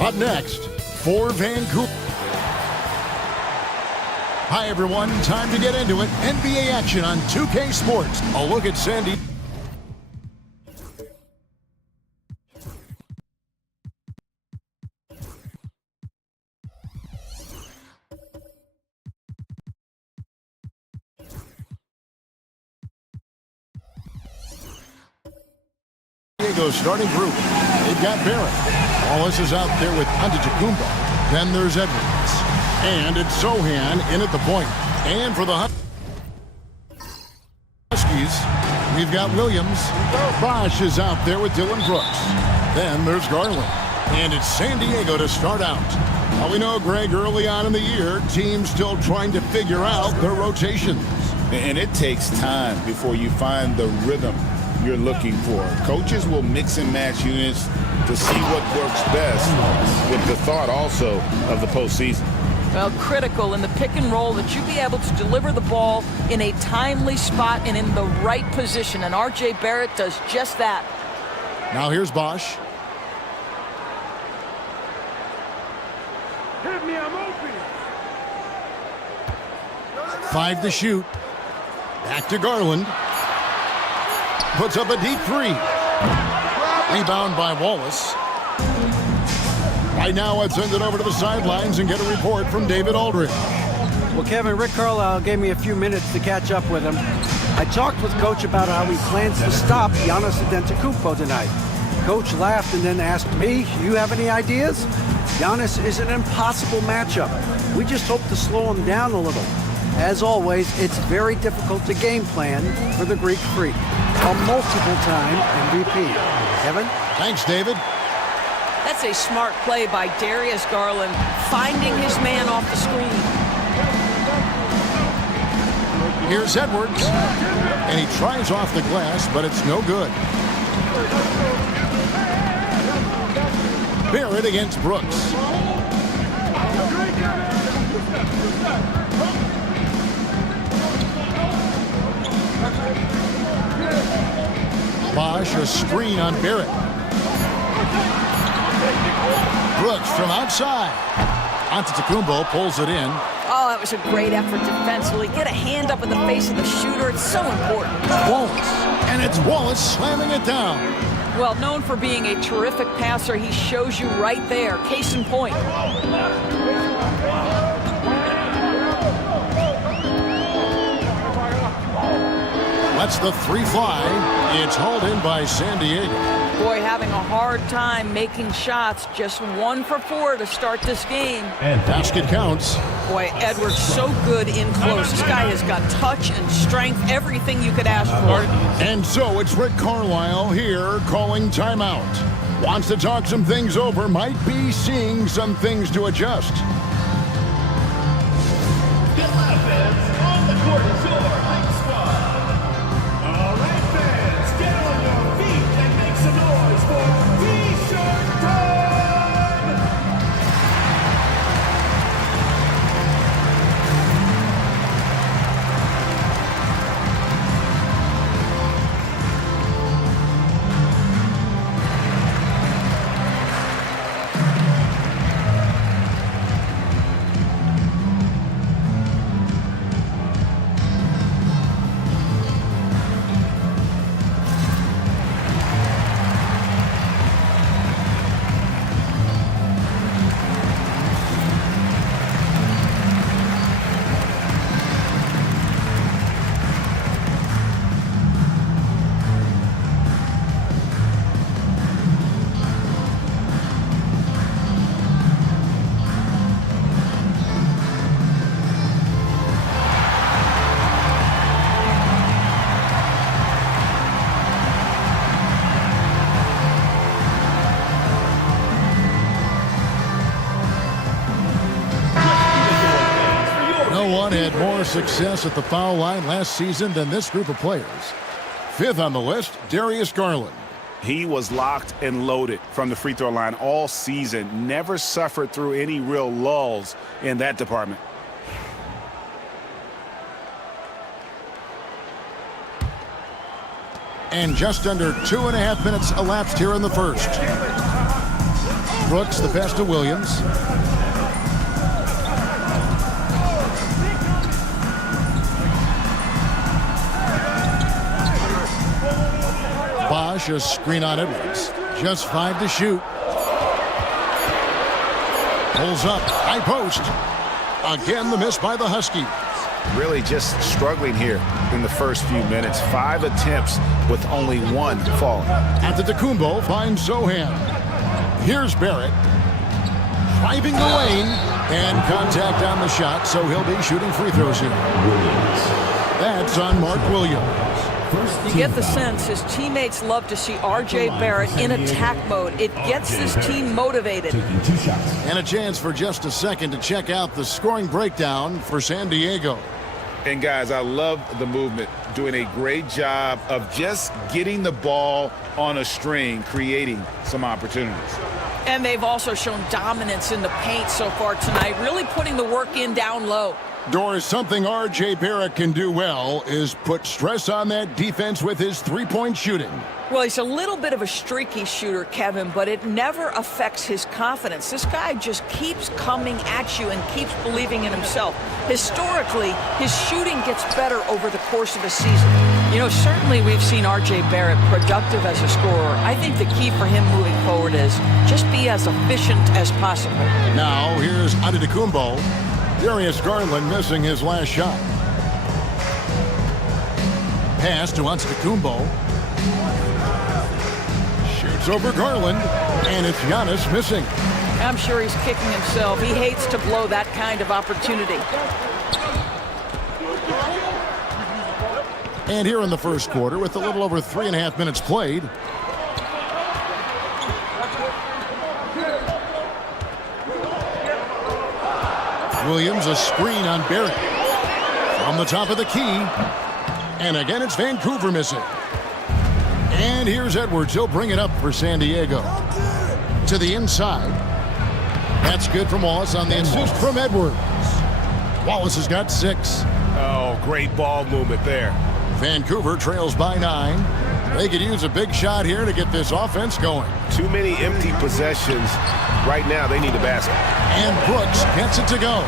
Up next, for Vancouver. Hi, everyone. Time to get into it. NBA action on 2K Sports. A look at Sandy. Diego starting group. They've got Barrett. Wallace is out there with Antetokounmpo. Then there's Edwards. And it's Sohan in at the point. And for the Huskies, we've got Williams. Bosch is out there with Dylan Brooks. Then there's Garland. And it's San Diego to start out. Now we know, Greg, early on in the year, teams still trying to figure out their rotations. And it takes time before you find the rhythm you're looking for. Coaches will mix and match units to see what works best, with the thought also of the postseason. Well, critical in the pick and roll that you be able to deliver the ball in a timely spot and in the right position. And R.J. Barrett does just that. Now here's Bosch. Hit me, I'm open. 5 to shoot. Back to Garland. Puts up a deep three. Rebound by Wallace. Right now, let's send it over to the sidelines and get a report from David Aldridge. Well, Kevin, Rick Carlisle gave me a few minutes to catch up with him. I talked with Coach about how he plans to stop Giannis Antetokounmpo tonight. Coach laughed and then asked me, "You have any ideas?" Giannis is an impossible matchup. We just hope to slow him down a little. As always, it's very difficult to game plan for the Greek Freak, a multiple-time MVP. Kevin? Thanks, David. That's a smart play by Darius Garland, finding his man off the screen. Here's Edwards. And he tries off the glass, but it's no good. Barrett against Brooks. Bosch, a screen on Barrett. Brooks from outside. Antetokounmpo pulls it in. Oh, that was a great effort defensively. Get a hand up in the face of the shooter. It's so important. Wallace. And it's Wallace slamming it down. Well, known for being a terrific passer, he shows you right there. Case in point. Lets the three fly. It's hauled in by San Diego. Boy, having a hard time making shots. Just 1 for 4 to start this game. And basket counts. Boy, Edwards so good in close. This guy has got touch and strength, everything you could ask for. And so it's Rick Carlisle here calling timeout. Wants to talk some things over, might be seeing some things to adjust. Get live, fans. On the court is your big spot. All right, fans, get on your feet and make some noise for T-shirt time! Had more success at the foul line last season than this group of players. 5th on the list, Darius Garland. He was locked and loaded from the free throw line all season. Never suffered through any real lulls in that department. And just under 2.5 minutes elapsed here in the first. Brooks the pass to Williams. Bosch, a screen on Edwards. Just 5 to shoot. Pulls up, high post. Again, the miss by the Huskies. Really just struggling here in the first few minutes. 5 attempts with only 1 falling. Antetokounmpo finds Zohan. Here's Barrett. Driving the lane. And contact on the shot, so he'll be shooting free throws here. That's on Mark Williams. You get the sense his teammates love to see R.J. Barrett in attack mode. It gets his team motivated. And a chance for just a second to check out the scoring breakdown for San Diego. And guys, I love the movement, doing a great job of just getting the ball on a string, creating some opportunities. And they've also shown dominance in the paint so far tonight, really putting the work in down low. Doris, something R.J. Barrett can do well is put stress on that defense with his three-point shooting. Well, he's a little bit of a streaky shooter, Kevin, but it never affects his confidence. This guy just keeps coming at you and keeps believing in himself. Historically, his shooting gets better over the course of a season. You know, certainly we've seen R.J. Barrett productive as a scorer. I think the key for him moving forward is just be as efficient as possible. Now, here's Antetokounmpo. Darius Garland missing his last shot. Pass to Antetokounmpo. Shoots over Garland, and it's Giannis missing. I'm sure he's kicking himself. He hates to blow that kind of opportunity. And here in the first quarter, with a little over 3.5 minutes played, Williams, a screen on Barrett. From the top of the key. And again, it's Vancouver missing. And here's Edwards. He'll bring it up for San Diego. To the inside. That's good from Wallace on the assist from Edwards. Wallace has got 6. Oh, great ball movement there. Vancouver trails by 9. They could use a big shot here to get this offense going. Too many empty possessions. Right now, they need a basket. And Brooks gets it to go.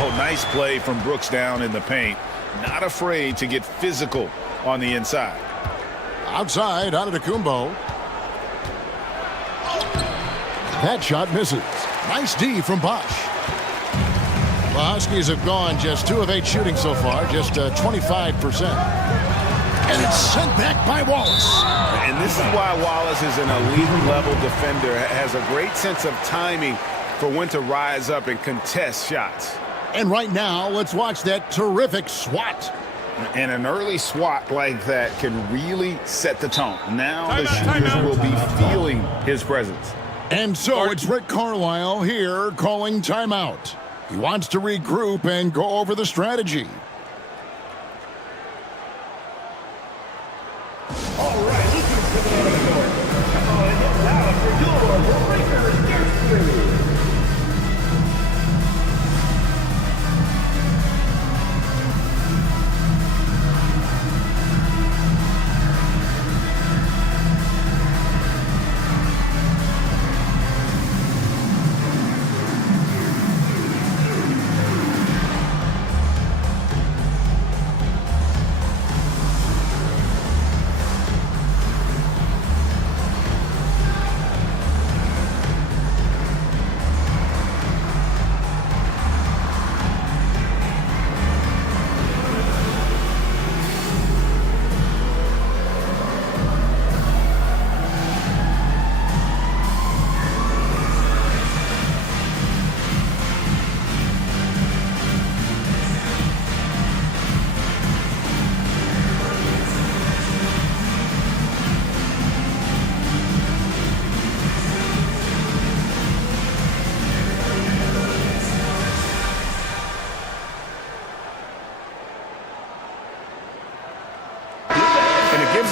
Oh, nice play from Brooks down in the paint. Not afraid to get physical on the inside. Outside, Antetokounmpo. That shot misses. Nice D from Bosch. The Huskies have gone just 2 of 8 shooting so far, just 25%. And it's sent back by Wallace. And this is why Wallace is an elite-level defender, has a great sense of timing for when to rise up and contest shots. And right now, let's watch that terrific swat. And an early swat like that can really set the tone. Now the shooters will be feeling his presence. And so it's Rick Carlisle here calling timeout. He wants to regroup and go over the strategy. All right, listen to the North. And now for your Breakers Dirt Crew.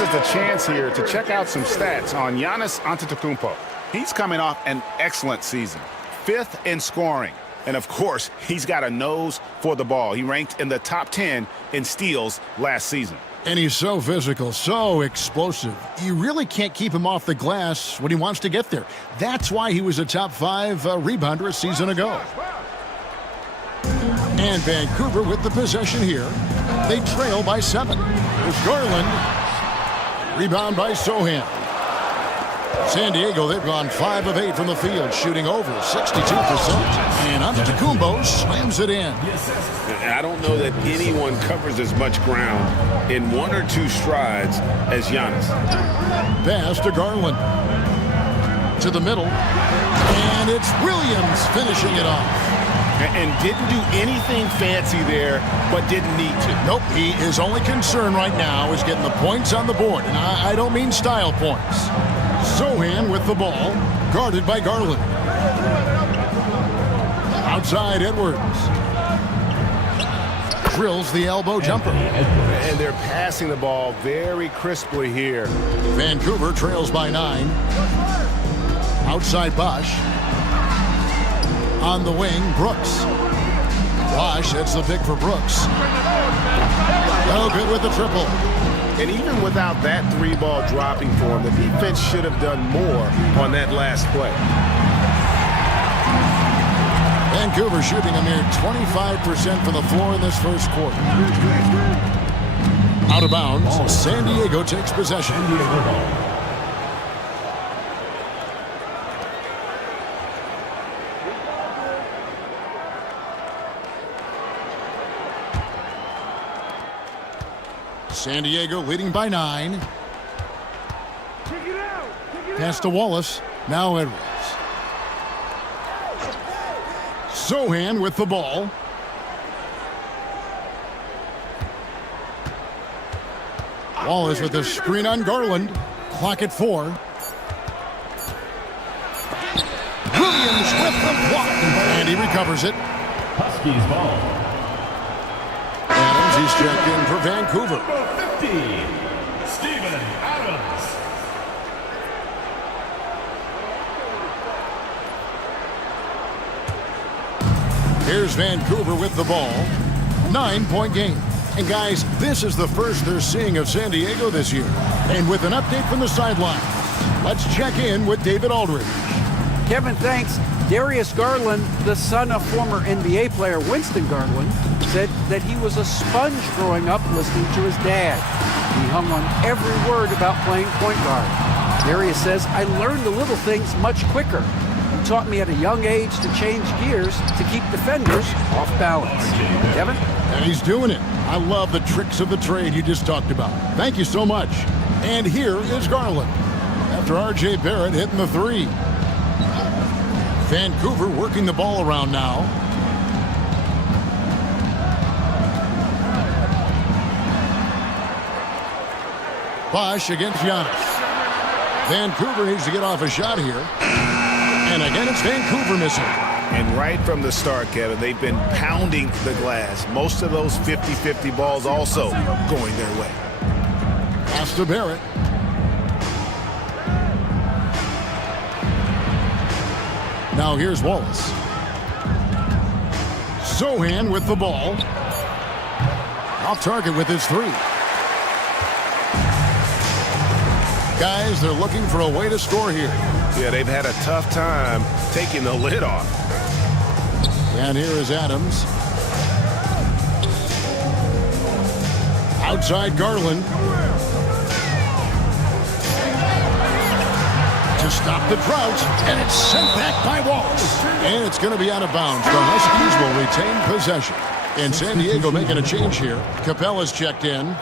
A chance here to check out some stats on Giannis Antetokounmpo. He's coming off an excellent season, 5th in scoring, and of course he's got a nose for the ball. He ranked in the top 10 in steals last season. And he's so physical, so explosive. You really can't keep him off the glass when he wants to get there. That's why he was a top 5 rebounder a season ago. And Vancouver with the possession here. They trail by 7. There's Garland. Rebound by Sohan. San Diego, they've gone 5 of 8 from the field, shooting over 62%. And Antetokounmpo slams it in. I don't know that anyone covers as much ground in 1 or 2 strides as Giannis. Pass to Garland. To the middle. And it's Williams finishing it off. And didn't do anything fancy there, but didn't need to. Nope, his only concern right now is getting the points on the board. And I don't mean style points. Sohan with the ball, guarded by Garland. Outside Edwards. Drills the elbow jumper. And they're passing the ball very crisply here. Vancouver trails by 9. Outside Bosch. On the wing, Brooks. Bosch hits the pick for Brooks. No good with the triple. And even without that 3-ball dropping for him, the defense should have done more on that last play. Vancouver shooting a mere 25% from the floor in this first quarter. Out of bounds, San Diego takes possession. San Diego leading by 9. Pass to Wallace. Now Edwards. Sohan with the ball. Wallace with the screen on Garland. Clock at 4. Williams with the block. And he recovers it. Huskies ball. Adams, he's checked in for Vancouver. 50, Steven Adams. Here's Vancouver with the ball. 9-point game. And guys, this is the first they're seeing of San Diego this year. And with an update from the sideline, let's check in with David Aldridge. Kevin, thanks. Darius Garland, the son of former NBA player Winston Garland, said that he was a sponge growing up listening to his dad. He hung on every word about playing point guard. Darius says, I learned the little things much quicker. He taught me at a young age to change gears to keep defenders off balance. Kevin? And he's doing it. I love the tricks of the trade you just talked about. Thank you so much. And here is Garland. After R.J. Barrett hitting the 3. Vancouver working the ball around now. Bosch against Giannis. Vancouver needs to get off a shot here. And again, it's Vancouver missing. And right from the start, Kevin, they've been pounding the glass. Most of those 50-50 balls also going their way. Pass to Barrett. Now here's Wallace. Sohan with the ball. Off target with his 3. Guys, they're looking for a way to score here. Yeah, they've had a tough time taking the lid off. And here is Adams. Outside Garland. To stop the drought, and it's sent back by Wallace. And it's going to be out of bounds. The Huskies will retain possession. And San Diego making a change here. Capella's checked in.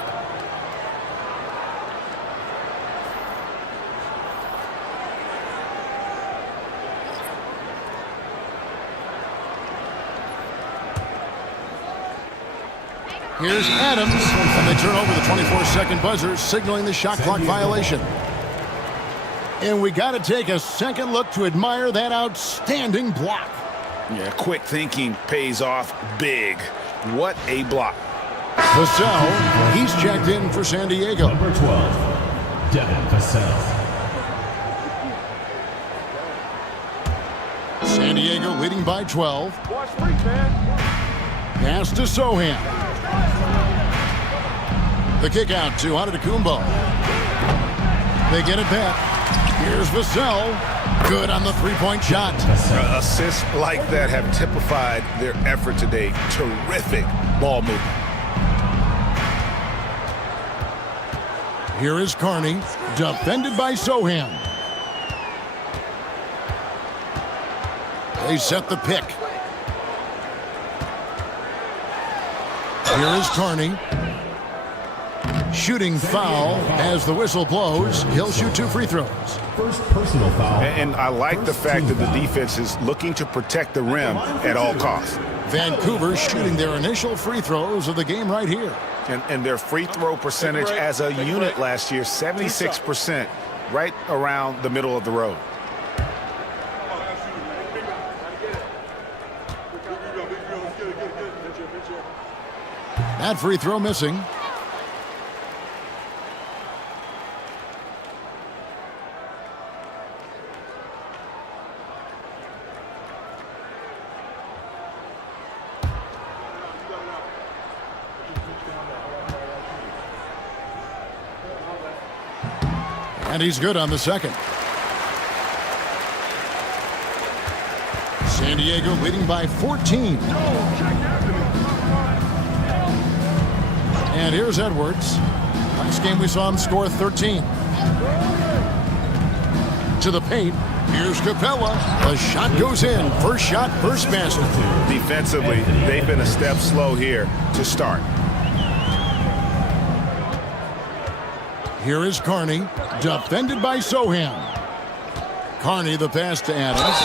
Here's Adams, and they turn over the 24-second buzzer, signaling the shot clock violation. And we got to take a second look to admire that outstanding block. Yeah, quick thinking pays off big. What a block. Vassell, he's checked in for San Diego. Number 12, Devin Vassell. San Diego leading by 12. Pass to Sohan. The kick out to Antetokounmpo. They get it back. Here's Vassell. Good on the three-point shot. Assists like that have typified their effort today. Terrific ball movement. Here is Carney, defended by Sohan. They set the pick. Here is Carney. Shooting foul as the whistle blows. He'll shoot 2 free throws. First personal foul. And I like the fact that the defense is looking to protect the rim at all costs. Vancouver shooting their initial free throws of the game right here. And their free throw percentage as a unit last year, 76%, right around the middle of the road. That free throw missing. And he's good on the second. San Diego leading by 14. And here's Edwards. Last game we saw him score 13. To the paint. Here's Capella. The shot goes in. First shot, first basket. Defensively, they've been a step slow here to start. Here is Carney, defended by Sohan. Carney, the pass to Adams.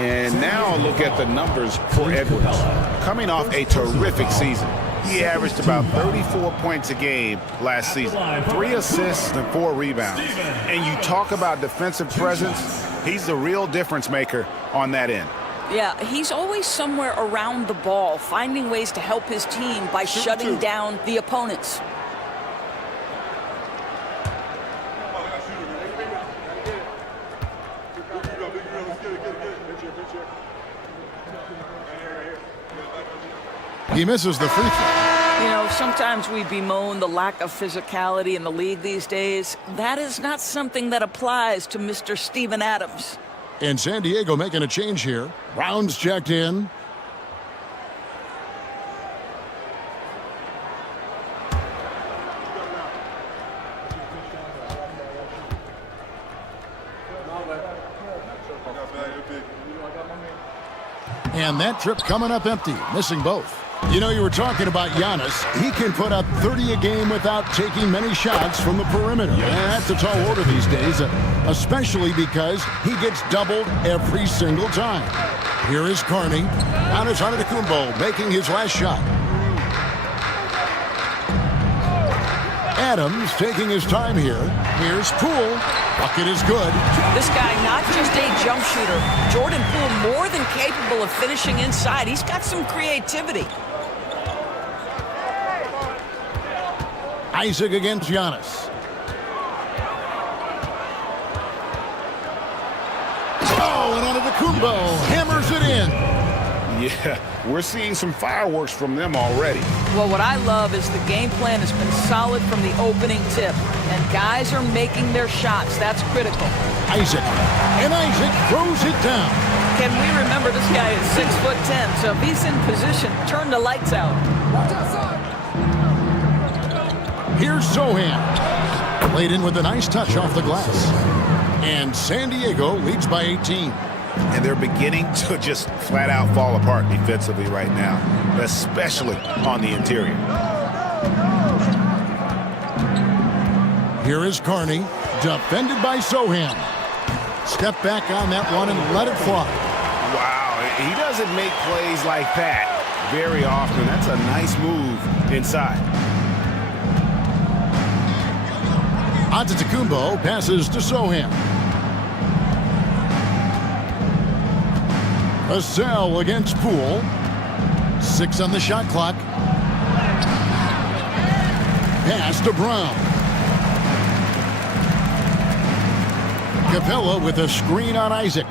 And now look at the numbers for Edwards. Coming off a terrific season. He averaged about 34 points a game last season. 3 assists and 4 rebounds. And you talk about defensive presence, he's the real difference maker on that end. Yeah, he's always somewhere around the ball, finding ways to help his team by shutting down the opponents. He misses the free throw. You know, sometimes we bemoan the lack of physicality in the league these days. That is not something that applies to Mr. Steven Adams. And San Diego making a change here. Brown's checked in. And that trip coming up empty, missing both. You know, you were talking about Giannis. He can put up 30 a game without taking many shots from the perimeter. That's a tall order these days, especially because he gets doubled every single time. Here is Carney. Giannis Antetokounmpo making his last shot. Adams taking his time here. Here's Poole. Bucket is good. This guy, not just a jump shooter. Jordan Poole more than capable of finishing inside. He's got some creativity. Isaac against Giannis. Oh, and Antetokounmpo hammers it in. Yeah, we're seeing some fireworks from them already. Well, what I love is the game plan has been solid from the opening tip. And guys are making their shots. That's critical. Isaac. And Isaac throws it down. Can we remember this guy is 6'10", so if he's in position, turn the lights out. Here's Sohan. Played in with a nice touch off the glass. And San Diego leads by 18. And they're beginning to just flat out fall apart defensively right now, especially on the interior. Here is Carney, defended by Sohan. Step back on that one and let it fly. Wow, he doesn't make plays like that very often. That's a nice move inside. Antetokounmpo passes to Sohan. Vassell against Poole. 6 on the shot clock. Pass to Brown. Capella with a screen on Isaac.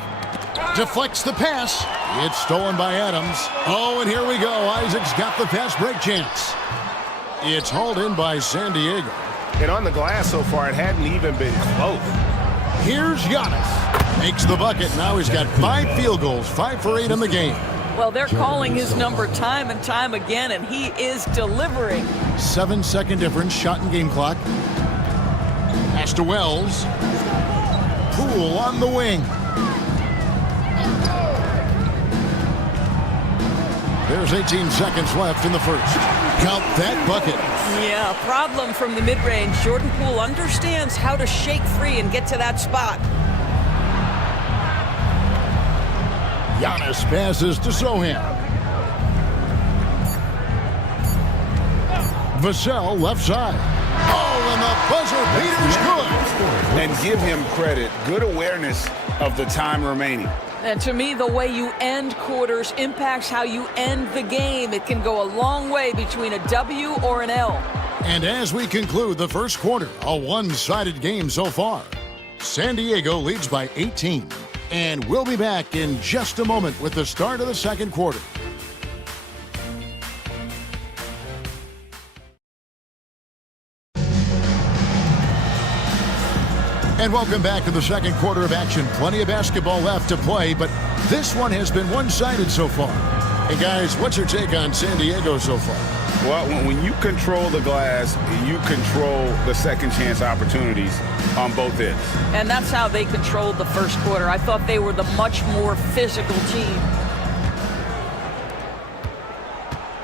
Deflects the pass. It's stolen by Adams. Oh, and here we go. Isaac's got the fast break chance. It's hauled in by San Diego. And on the glass so far, it hadn't even been close. Here's Giannis. Makes the bucket. Now he's got 5 field goals, 5 for 8 in the game. Well, they're calling his number time and time again, and he is delivering. 7-second difference, shot and game clock. Pass to Wells. Poole on the wing. There's 18 seconds left in the first. Count that bucket. Yeah, problem from the mid-range. Jordan Poole understands how to shake free and get to that spot. Giannis passes to Sohan. Vassell left side. Oh, and the buzzer beater's good. And give him credit. Good awareness of the time remaining. And to me, the way you end quarters impacts how you end the game. It can go a long way between a W or an L. And as we conclude the first quarter, a one-sided game so far. San Diego leads by 18. And we'll be back in just a moment with the start of the second quarter. And welcome back to the second quarter of action. Plenty of basketball left to play, but this one has been one-sided so far. Hey guys, what's your take on San Diego so far? Well, when you control the glass, you control the second chance opportunities on both ends. And that's how they controlled the first quarter. I thought they were the much more physical team.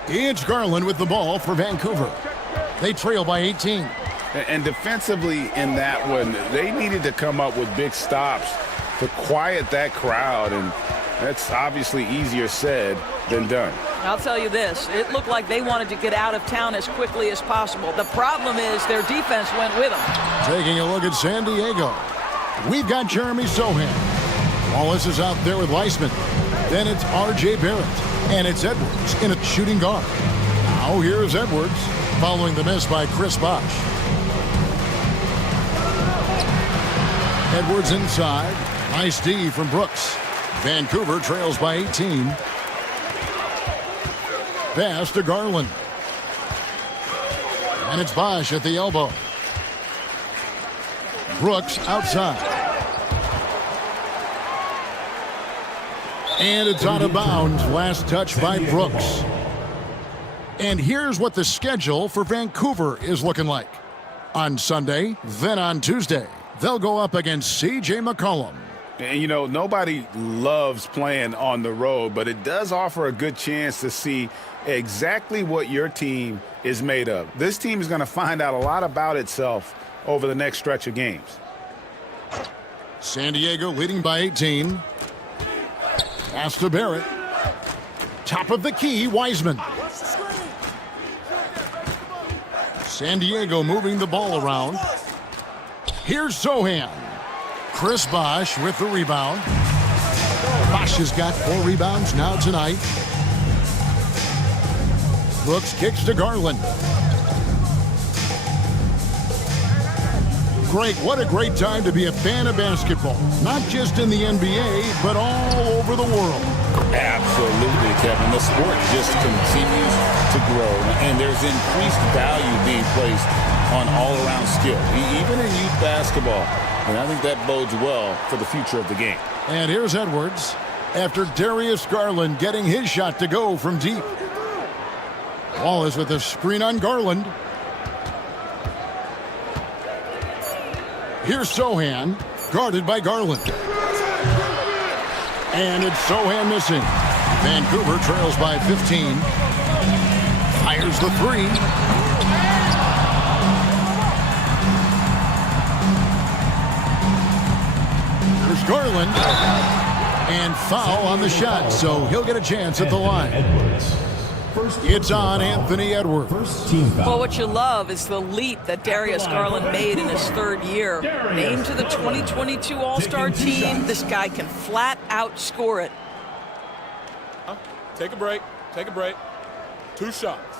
It's Garland with the ball for Vancouver. They trail by 18. And defensively in that one, they needed to come up with big stops to quiet that crowd, and that's obviously easier said than done. I'll tell you this, it looked like they wanted to get out of town as quickly as possible. The problem is their defense went with them. Taking a look at San Diego. We've got Jeremy Sohan. Wallace is out there with Weissman. Then it's R.J. Barrett. And it's Edwards in a shooting guard. Now here's Edwards following the miss by Chris Bosh. Edwards inside. Nice D from Brooks. Vancouver trails by 18. Pass to Garland. And it's Bosh at the elbow. Brooks outside. And it's out of bounds. Last touch by Brooks. And here's what the schedule for Vancouver is looking like. On Sunday, then on Tuesday, they'll go up against C.J. McCollum. And, you know, nobody loves playing on the road, but it does offer a good chance to see exactly what your team is made of. This team is going to find out a lot about itself over the next stretch of games. San Diego leading by 18. Pass to Barrett. Top of the key, Wiseman. San Diego moving the ball around. Here's Sohan. Chris Bosh with the rebound. Bosh has got 4 rebounds now tonight. Brooks kicks to Garland. Greg, what a great time to be a fan of basketball. Not just in the NBA, but all over the world. Absolutely, Kevin. The sport just continues to grow, and there's increased value being placed on all-around skill, even in youth basketball. And I think that bodes well for the future of the game. And here's Edwards after Darius Garland getting his shot to go from deep. Wallace with a screen on Garland. Here's Sohan, guarded by Garland. And it's Sohan missing. Vancouver trails by 15. Fires the 3. There's Garland. And foul on the shot, so he'll get a chance at the line. It's on Anthony Edwards. Well, what you love is the leap that Darius Garland made in his 3rd year. Named to the 2022 All-Star team, this guy can flat out score it. Take a break. Take a break. 2 shots.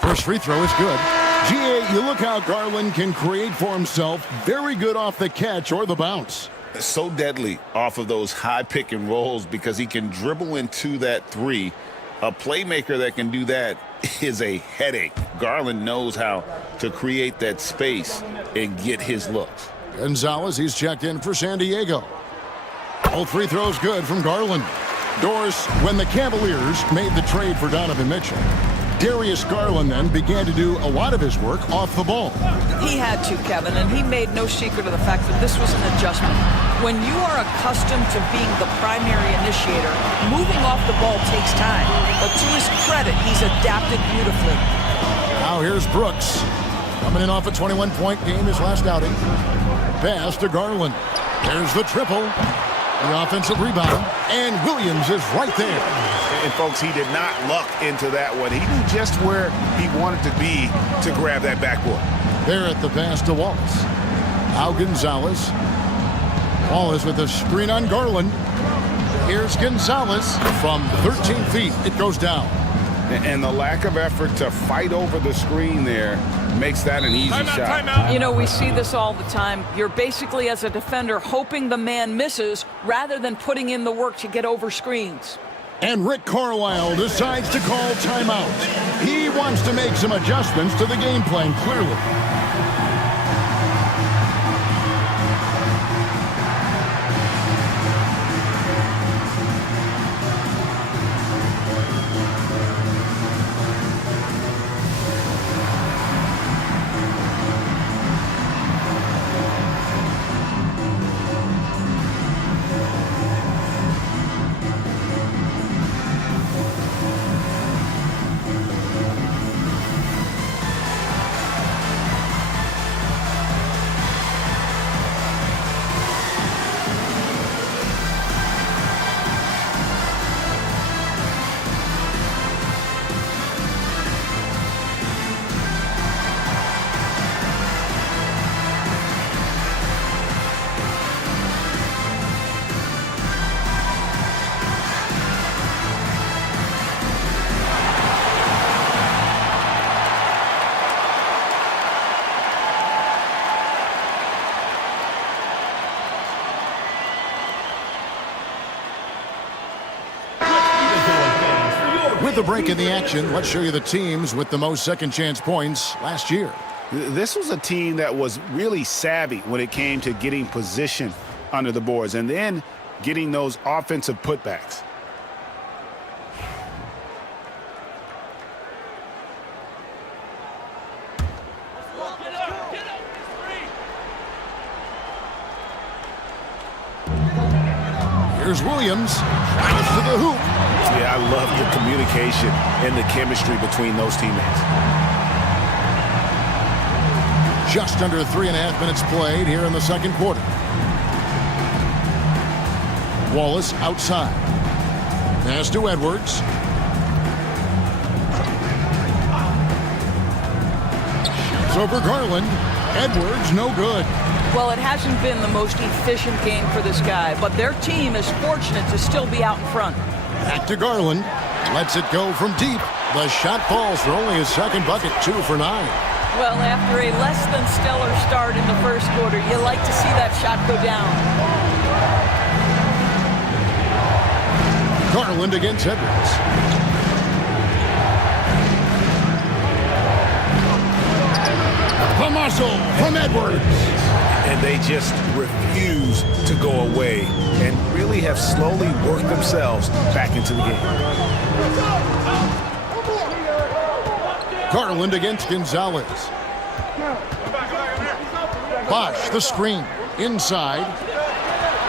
First free throw is good. GA, you look how Garland can create for himself. Very good off the catch or the bounce. So deadly off of those high pick and rolls because he can dribble into that three. A playmaker that can do that is a headache. Garland knows how to create that space and get his looks. Gonzalez, he's checked in for San Diego. All free throws good from Garland. Doris, when the Cavaliers made the trade for Donovan Mitchell, Darius Garland then began to do a lot of his work off the ball. He had to, Kevin, and he made no secret of the fact that this was an adjustment. When you are accustomed to being the primary initiator, moving off the ball takes time. But to his credit, he's adapted beautifully. Now here's Brooks. Coming in off a 21-point game his last outing. Pass to Garland. There's the triple. The offensive rebound. And Williams is right there. And, folks, he did not luck into that one. He knew just where he wanted to be to grab that backboard. There at the pass to Wallace. Now Gonzalez. Wallace with a screen on Garland. Here's Gonzalez from 13 feet. It goes down. And the lack of effort to fight over the screen there makes that an easy shot. Timeout. You know, we see this all the time. You're basically, as a defender, hoping the man misses rather than putting in the work to get over screens. And Rick Carlisle decides to call timeout. He wants to make some adjustments to the game plan, clearly. With the break in the action, let's show you the teams with the most second chance points last year. This was a team that was really savvy when it came to getting position under the boards and then getting those offensive putbacks. Here's Williams. Drives to the hoop. Yeah, I love the communication and the chemistry between those teammates. Just under 3.5 minutes played here in the second quarter. Wallace outside. Pass to Edwards. Shoots over Garland. Edwards, no good. Well, it hasn't been the most efficient game for this guy, but their team is fortunate to still be out in front. Back to Garland. Lets it go from deep. The shot falls for only his second bucket, 2 for 9. Well, after a less than stellar start in the first quarter, you like to see that shot go down. Garland against Edwards. The muscle from Edwards. And they just refuse to go away and really have slowly worked themselves back into the game. Garland against Gonzalez. Bosch, the screen. Inside.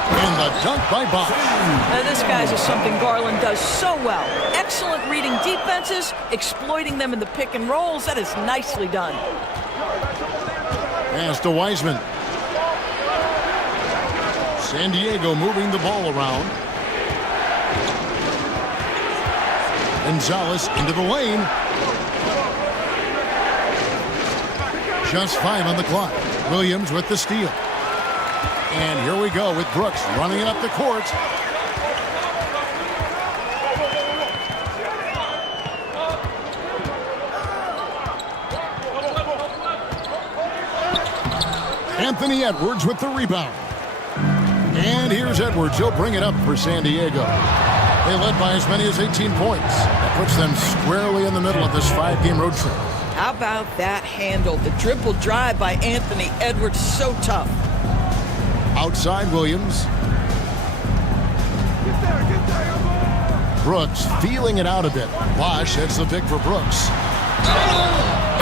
And the dunk by Bosch. Now, this, guys, is something Garland does so well. Excellent reading defenses, exploiting them in the pick and rolls. That is nicely done. Pass to Wiseman. San Diego moving the ball around. Gonzalez into the lane. Just 5 on the clock. Williams with the steal. And here we go with Brooks running it up the court. Anthony Edwards with the rebound. And here's Edwards. He'll bring it up for San Diego. They led by as many as 18 points. That puts them squarely in the middle of this 5-game road trip. How about that handle? The dribble drive by Anthony Edwards, so tough. Outside Williams. Brooks feeling it out a bit. Bosch hits the pick for Brooks.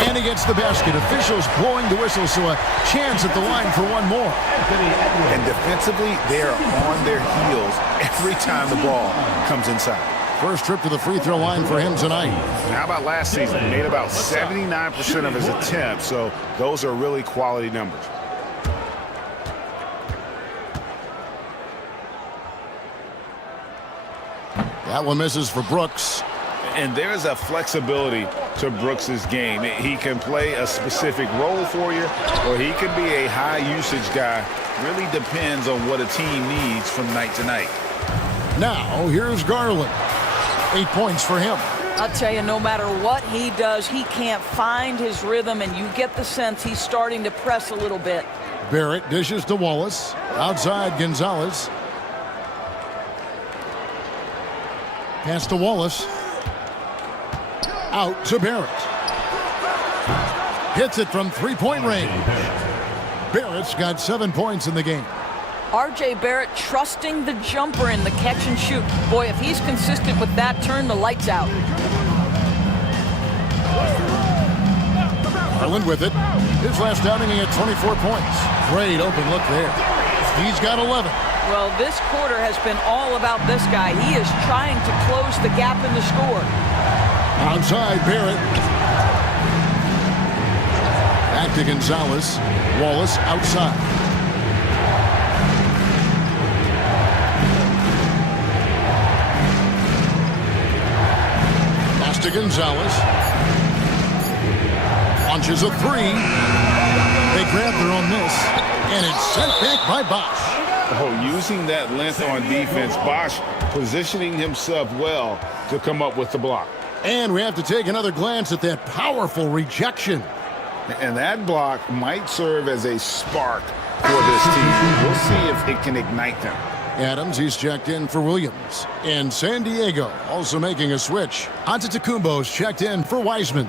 And he gets the basket. Officials blowing the whistle, so a chance at the line for one more. And defensively, they are on their heels every time the ball comes inside. First trip to the free throw line for him tonight. How about last season? He made about 79% of his attempts, so those are really quality numbers. That one misses for Brooks. And there's a flexibility to Brooks's game. He can play a specific role for you, or he can be a high-usage guy. Really depends on what a team needs from night to night. Now, here's Garland. 8 points for him. I'll tell you, no matter what he does, he can't find his rhythm, and you get the sense he's starting to press a little bit. Barrett dishes to Wallace. Outside Gonzalez. Pass to Wallace. Out to Barrett. Hits it from three-point range. Barrett's got 7 points in the game. R.J. Barrett trusting the jumper in the catch and shoot. Boy, if he's consistent with that, turn the lights out. Garland with it. His last outing, he had 24 points. Great open look there. He's got 11. Well, this quarter has been all about this guy. He is trying to close the gap in the score. Outside Barrett. Back to Gonzalez. Wallace outside. Pass to Gonzalez. Launches a three. They grab their own miss. And it's sent back by Bosch. Oh, using that length on defense, Bosch positioning himself well to come up with the block. And we have to take another glance at that powerful rejection. And that block might serve as a spark for this team. We'll see if it can ignite them. Adams, he's checked in for Williams. And San Diego also making a switch. Antetokounmpo's checked in for Wiseman.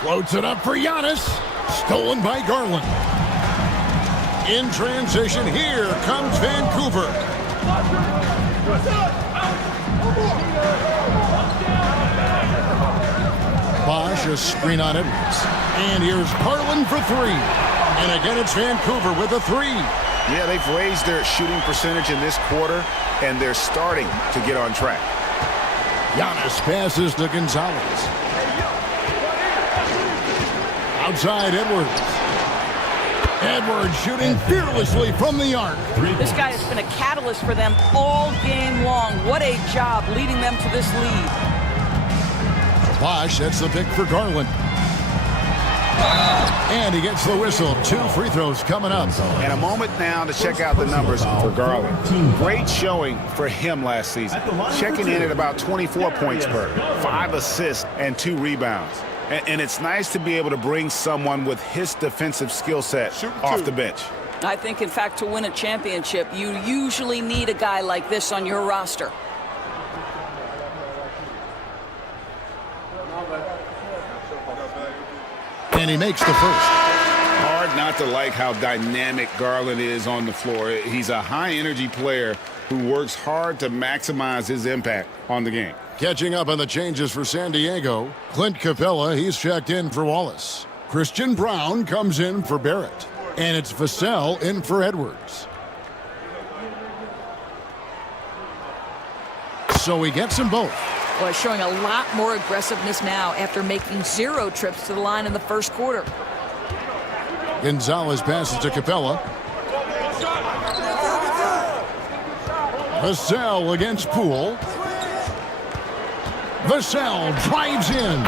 Floats it up for Giannis. Stolen by Garland. In transition, here comes Vancouver. Bosch, a screen on Edwards. And here's Garland for three. And again, it's Vancouver with a three. Yeah, they've raised their shooting percentage in this quarter, and they're starting to get on track. Giannis passes to Gonzalez. Outside Edwards. Edwards shooting fearlessly from the arc. This guy has been a catalyst for them all game long. What a job leading them to this lead. Bosch, that's the pick for Garland. And he gets the whistle. 2 free throws coming up. And a moment now to check out the numbers for Garland. Great showing for him last season. Checking in at about 24 points per, 5 assists, and 2 rebounds. And it's nice to be able to bring someone with his defensive skill set off the bench. I think, in fact, to win a championship, you usually need a guy like this on your roster. And he makes the first. Hard not to like how dynamic Garland is on the floor. He's a high-energy player who works hard to maximize his impact on the game. Catching up on the changes for San Diego, Clint Capella, he's checked in for Wallace. Christian Brown comes in for Barrett. And it's Vassell in for Edwards. So he gets them both. Well, showing a lot more aggressiveness now after making 0 trips to the line in the first quarter. Gonzalez passes to Capella. Vassell against Poole. Vassell drives in.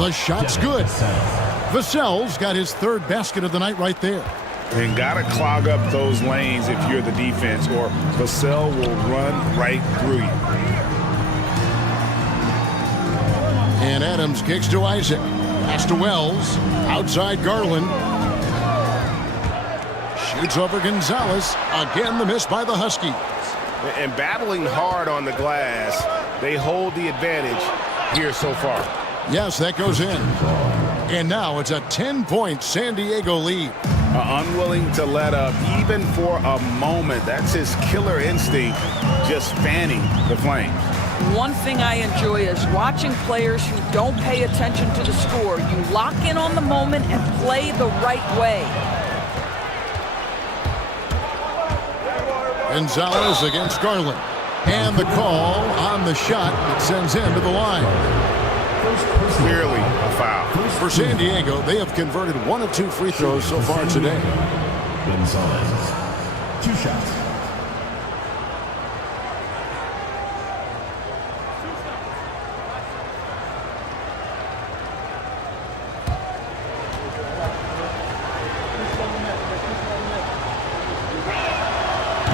The shot's good. Vassell's got his 3rd basket of the night right there. And got to clog up those lanes if you're the defense, or Vassell will run right through you. And Adams kicks to Isaac. Pass to Wells. Outside Garland. Shoots over Gonzalez. Again, the miss by the Huskies. And battling hard on the glass, they hold the advantage here so far. Yes, that goes in. And now it's a 10-point San Diego lead. Unwilling to let up even for a moment. That's his killer instinct, just fanning the flames. One thing I enjoy is watching players who don't pay attention to the score. You lock in on the moment and play the right way. Gonzalez against Garland. And the call on the shot that sends him to the line. Clearly a foul. For San Diego, they have converted 1 of 2 free throws so far today. Gonzalez. 2 shots.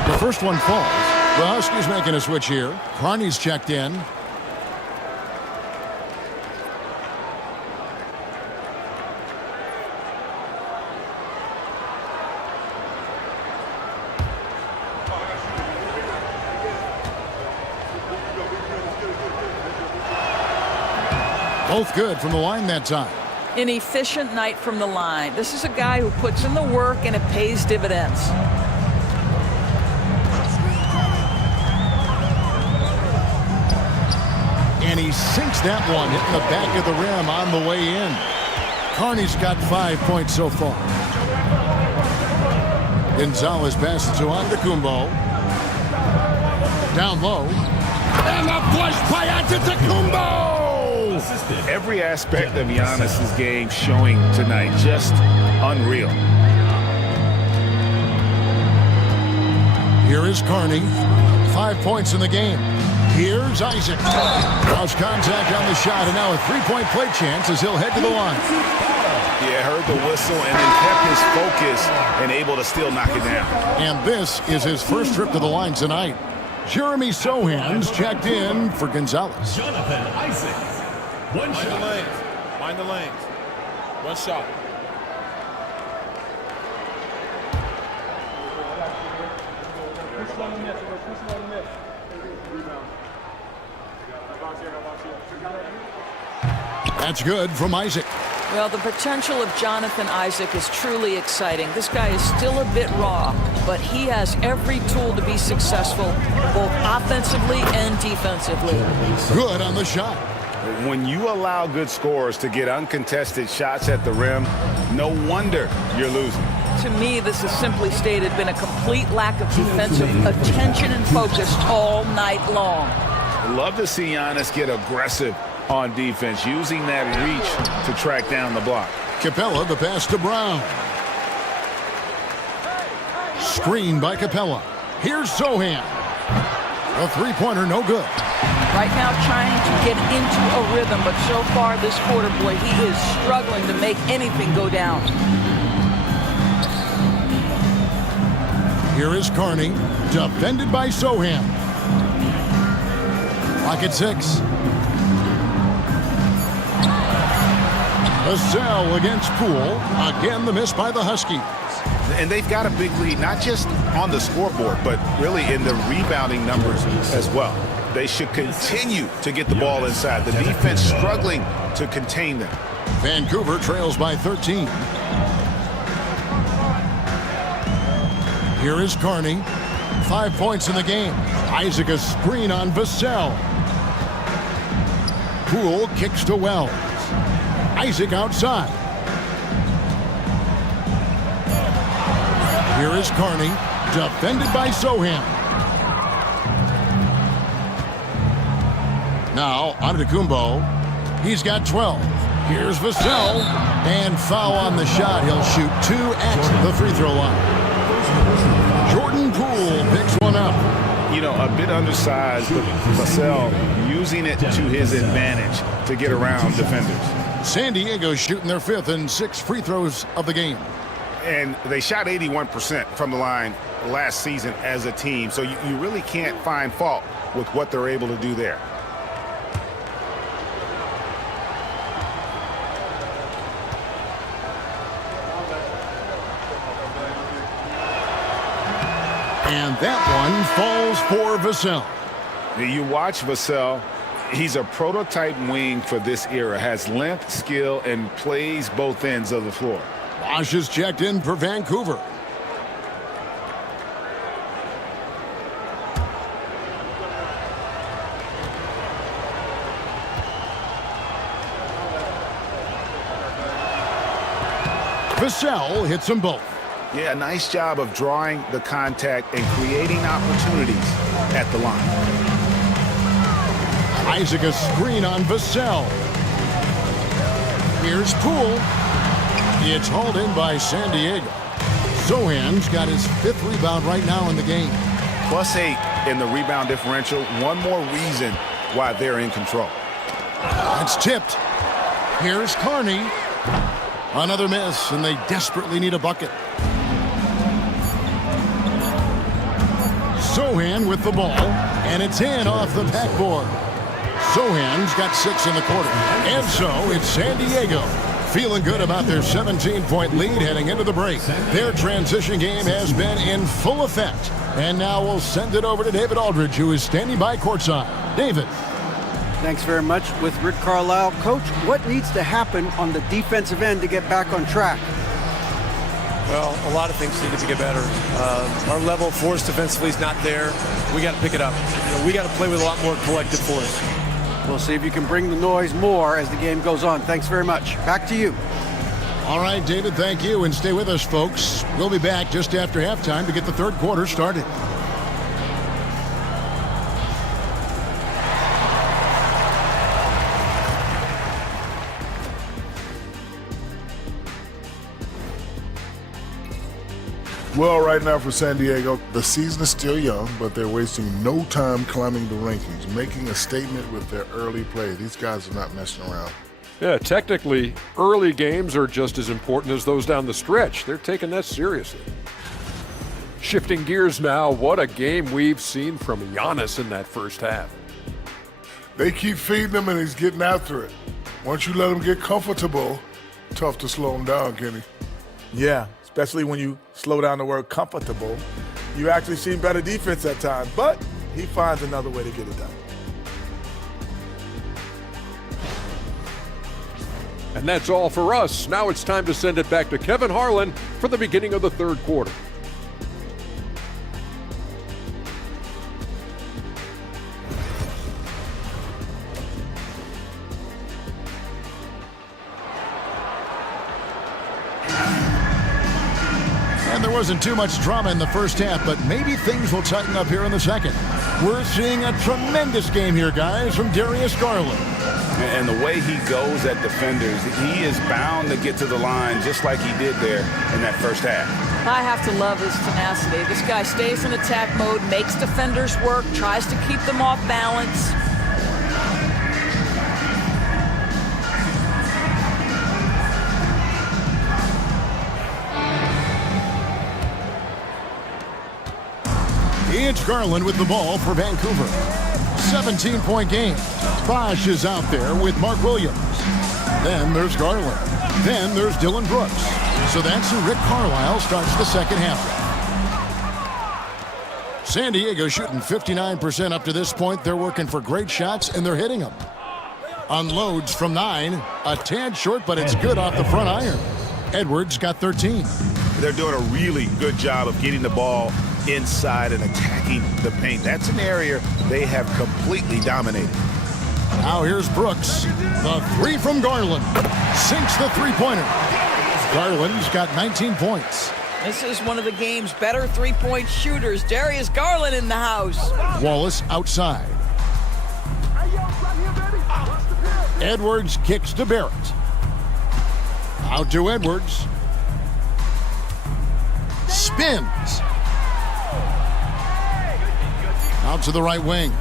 The first one falls. The Huskies making a switch here. Carney's checked in. Both good from the line that time. An efficient night from the line. This is a guy who puts in the work and it pays dividends. And he sinks that one, hitting the back of the rim on the way in. Carney's got 5 points so far. Gonzalez passes to Antetokounmpo. Down low. And a flush by Antetokounmpo! Every aspect of Giannis's game showing tonight, just unreal. Here is Carney. 5 points in the game. Here's Isaac. Lost contact on the shot, and now a three-point play chance as he'll head to the line. Yeah, heard the whistle and then kept his focus and able to still knock it down. And this is his first trip to the line tonight. Jeremy Sohan's checked in for Gonzalez. Jonathan Isaac. 1 Mind the shot. lanes. Mind the lanes. 1 shot. That's good from Isaac. Well, the potential of Jonathan Isaac is truly exciting. This guy is still a bit raw, but he has every tool to be successful, both offensively and defensively. Good on the shot. When you allow good scorers to get uncontested shots at the rim, no wonder you're losing. To me, this has simply stated been a complete lack of defensive attention and focus all night long. Love to see Giannis get aggressive on defense, using that reach to track down the block. Capella, the pass to Brown. Screen by Capella. Here's Sohan. A three-pointer, no good. Right now trying to get into a rhythm, but so far this quarter, boy, he is struggling to make anything go down. Here is Carney, defended by Sohan. Pocket 6. Vassell against Poole. Again, the miss by the Huskies. And they've got a big lead, not just on the scoreboard, but really in the rebounding numbers as well. They should continue to get the ball inside. The defense struggling to contain them. Vancouver trails by 13. Here is Carney. 5 points in the game. Isaac a screen on Vassell. Poole kicks to Wells. Isaac outside. Here is Carney, defended by Sohan. Now, Antetokounmpo. He's got 12. Here's Vassell. And foul on the shot. He'll shoot 2 at the free throw line. Jordan Poole picks one up. You know, a bit undersized, but Vassell using it to his advantage to get around defenders. San Diego shooting their 5th and 6th free throws of the game. And they shot 81% from the line last season as a team, so you really can't find fault with what they're able to do there. And that one falls for Vassell. You watch Vassell. He's a prototype wing for this era. Has length, skill, and plays both ends of the floor. Bosch is checked in for Vancouver. Vassell hits them both. Yeah, nice job of drawing the contact and creating opportunities at the line. Isaac a screen on Vassell. Here's Poole. It's hauled in by San Diego. Sohan's got his 5th rebound right now in the game. +8 in the rebound differential. One more reason why they're in control. It's tipped. Here's Carney. Another miss, and they desperately need a bucket. Sohan with the ball, and it's in off the backboard. Sohan's got 6 in the quarter. And so it's San Diego feeling good about their 17-point lead heading into the break. Their transition game has been in full effect. And now we'll send it over to David Aldridge, who is standing by courtside. David. Thanks very much. With Rick Carlisle. Coach, what needs to happen on the defensive end to get back on track? Well, a lot of things need to get better. Our level of force defensively is not there. We got to pick it up. We got to play with a lot more collective force. We'll see if you can bring the noise more as the game goes on. Thanks very much. Back to you. All right, David, thank you. And stay with us, folks. We'll be back just after halftime to get the third quarter started. Well, right now for San Diego, the season is still young, but they're wasting no time climbing the rankings, making a statement with their early play. These guys are not messing around. Yeah, technically, early games are just as important as those down the stretch. They're taking that seriously. Shifting gears now, what a game we've seen from Giannis in that first half. They keep feeding him, and he's getting after it. Once you let him get comfortable, tough to slow him down, Kenny. Yeah, especially when you slow down the word comfortable. You actually see better defense at times, but he finds another way to get it done. And that's all for us. Now it's time to send it back to Kevin Harlan for the beginning of the third quarter. And there wasn't too much drama in the first half, but maybe things will tighten up here in the second. We're seeing a tremendous game here, guys, from Darius Garland. And the way he goes at defenders, he is bound to get to the line just like he did there in that first half. I have to love his tenacity. This guy stays in attack mode, makes defenders work, tries to keep them off balance. It's Garland with the ball for Vancouver. 17-point game. Bosch is out there with Mark Williams. Then there's Garland. Then there's Dylan Brooks. So that's who Rick Carlisle starts the second half with. San Diego shooting 59% up to this point. They're working for great shots, and they're hitting them. Unloads from 9. A tad short, but it's good off the front iron. Edwards got 13. They're doing a really good job of getting the ball inside and attacking the paint. That's an area they have completely dominated. Now here's Brooks. The three from Garland. Sinks the three-pointer. Garland's got 19 points. This is one of the game's better three-point shooters. Darius Garland in the house. Wallace outside. Edwards kicks to Barrett. Out to Edwards. Spins. Out to the right wing.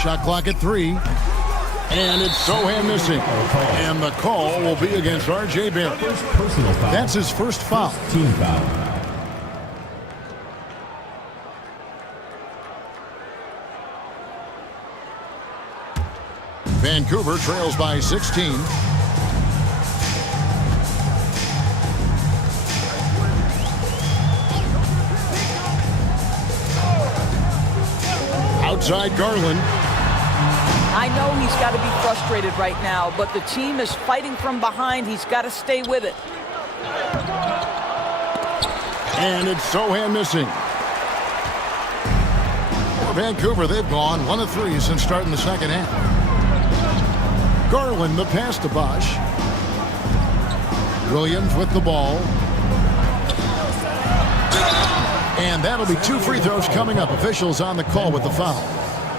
Shot clock at 3. And it's Sohan missing. And the call will be against R.J. Barrett. That's his first foul. Team foul. Vancouver trails by 16. outside Garland. I know he's got to be frustrated right now, but the team is fighting from behind. He's got to stay with it. And it's Sohan missing. For Vancouver, they've gone 1 of 3 since starting the second half. Garland, the pass to Bosch. Williams with the ball. And that'll be 2 free throws coming up. Officials on the call with the foul.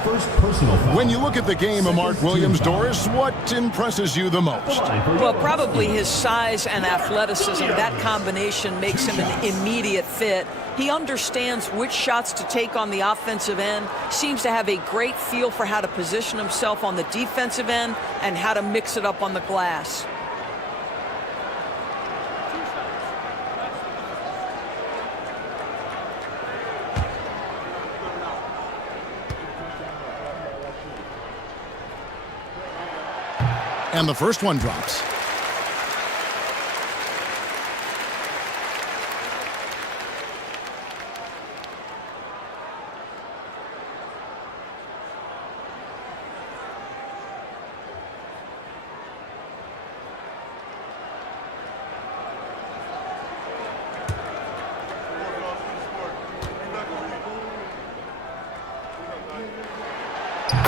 First personal foul. When you look at the game of Mark Williams, Doris, what impresses you the most? Well, probably his size and athleticism. That combination makes him an immediate fit. He understands which shots to take on the offensive end, seems to have a great feel for how to position himself on the defensive end and how to mix it up on the glass. And the first one drops.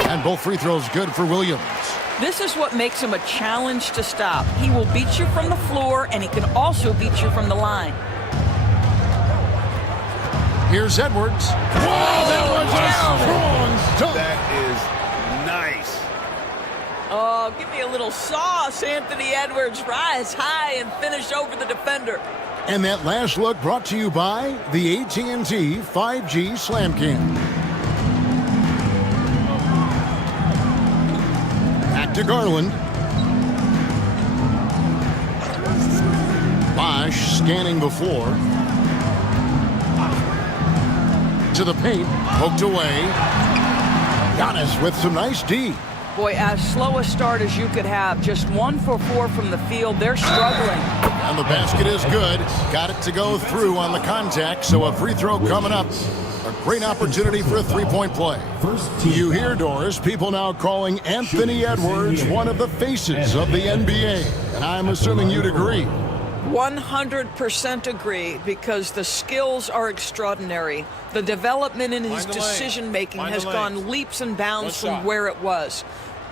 And both free throws good for Williams. This is what makes him a challenge to stop. He will beat you from the floor, and he can also beat you from the line. Here's Edwards. Wow, that was a strong dunk. That is nice. Oh, give me a little sauce, Anthony Edwards. Rise high and finish over the defender. And that last look brought to you by the AT&T 5G Slam Cam. Back to Garland. Bosch scanning the floor. To the paint, poked away. Giannis with some nice D. Boy, as slow a start as you could have. Just 1 for 4 from the field. They're struggling. And the basket is good. Got it to go through on the contact, so a free throw coming up. A great opportunity for a three-point play. You hear, Doris, people now calling Anthony Edwards one of the faces of the NBA. And I'm assuming you'd agree. 100% agree, because the skills are extraordinary. The development in his decision-making has gone leaps and bounds from where it was.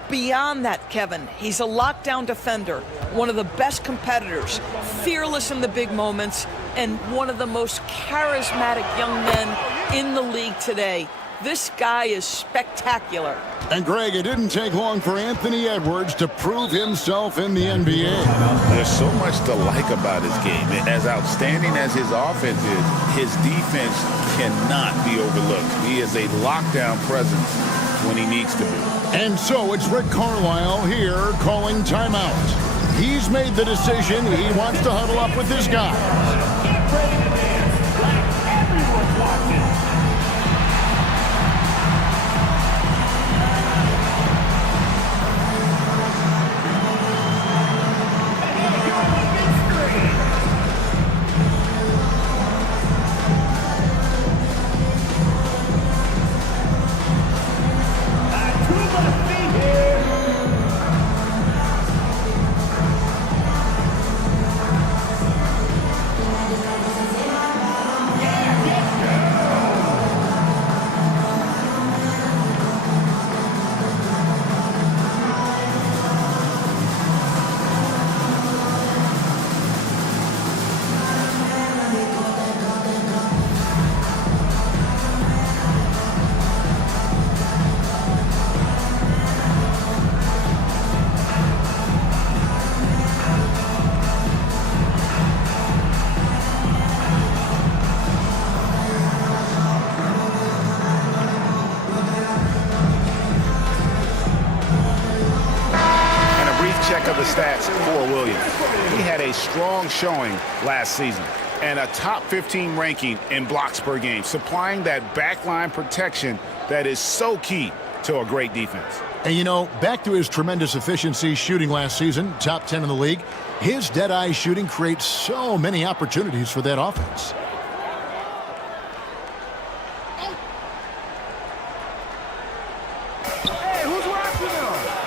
Beyond that, Kevin, he's a lockdown defender, one of the best competitors, fearless in the big moments, and one of the most charismatic young men in the league today. This guy is spectacular. And Greg, it didn't take long for Anthony Edwards to prove himself in the NBA. There's so much to like about his game. As outstanding as his offense is, his defense cannot be overlooked. He is a lockdown presence when he needs to be. And so it's Rick Carlisle here calling timeout. He's made the decision. He wants to huddle up with his guys. Get ready to dance like everyone's watching. Of the stats for Williams. He had a strong showing last season and a top 15 ranking in blocks per game, supplying that backline protection that is so key to a great defense. And you know, back to his tremendous efficiency shooting last season, top 10 in the league, his dead-eye shooting creates so many opportunities for that offense.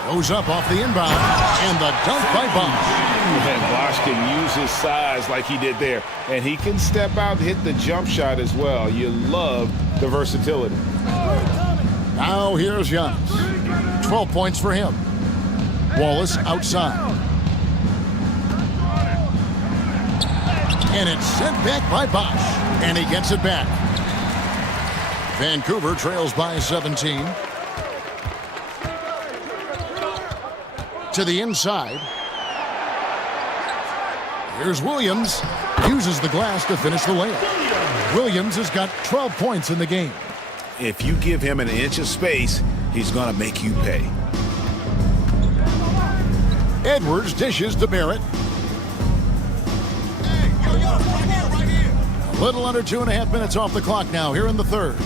Goes up off the inbound, and the dunk by Bosch. And Bosch can use his size like he did there. And he can step out and hit the jump shot as well. You love the versatility. Now here's Giannis. 12 points for him. Wallace outside. And it's sent back by Bosch. And he gets it back. Vancouver trails by 17. To the inside. Here's Williams. Uses the glass to finish the layup. Williams has got 12 points in the game. If you give him an inch of space, he's going to make you pay. Edwards dishes to Barrett. A little under 2.5 minutes off the clock now here in the third.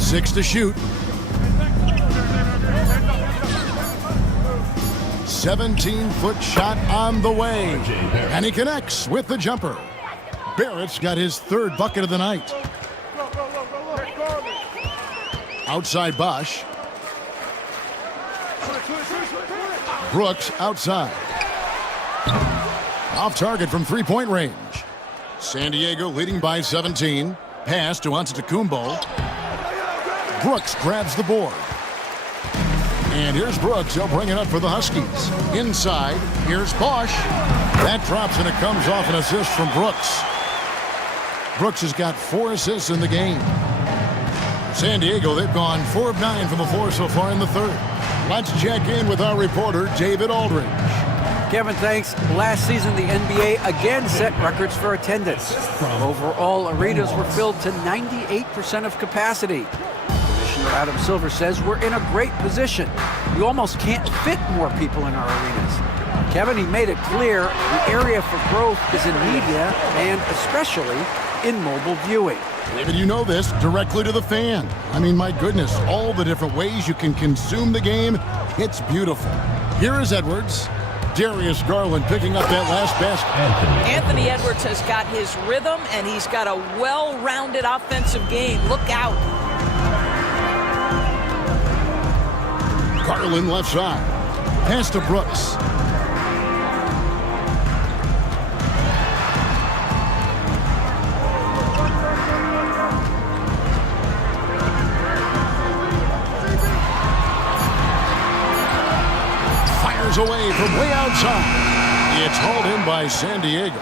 6 to shoot. 17-foot shot on the way. And he connects with the jumper. Barrett's got his third bucket of the night. Outside Bosch. Brooks outside. Off target from three-point range. San Diego leading by 17. Pass to Antetokounmpo. Brooks grabs the board. And here's Brooks. He'll bring it up for the Huskies. Inside, here's Bosch. That drops and it comes off an assist from Brooks. Brooks has got 4 assists in the game. San Diego, they've gone 4 of 9 from the floor so far in the third. Let's check in with our reporter, David Aldridge. Kevin, thanks. Last season, the NBA again set records for attendance. Overall, arenas were filled to 98% of capacity. Commissioner Adam Silver says we're in a great position. We almost can't fit more people in our arenas. Kevin, he made it clear the area for growth is in media and especially in mobile viewing. David, you know this, directly to the fan. I mean, my goodness, all the different ways you can consume the game, it's beautiful. Here is Edwards. Darius Garland picking up that last basket. Anthony Edwards has got his rhythm, and he's got a well-rounded offensive game. Look out. Garland left side. Pass to Brooks. Away from way outside. It's hauled in by San Diego.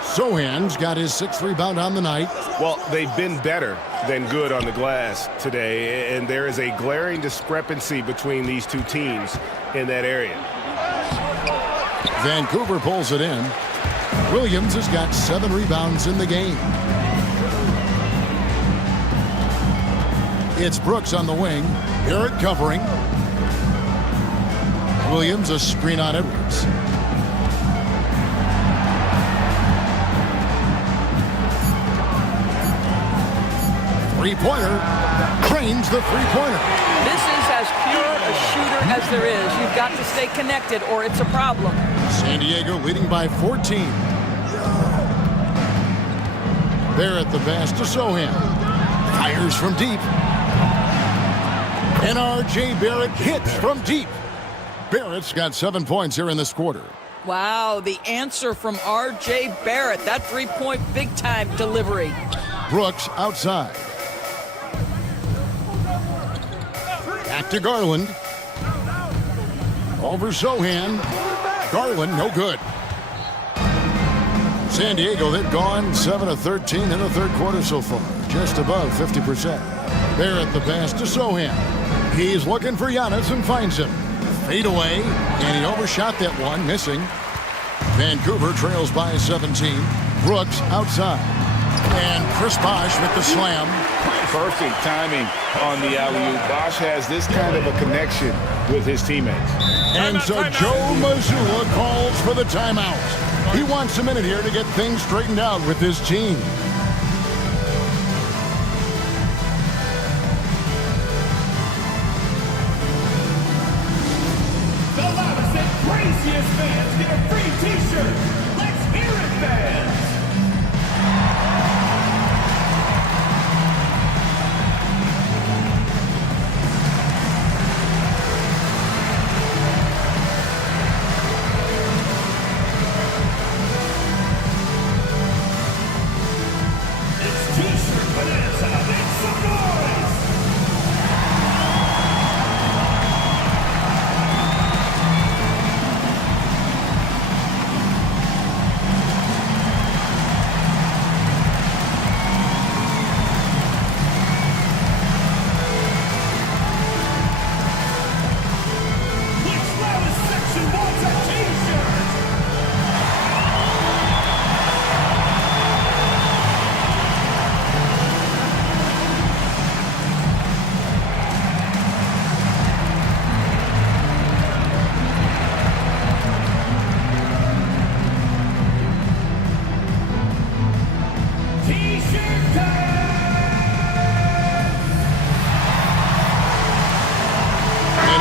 Sohan's got his 6th rebound on the night. Well, they've been better than good on the glass today, and there is a glaring discrepancy between these two teams in that area. Vancouver pulls it in. Williams has got 7 rebounds in the game. It's Brooks on the wing. Barrett covering. Williams, a screen on Edwards. Three-pointer. Cranes the three-pointer. This is as pure a shooter as there is. You've got to stay connected or it's a problem. San Diego leading by 14. Barrett the pass to Sohan. Fires from deep. And R.J. Barrett hits from deep. Barrett's got 7 points here in this quarter. Wow, the answer from R.J. Barrett. That three-point big-time delivery. Brooks outside. Back to Garland. Over Sohan. Garland, no good. San Diego, they've gone 7 of 13 in the third quarter so far. Just above 50%. Barrett the pass to Sohan. He's looking for Giannis and finds him. Fade away, and he overshot that one, missing. Vancouver trails by 17. Brooks outside. And Chris Bosch with the slam. Perfect timing on the alley-oop. Bosch has this kind of a connection with his teammates. And so Joe Mazzulla calls for the timeout. He wants a minute here to get things straightened out with his team. The loudest and craziest fans get a free t-shirt. Let's hear it, fans.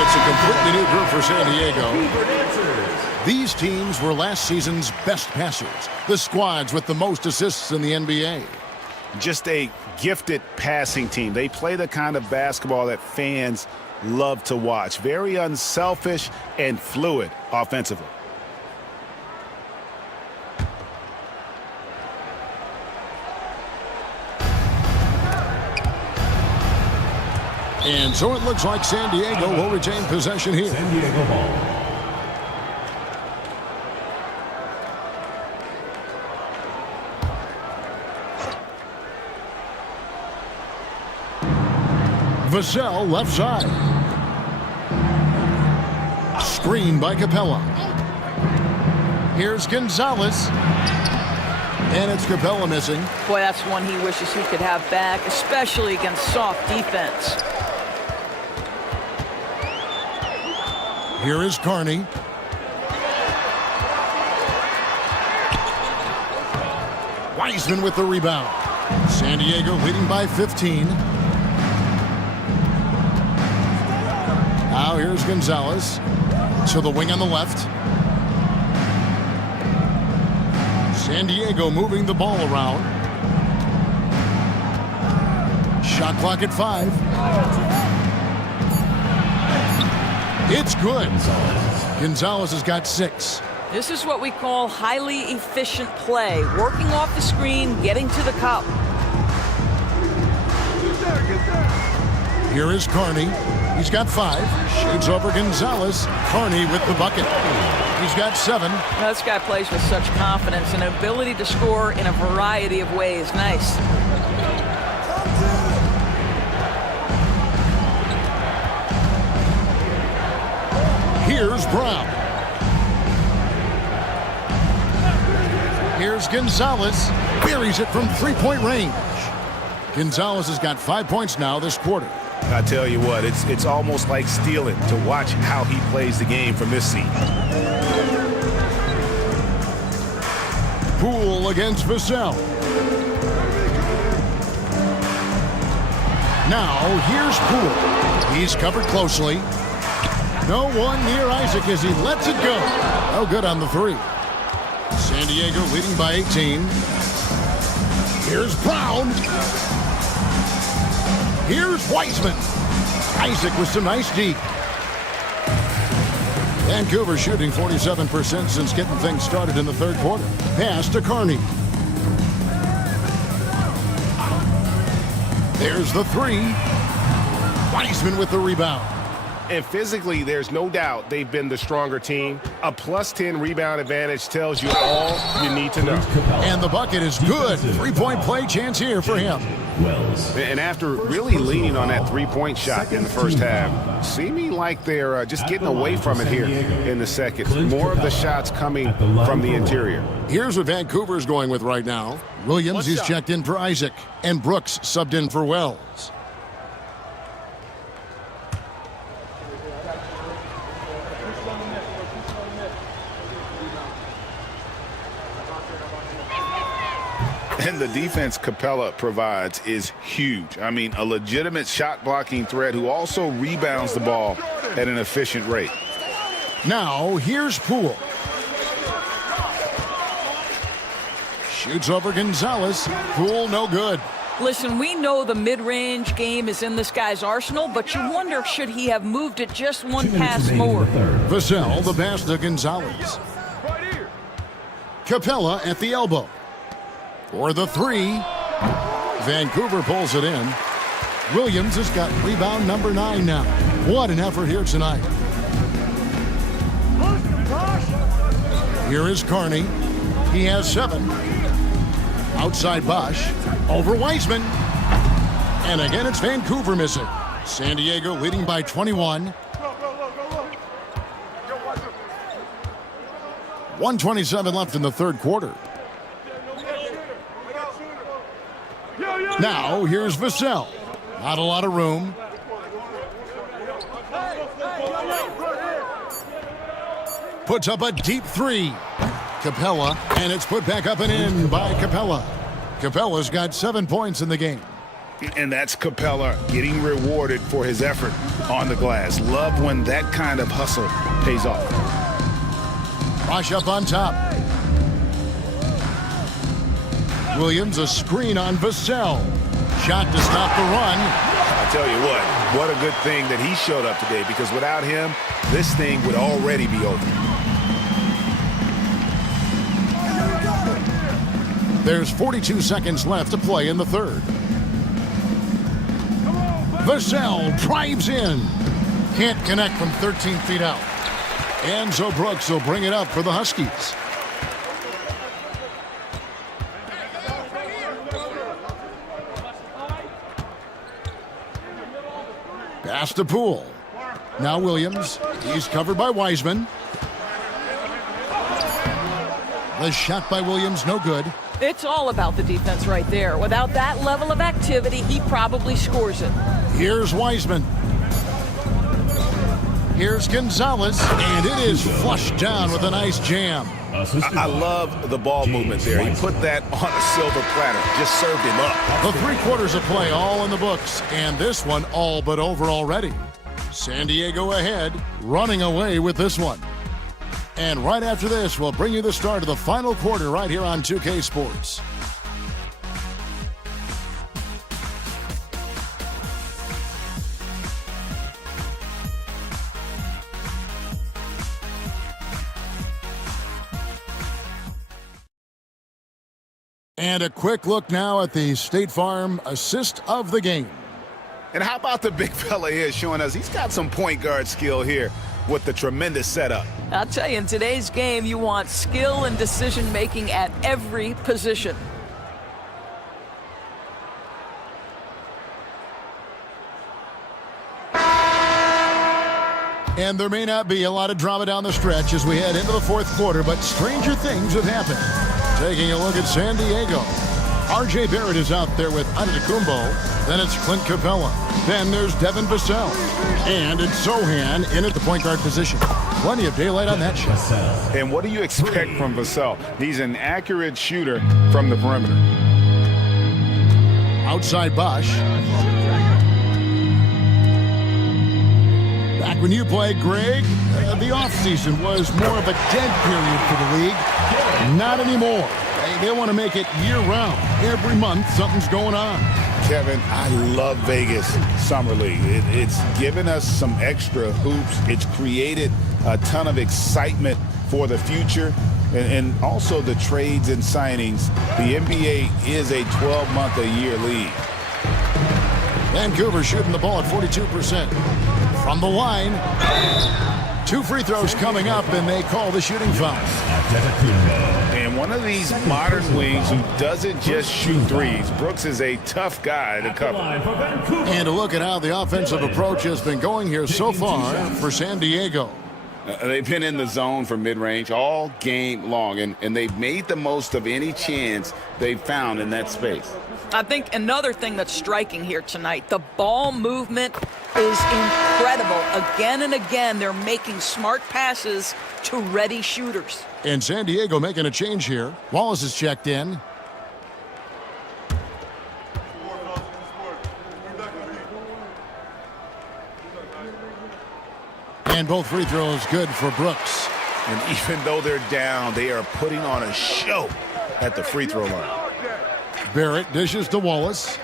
And it's a completely new group for San Diego. These teams were last season's best passers, the squads with the most assists in the NBA. Just a gifted passing team. They play the kind of basketball that fans love to watch. Very unselfish and fluid offensively. And so it looks like San Diego will retain possession here. San Diego ball. Vassell left side. Screen by Capella. Here's Gonzalez. And it's Capella missing. Boy, that's one he wishes he could have back, especially against soft defense. Here is Carney. Wiseman with the rebound. San Diego leading by 15. Now here's Gonzalez to the wing on the left. San Diego moving the ball around. Shot clock at 5. It's good. Gonzalez has got 6. This is what we call highly efficient play. Working off the screen, getting to the cup. Here is Carney. He's got 5. Shoots over Gonzalez. Carney with the bucket. He's got 7. Now, this guy plays with such confidence and ability to score in a variety of ways. Nice. Here's Brown. Here's Gonzalez. Buries it from three-point range. Gonzalez has got 5 points now this quarter. I tell you what, it's almost like stealing to watch how he plays the game from this seat. Poole against Vassell. Now here's Poole. He's covered closely. No one near Isaac as he lets it go. No good on the 3. San Diego leading by 18. Here's Brown. Here's Wiseman. Isaac with some nice deep. Vancouver shooting 47% since getting things started in the third quarter. Pass to Carney. There's the 3. Wiseman with the rebound. And physically, there's no doubt they've been the stronger team. A +10 rebound advantage tells you all you need to know. And the bucket is good. 3-point play chance here for him. And after really leaning on that 3-point shot in the first half, seeming like they're just getting away from it here in the second. More of the shots coming from the interior. Here's what Vancouver's going with right now. Williams is checked in for Isaac, and Brooks subbed in for Wells. And the defense Capella provides is huge. I mean, a legitimate shot blocking threat who also rebounds the ball at an efficient rate. Now here's Poole. Shoots over Gonzalez. Poole no good. Listen, we know the mid-range game is in this guy's arsenal, but you wonder, should he have moved it just one pass more? Vassell, the pass to Gonzalez. Capella at the elbow. For the 3. Vancouver pulls it in. Williams has got rebound number 9 now. What an effort here tonight. Here is Carney. He has 7. Outside Bosch. Over Wiseman. And again, it's Vancouver missing. San Diego leading by 21. 1:27 left in the third quarter. Now, here's Vassell. Not a lot of room. Puts up a deep 3. Capella, and it's put back up and in by Capella. Capella's got 7 points in the game. And that's Capella getting rewarded for his effort on the glass. Love when that kind of hustle pays off. Bosch up on top. Williams, a screen on Vassell. Shot to stop the run. I tell you what a good thing that he showed up today, because without him, this thing would already be over. There's 42 seconds left to play in the third. Vassell drives in. Can't connect from 13 feet out. And so Brooks will bring it up for the Huskies. Pass to Poole. Now Williams. He's covered by Wiseman. The shot by Williams, no good. It's all about the defense right there. Without that level of activity, he probably scores it. Here's Wiseman. Here's Gonzalez, and it is flushed down with a nice jam. I love the ball movement there. He put that on a silver platter, just served him up. The 3 quarters of play all in the books, and this one all but over already. San Diego ahead, running away with this one. And right after this, we'll bring you the start of the final quarter right here on 2K Sports. And a quick look now at the State Farm assist of the game. And how about the big fella here showing us he's got some point guard skill here with the tremendous setup. I'll tell you, in today's game, you want skill and decision-making at every position. And there may not be a lot of drama down the stretch as we head into the fourth quarter, but stranger things have happened. Taking a look at San Diego. R.J. Barrett is out there with Antetokounmpo. Then it's Clint Capella. Then there's Devin Vassell. And it's Sohan in at the point guard position. Plenty of daylight on that shot. And what do you expect from Vassell? He's an accurate shooter from the perimeter. Outside Bosch. Back when you played, Greg, the offseason was more of a dead period for the league. Not anymore. They want to make it year-round. Every month, something's going on. Kevin, I love Vegas Summer League. It's given us some extra hoops. It's created a ton of excitement for the future. And also the trades and signings. The NBA is a 12-month-a-year league. Vancouver shooting the ball at 42%. From the line, 2 free throws coming up, and they call the shooting foul. And one of these modern wings who doesn't just shoot threes. Brooks is a tough guy to cover. And a look at how the offensive approach has been going here so far for San Diego. They've been in the zone for mid-range all game long, and they've made the most of any chance they've found in that space. I think another thing that's striking here tonight, the ball movement is incredible. Again and again, they're making smart passes to ready shooters. And San Diego making a change here. Wallace is checked in. And both free throws good for Brooks. And even though they're down, they are putting on a show at the free throw line. Barrett dishes to Wallace.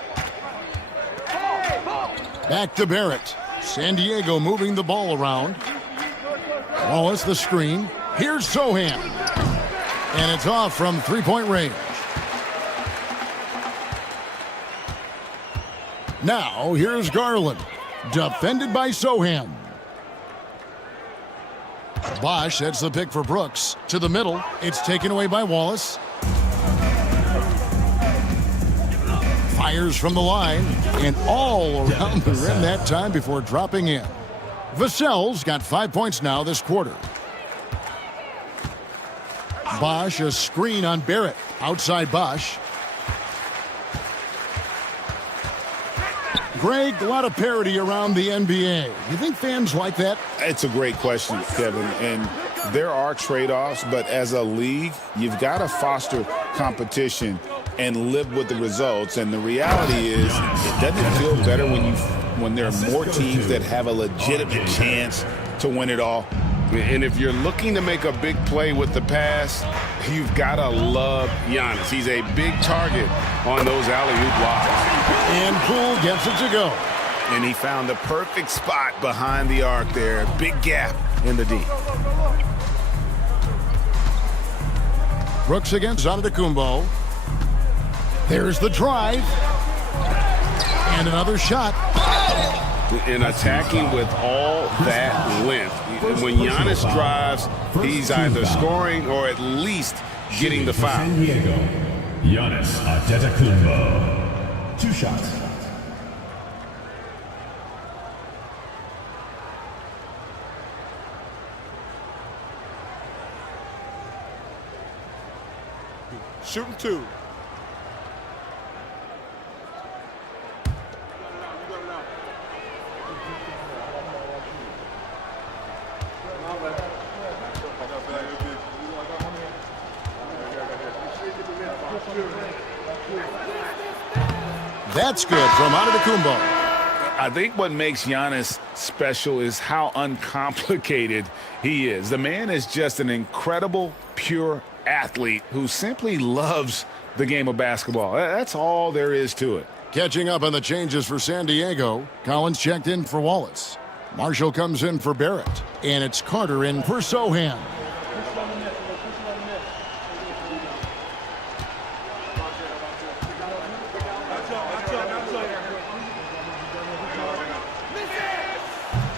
Back to Barrett. San Diego moving the ball around. Wallace the screen. Here's Sohan. And it's off from three-point range. Now here's Garland. Defended by Sohan. Bosch sets the pick for Brooks. To the middle. It's taken away by Wallace. Fires from the line and all around the rim that time before dropping in. Vassell's got 5 points now this quarter. Bosch, a screen on Barrett. Outside Bosch. Greg, a lot of parity around the NBA. You think fans like that? It's a great question, Kevin. And there are trade-offs, but as a league, you've got to foster competition and live with the results. And the reality is, it doesn't feel better when there are more teams that have a legitimate chance to win it all. And if you're looking to make a big play with the pass, you've got to love Giannis. He's a big target on those alley-oop lobs. And Poole gets it to go. And he found the perfect spot behind the arc there. Big gap in the D. Brooks against Antetokounmpo. There's the drive. And another shot. And attacking with all that length. When Giannis drives, he's either scoring or at least getting the foul. San Diego, Giannis Antetokounmpo. 2 shots. Shooting 2. That's good from Antetokounmpo. I think what makes Giannis special is how uncomplicated he is. The man is just an incredible, pure athlete who simply loves the game of basketball. That's all there is to it. Catching up on the changes for San Diego. Collins checked in for Wallace. Marshall comes in for Barrett. And it's Carter in for Sohan.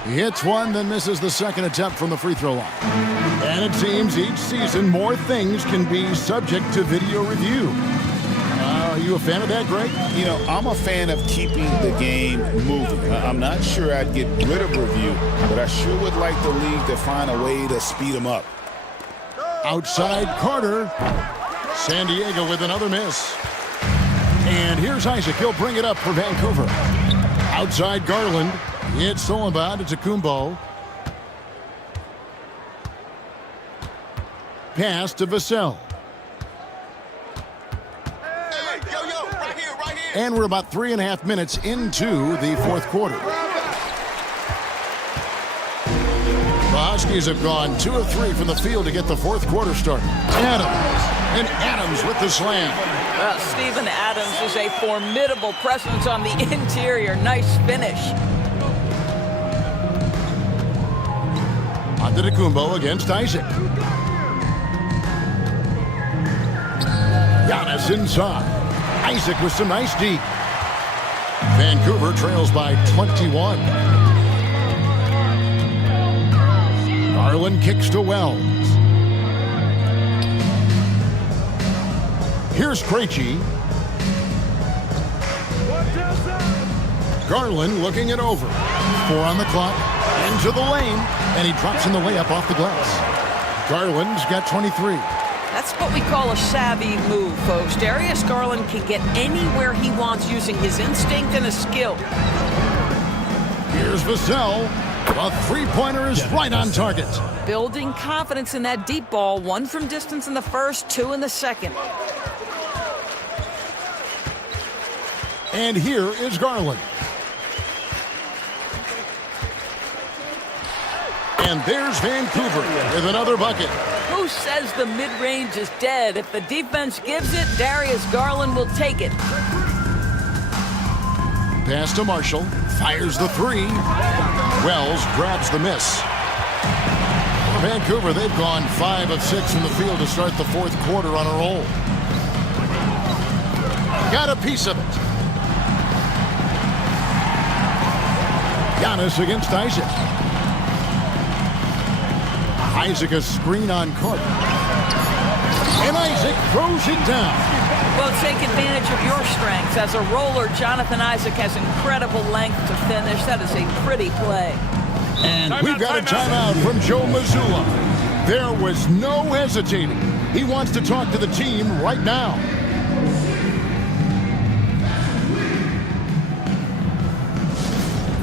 He hits one, then misses the second attempt from the free throw line. And it seems each season more things can be subject to video review. Are you a fan of that, Greg? You know, I'm a fan of keeping the game moving. I'm not sure I'd get rid of review, but I sure would like the league to find a way to speed them up. Outside Carter. San Diego with another miss. And here's Isaac. He'll bring it up for Vancouver. Outside Garland. It's Solomon to Kumbo. Pass to Vassell. And we're about 3.5 minutes into the fourth quarter. The Huskies have gone 2 of 3 from the field to get the fourth quarter started. Adams. And Adams with the slam. Well, Steven Adams is a formidable presence on the interior. Nice finish. Antetokounmpo against Isaac. Giannis inside. Isaac with some nice deep. Vancouver trails by 21. Garland kicks to Wells. Here's Krejci. Garland looking it over. 4 on the clock. Into the lane. And he drops in the layup off the glass. Garland's got 23. That's what we call a savvy move, folks. Darius Garland can get anywhere he wants using his instinct and his skill. Here's Vassell. A three-pointer is right on target. Building confidence in that deep ball. 1 from distance in the first, 2 in the second. And here is Garland. And there's Vancouver with another bucket. Who says the mid-range is dead? If the defense gives it, Darius Garland will take it. Pass to Marshall. Fires the 3. Wells grabs the miss. For Vancouver, they've gone 5 of 6 from the field to start the fourth quarter on a roll. Got a piece of it. Giannis against Isaac. Isaac a screen on Carter. And Isaac throws it down. Well, take advantage of your strengths. As a roller, Jonathan Isaac has incredible length to finish. That is a pretty play. And we've got a timeout from Joe Mazzulla. There was no hesitating. He wants to talk to the team right now.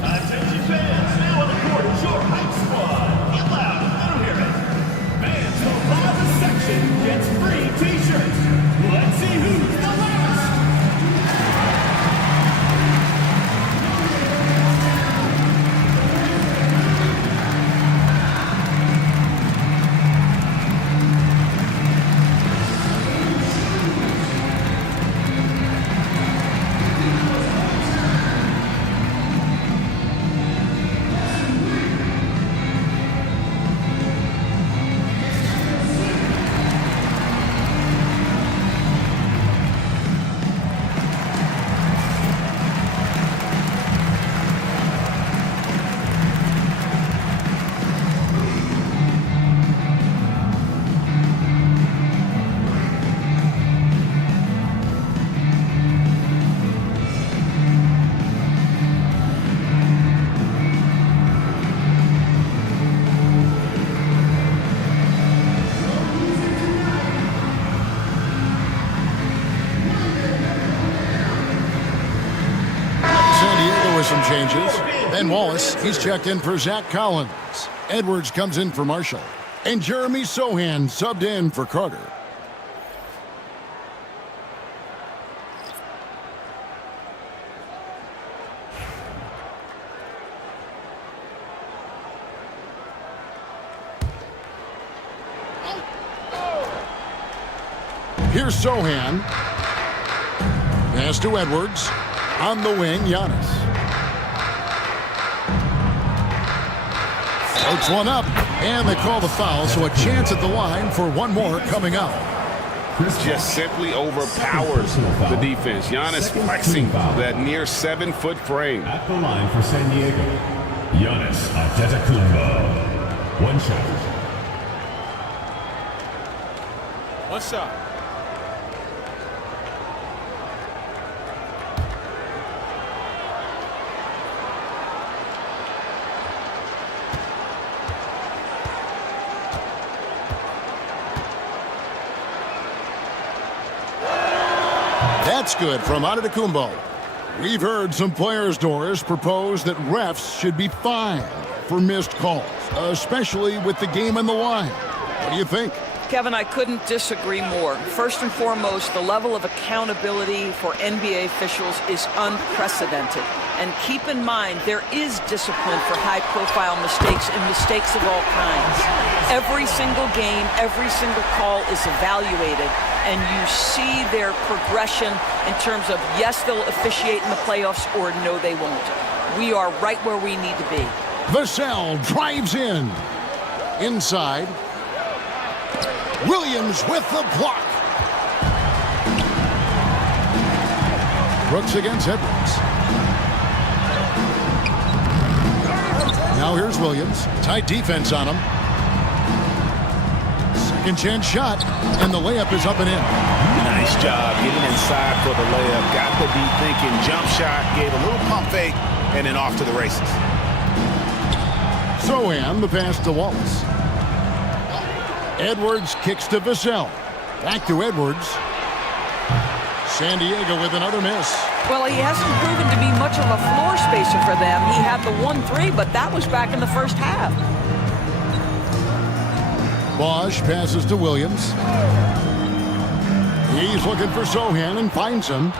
Attention fans, now on the court is your hype squad. Get loud, let them hear it. Fans from Plaza section gets free t-shirts. Let's see who's the loudest. changes. Ben Wallace, he's checked in for Zach Collins. Edwards comes in for Marshall. And Jeremy Sohan subbed in for Carter. Here's Sohan. Pass to Edwards. On the wing, Giannis. Floats one up, and they call the foul, so a chance at the line for one more coming up. Just simply overpowers the defense. Giannis flexing that near 7-foot frame. At the line for San Diego, Giannis Antetokounmpo. One shot. One shot. That's good from Antetokounmpo. We've heard some players, Doris, propose that refs should be fined for missed calls, especially with the game on the line. What do you think? Kevin, I couldn't disagree more. First and foremost, the level of accountability for NBA officials is unprecedented. And keep in mind, there is discipline for high-profile mistakes and mistakes of all kinds. Every single game, every single call is evaluated, and you see their progression in terms of, yes, they'll officiate in the playoffs, or no, they won't. We are right where we need to be. Vassell drives in. Inside. Williams with the block. Brooks against Edwards. Now here's Williams. Tight defense on him. Second chance shot, and the layup is up and in. Nice job getting inside for the layup. Got the deep thinking jump shot, gave a little pump fake, and then off to the races. Sohan, the pass to Wallace. Edwards kicks to Vassell. Back to Edwards. San Diego with another miss. Well, he hasn't proven to be much of a floor spacer for them. He had the 1-3, but that was back in the first half. Bosch passes to Williams. He's looking for Sohan and finds him.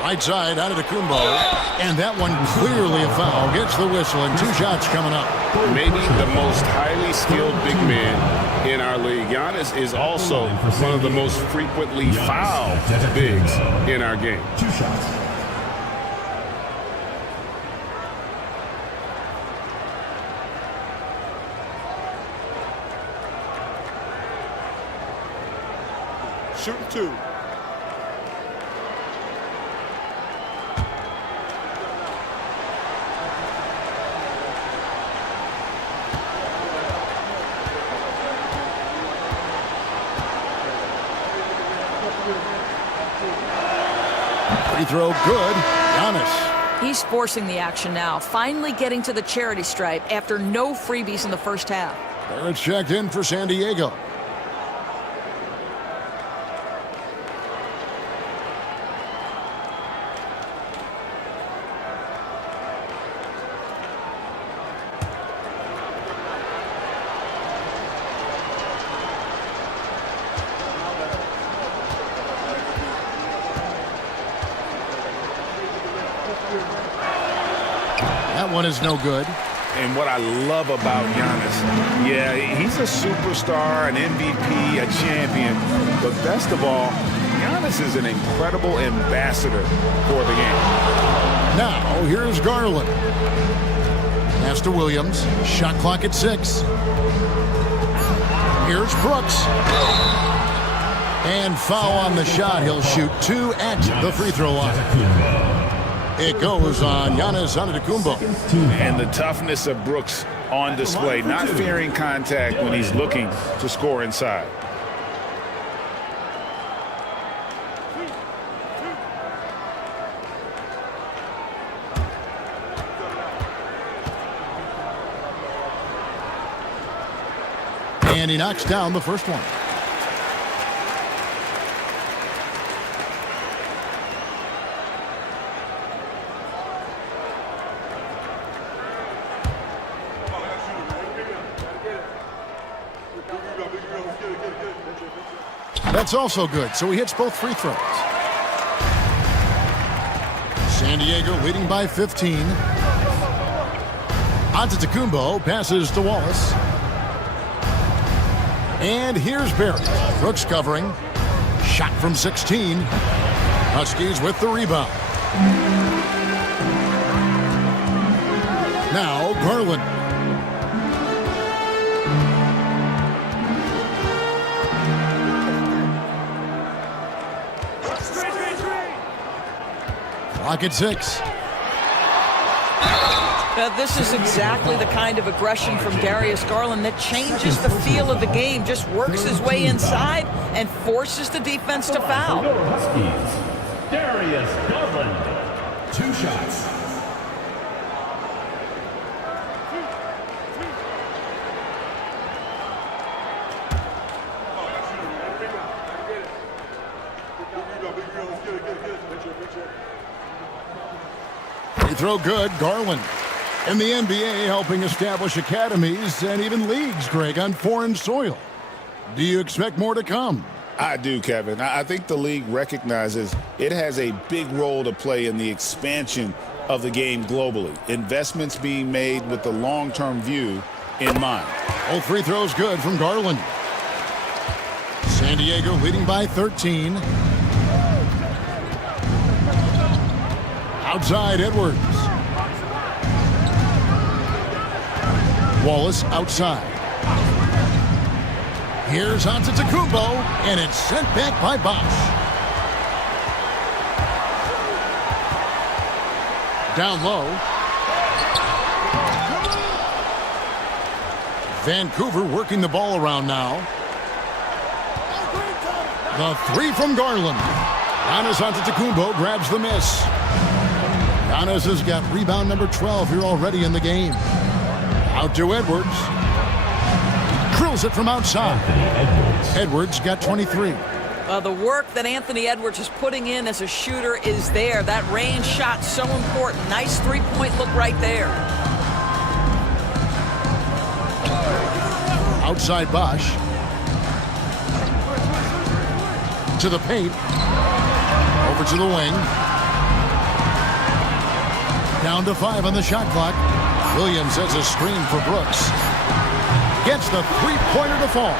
Right side, Antetokounmpo. And that one clearly a foul. Gets the whistle, and 2 shots coming up. Maybe the most highly skilled big man in our league. Giannis is also one of the most frequently fouled bigs in our game. 2 shots. Shooting 2. Free throw good. Giannis. He's forcing the action now, finally getting to the charity stripe after no freebies in the first half. Barrett's checked in for San Diego. That one is no good. And what I love about Giannis, yeah, he's a superstar, an MVP, a champion, but best of all, Giannis is an incredible ambassador for the game. Now, here's Garland. Pass to Williams. Shot clock at 6. Here's Brooks. And foul on the shot. He'll shoot 2 at the free throw line. It goes on Giannis Antetokounmpo. And the toughness of Brooks on display, not fearing contact when he's looking to score inside. And he knocks down the first one. That's also good, so he hits both free throws. San Diego leading by 15. Antetokounmpo passes to Wallace. And here's Barrett. Brooks covering. Shot from 16. Huskies with the rebound. Now Garland. Clock at 6. This is exactly the kind of aggression from Darius Garland that changes the feel of the game, just works his way inside and forces the defense to foul. Huskies, Darius Garland. 2 shots. Free throw good, Garland. In the NBA, helping establish academies and even leagues, Greg, on foreign soil. Do you expect more to come? I do, Kevin. I think the league recognizes it has a big role to play in the expansion of the game globally. Investments being made with the long-term view in mind. Both free throws good from Garland. San Diego leading by 13. Outside, Edwards. Wallace outside. Here's Antetokounmpo, and it's sent back by Bosch. Down low. Vancouver working the ball around now. The 3 from Garland. Giannis Antetokounmpo grabs the miss. Giannis has got rebound number 12 here already in the game. Out to Edwards. Drills it from outside. Edwards got 23. The work that Anthony Edwards is putting in as a shooter is there. That range shot so important. Nice three-point look right there. Outside Bosch. To the paint. Over to the wing. Down to 5 on the shot clock. Williams has a screen for Brooks. Gets the three-pointer to fall.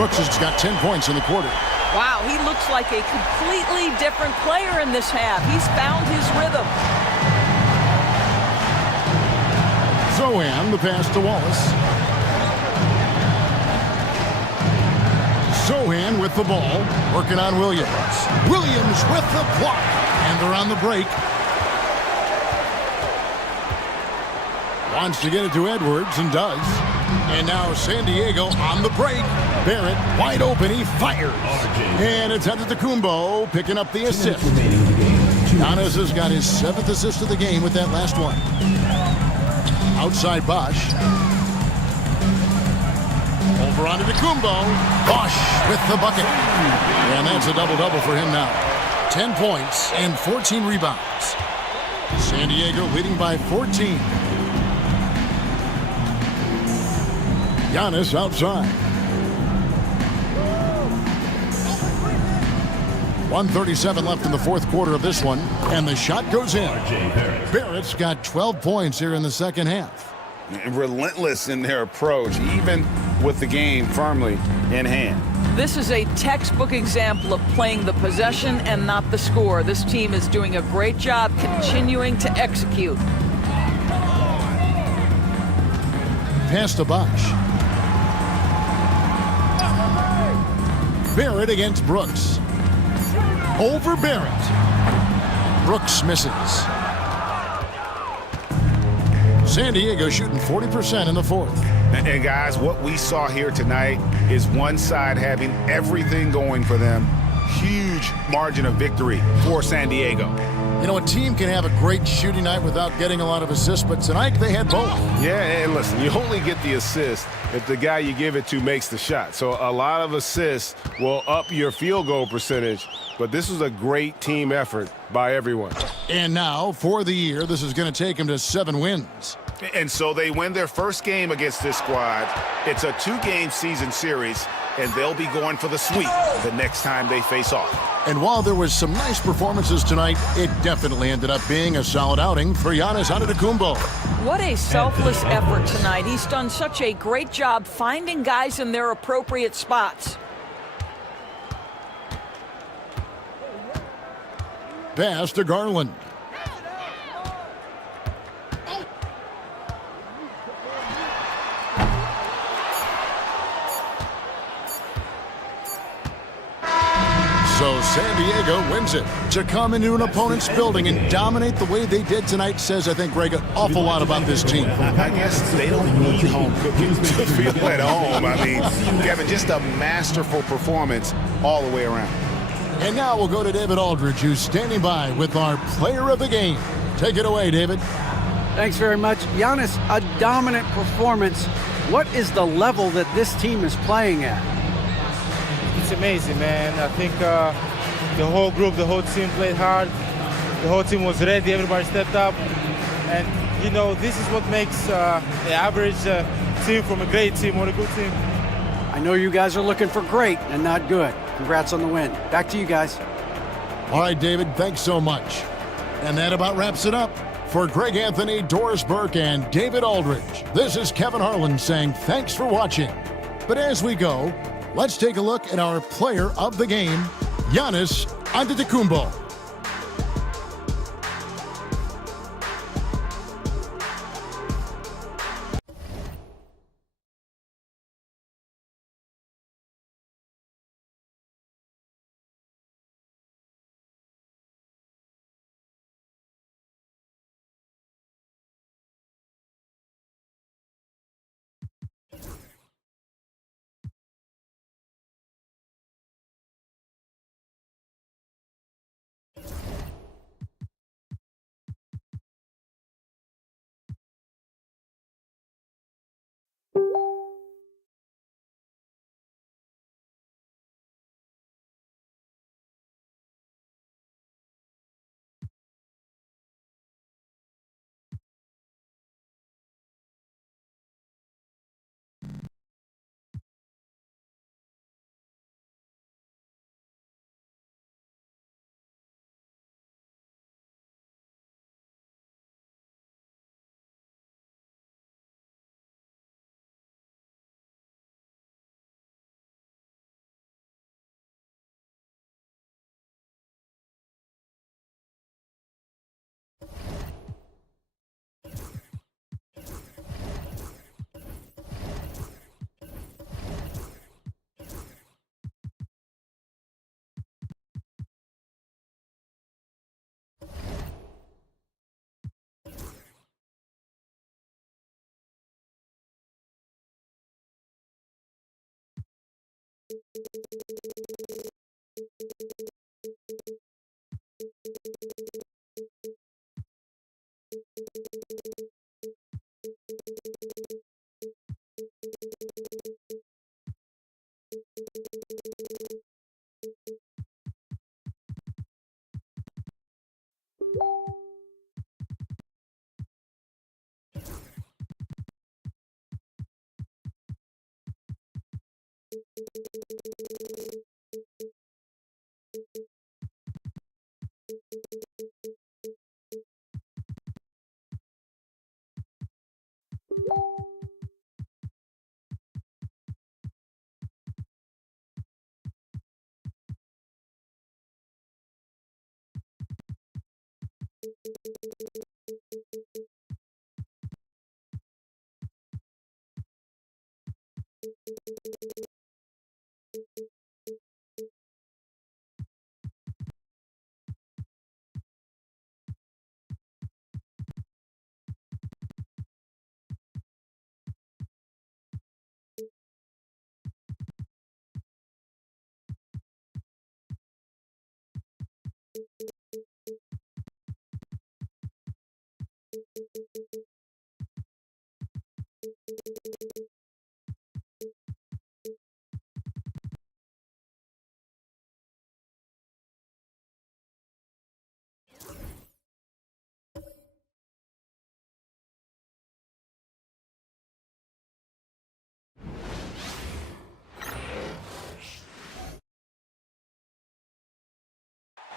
Brooks has got 10 points in the quarter. Wow, he looks like a completely different player in this half. He's found his rhythm. Zohan, the pass to Wallace. Zohan with the ball, working on Williams. Williams with the block, and they're on the break. Wants to get it to Edwards, and does. And now San Diego on the break. Barrett wide open, he fires. And it's Antetokounmpo picking up the assist. Giannis has got his 7th assist of the game with that last one. Outside Bosch. Over on Antetokounmpo. Bosch with the bucket. And that's a double-double for him now. 10 points and 14 rebounds. San Diego leading by 14. Giannis outside. 1:37 left in the fourth quarter of this one, and the shot goes in. Barrett's got 12 points here in the second half. Relentless in their approach, even with the game firmly in hand. This is a textbook example of playing the possession and not the score. This team is doing a great job continuing to execute. Pass to Bosch. Barrett against Brooks. Over Barrett. Brooks misses. San Diego shooting 40% in the fourth. And guys, what we saw here tonight is one side having everything going for them. Huge margin of victory for San Diego. You know, a team can have a great shooting night without getting a lot of assists, but tonight they had both. Yeah, and listen, you only get the assist if the guy you give it to makes the shot. So a lot of assists will up your field goal percentage, but this was a great team effort by everyone. And now, for the year, this is going to take them to 7 wins. And so they win their first game against this squad. It's a 2-game season series. and they'll be going for the sweep the next time they face off. And while there was some nice performances tonight, it definitely ended up being a solid outing for Giannis Antetokounmpo. What a selfless effort tonight. He's done such a great job finding guys in their appropriate spots. Pass to Garland. So San Diego wins it. To come into an opponent's building and dominate the way they did tonight says, I think, Greg, an awful lot about this team. I guess they don't need home cooking to feel at home. I mean, Kevin, just a masterful performance all the way around. And now we'll go to David Aldridge, who's standing by with our player of the game. Take it away, David. Thanks very much. Giannis, a dominant performance. What is the level that this team is playing at? It's amazing, man. I think the whole group, the whole team played hard. The whole team was ready. Everybody stepped up. And, you know, this is what makes the average team from a great team or a good team. I know you guys are looking for great and not good. Congrats on the win. Back to you guys. All right, David, thanks so much. And that about wraps it up. For Greg Anthony, Doris Burke, and David Aldridge, this is Kevin Harlan saying thanks for watching. But as we go, let's take a look at our player of the game, Giannis Antetokounmpo.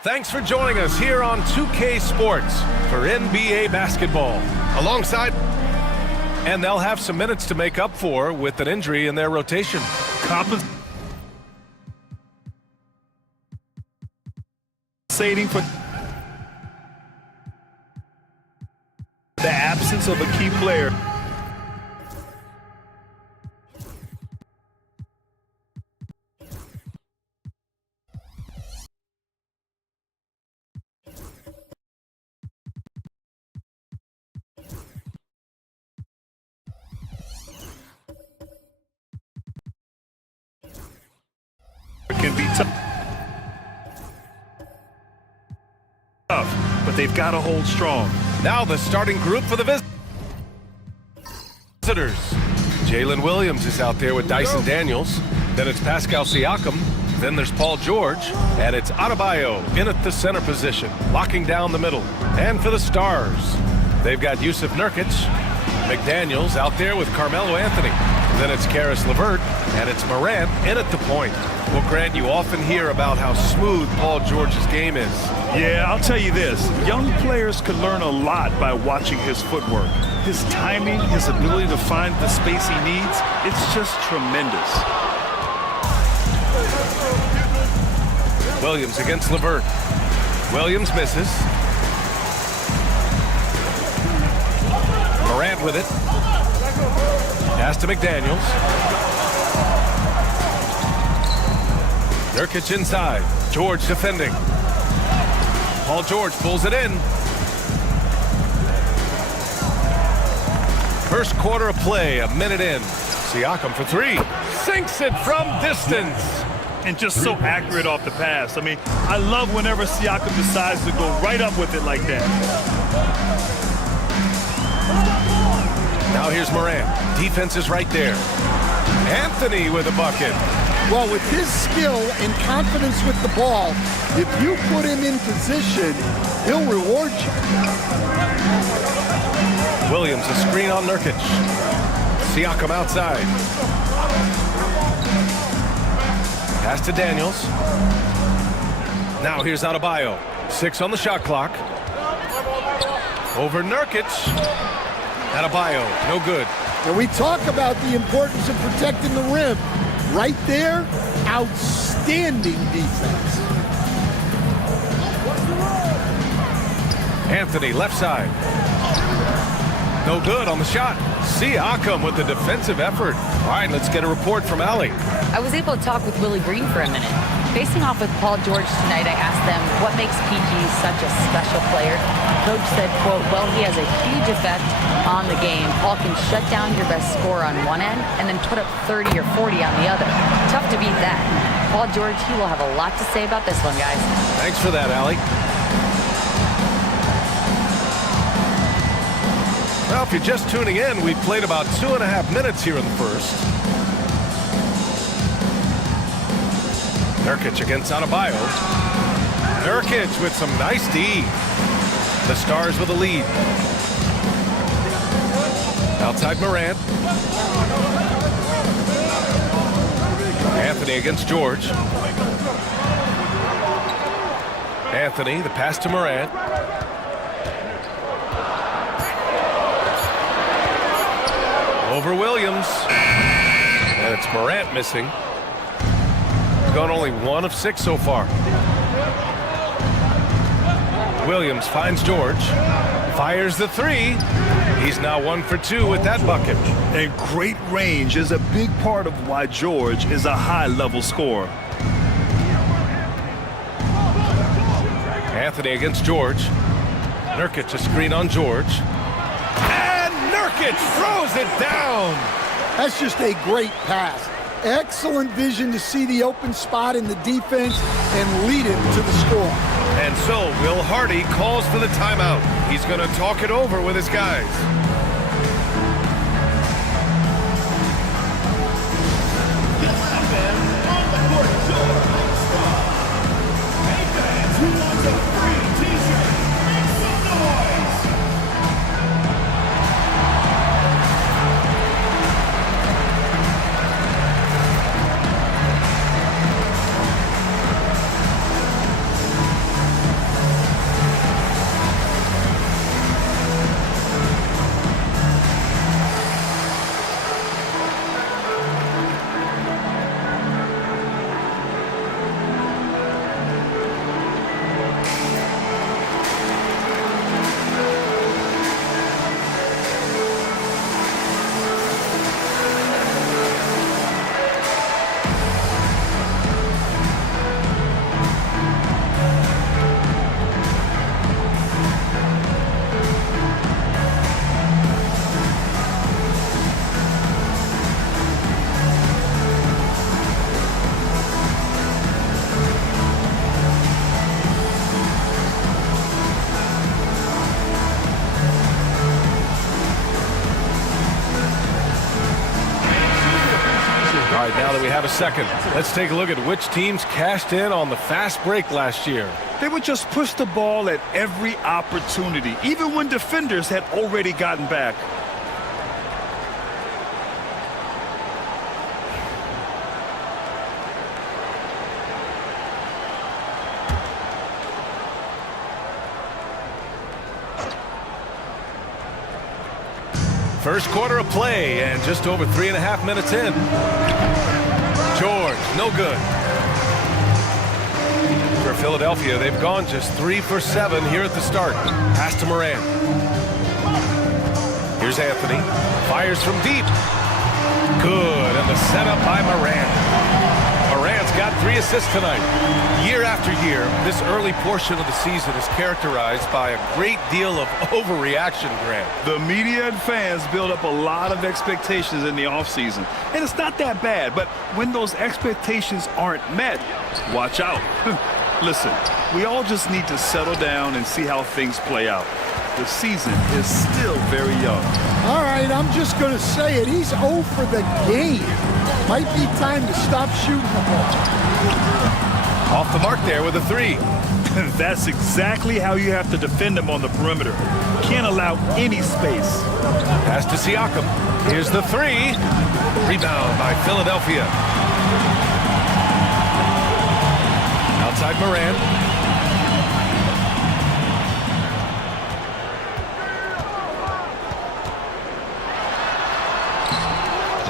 Thanks for joining us here on 2K Sports for NBA basketball. Alongside, and they'll have some minutes to make up for with an injury in their rotation. Compensating for the absence of a key player. Can be tough, but they've got to hold strong. Now the starting group for the visitors. Jalen Williams is out there with Dyson Daniels. Then it's Pascal Siakam. Then there's Paul George. And it's Adebayo in at the center position, locking down the middle. And for the Stars, they've got Yusuf Nurkic. McDaniels out there with Carmelo Anthony. Then it's Karis LeVert, and it's Morant in at the point. Well, Grant, you often hear about how smooth Paul George's game is. Yeah, I'll tell you this. Young players could learn a lot by watching his footwork. His timing, his ability to find the space he needs, it's just tremendous. Williams against LeVert. Williams misses. Morant with it. Pass to McDaniels. Nurkic inside. George defending. Paul George pulls it in. First quarter of play, a minute in. Siakam for three. Sinks it from distance. And just so accurate off the pass. I mean, I love whenever Siakam decides to go right up with it like that. Now here's Morant. Defense is right there. Anthony with a bucket. Well, with his skill and confidence with the ball, if you put him in position, he'll reward you. Williams, a screen on Nurkic. Siakam outside. Pass to Daniels. Now here's Adebayo. 6 on the shot clock. Over Nurkic. Adebayo, no good. And we talk about the importance of protecting the rim. Right there, outstanding defense. Anthony, left side. No good on the shot. Siakam with the defensive effort. All right, let's get a report from Allie. I was able to talk with Willie Green for a minute. Facing off with Paul George tonight, I asked them what makes PG such a special player. Coach said, quote, well, he has a huge effect on the game. Paul can shut down your best scorer on one end and then put up 30 or 40 on the other. Tough to beat that. Paul George, he will have a lot to say about this one, guys. Thanks for that, Allie. Well, if you're just tuning in, we've played about 2.5 minutes here in the first. Nurkic against Adebayo. Nurkic with some nice D. The Stars with a lead. Outside Morant. Anthony against George. Anthony, the pass to Morant. Over Williams. And it's Morant missing. Gone only 1 of 6 so far. Williams finds George. Fires the three. He's now 1 for 2 with that bucket. And great range is a big part of why George is a high-level scorer. Anthony against George. Nurkic a screen on George. And Nurkic throws it down. That's just a great pass. Excellent vision to see the open spot in the defense and lead it to the score. And so Will Hardy calls for the timeout. He's going to talk it over with his guys. right, now that we have a second, let's take a look at which teams cashed in on the fast break last year. They would just push the ball at every opportunity, even when defenders had already gotten back. First quarter of play and just over 3.5 minutes in. George, no good. For Philadelphia, they've gone just 3 for 7 here at the start. Pass to Moran. Here's Anthony. Fires from deep. Good, and the setup by Moran. Moran's got 3 assists tonight. Year after year, this early portion of the season is characterized by a great deal of overreaction, Grant. The media and fans build up a lot of expectations in the offseason, and it's not that bad, but when those expectations aren't met, watch out. Listen, we all just need to settle down and see how things play out. The season is still very young. All right, I'm just going to say it. He's 0 for the game. Might be time to stop shooting the ball. Off the mark there with a 3. That's exactly how you have to defend him on the perimeter. Can't allow any space. Pass to Siakam. Here's the 3. Rebound by Philadelphia. Outside Moran.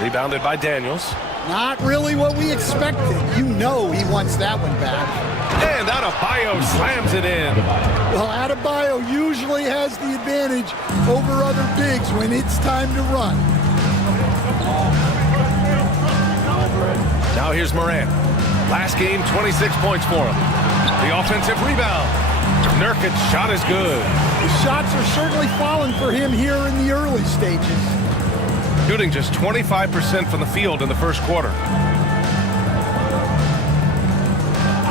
Rebounded by Daniels. Not really what we expected. You know he wants that one back. And Adebayo slams it in. Well, Adebayo usually has the advantage over other bigs when it's time to run. Now here's Moran. Last game, 26 points for him. The offensive rebound. Nurkic's shot is good. The shots are certainly falling for him here in the early stages. Shooting just 25% from the field in the first quarter.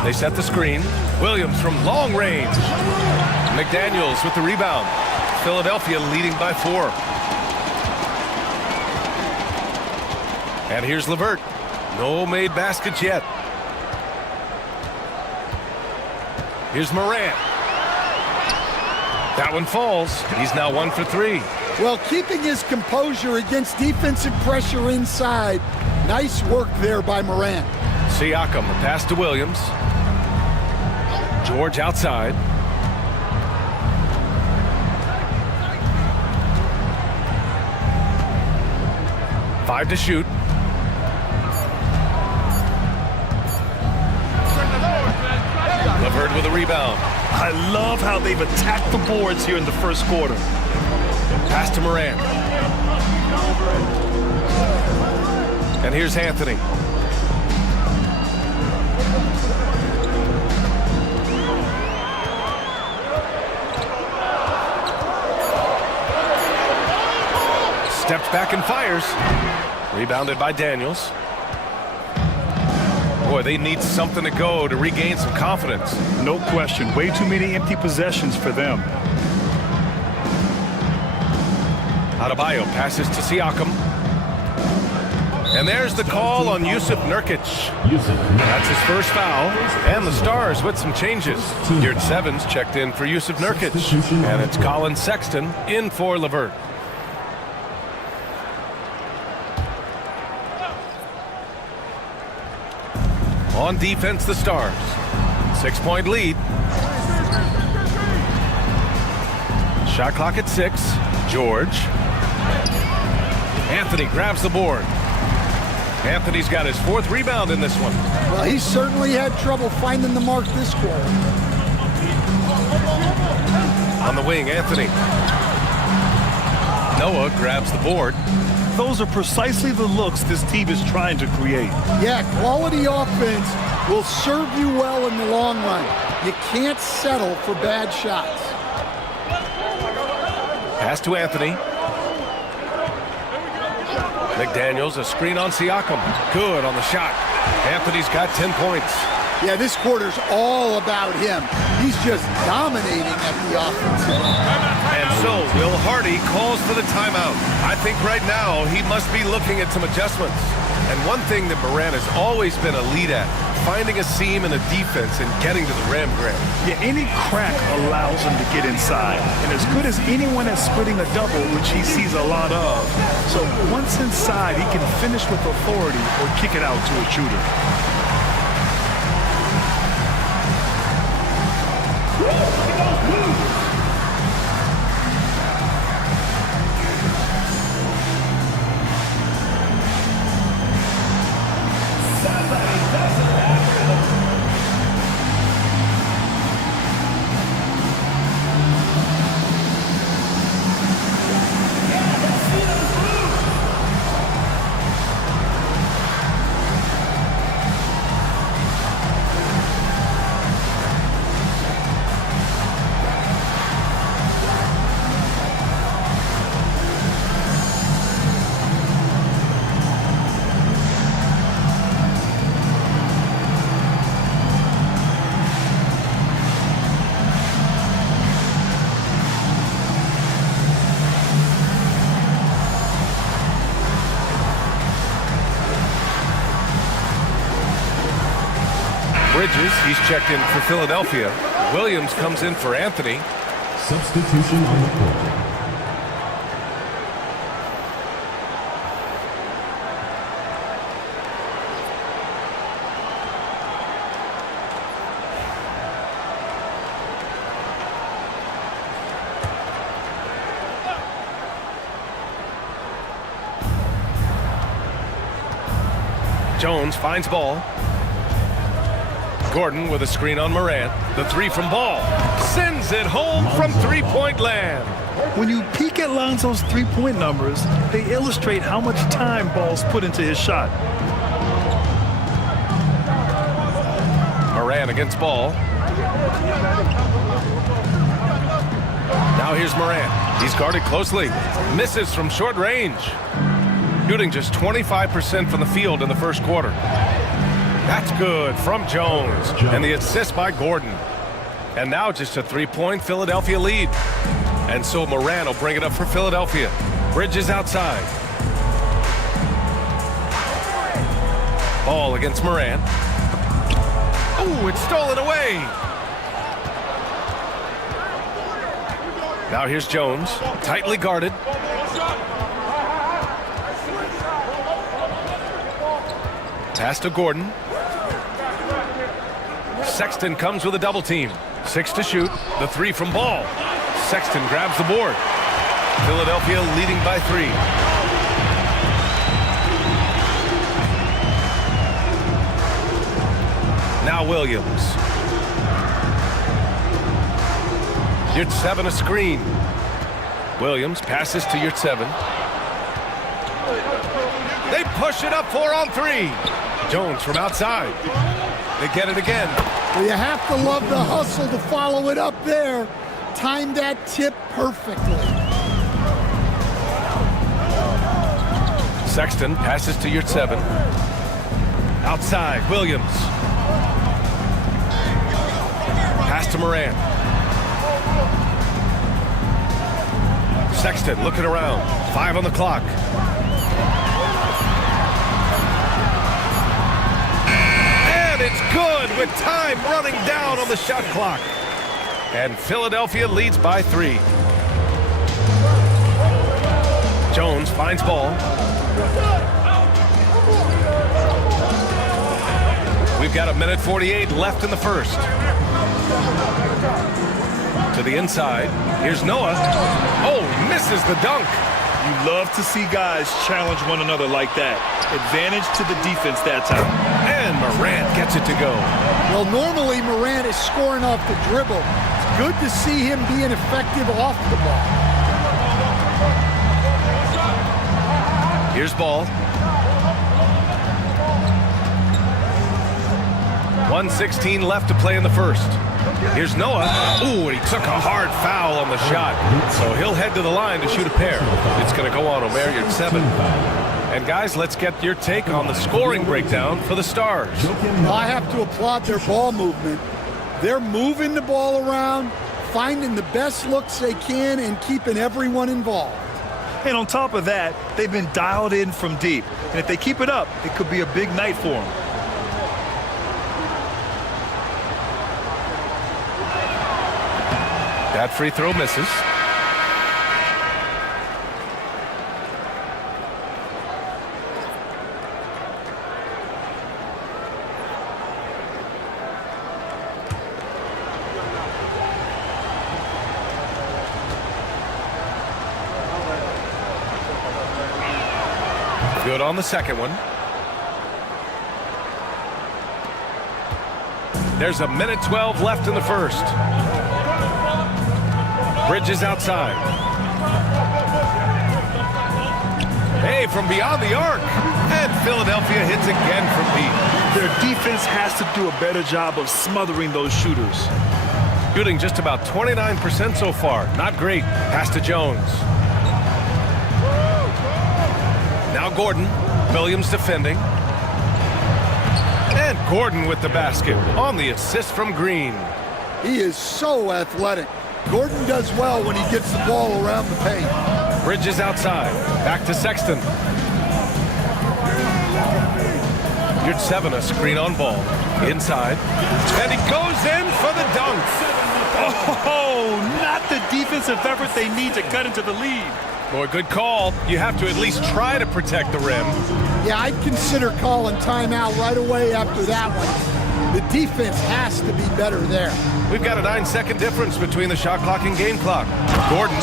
They set the screen. Williams from long range. McDaniels with the rebound. Philadelphia leading by 4. And here's LeVert. No made baskets yet. Here's Moran. That one falls. He's now 1 for 3. Well, keeping his composure against defensive pressure inside. Nice work there by Moran. Siakam, the pass to Williams. George outside. Five to shoot. LeVert with a rebound. I love how they've attacked the boards here in the first quarter. Pass to Moran. And here's Anthony. Steps back and fires. Rebounded by Daniels. Boy, they need something to go to regain some confidence. No question. Way too many empty possessions for them. Adebayo passes to Siakam. And there's the call on Jusuf Nurkic. That's his first foul. And the Stars with some changes. Geared Sevens checked in for Jusuf Nurkic. And it's Colin Sexton in for LeVert. On defense, the Stars. 6-point lead. Shot clock at 6. George. Anthony grabs the board. Anthony's got his 4th rebound in this one. Well, he certainly had trouble finding the mark this quarter. On the wing, Anthony. Noah grabs the board. Those are precisely the looks this team is trying to create. Yeah, quality offense will serve you well in the long run. You can't settle for bad shots. Pass to Anthony. McDaniels, a screen on Siakam. Good on the shot. Anthony's got 10 points. Yeah, this quarter's all about him. He's just dominating at the offensive end. And so Will Hardy calls for the timeout. I think right now he must be looking at some adjustments. And one thing that Morant has always been elite at, finding a seam in a defense and getting to the rim, Grant. Yeah, any crack allows him to get inside. And as good as anyone at splitting a double, which he sees a lot of. So once inside, he can finish with authority or kick it out to a shooter. Bridges, he's checked in for Philadelphia. Williams comes in for Anthony. Substitution on the court. Jones finds ball. Gordon with a screen on Morant. The three from Ball. Sends it home from three-point land. When you peek at Lonzo's three-point numbers, they illustrate how much time Ball's put into his shot. Morant against Ball. Now here's Morant. He's guarded closely. Misses from short range. Shooting just 25% from the field in the first quarter. That's good from Jones. And the assist by Gordon. And now just a three-point Philadelphia lead. And so Morant will bring it up for Philadelphia. Bridges outside. Ball against Morant. Oh, it's stolen away. Now here's Jones. Tightly guarded. Pass to Gordon. Sexton comes with a double team. 6 to shoot. The three from Ball. Sexton grabs the board. Philadelphia leading by 3. Now Williams. Yurt-7 a screen. Williams passes to Yurt-7. They push it up 4 on 3. Jones from outside. They get it again. Well, you have to love the hustle to follow it up there. Timed that tip perfectly. Sexton passes to Yurt-7. Outside, Williams. Pass to Morant. Sexton looking around. 5 on the clock. It's good with time running down on the shot clock. And Philadelphia leads by 3. Jones finds Ball. We've got 1:48 left in the first. To the inside. Here's Noah. Oh, misses the dunk. You love to see guys challenge one another like that. Advantage to the defense that time. And Morant gets it to go. Well, normally Morant is scoring off the dribble. It's good to see him being effective off the ball. Here's Ball. 1:16 left to play in the first. Here's Noah. Ooh, and he took a hard foul on the shot. So he'll head to the line to shoot a pair. It's going to go on Omer Yurt-7. And guys, let's get your take on the scoring breakdown for the Stars. I have to applaud their ball movement. They're moving the ball around, finding the best looks they can, and keeping everyone involved. And on top of that, they've been dialed in from deep. And if they keep it up, it could be a big night for them. That free throw misses. Good on the second one. There's a minute 12 left in the first. Bridges outside. Hey, from beyond the arc. And Philadelphia hits again from deep. Their defense has to do a better job of smothering those shooters. Shooting just about 29% so far. Not great. Pass to Jones. Now Gordon. Williams defending. And Gordon with the basket on the assist from Green. He is so athletic. Gordon does well when he gets the ball around the paint. Bridges outside. Back to Sexton. You're 7, a screen on ball. Inside. And he goes in for the dunk. Oh, not the defensive effort they need to cut into the lead. Boy, good call. You have to at least try to protect the rim. Yeah, I'd consider calling timeout right away after that one. The defense has to be better there. We've got a 9-second difference between the shot clock and game clock. Gordon.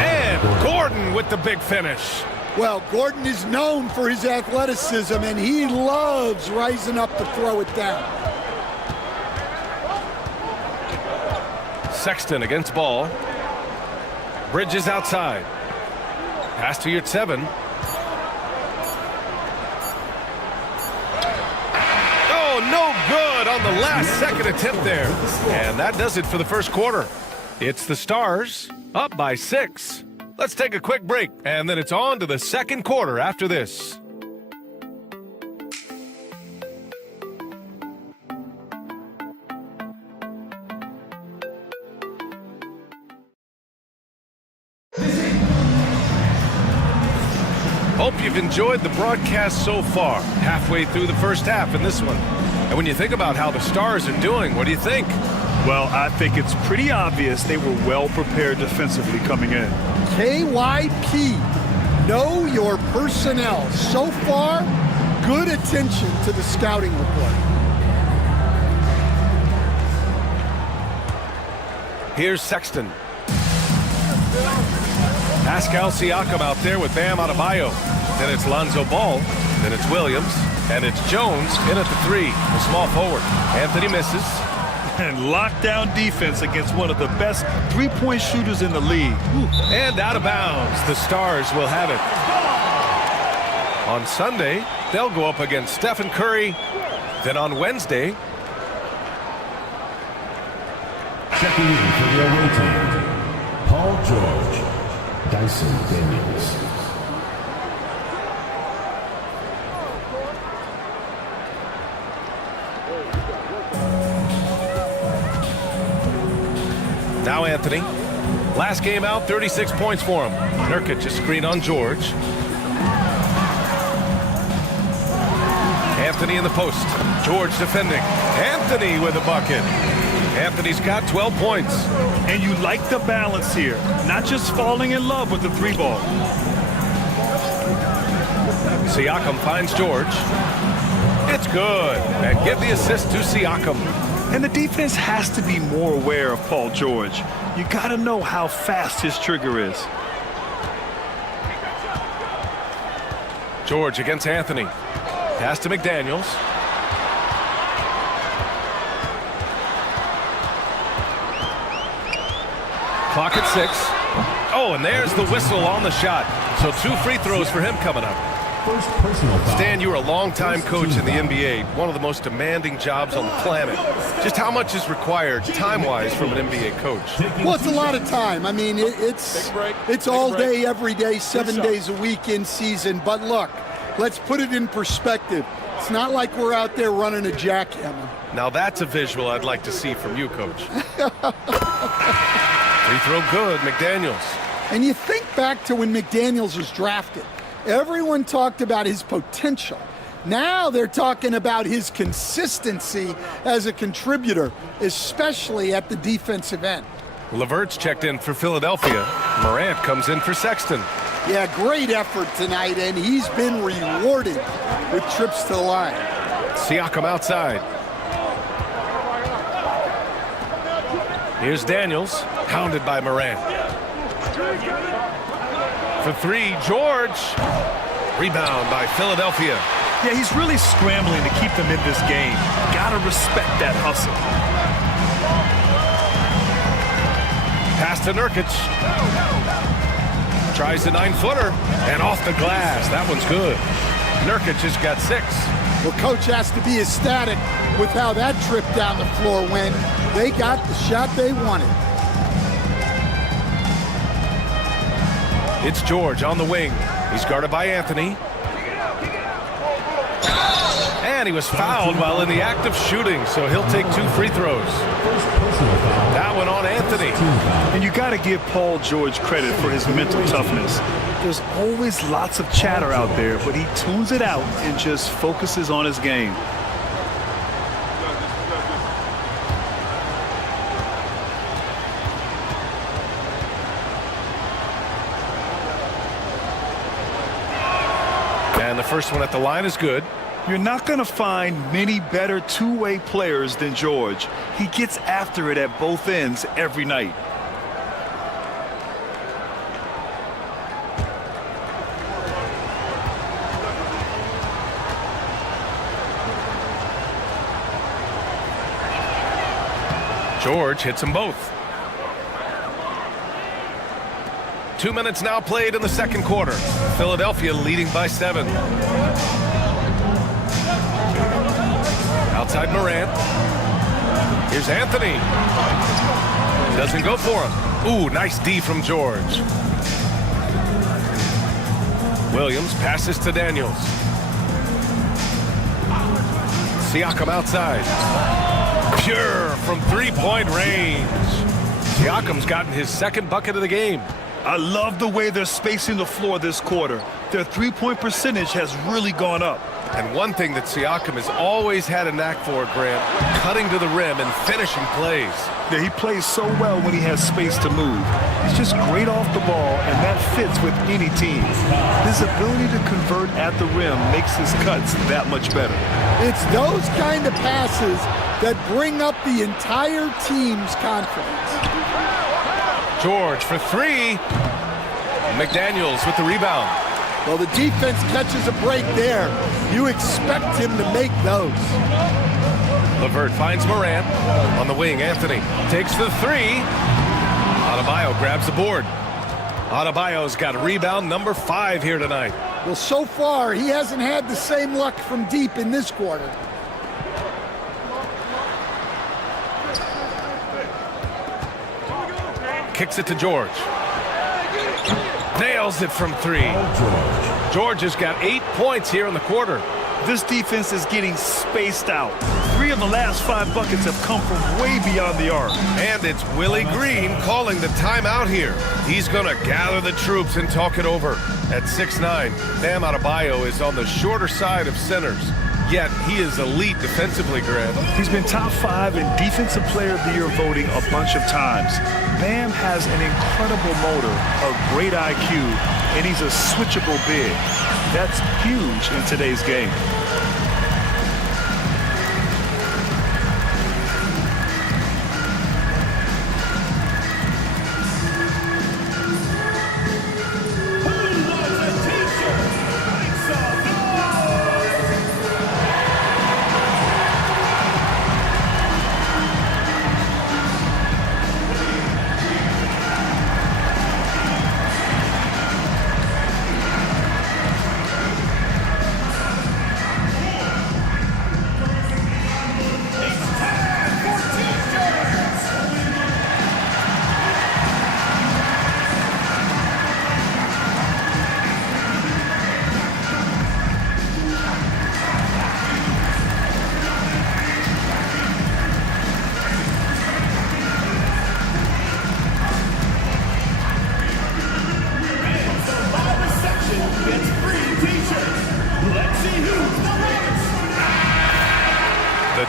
And Gordon with the big finish. Well, Gordon is known for his athleticism, and he loves rising up to throw it down. Sexton against ball. Bridges outside. Pass to your 7. Oh, no good on the last second attempt there. And that does it for the first quarter. It's the Stars up by 6. Let's take a quick break, and then it's on to the second quarter after this. Hope you've enjoyed the broadcast so far, halfway through the first half in this one. And when you think about how the Stars are doing, what do you think? Well, I think it's pretty obvious they were well prepared defensively coming in. KYP, know your personnel. So far, good attention to the scouting report. Here's Sexton. Pascal Siakam out there with Bam Adebayo. Then it's Lonzo Ball. Then it's Williams. And it's Jones in at the 3, the small forward. Anthony misses. And lockdown defense against one of the best three-point shooters in the league. And out of bounds. The Stars will have it. On Sunday, they'll go up against Stephen Curry. Then on Wednesday, checking in for the away team, Paul George, Dyson Daniels. now Anthony. Last game out, 36 points for him. Nurkic a screen on George. Anthony in the post. George defending. Anthony with a bucket. Anthony's got 12 points. And you like the balance here. Not just falling in love with the 3-ball. Siakam finds George. It's good. And give the assist to Siakam. And the defense has to be more aware of Paul George. You got to know how fast his trigger is. George against Anthony. Pass to McDaniels. Clock at 6. Oh, and there's the whistle on the shot. So 2 free throws for him coming up. Stan, you were a long-time coach in the NBA, one of the most demanding jobs on the planet. Just how much is required time-wise from an NBA coach? Well, it's a lot of time. I mean, it's all day, every day, 7 days a week in season. But look, let's put it in perspective. It's not like we're out there running a jackhammer. Now that's a visual I'd like to see from you, Coach. Free throw good, McDaniels. And you think back to when McDaniels was drafted. Everyone talked about his potential. Now they're talking about his consistency as a contributor, especially at the defensive end. Levert's checked in for Philadelphia. Morant comes in for Sexton. Yeah, great effort tonight, and he's been rewarded with trips to the line. Siakam outside. Here's Daniels, hounded by Morant. For three, George. Rebound by Philadelphia. Yeah, he's really scrambling to keep them in this game. Gotta respect that hustle. Pass to Nurkic. Tries the 9-footer and off the glass. That one's good. Nurkic has got 6. Well, coach has to be ecstatic with how that trip down the floor went. They got the shot they wanted. It's George on the wing. He's guarded by Anthony. And he was fouled while in the act of shooting, so he'll take 2 free throws. That one on Anthony. And you got to give Paul George credit for his mental toughness. There's always lots of chatter out there, but he tunes it out and just focuses on his game. And the first one at the line is good. You're not going to find many better two-way players than George. He gets after it at both ends every night. George hits them both. 2 minutes now played in the second quarter. Philadelphia leading by 7. Outside Morant. Here's Anthony. Doesn't go for him. Ooh, nice D from George. Williams passes to Daniels. Siakam outside. Pure from three-point range. Siakam's gotten his second bucket of the game. I love the way they're spacing the floor this quarter. Their three-point percentage has really gone up. And one thing that Siakam has always had a knack for, Grant, cutting to the rim and finishing plays. Yeah, he plays so well when he has space to move. He's just great off the ball, and that fits with any team. His ability to convert at the rim makes his cuts that much better. It's those kind of passes that bring up the entire team's confidence. George for 3. McDaniels with the rebound. Well, the defense catches a break there. You expect him to make those. Levert finds Morant. On the wing, Anthony takes the 3. Adebayo grabs the board. Adebayo's got rebound number 5 here tonight. Well, so far, he hasn't had the same luck from deep in this quarter. Kicks it to George. Nails it from 3. George has got 8 points here in the quarter. This defense is getting spaced out. 3 of the last 5 buckets have come from way beyond the arc. And it's Willie Green calling the timeout here. He's going to gather the troops and talk it over. At 6'9", Bam Adebayo is on the shorter side of centers. Yet he is elite defensively, Grant. He's been top 5 in Defensive Player of the Year voting a bunch of times. Bam has an incredible motor, a great IQ, and he's a switchable big. That's huge in today's game.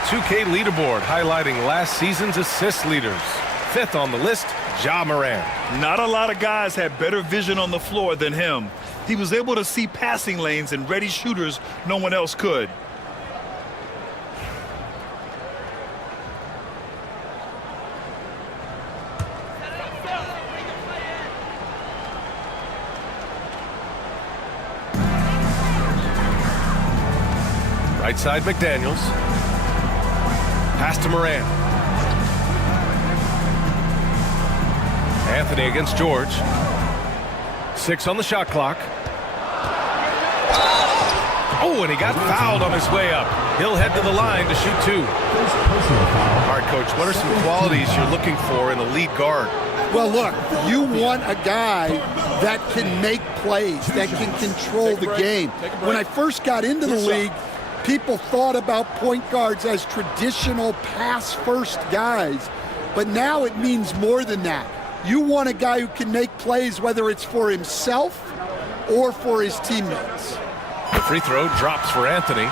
2K leaderboard highlighting last season's assist leaders. 5th on the list, Ja Morant. Not a lot of guys had better vision on the floor than him. He was able to see passing lanes and ready shooters no one else could. Right side, McDaniels. Pass to Morant. Anthony against George. 6 on the shot clock. Oh, and he got fouled on his way up. He'll head to the line to shoot 2. All right, Coach, what are some qualities you're looking for in a lead guard? Well, look, you want a guy that can make plays, that can control the game. When I first got into the league, people thought about point guards as traditional pass-first guys, but now it means more than that. You want a guy who can make plays, whether it's for himself or for his teammates. The free throw drops for Anthony.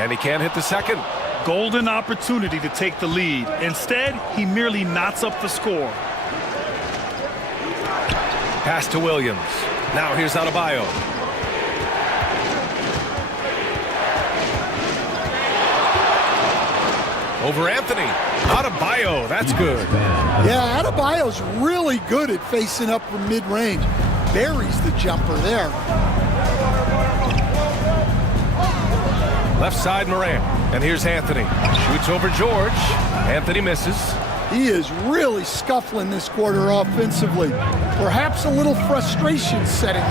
And he can't hit the second. Golden opportunity to take the lead. Instead, he merely knots up the score. Pass to Williams. Now here's Adebayo. Over Anthony. Adebayo, that's good. Yeah, Adebayo's really good at facing up from mid-range. Buries the jumper there. Left side, Morant. And here's Anthony. Shoots over George. Anthony misses. He is really scuffling this quarter offensively. Perhaps a little frustration setting in.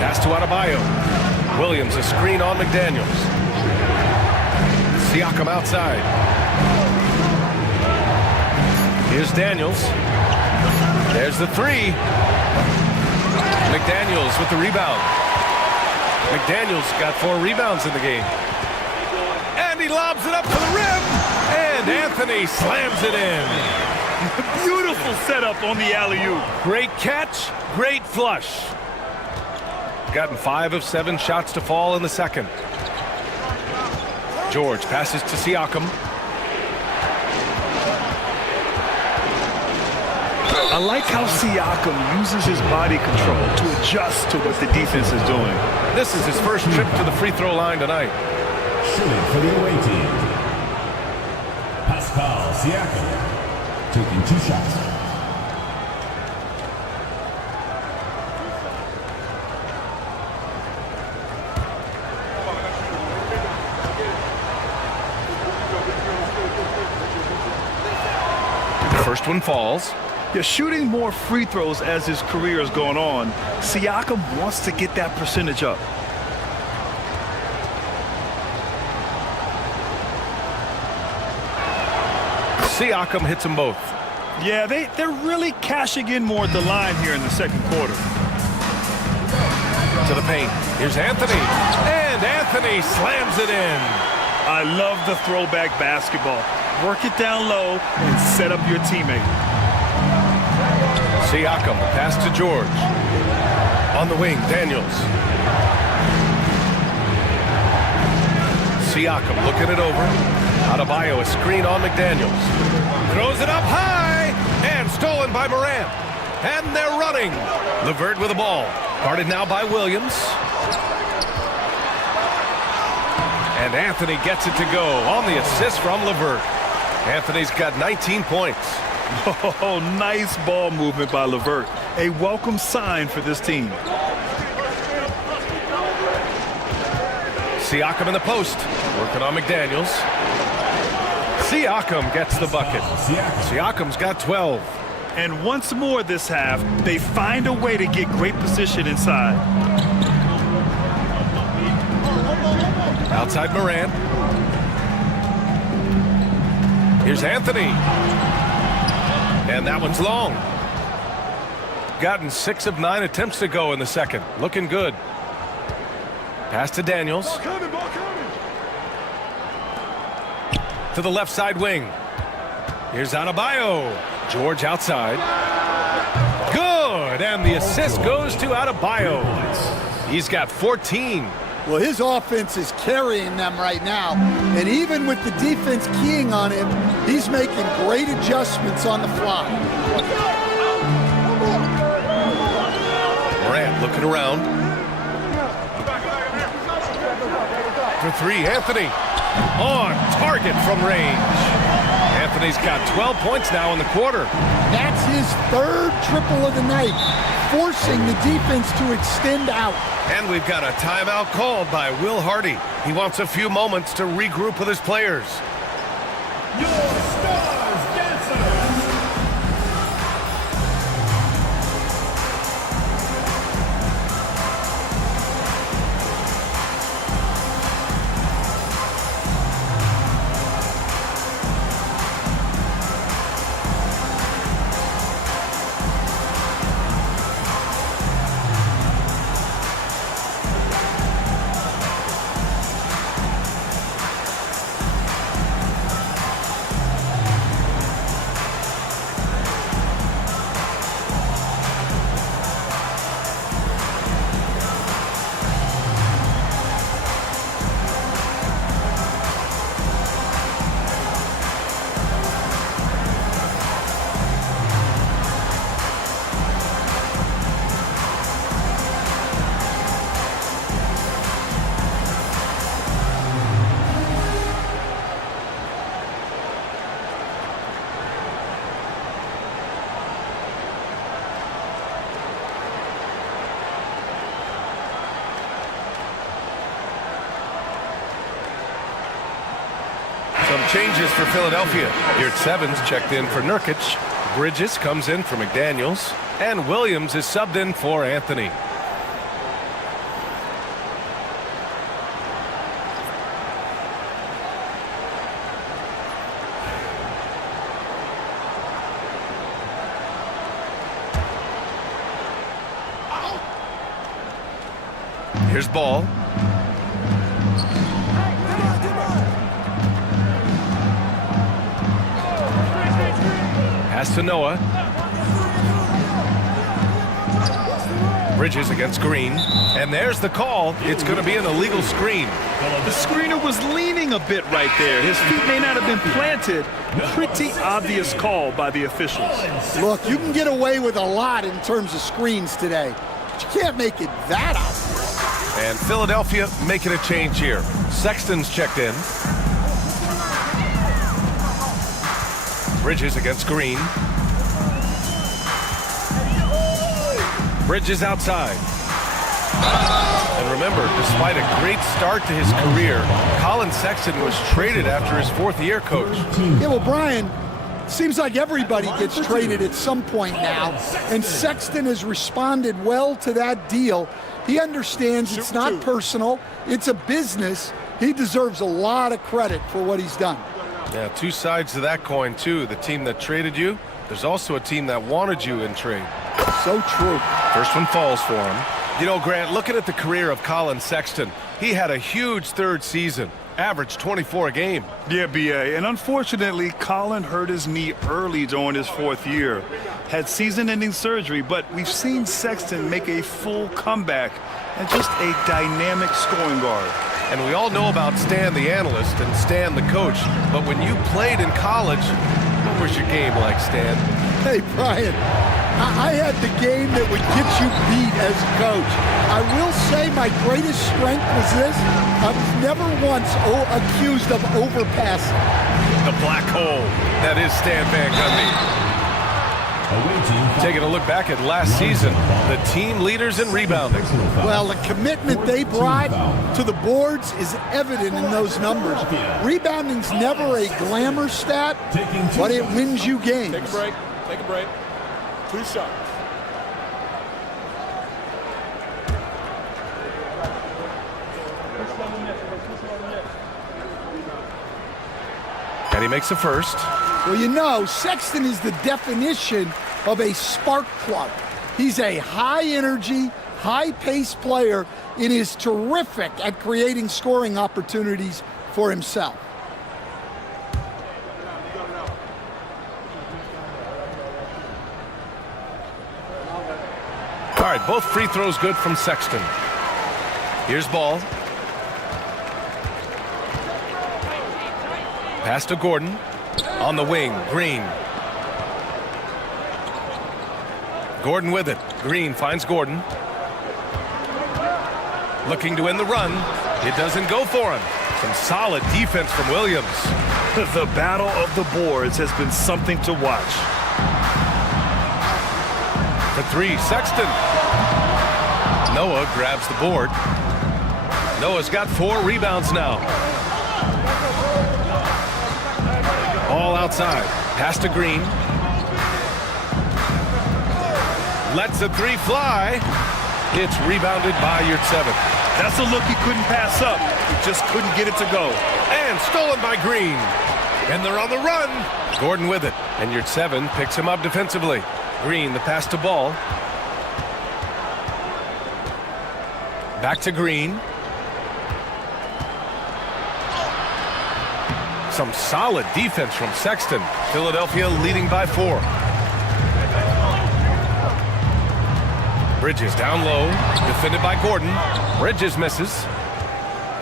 Pass to Adebayo. Williams, a screen on McDaniels. Siakam outside. Here's Daniels. There's the 3. McDaniels with the rebound. McDaniels got 4 rebounds in the game. And he lobs it up to the rim. And Anthony slams it in. Beautiful setup on the alley-oop. Great catch, great flush. Gotten 5 of 7 shots to fall in the second. George passes to Siakam. I like how Siakam uses his body control to adjust to what the defense is doing. This is his first trip to the free throw line tonight. Shooting for the away team, Pascal Siakam, taking 2 shots. First one falls. Yeah, shooting more free throws as his career is going on, Siakam wants to get that percentage up. Siakam hits them both. Yeah, they're really cashing in more at the line here in the second quarter. To the paint. Here's Anthony. And Anthony slams it in. I love the throwback basketball. Work it down low and set up your teammate. Siakam, pass to George. On the wing, Daniels. Siakam looking it over. Adebayo, a screen on McDaniels. Throws it up high, and stolen by Morant. And they're running. LeVert with the ball. Guarded now by Williams. And Anthony gets it to go on the assist from LeVert. Anthony's got 19 points. Oh, nice ball movement by LeVert. A welcome sign for this team. Siakam in the post. Working on McDaniels. Siakam gets the bucket. Siakam's got 12. And once more this half, they find a way to get great position inside. Outside Morant. Here's Anthony. And that one's long. gotten 6 of 9 attempts to go in the second. Looking good. Pass to Daniels. To the left side wing. Here's Adebayo. George outside. Good, and the assist goes to Adebayo. He's got 14. Well, his offense is carrying them right now. And even with the defense keying on him, he's making great adjustments on the fly. Morant looking around. For 3, Anthony. On target from range. Anthony's got 12 points now in the quarter. That's his 3rd triple of the night, forcing the defense to extend out. And we've got a timeout called by Will Hardy. He wants a few moments to regroup with his players. Your stars dancers. Some changes for Philadelphia. Yurt Evans checked in for Nurkic. Bridges comes in for McDaniels. And Williams is subbed in for Anthony. Here's Ball. Pass to Noah. Bridges against Green. And there's the call. It's going to be an illegal screen. The screener was leaning a bit right there. His feet may not have been planted. Pretty obvious call by the officials. Look, you can get away with a lot in terms of screens today, but you can't make it that obvious. And Philadelphia making a change here. Sexton's checked in. Bridges against Green. Bridges outside. And remember, despite a great start to his career, Colin Sexton was traded after his 4th year, Coach. Yeah, well, Brian, seems like everybody gets traded at some point now, and Sexton has responded well to that deal. He understands it's not personal, it's a business. He deserves a lot of credit for what he's done. Yeah, 2 sides to that coin, too. The team that traded you, there's also a team that wanted you in trade. So true. First one falls for him. You know, Grant, looking at the career of Colin Sexton, he had a huge 3rd season, averaged 24 a game. Yeah, B.A., and unfortunately, Colin hurt his knee early during his 4th year. Had season-ending surgery, but we've seen Sexton make a full comeback and just a dynamic scoring guard. And we all know about Stan the analyst and Stan the coach, but when you played in college, what was your game like, Stan? Hey, Brian, I had the game that would get you beat as a coach. I will say my greatest strength was this. I was never once accused of overpassing. The black hole. That is Stan Van Gundy. Taking a look back at last season, the team leaders in rebounding. Well, the commitment they brought to the boards is evident in those numbers. Rebounding's never a glamour stat, but it wins you games. Take a break. Take a break. 2 shots. And he makes the first. Well, you know, Sexton is the definition of a spark plug. He's a high-energy, high-paced player and is terrific at creating scoring opportunities for himself. All right, both free throws good from Sexton. Here's ball. Pass to Gordon. On the wing, Green. Gordon with it. Green finds Gordon. Looking to win the run. It doesn't go for him. Some solid defense from Williams. The battle of the boards has been something to watch. For three, Sexton. Noah grabs the board. Noah's got 4 rebounds now. All outside. Pass to Green. Lets a 3 fly. It's rebounded by Yurtseven. That's a look he couldn't pass up. He just couldn't get it to go. And stolen by Green. And they're on the run. Gordon with it. And Yurtseven picks him up defensively. Green, the pass to Ball. Back to Green. Some solid defense from Sexton. Philadelphia leading by 4. Bridges down low, defended by Gordon. Bridges misses.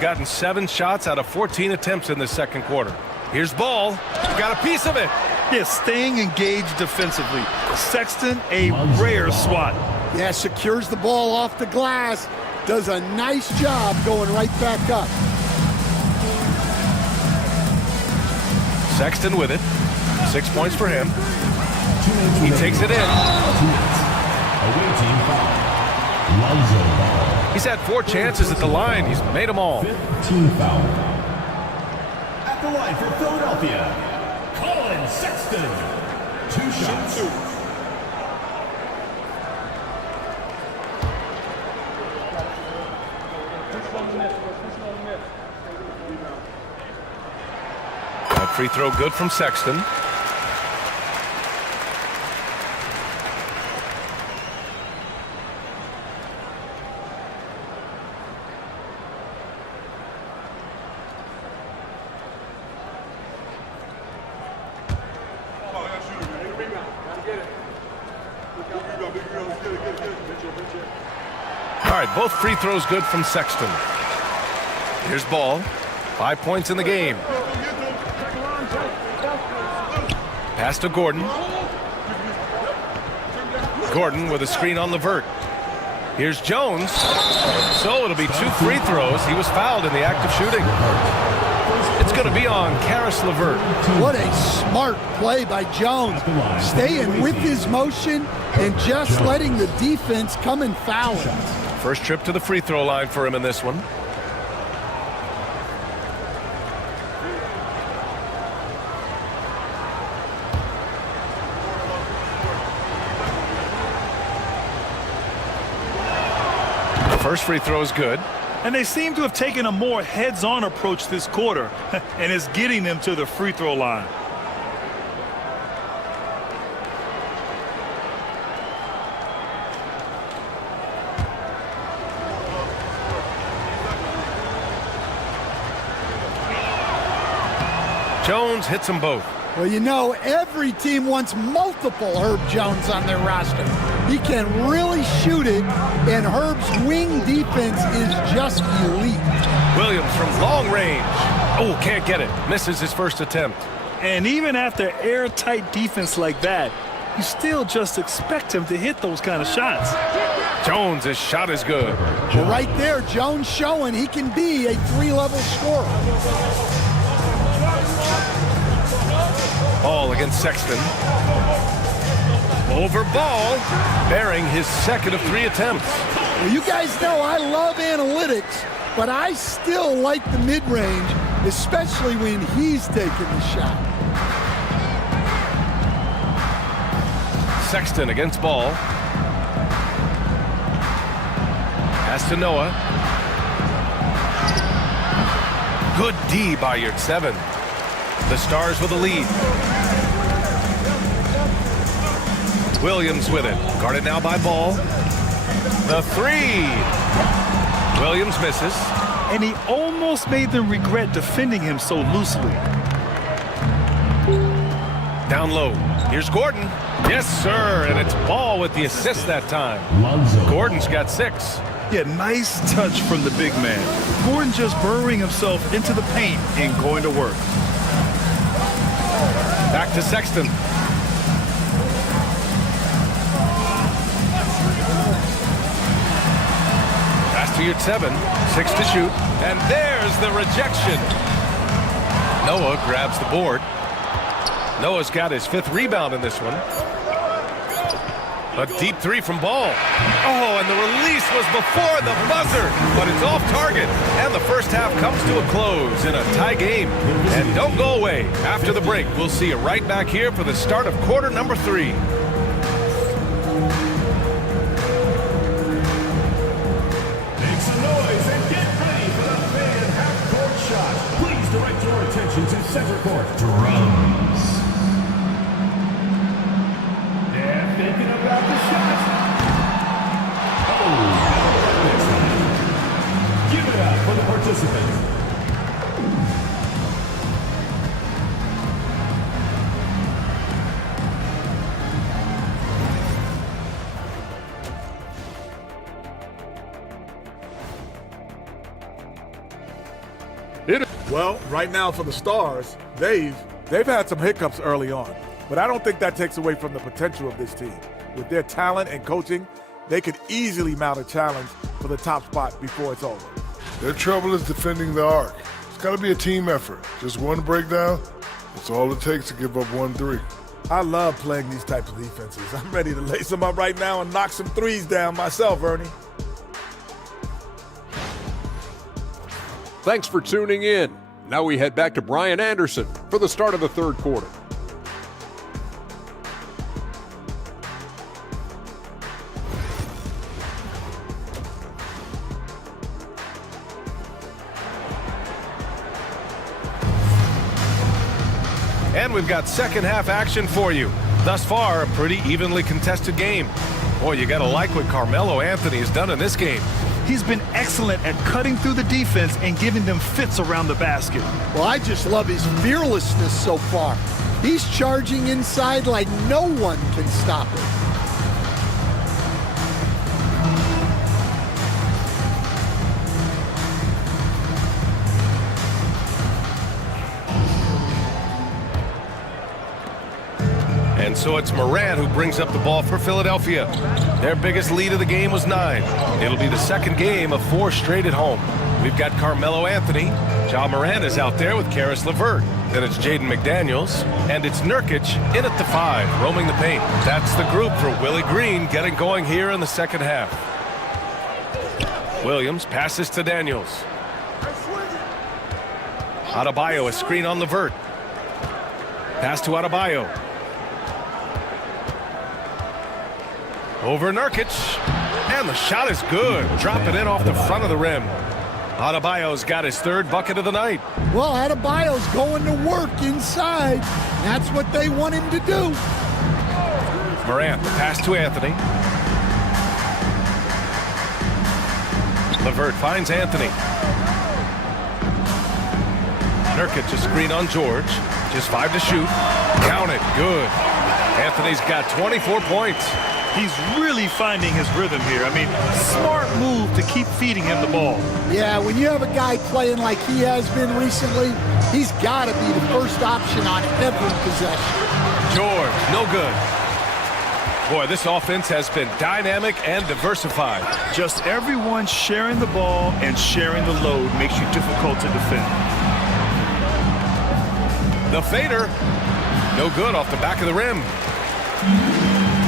Gotten 7 shots out of 14 attempts in the second quarter. Here's Ball. Got a piece of it. Yeah, staying engaged defensively. Sexton, a rare swat. Yeah, secures the ball off the glass. Does a nice job going right back up. Sexton with it. 6 points for him. He takes it in. He's had 4 chances at the line. He's made them all. 15 foul. At the line for Philadelphia, Colin Sexton. 2 shots. That free throw good from Sexton. All right, both free throws good from Sexton. Here's Ball. 5 points in the game. Pass to Gordon. Gordon with a screen on LeVert. Here's Jones. So it'll be 2 free throws. He was fouled in the act of shooting. It's going to be on Karis LeVert. What a smart play by Jones. Staying with his motion and just letting the defense come and foul him. First trip to the free throw line for him in this one. First free throw is good. And they seem to have taken a more heads-on approach this quarter, and it's getting them to the free throw line. Jones hits them both. Well, you know, every team wants multiple Herb Jones on their roster. He can really shoot it, and Herb's wing defense is just elite. Williams from long range. Oh, can't get it. Misses his first attempt. And even after airtight defense like that, you still just expect him to hit those kind of shots. Jones, his shot is good. Well, right there, Jones showing he can be a 3-level scorer. Ball against Sexton. Over Ball, bearing his second of 3 attempts. Well, you guys know I love analytics, but I still like the mid-range, especially when he's taking the shot. Sexton against Ball. Pass to Noah. Good D by Yurtseven. The Stars with a lead. Williams with it. Guarded now by Ball. The three. Williams misses. And he almost made them regret defending him so loosely. Down low. Here's Gordon. Yes, sir. And it's Ball with the assist that time. Gordon's got 6. Yeah, nice touch from the big man. Gordon just burrowing himself into the paint and going to work. Back to Sexton. Pass to your 7. 6 to shoot. And there's the rejection. Noah grabs the board. Noah's got his 5th rebound in this one. A deep 3 from Ball. Oh, and the release was before the buzzer, but it's off target. And the first half comes to a close in a tie game. And don't go away. After the break, we'll see you right back here for the start of quarter number 3. Make some noise and get ready for the fan half-court shot. Please direct your attention to center court. Drums. They're thinking about the shot. Oh, give it up for the participants. Well, right now for the Stars, they've had some hiccups early on, but I don't think that takes away from the potential of this team. With their talent and coaching, they could easily mount a challenge for the top spot before it's over. Their trouble is defending the arc. It's got to be a team effort. Just one breakdown, that's all it takes to give up 1-3. I love playing these types of defenses. I'm ready to lace them up right now and knock some threes down myself, Ernie. Thanks for tuning in. Now we head back to Brian Anderson for the start of the third quarter. And we've got second half action for you. Thus far, a pretty evenly contested game. Boy, you gotta like what Carmelo Anthony has done in this game. He's been excellent at cutting through the defense and giving them fits around the basket. Well, I just love his fearlessness so far. He's charging inside like no one can stop him. And so it's Moran who brings up the ball for Philadelphia. Their biggest lead of the game was 9. It'll be the second game of 4 straight at home. We've got Carmelo Anthony. Ja Moran is out there with Karis LeVert. Then it's Jaden McDaniels. And it's Nurkic in at the 5, roaming the paint. That's the group for Willie Green getting going here in the second half. Williams passes to Daniels. Adebayo, a screen on LeVert. Pass to Adebayo. Over Nurkic, and the shot is good. Dropping in off the front of the rim. Adebayo's got his 3rd bucket of the night. Well, Adebayo's going to work inside. That's what they want him to do. Morant, the pass to Anthony. LeVert finds Anthony. Nurkic, a screen on George. Just 5 to shoot. Count it, good. Anthony's got 24 points. He's really finding his rhythm here. I mean, smart move to keep feeding him the ball. Yeah, when you have a guy playing like he has been recently, he's got to be the first option on every possession. George, no good. Boy, this offense has been dynamic and diversified. Just everyone sharing the ball and sharing the load makes you difficult to defend. The fader, no good off the back of the rim.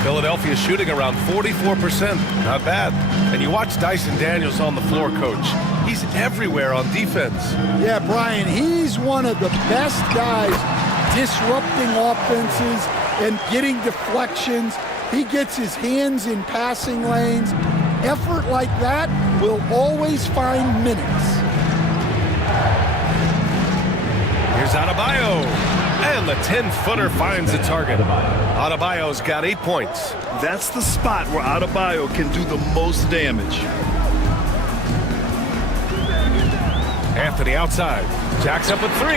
Philadelphia shooting around 44%. Not bad. And you watch Dyson Daniels on the floor, Coach. He's everywhere on defense. Yeah, Brian, he's one of the best guys disrupting offenses and getting deflections. He gets his hands in passing lanes. Effort like that will always find minutes. Here's Adebayo. And the 10-footer finds the target. Adebayo's got 8 points. That's the spot where Adebayo can do the most damage. Anthony outside. Jacks up a 3.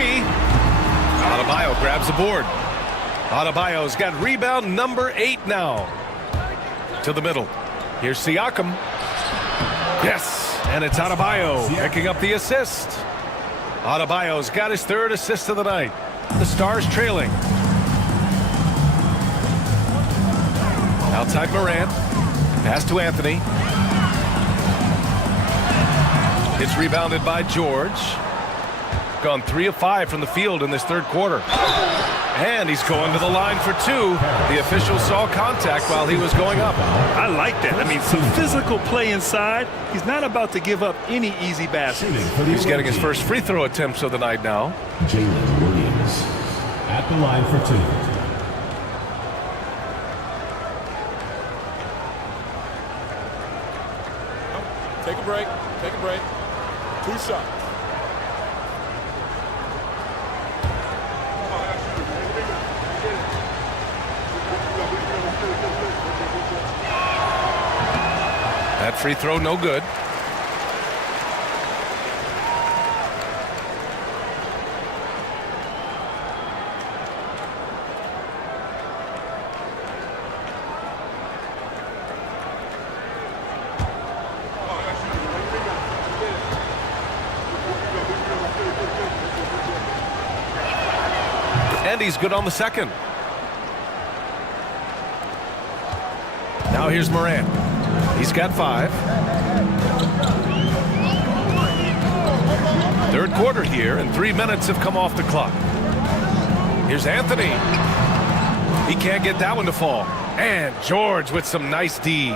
Adebayo grabs the board. Adebayo's got rebound number 8 now. To the middle. Here's Siakam. Yes, and it's Adebayo picking up the assist. Adebayo's got his 3rd assist of the night. The Stars trailing. Outside Morant. Pass to Anthony. It's rebounded by George. Gone 3 of 5 from the field in this 3rd quarter. And he's going to the line for 2. The official saw contact while he was going up. I like that. I mean, some physical play inside. He's not about to give up any easy baskets. He's getting his first free throw attempts of the night now. Jalen Williams at the line for 2. Take a break. Take a break. 2 shots. That free throw no good. And he's good on the second. Now here's Morant. He's got 5. 3rd quarter here, and 3 minutes have come off the clock. Here's Anthony. He can't get that one to fall. And George with some nice D.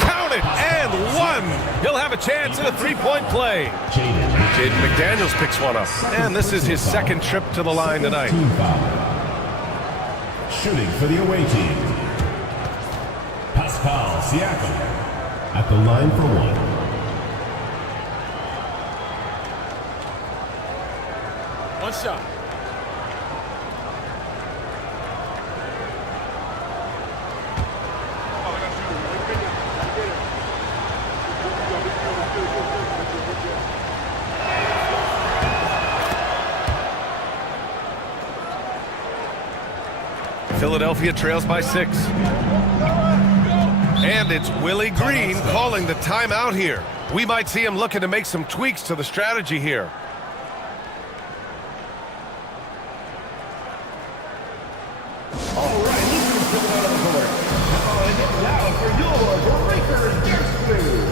Count it, and 1. He'll have a chance at a 3-point play. Jaden McDaniels picks one up. And this is his 2nd trip to the line tonight. Shooting for the away team, Pascal Siakam at the line for 1. One shot. Philadelphia trails by 6. And it's Willie Green calling the timeout here. We might see him looking to make some tweaks to the strategy here. All right, losers to the out of the court. Now for your breakers next move.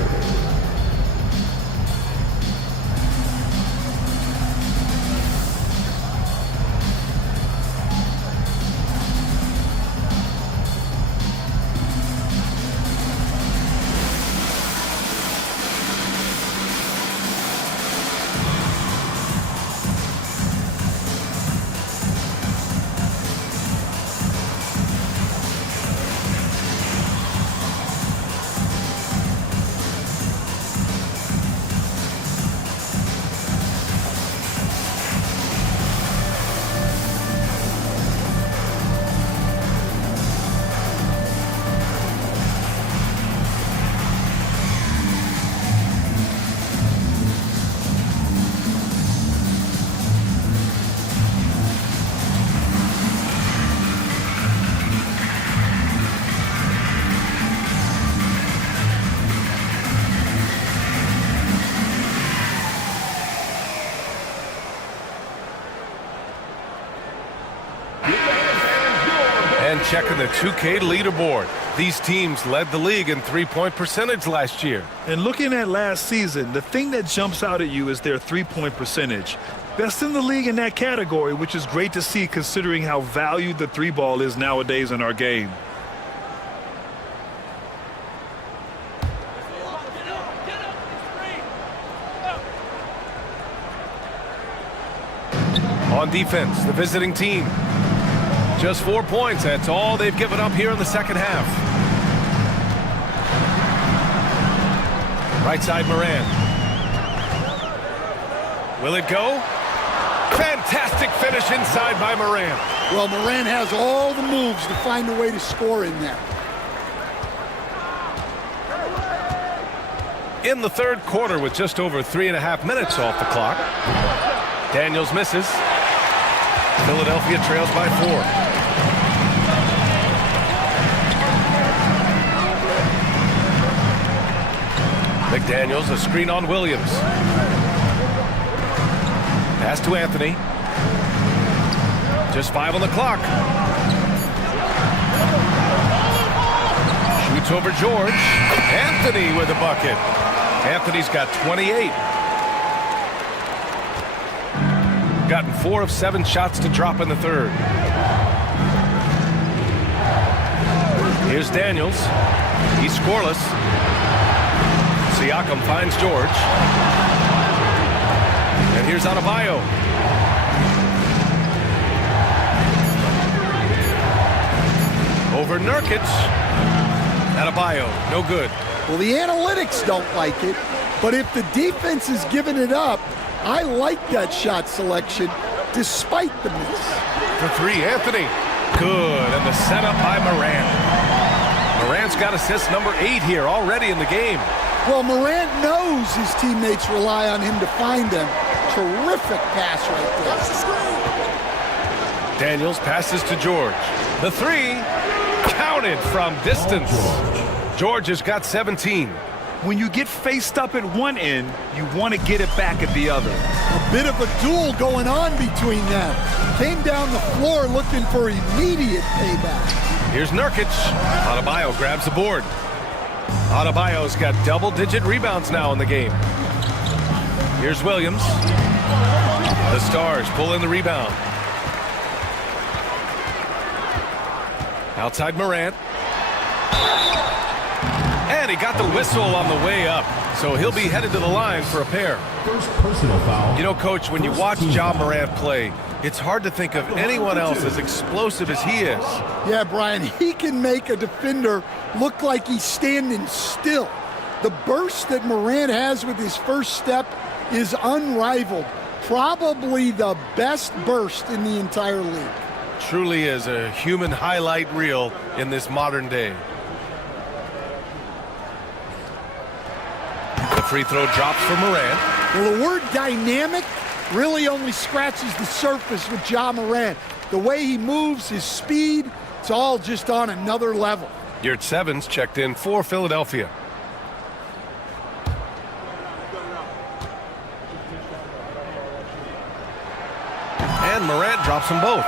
And checking the 2K leaderboard. These teams led the league in three-point percentage last year. And looking at last season, the thing that jumps out at you is their three-point percentage. Best in the league in that category, which is great to see considering how valued the three ball is nowadays in our game. On defense, the visiting team. Just 4 points. That's all they've given up here in the second half. Right side, Morant. Will it go? Fantastic finish inside by Morant. Well, Morant has all the moves to find a way to score in there. In the third quarter with just over 3.5 minutes off the clock. Daniels misses. Philadelphia trails by 4. McDaniels, a screen on Williams. Pass to Anthony. Just 5 on the clock. Shoots over George. Anthony with a bucket. Anthony's got 28. Gotten 4 of 7 shots to drop in the third. Here's Daniels. He's scoreless. Siakam finds George. And here's Adebayo. Over Nurkic. Adebayo, no good. Well, the analytics don't like it, but if the defense is giving it up, I like that shot selection despite the miss. For 3, Anthony. Good, and the setup by Morant. Morant's got assist number 8 here already in the game. Well, Morant knows his teammates rely on him to find them. Terrific pass right there. Daniels passes to George. The 3, counted from distance. George has got 17. When you get faced up at one end, you want to get it back at the other. A bit of a duel going on between them. Came down the floor looking for immediate payback. Here's Nurkic. Adebayo grabs the board. Adebayo's got double-digit rebounds now in the game. Here's Williams. The Stars pull in the rebound. Outside Morant. And he got the whistle on the way up. So he'll be headed to the line for a pair. First personal foul. You know, Coach, when you watch Ja Morant play, it's hard to think of anyone else as explosive as he is. Yeah, Brian, he can make a defender look like he's standing still. The burst that Morant has with his first step is unrivaled. Probably the best burst in the entire league. Truly is a human highlight reel in this modern day. The free throw drops for Morant. Well, the word dynamic really only scratches the surface with Ja Morant. The way he moves, his speed, it's all just on another level. Yurt Sevens checked in for Philadelphia. And Morant drops them both.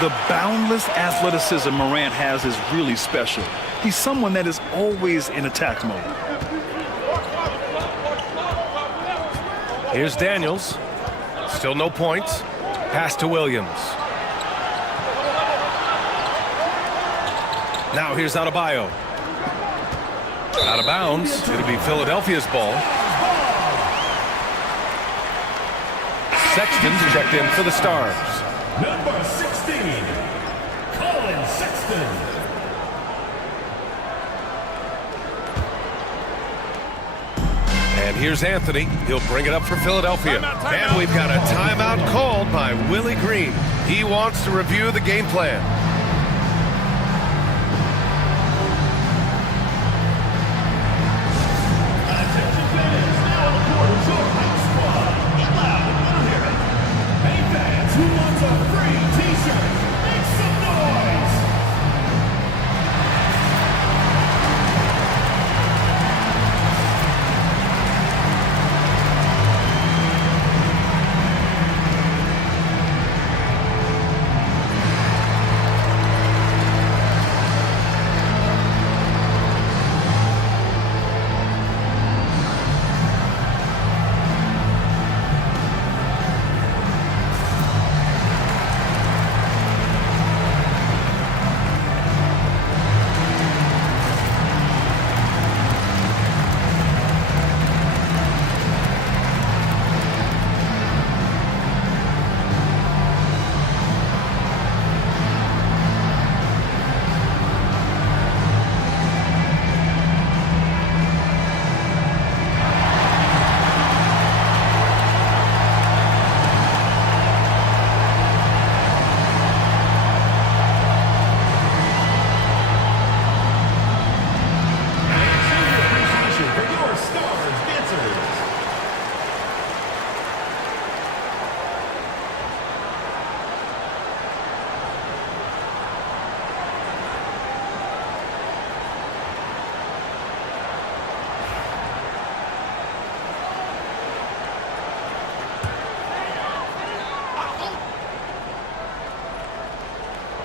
The boundless athleticism Morant has is really special. He's someone that is always in attack mode. Here's Daniels. Still no points. Pass to Williams. Now here's Adebayo. Out of bounds. It'll be Philadelphia's ball. Sexton's checked in for the Stars. Number 16, Colin Sexton. And here's Anthony. He'll bring it up for Philadelphia. And we've got a timeout called by Willie Green. He wants to review the game plan. Who wants a free t-shirt? Make some noise!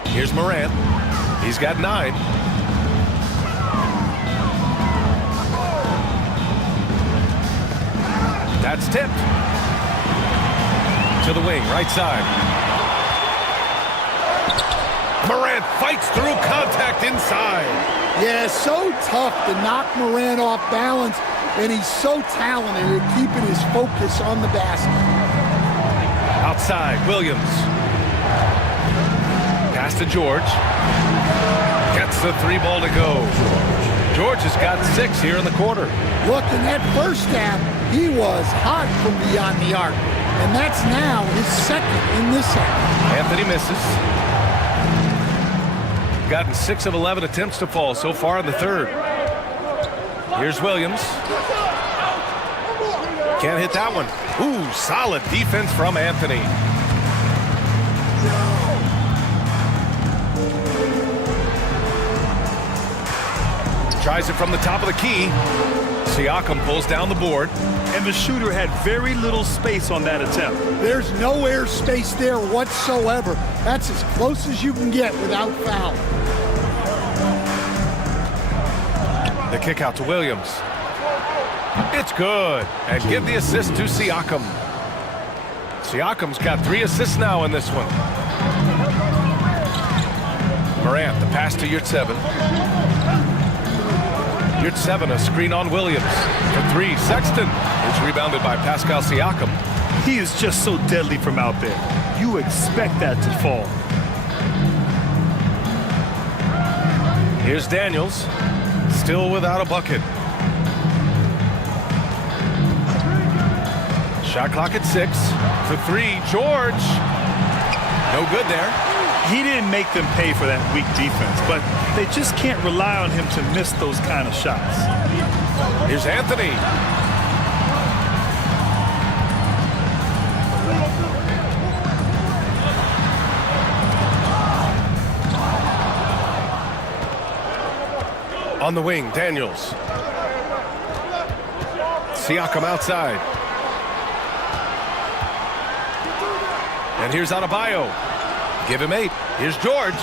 Here's Morant. He's got 9. That's tipped. To the wing, right side. Morant fights through contact inside. Yeah, so tough to knock Morant off balance, and he's so talented at keeping his focus on the basket. Outside, Williams. Pass to George. Gets the 3 ball to go. George has got 6 here in the quarter. Look, in that first half, he was hot from beyond the arc, and that's now his second in this half. Anthony misses. Gotten 6 of 11 attempts to fall so far in the third. Here's Williams. Can't hit that one. Ooh, solid defense from Anthony. Tries it from the top of the key. Siakam pulls down the board. And the shooter had very little space on that attempt. There's no air space there whatsoever. That's as close as you can get without foul. The kick out to Williams. It's good. And give the assist to Siakam. Siakam's got 3 assists now in this one. Morant, the pass to Yurtseven. Yurtseven, a screen on Williams. For 3, Sexton. It's rebounded by Pascal Siakam. He is just so deadly from out there. You expect that to fall. Here's Daniels. Still without a bucket. Shot clock at 6. For 3, George. No good there. He didn't make them pay for that weak defense, but they just can't rely on him to miss those kind of shots. Here's Anthony. On the wing, Daniels. Siakam outside. And here's Adebayo. Give him 8. Here's George.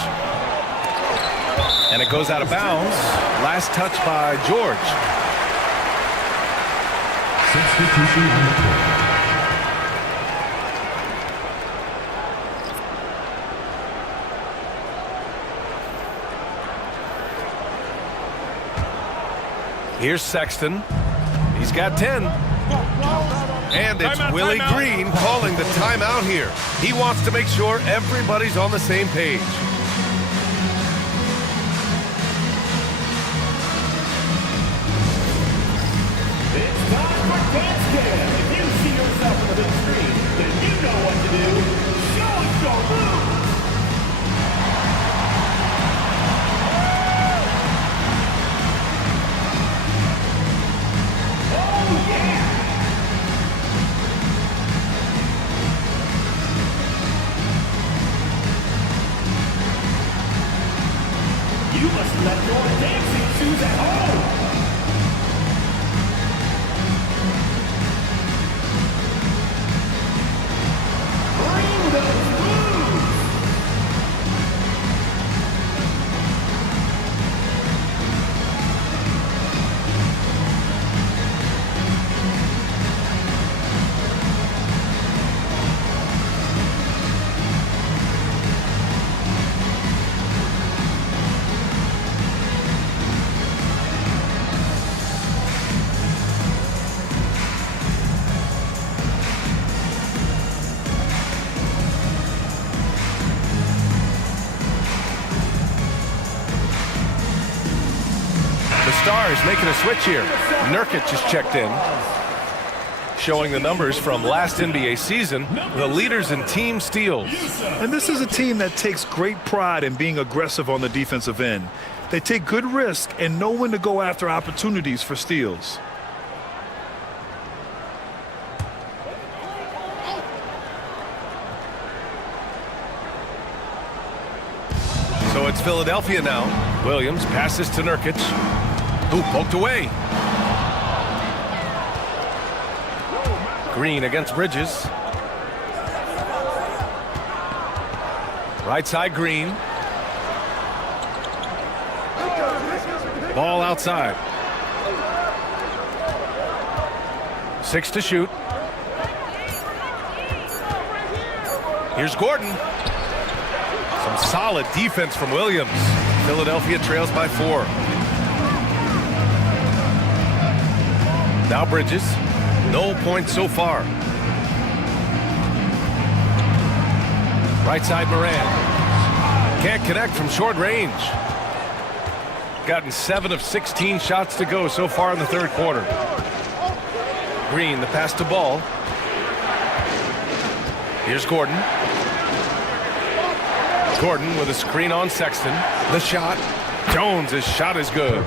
And it goes out of bounds. Last touch by George. Substitution on the court. Here's Sexton. He's got 10. And it's Willie Green calling the timeout here. He wants to make sure everybody's on the same page. It's time for dance cam. If you see yourself on the big screen, then you know what to do. Show us your moves. Oh yeah! You must let your dancing shoes at home. Bring those moves. Stars making a switch here. Nurkic just checked in. Showing the numbers from last NBA season, the leaders in team steals. And this is a team that takes great pride in being aggressive on the defensive end. They take good risk and know when to go after opportunities for steals. So it's Philadelphia now. Williams passes to Nurkic. Who poked away. Green against Bridges. Right side Green. Ball outside. 6 to shoot. Here's Gordon. Some solid defense from Williams. Philadelphia trails by 4. Now Bridges. No points so far. Right side Moran. Can't connect from short range. Gotten 7 of 16 shots to go so far in the third quarter. Green, the pass to Ball. Here's Gordon. Gordon with a screen on Sexton. The shot. Jones' shot is good.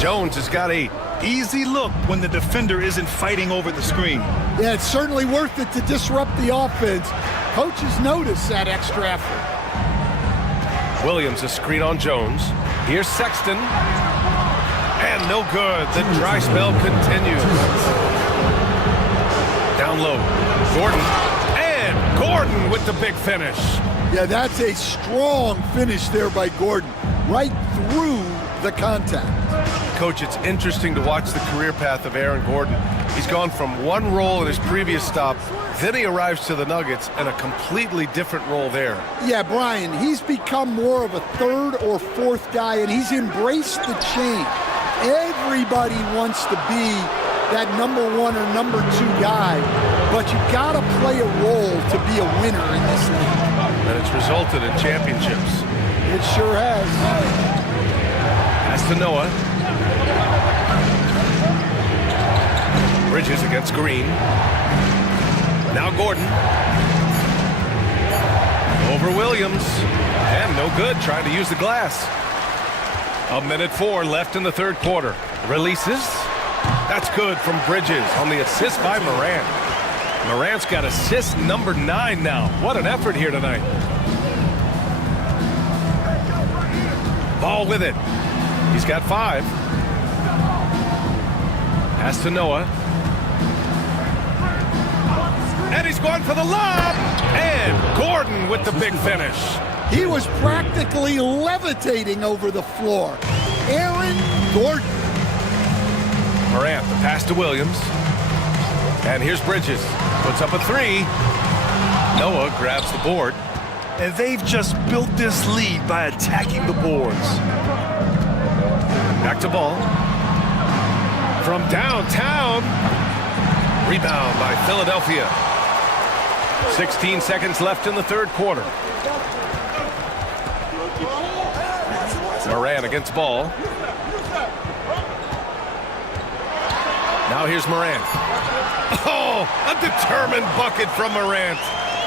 Jones has got 8. Easy look when the defender isn't fighting over the screen. Yeah, it's certainly worth it to disrupt the offense. Coaches notice that extra effort. Williams a screen on Jones. Here's Sexton. And no good. The dry spell continues. Down low. Gordon. And Gordon with the big finish. Yeah, that's a strong finish there by Gordon. Right through the contact. Coach, it's interesting to watch the career path of Aaron Gordon. He's gone from one role in his previous stop, then he arrives to the Nuggets in a completely different role there. Yeah, Brian, he's become more of a third or fourth guy, and he's embraced the change. Everybody wants to be that number 1 or number 2 guy, but you gotta play a role to be a winner in this league. And it's resulted in championships. It sure has. Pass to Noah. Bridges against Green. Now Gordon. Over Williams. And no good, trying to use the glass. 1:04 left in the third quarter. Releases. That's good from Bridges on the assist by Morant. Morant's got assist number 9 now. What an effort here tonight. Ball with it. He's got 5. Pass to Noah. And he's going for the lob. And Gordon with the big finish. He was practically levitating over the floor. Aaron Gordon. Morant, the pass to Williams. And here's Bridges. Puts up a 3. Noah grabs the board. And they've just built this lead by attacking the boards. Back to Ball. From downtown. Rebound by Philadelphia. 16 seconds left in the third quarter. Moran against Ball. Now here's Morant. Oh, a determined bucket from Morant.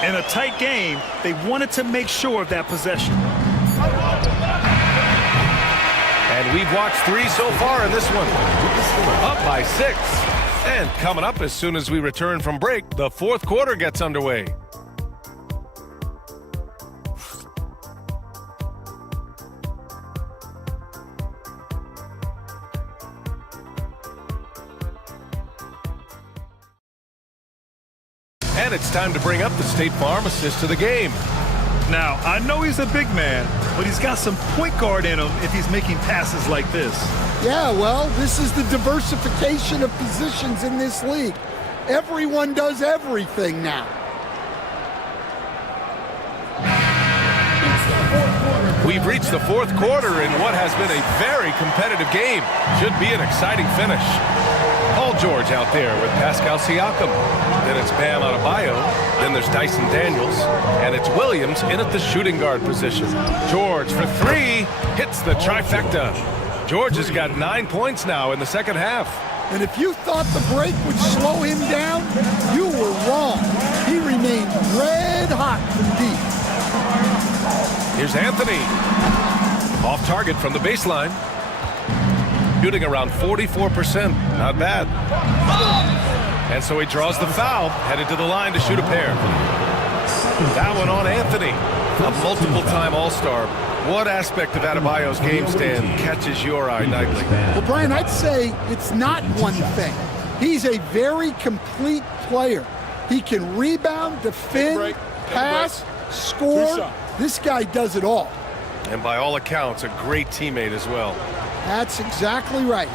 In a tight game, they wanted to make sure of that possession. And we've watched 3 so far in this one. Up by 6. And coming up as soon as we return from break, the fourth quarter gets underway. And it's time to bring up the State Farm assist to the game. Now, I know he's a big man, but he's got some point guard in him if he's making passes like this. Yeah, well, this is the diversification of positions in this league. Everyone does everything now. We've reached the fourth quarter in what has been a very competitive game. Should be an exciting finish. Paul George out there with Pascal Siakam. Then it's Bam Adebayo. Then there's Dyson Daniels. And it's Williams in at the shooting guard position. George for 3. Hits the trifecta. George has got 9 points now in the second half. And if you thought the break would slow him down, you were wrong. He remained red hot from deep. Here's Anthony. Off target from the baseline. Shooting around 44%. Not bad. And so he draws the foul. Headed to the line to shoot a pair. That one on Anthony. A multiple-time All-Star. What aspect of Adebayo's game stand catches your eye nightly? Well, Brian, I'd say it's not one thing. He's a very complete player. He can rebound, defend, pass, score. This guy does it all. And by all accounts, a great teammate as well. That's exactly right.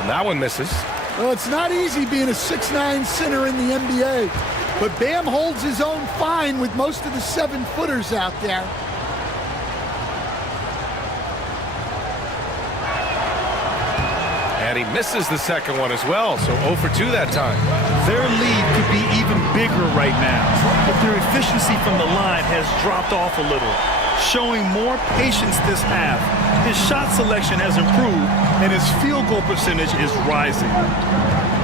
And that one misses. Well, it's not easy being a 6'9" center in the NBA, but Bam holds his own fine with most of the 7-footers out there. And he misses the second one as well, so 0 for 2 that time. Their lead could be even bigger right now, but their efficiency from the line has dropped off a little, showing more patience this half. His shot selection has improved, and his field goal percentage is rising.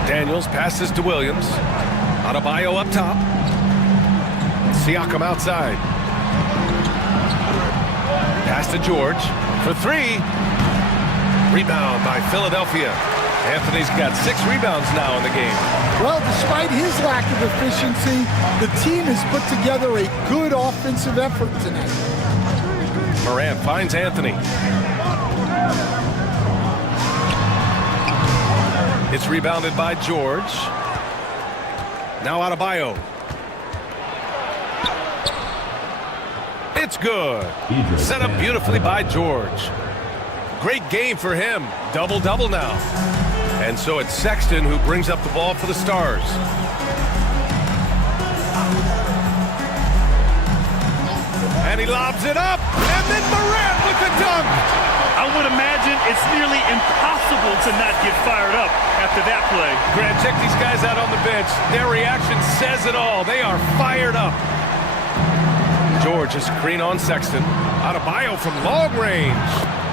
Daniels passes to Williams. Adebayo up top. Siakam outside. Pass to George for 3. Rebound by Philadelphia. Anthony's got 6 rebounds now in the game. Well, despite his lack of efficiency, the team has put together a good offensive effort tonight. Morant finds Anthony. It's rebounded by George. Now Adebayo. It's good. Set up beautifully by George. Great game for him. Double-double now. And so it's Sexton who brings up the ball for the Stars. And he lobs it up. And then Morant with the dunk. I would imagine it's nearly impossible to not get fired up after that play. Grant, check these guys out on the bench. Their reaction says it all. They are fired up. George, a screen on Sexton. Adebayo from long range.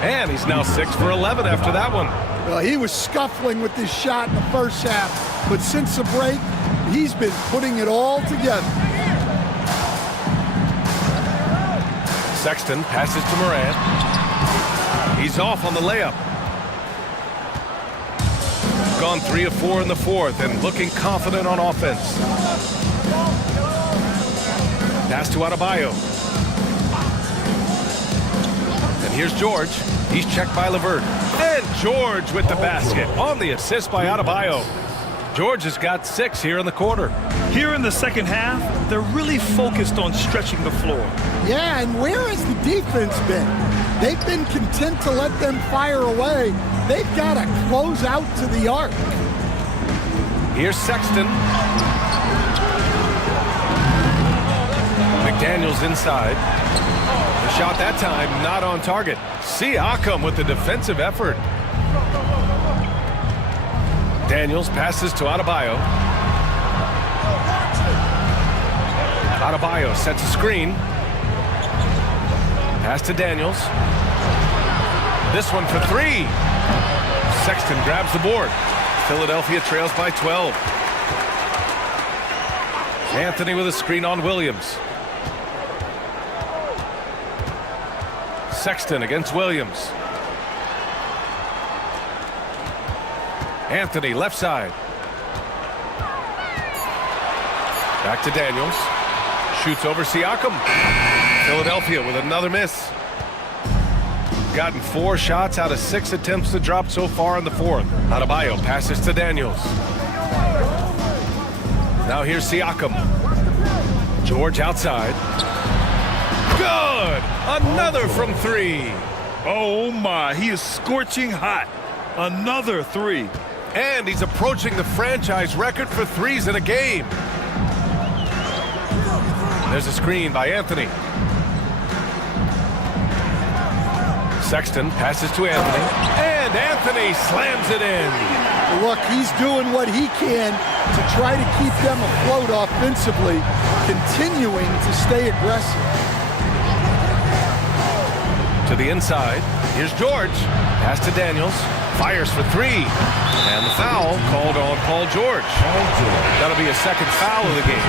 And he's now 6 for 11 after that one. Well, he was scuffling with this shot in the first half, but since the break, he's been putting it all together. Sexton passes to Morant. He's off on the layup. Gone 3 of 4 in the fourth and looking confident on offense. Pass to Adebayo. And here's George. He's checked by LeVert. And George with the basket on the assist by Adebayo. George has got 6 here in the quarter. Here in the second half, they're really focused on stretching the floor. Yeah, and where has the defense been? They've been content to let them fire away. They've got to close out to the arc. Here's Sexton. McDaniels inside. The shot that time not on target. Siakam with the defensive effort. Daniels passes to Adebayo. Adebayo sets a screen. Pass to Daniels. This one for 3. Sexton grabs the board. Philadelphia trails by 12. Anthony with a screen on Williams. Sexton against Williams. Anthony left side. Back to Daniels. Shoots over Siakam. Philadelphia with another miss. Gotten 4 shots out of 6 attempts to drop so far in the fourth. Adebayo passes to Daniels. Now here's Siakam. George outside. Good! Another from 3. Oh my, he is scorching hot. Another 3. And he's approaching the franchise record for 3s in a game. There's a screen by Anthony. Sexton passes to Anthony. And Anthony slams it in. Look, he's doing what he can to try to keep them afloat offensively, continuing to stay aggressive. To the inside. Here's George. Pass to Daniels. Fires for 3. And the foul called on Paul George. That'll be a second foul of the game.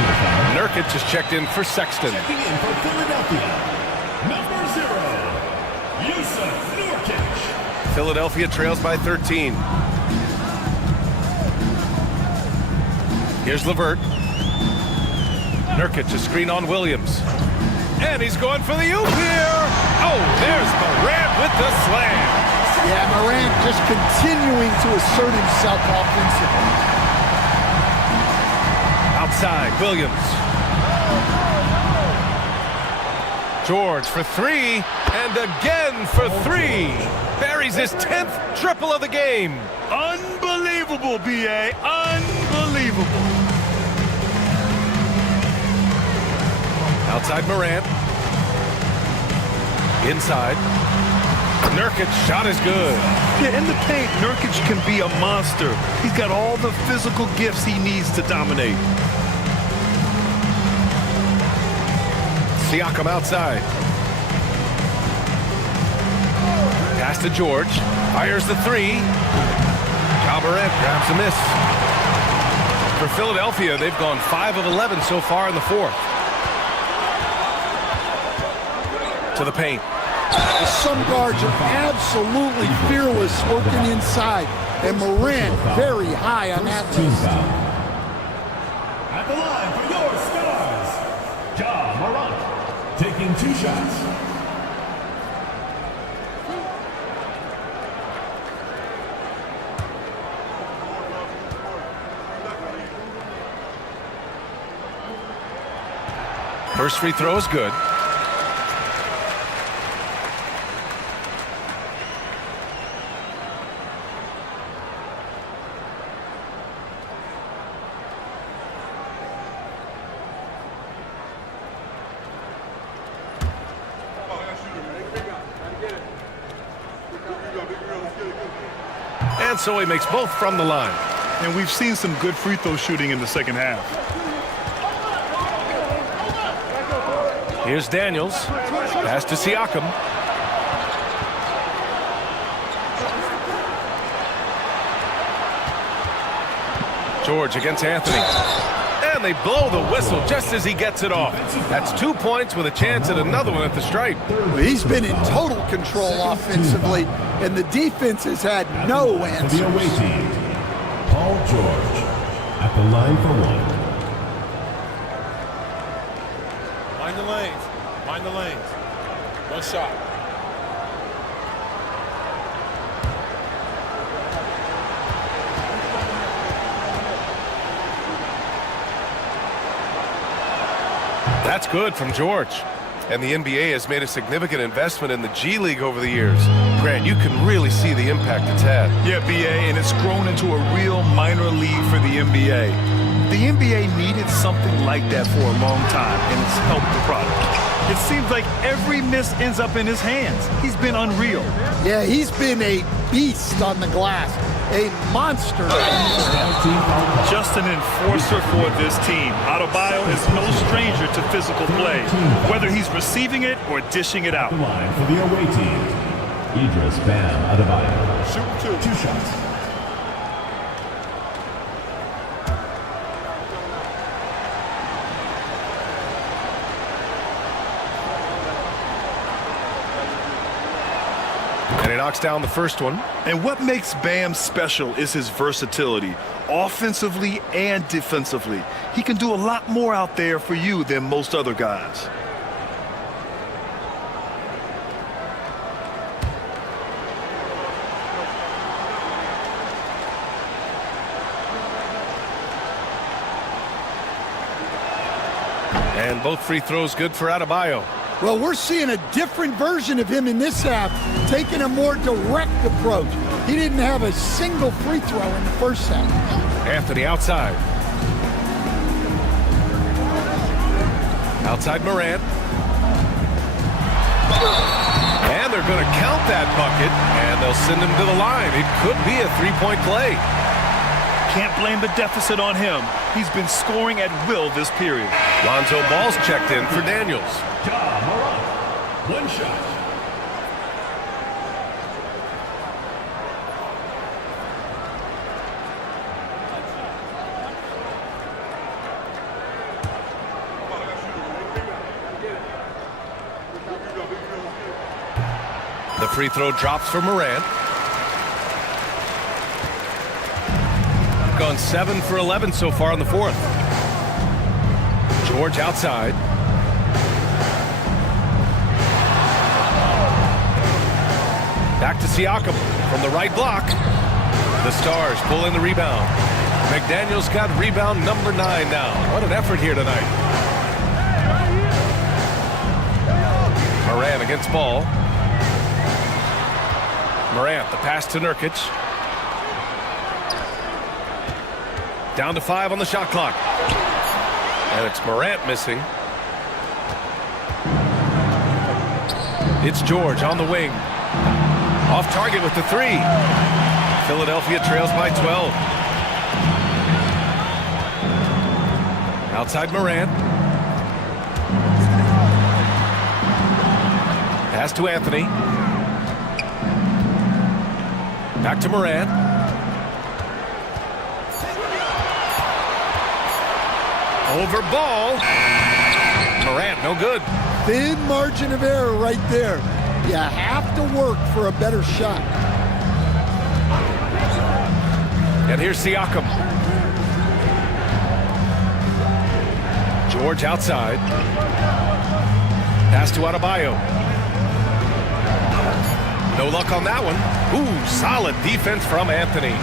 Nurkic just checked in for Sexton. Checking in for Philadelphia, number 0, Yusuf Nurkic. Philadelphia trails by 13. Here's LeVert. Nurkic, a screen on Williams. And he's going for the oop here. Oh, there's Morant with the slam. Yeah, Morant just continuing to assert himself offensively. outside, Williams. George for three, and again for three. Buries his 10th triple of the game. Unbelievable, B.A. Unbelievable. Outside Morant. Inside. Nurkic shot is good. Yeah, in the paint, Nurkic can be a monster. He's got all the physical gifts he needs to dominate. Siakam outside. Pass to George. Fires the three. Ja Morant grabs a miss. For Philadelphia, they've gone 5 of 11 so far in the fourth. To the paint. Some guards are absolutely fearless working inside, and Morant very high on that list. At the line for your stars, Ja Morant, taking 2 shots. First free throw is good. And so he makes both from the line. And we've seen some good free throw shooting in the second half. Here's Daniels. Pass to Siakam. George against Anthony. And they blow the whistle just as he gets it off. That's 2 points with a chance at another one at the stripe. He's been in total control offensively, and the defense has had no answers. The away team, Paul George, at the line for one. Mind the lanes. Mind the lanes. One shot. That's good from George. And the NBA has made a significant investment in the G League over the years. Grant, you can really see the impact it's had. Yeah, B.A., and it's grown into a real minor league for the NBA. The NBA needed something like that for a long time, and it's helped the product. It seems like every miss ends up in his hands. He's been unreal. Yeah, he's been a beast on the glass, a monster. Just an enforcer for this team. Adebayo is no stranger to physical play, whether he's receiving it or dishing it out. Line for the away team, Idris Bam Adebayo. Shoot 2 shots. And he knocks down the first one. And what makes Bam special is his versatility, offensively and defensively. He can do a lot more out there for you than most other guys. And both free throws good for Adebayo. Well, we're seeing a different version of him in this half, taking a more direct approach. He didn't have a single free throw in the first half. Anthony outside. Outside Morant. And they're going to count that bucket, and they'll send him to the line. It could be a three-point play. Can't blame the deficit on him. He's been scoring at will this period. Lonzo Ball's checked in for Daniels. Ja Morant, 1 shot. The free throw drops for Morant. Gone 7 for 11 so far in the fourth. George outside. Back to Siakam from the right block. The Stars pull in the rebound. McDaniels got rebound number 9 now. What an effort here tonight. Morant against ball. Morant, the pass to Nurkic. Down to 5 on the shot clock. And it's Morant missing. It's George on the wing. Off target with the 3. Philadelphia trails by 12. Outside Morant. Pass to Anthony. Back to Morant. Over ball. Morant, no good. Thin margin of error right there. You have to work for a better shot. And here's Siakam. George outside. Pass to Adebayo. No luck on that one. Ooh, solid defense from Anthony.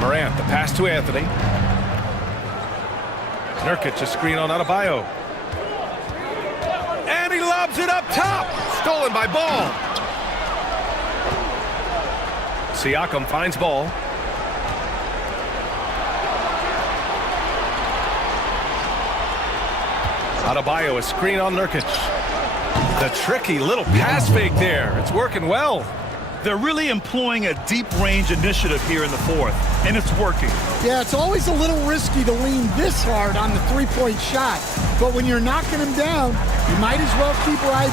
Morant, the pass to Anthony. Nurkic, a screen on Adebayo. And he lobs it up top. Stolen by Ball. Siakam finds Ball. Adebayo, a screen on Nurkic. The tricky little pass fake there. It's working well. They're really employing a deep range initiative here in the fourth, and it's working. Yeah, it's always a little risky to lean this hard on the three-point shot, but when you're knocking them down, you might as well keep riding.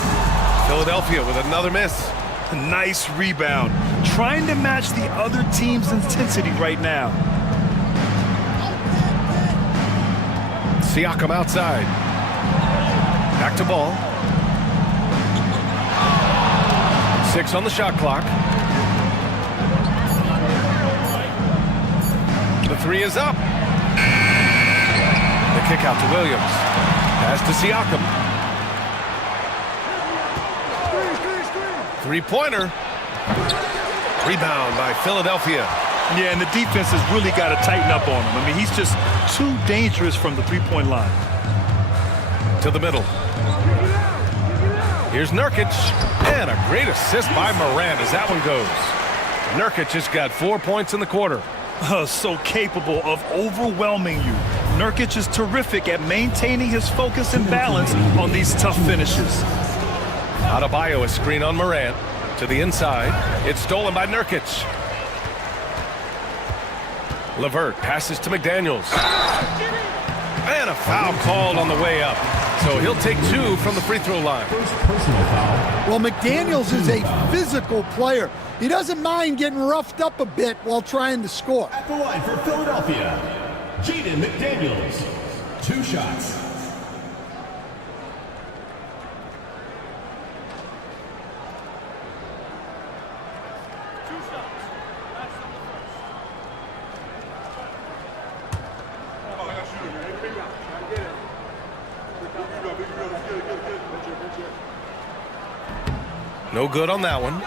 Philadelphia with another miss. Nice rebound. Trying to match the other team's intensity right now. Siakam outside. Back to Ball. 6 on the shot clock. The 3 is up. The kick out to Williams. Pass to Siakam. Three-pointer. Rebound by Philadelphia. Yeah, and the defense has really got to tighten up on him. I mean, he's just too dangerous from the three-point line. To the middle. Here's Nurkic, and a great assist by Morant as that one goes. Nurkic has got 4 points in the quarter. So capable of overwhelming you. Nurkic is terrific at maintaining his focus and balance on these tough finishes. Adebayo, a screen on Morant. To the inside. It's stolen by Nurkic. LeVert passes to McDaniels. And a foul called on the way up. So he'll take 2 from the free throw line. Well, McDaniels is a physical player. He doesn't mind getting roughed up a bit while trying to score. At the line for Philadelphia, Jaden McDaniels. 2 shots. No good on that one.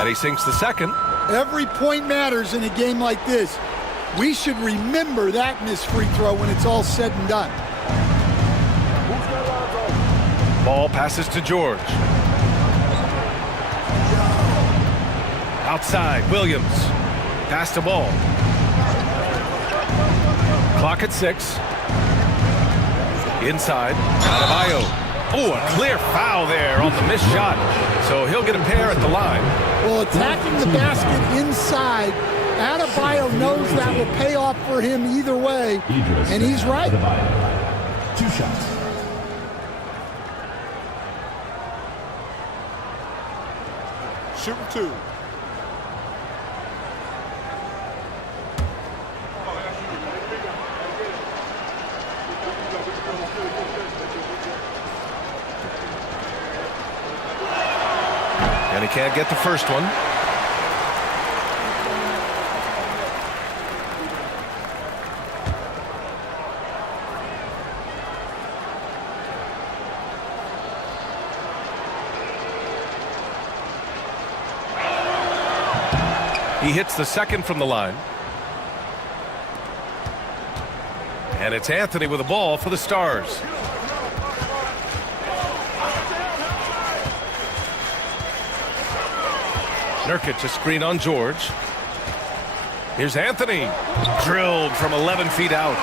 And he sinks the second. Every point matters in a game like this. We should remember that missed free throw when it's all said and done. Ball passes to George. Outside, Williams. Pass to Ball. Clock at 6. Inside, Adebayo. Oh, a clear foul there on the missed shot. So he'll get a pair at the line. Well, attacking the basket inside, Adebayo knows that will pay off for him either way, and he's right. 2 shots. Shooting 2. And he can't get the first one. He hits the second from the line. And it's Anthony with the ball for the Stars. Nurkic a screen on George. Here's Anthony. Drilled from 11 feet out.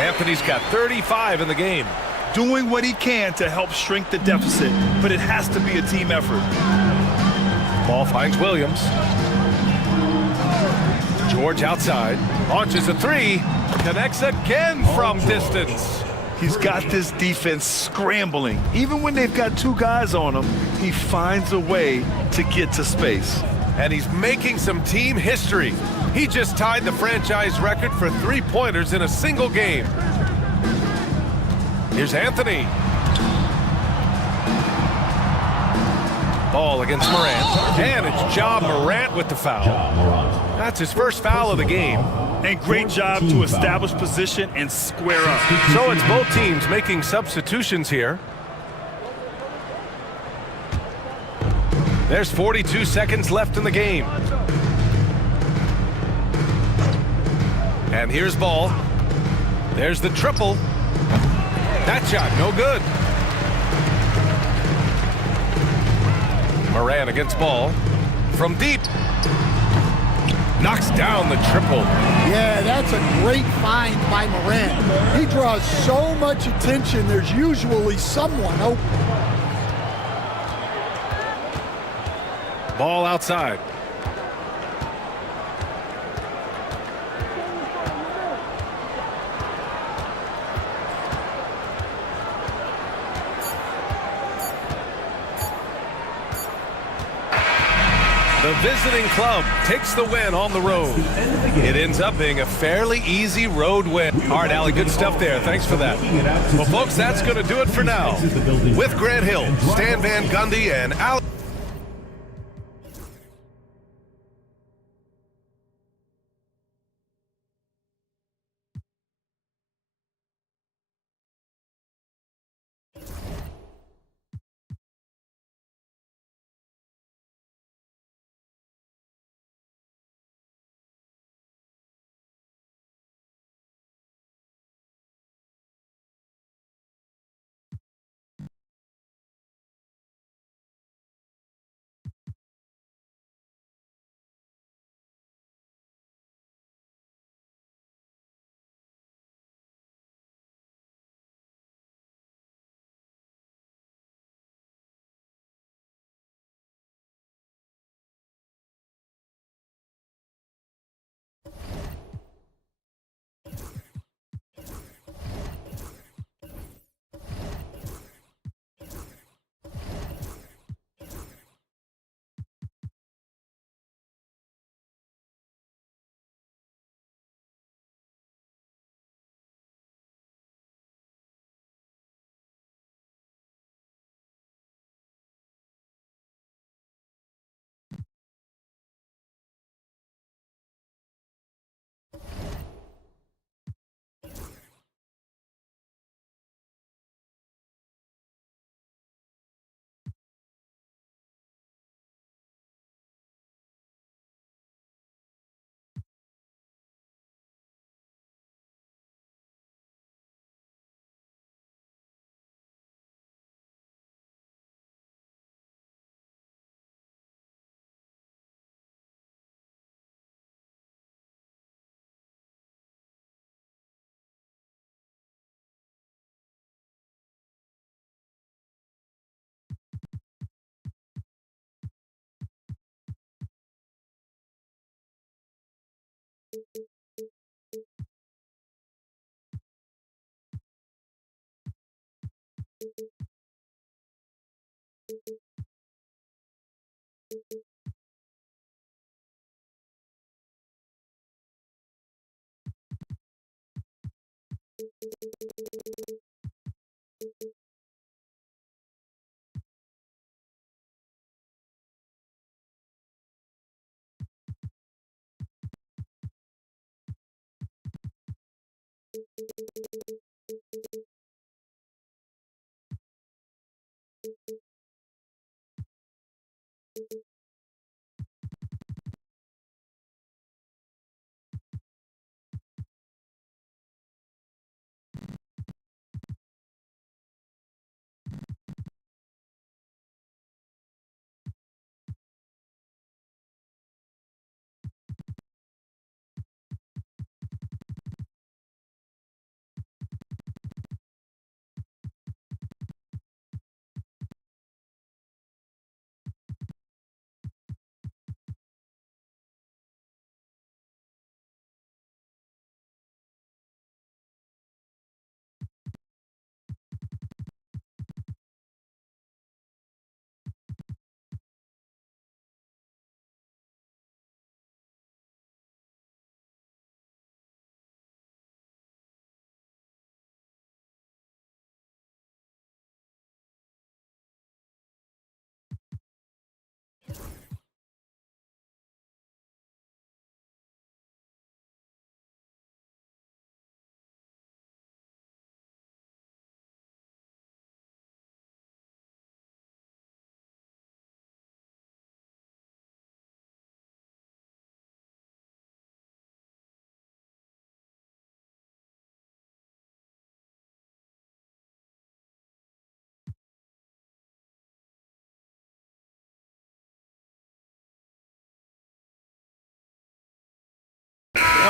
Anthony's got 35 in the game. Doing what he can to help shrink the deficit, but it has to be a team effort. Ball finds Williams. George outside. Launches a three. Connects again from distance. He's got this defense scrambling. Even when they've got two guys on him, he finds a way to get to space. And he's making some team history. He just tied the franchise record for three-pointers in a single game. Here's Anthony. Ball against Morant. And it's Ja Morant with the foul. That's his first foul of the game. And great job to establish position and square up. So it's both teams making substitutions here. There's 42 seconds left in the game. And here's Ball. There's the triple. That shot, no good. Morant against Ball. From deep. Knocks down the triple. Yeah, that's a great find by Morant. He draws so much attention, there's usually someone open. Ball outside. The visiting club takes the win on the road. It ends up being a fairly easy road win. All right, Allie, good stuff there. Thanks for that. Well, folks, that's going to do it for now. With Grant Hill, Stan Van Gundy, and Allie.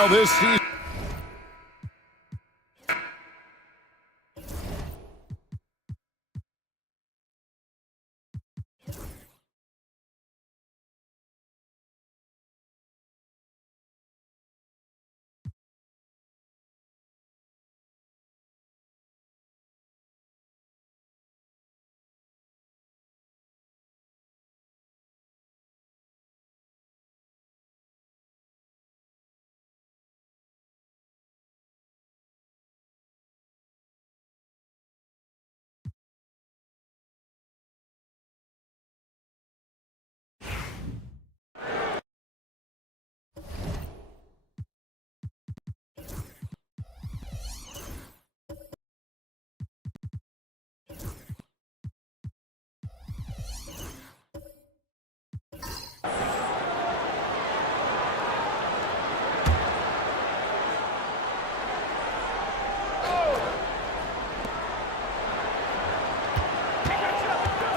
Well, this season.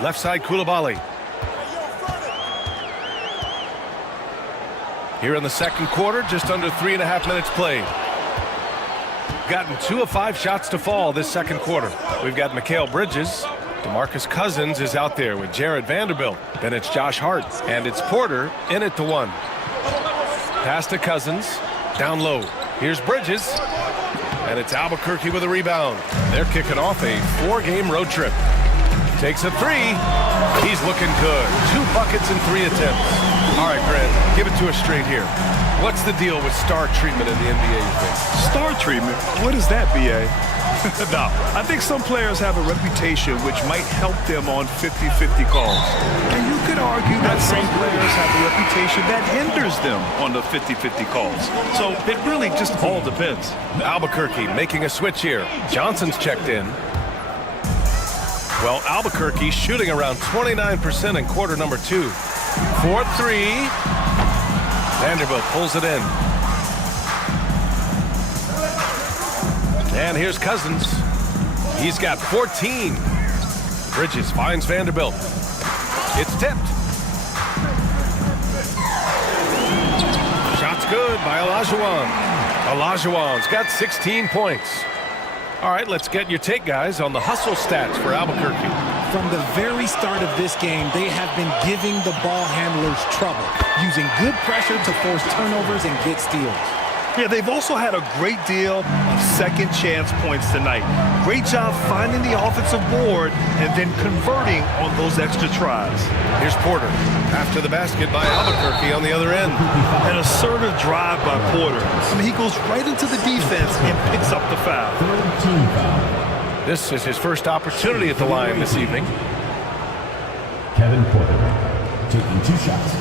Left side, Koulibaly. Here in the second quarter, just under 3.5 minutes played. Gotten 2 of 5 shots to fall this second quarter. We've got Mikal Bridges. DeMarcus Cousins is out there with Jared Vanderbilt. Then it's Josh Hart. And it's Porter in at the 1. Pass to Cousins. Down low. Here's Bridges. And it's Albuquerque with a rebound. They're kicking off a 4-game road trip. Takes a 3. He's looking good. 2 buckets in 3 attempts. All right, Grant, give it to us straight here. What's the deal with star treatment in the NBA, you think? Star treatment? What is that, B.A.? No, I think some players have a reputation which might help them on 50-50 calls. And you could argue that some players have a reputation that hinders them on the 50-50 calls. So it really just all depends. Albuquerque making a switch here. Johnson's checked in. Well, Albuquerque shooting around 29% in quarter number 2. 4-3. Vanderbilt pulls it in. And here's Cousins. He's got 14. Bridges finds Vanderbilt. It's tipped. Shot's good by Olajuwon. Olajuwon's got 16 points. All right, let's get your take, guys, on the hustle stats for Albuquerque. From the very start of this game, they have been giving the ball handlers trouble, using good pressure to force turnovers and get steals. Yeah, they've also had a great deal of second chance points tonight. Great job finding the offensive board and then converting on those extra tries. Here's Porter after the basket by Albuquerque on the other end. An assertive drive by Porter. I mean, he goes right into the defense and picks up the foul. This is his first opportunity at the line this evening. Kevin Porter taking 2 shots.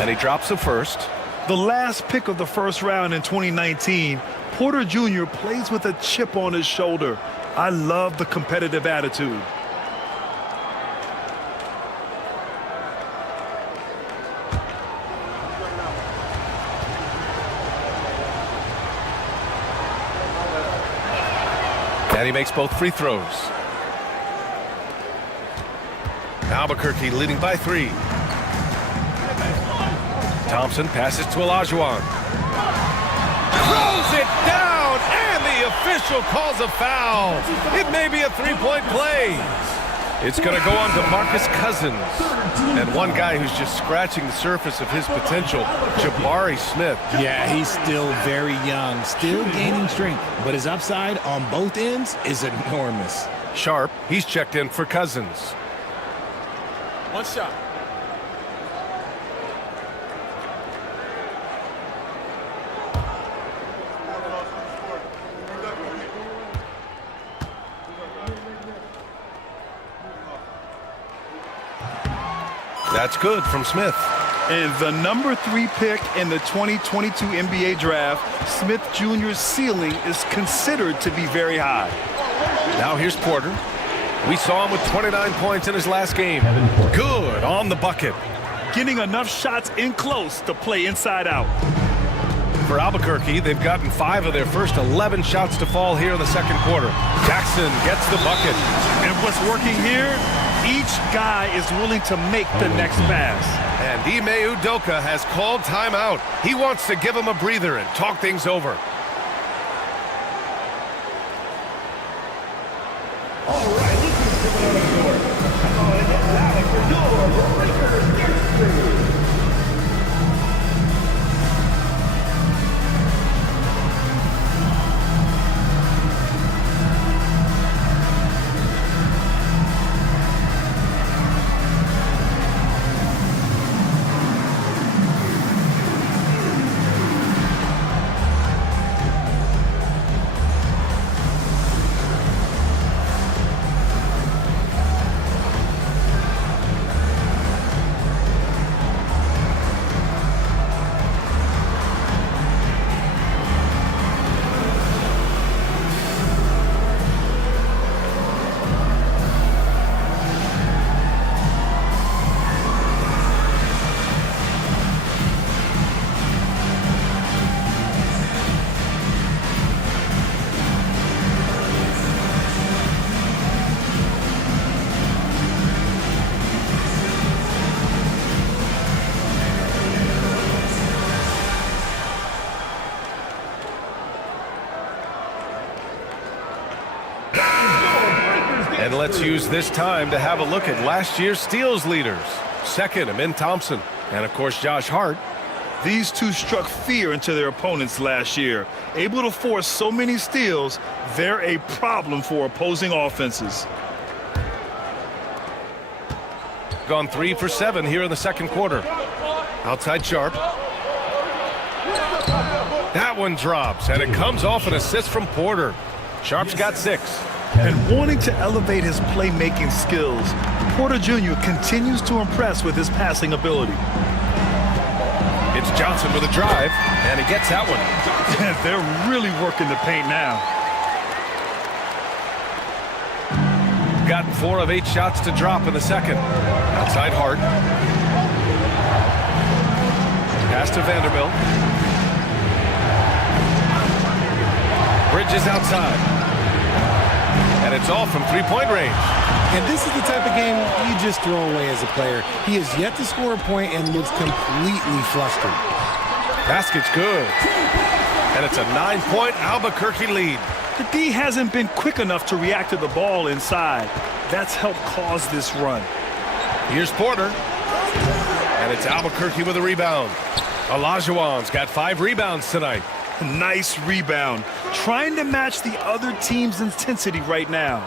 And he drops the first. The last pick of the first round in 2019, Porter Jr. plays with a chip on his shoulder. I love the competitive attitude. And he makes both free throws. Albuquerque leading by 3. Thompson passes to Olajuwon. Throws it down, and the official calls a foul. It may be a 3-point play. It's going to go on to DeMarcus Cousins. And one guy who's just scratching the surface of his potential, Jabari Smith. Yeah, he's still very young, still gaining strength, but his upside on both ends is enormous. Sharp, he's checked in for Cousins. 1 shot. That's good from Smith. And the number 3 pick in the 2022 NBA draft, Smith Jr.'s ceiling is considered to be very high. Now here's Porter. We saw him with 29 points in his last game. Good on the bucket. getting enough shots in close to play inside out. For Albuquerque, they've gotten 5 of their first 11 shots to fall here in the second quarter. Jackson gets the bucket. And what's working here? Each guy is willing to make the next pass. And Ime Udoka has called timeout. He wants to give him a breather and talk things over. All right, this is coming out of court. Come on, it's Alex Adore, Breakers, Dexter. And let's use this time to have a look at last year's steals leaders. Second, Amin Thompson, and of course Josh Hart. These two struck fear into their opponents last year. Able to force so many steals, they're a problem for opposing offenses. Gone 3 for 7 here in the second quarter. Outside Sharp. That one drops, and it comes off an assist from Porter. Sharp's got 6. And wanting to elevate his playmaking skills, Porter Jr. continues to impress with his passing ability. It's Johnson with a drive, and he gets that one. They're really working the paint now. Gotten 4 of 8 shots to drop in the second. Outside Hart. Pass to Vanderbilt. Bridges outside. And it's all from three-point range. And this is the type of game you just throw away as a player. He has yet to score a point and looks completely flustered. Basket's good. And it's a 9-point Albuquerque lead. The D hasn't been quick enough to react to the ball inside. That's helped cause this run. Here's Porter. And it's Albuquerque with a rebound. Olajuwon's got 5 rebounds tonight. Nice rebound. Trying to match the other team's intensity right now.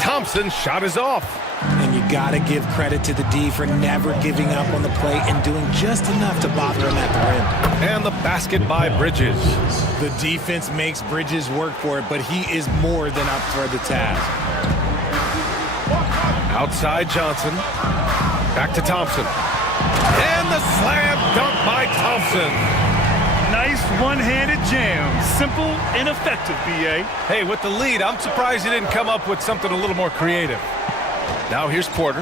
Thompson's shot is off. And you got to give credit to the D for never giving up on the plate and doing just enough to bother him at the rim. And the basket by Bridges. The defense makes Bridges work for it, but he is more than up for the task. Outside Johnson. Back to Thompson. And the slam dunk by Thompson. Nice one-handed jam. Simple and effective, B.A. Hey, with the lead, I'm surprised he didn't come up with something a little more creative. Now here's Porter.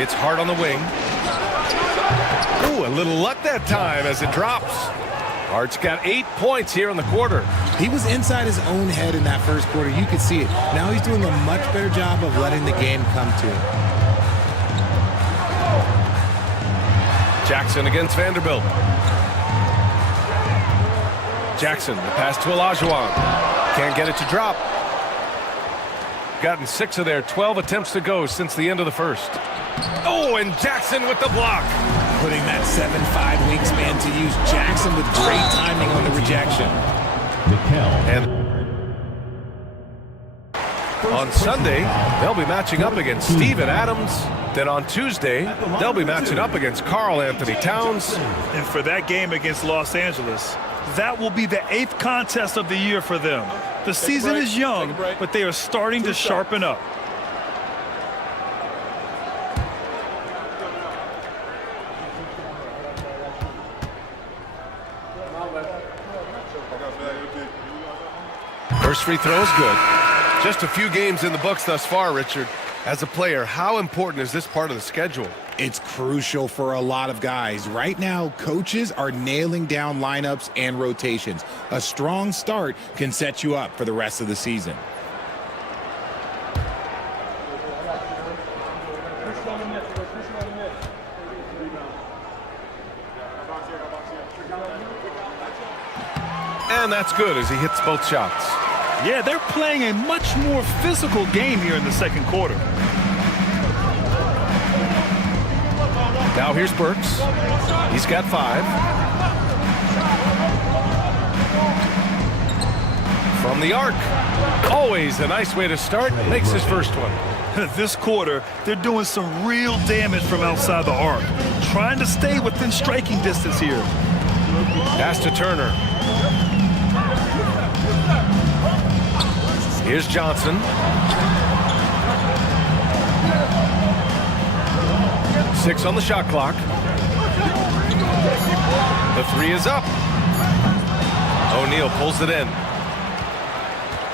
It's Hart on the wing. Ooh, a little luck that time as it drops. Hart's got 8 points here in the quarter. He was inside his own head in that first quarter. You could see it. Now he's doing a much better job of letting the game come to him. Jackson against Vanderbilt. Jackson, the pass to Olajuwon. Can't get it to drop. Gotten 6 of their 12 attempts to go since the end of the first. Oh, and Jackson with the block. Putting that 7'5" wingspan to use. Jackson with great timing on the rejection. And on Sunday, they'll be matching up against Steven Adams. Then on Tuesday, they'll be matching up against Karl Anthony Towns. And for that game against Los Angeles, that will be the 8th contest of the year for them. The season is young, but they are starting to sharpen up. First free throw is good. Just a few games in the books thus far, Richard. As a player, how important is this part of the schedule? It's crucial for a lot of guys. Right now, coaches are nailing down lineups and rotations. A strong start can set you up for the rest of the season. And that's good as he hits both shots. Yeah, they're playing a much more physical game here in the second quarter. Now here's Burks. He's got 5. From the arc. Always a nice way to start. Makes his first one. This quarter, they're doing some real damage from outside the arc. Trying to stay within striking distance here. Pass to Turner. Here's Johnson. 6 on the shot clock. The 3 is up. O'Neal pulls it in.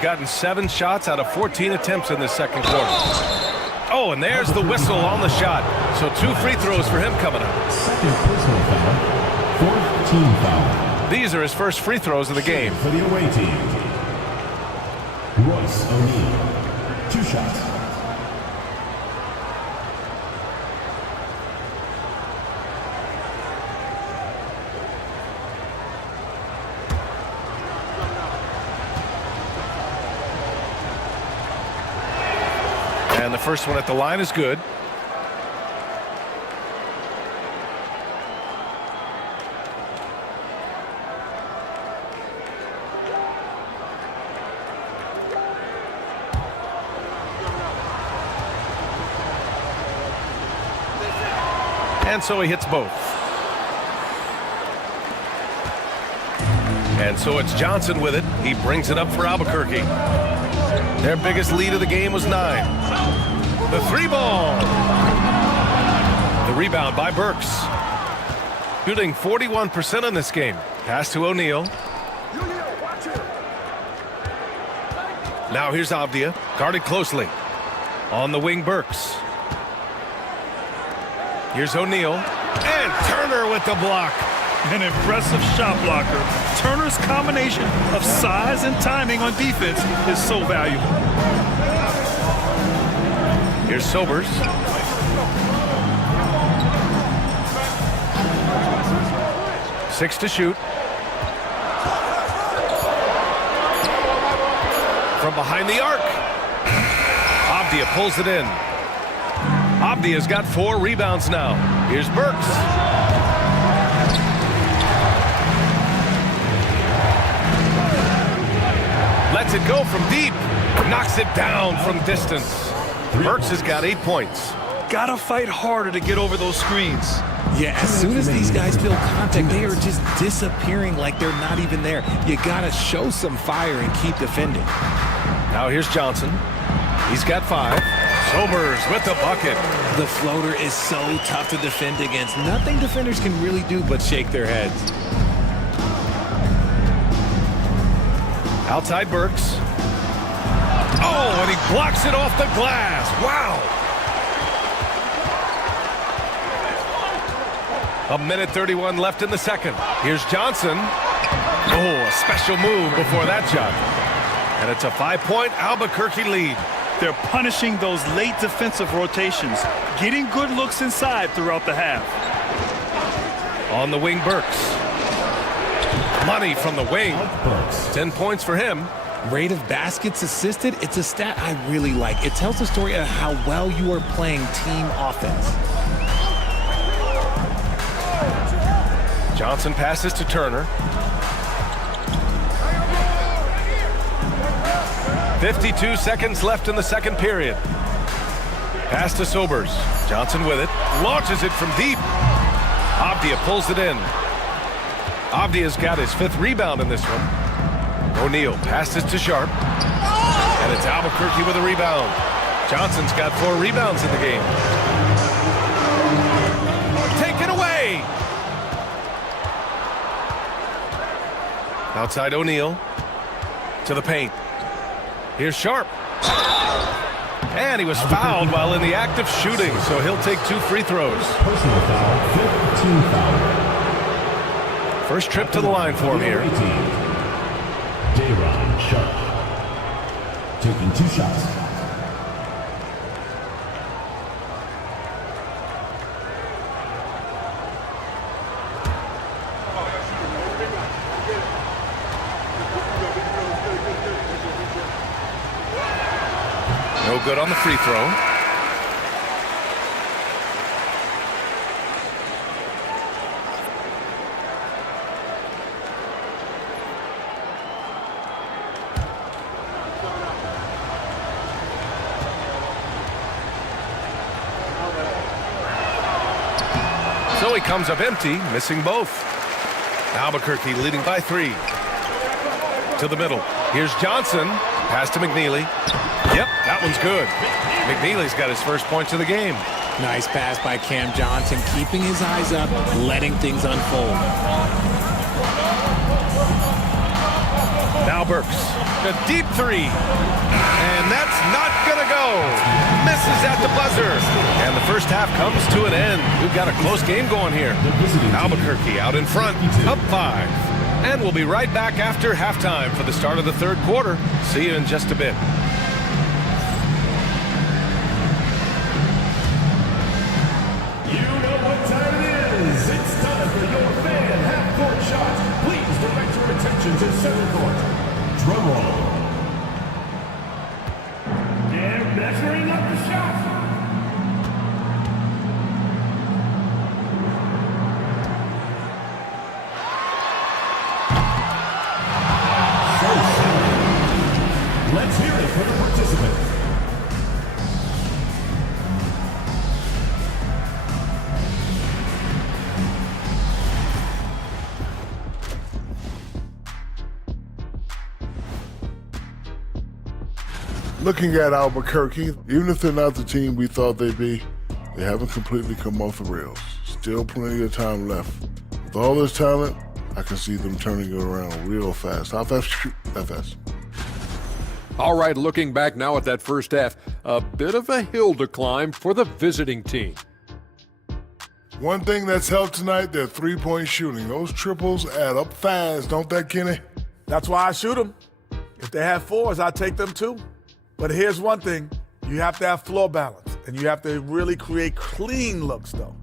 Gotten 7 shots out of 14 attempts in this second quarter. Oh, and there's the whistle on the shot. So 2 free throws for him coming up. Second personal foul. 4th team foul. These are his first free throws of the game. For the away team, Royce O'Neal. 2 shots. And the first one at the line is good. And so he hits both. And so it's Johnson with it. He brings it up for Albuquerque. Their biggest lead of the game was 9. The 3 ball. The rebound by Burks. Shooting 41% in this game. Pass to O'Neal. Now here's Avdia. Guarded closely. On the wing, Burks. Here's O'Neal. And Turner with the block. An impressive shot blocker. Turner's combination of size and timing on defense is so valuable. Here's Sobers. Six to shoot. From behind the arc. Avdia pulls it in. Avdia's got 4 rebounds now. Here's Burks. Lets it go from deep. Knocks it down from distance. Burks has got 8 points. Gotta fight harder to get over those screens. Yeah, as soon as these guys feel contact, they are just disappearing like they're not even there. You gotta show some fire and keep defending. Now here's Johnson. He's got 5. Sobers with the bucket. The floater is so tough to defend against. Nothing defenders can really do but shake their heads. Outside Burks. Oh, and he blocks it off the glass. Wow. 1:31 left in the second. Here's Johnson. Oh, a special move before that shot. And it's a 5-point Albuquerque lead. They're punishing those late defensive rotations, getting good looks inside throughout the half. On the wing, Burks. Money from the wing. 10 points for him. Rate of baskets assisted, it's a stat I really like. It tells the story of how well you are playing team offense. Johnson passes to Turner. 52 seconds left in the second period. Pass to Sobers. Johnson with it. Launches it from deep. Avdia pulls it in. Avdia's got his 5th rebound in this one. O'Neal passes to Sharp. And it's Albuquerque with a rebound. Johnson's got 4 rebounds in the game. Taken away. Outside O'Neal. To the paint. Here's Sharp. And he was fouled while in the act of shooting, so he'll take 2 free throws. Personal foul, 15 foul. First trip to the line for him here. Dayron Sharp. Taking 2 shots. No good on the free throw. So he comes up empty, missing both. Albuquerque leading by 3. To the middle. Here's Johnson. Pass to McNeely. Yep, that one's good. McNeely's got his first points of the game. Nice pass by Cam Johnson, keeping his eyes up, letting things unfold. Now Burks. A deep 3. And that's not going to go. Misses at the buzzer. And the first half comes to an end. We've got a close game going here. Albuquerque out in front, up 5. And we'll be right back after halftime for the start of the third quarter. See you in just a bit. You know what time it is. It's time for your fan half-court shot. Please direct your attention to center court. Drum roll. They're measuring up the shot. Let's hear it for the participants. Looking at Albuquerque, even if they're not the team we thought they'd be, they haven't completely come off the rails. Still plenty of time left. With all this talent, I can see them turning it around real fast. How fast? That fast. All right, looking back now at that first half, a bit of a hill to climb for the visiting team. One thing that's helped tonight, their three-point shooting. Those triples add up fast, don't they, Kenny? That's why I shoot them. If they have 4s, I take them too. But here's one thing. You have to have floor balance, and you have to really create clean looks, though.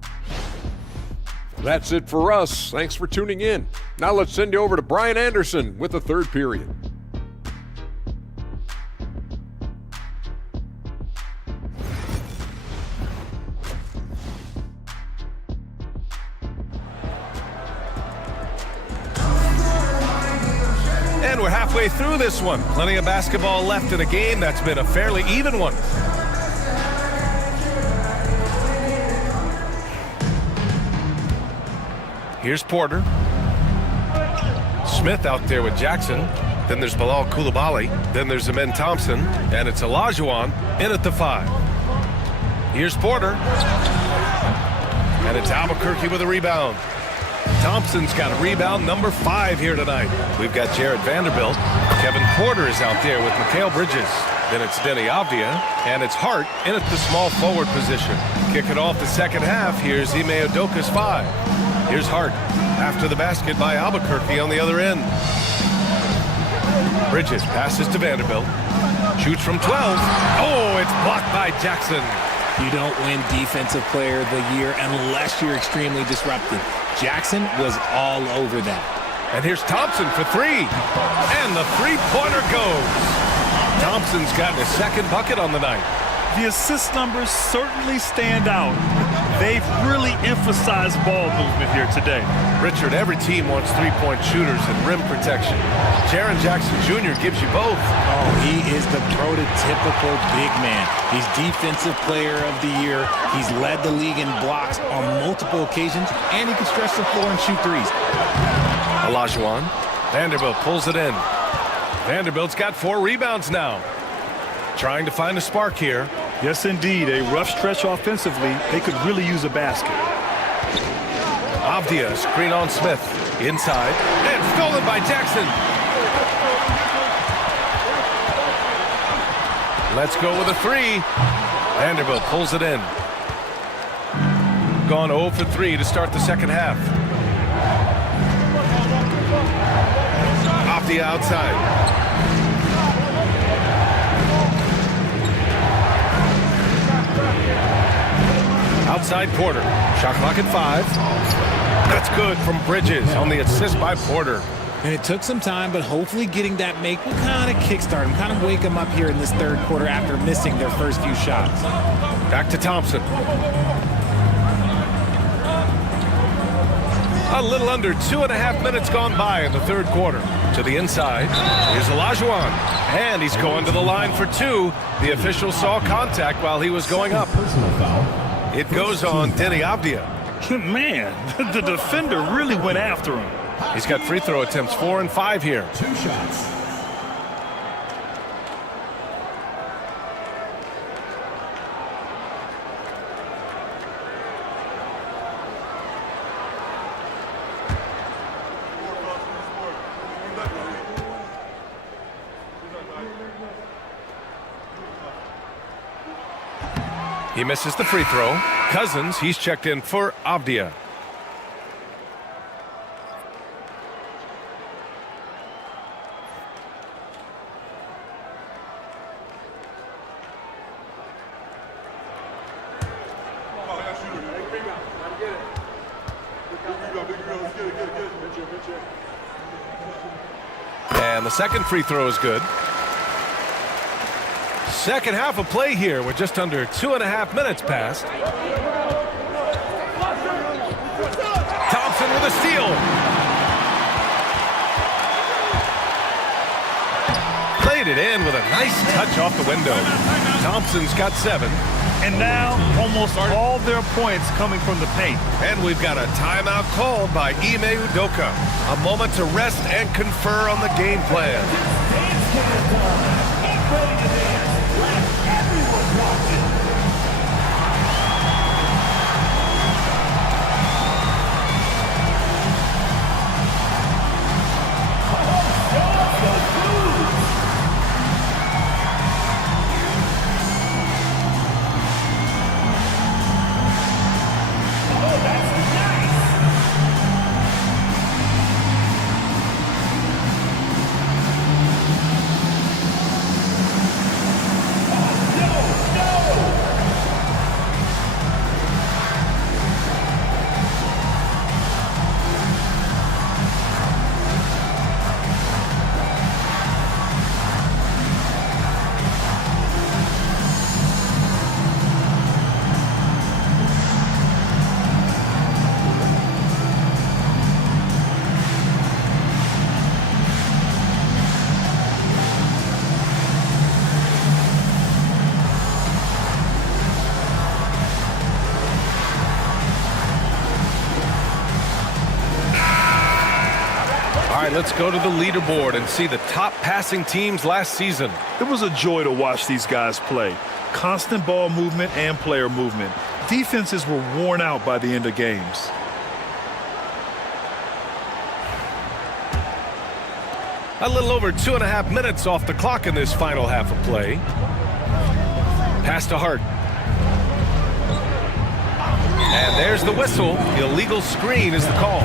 That's it for us. Thanks for tuning in. Now let's send you over to Brian Anderson with the third period. And we're halfway through this one. Plenty of basketball left in a game that's been a fairly even one. Here's Porter. Smith out there with Jackson. Then there's Bilal Coulibaly. Then there's Amen Thompson. And it's Olajuwon in at the 5. Here's Porter. And it's Albuquerque with a rebound. Thompson's got a rebound, number 5 here tonight. We've got Jared Vanderbilt. Kevin Porter is out there with Mikal Bridges. Then it's Denny Avdia, and it's Hart in at the small forward position. Kicking off the second half, here's Ime Udoka's 5. Here's Hart after the basket by Albuquerque on the other end. Bridges passes to Vanderbilt. Shoots from 12. Oh, it's blocked by Jackson. You don't win Defensive Player of the Year unless you're extremely disruptive. Jackson was all over that. And here's Thompson for 3. And the three-pointer goes. Thompson's gotten his second bucket on the night. The assist numbers certainly stand out. They've really emphasized ball movement here today. Richard, every team wants three-point shooters and rim protection. Jaren Jackson Jr. gives you both. Oh, he is the prototypical big man. He's Defensive Player of the Year. He's led the league in blocks on multiple occasions, and he can stretch the floor and shoot threes. Olajuwon. Vanderbilt pulls it in. Vanderbilt's got 4 rebounds now. Trying to find a spark here. Yes, indeed. A rough stretch offensively. They could really use a basket. Avdia, screen on Smith. Inside. And stolen by Jackson. Let's go with a three. Vanderbilt pulls it in. Gone 0 for 3 to start the second half. Off the outside. Outside Porter. Shot clock at 5. That's good from Bridges on the assist by Porter. And it took some time, but hopefully getting that make will kind of kickstart him, kind of wake him up here in this third quarter after missing their first few shots. Back to Thompson. A little under 2.5 minutes gone by in the third quarter. To the inside. Here's Olajuwon. And he's going to the line for 2. The official saw contact while he was going up. It goes on Denny Avdia. Man, the defender really went after him. He's got free throw attempts 4 and 5 here. 2 shots. He misses the free throw. Cousins, he's checked in for Avdia. And the second free throw is good. Second half of play here with just under 2.5 minutes passed. Thompson with a steal. Played it in with a nice touch off the window. Thompson's got 7. And now almost all their points coming from the paint. And we've got a timeout called by Ime Udoka. A moment to rest and confer on the game plan. Let's go to the leaderboard and see the top passing teams last season. It was a joy to watch these guys play. Constant ball movement and player movement. Defenses were worn out by the end of games. A little over 2.5 minutes off the clock in this final half of play. Pass to Hart. And there's the whistle. The illegal screen is the call.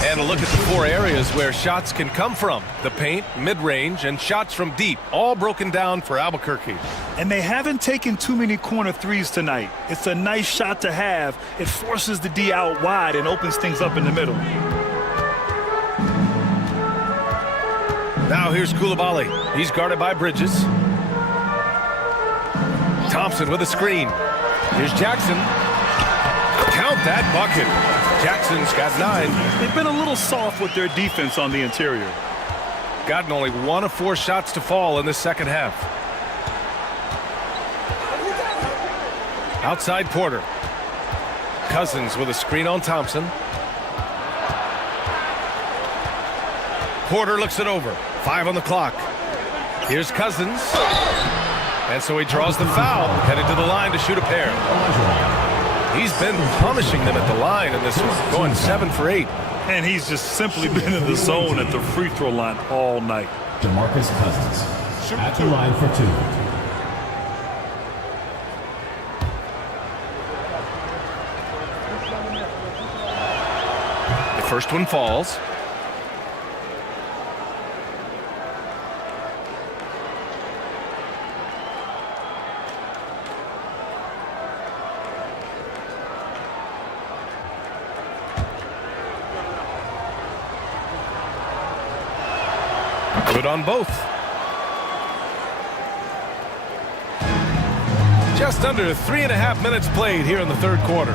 And a look at the 4 areas where shots can come from. The paint, mid-range, and shots from deep, all broken down for Albuquerque. And they haven't taken too many corner threes tonight. It's a nice shot to have. It forces the D out wide and opens things up in the middle. Now here's Coulibaly. He's guarded by Bridges. Thompson with a screen. Here's Jackson. Count that bucket. Jackson's got 9. They've been a little soft with their defense on the interior. Gotten only 1 of 4 shots to fall in the second half. Outside Porter. Cousins with a screen on Thompson. Porter looks it over. 5 on the clock. Here's Cousins. And so he draws the foul. Headed to the line to shoot a pair. He's been punishing them at the line in this one, going 7 for 8. And he's just simply been in the zone at the free throw line all night. DeMarcus Cousins at the line for 2. First one falls. Good on both. Just under 3.5 minutes played here in the third quarter.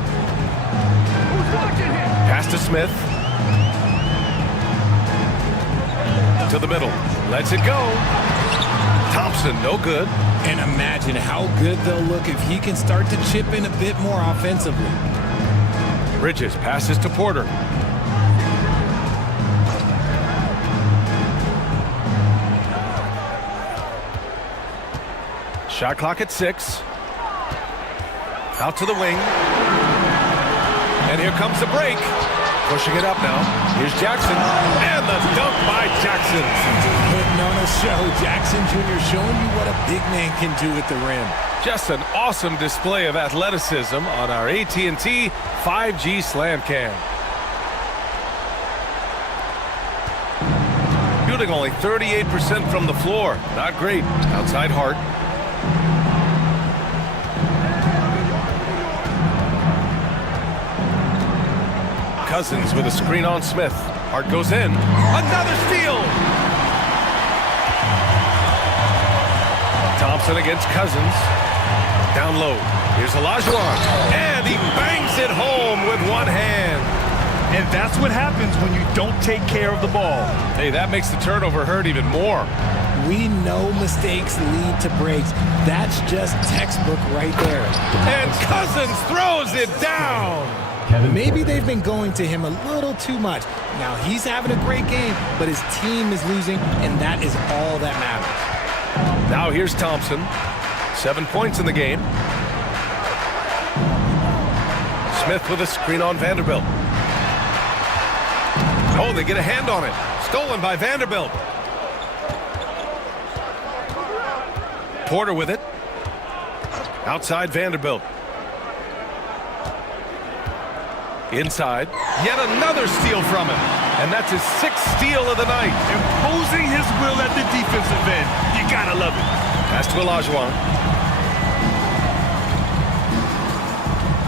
Pass to Smith. To the middle. Lets it go. Thompson, no good. And imagine how good they'll look if he can start to chip in a bit more offensively. Bridges passes to Porter. Shot clock at 6. Out to the wing. And here comes the break. Pushing it up now. Here's Jackson. And the dunk by Jackson. Putting on a show. Jackson Jr. showing you what a big man can do at the rim. Just an awesome display of athleticism on our AT&T 5G Slam Cam. Shooting only 38% from the floor. Not great. Outside Hart. Cousins with a screen on Smith. Hart goes in. Another steal! Thompson against Cousins. Down low. Here's Olajuwon. And he bangs it home with one hand. And that's what happens when you don't take care of the ball. Hey, that makes the turnover hurt even more. We know mistakes lead to breaks. That's just textbook right there. And Cousins throws it down. Maybe they've been going to him a little too much. Now he's having a great game, but his team is losing, and that is all that matters. Now here's Thompson. 7 points in the game. Smith with a screen on Vanderbilt. Oh, they get a hand on it. Stolen by Vanderbilt. Porter with it. Outside Vanderbilt. Inside. Yet another steal from him. And that's his 6th steal of the night. Imposing his will at the defensive end. You gotta love it. Pass to Olajuwon.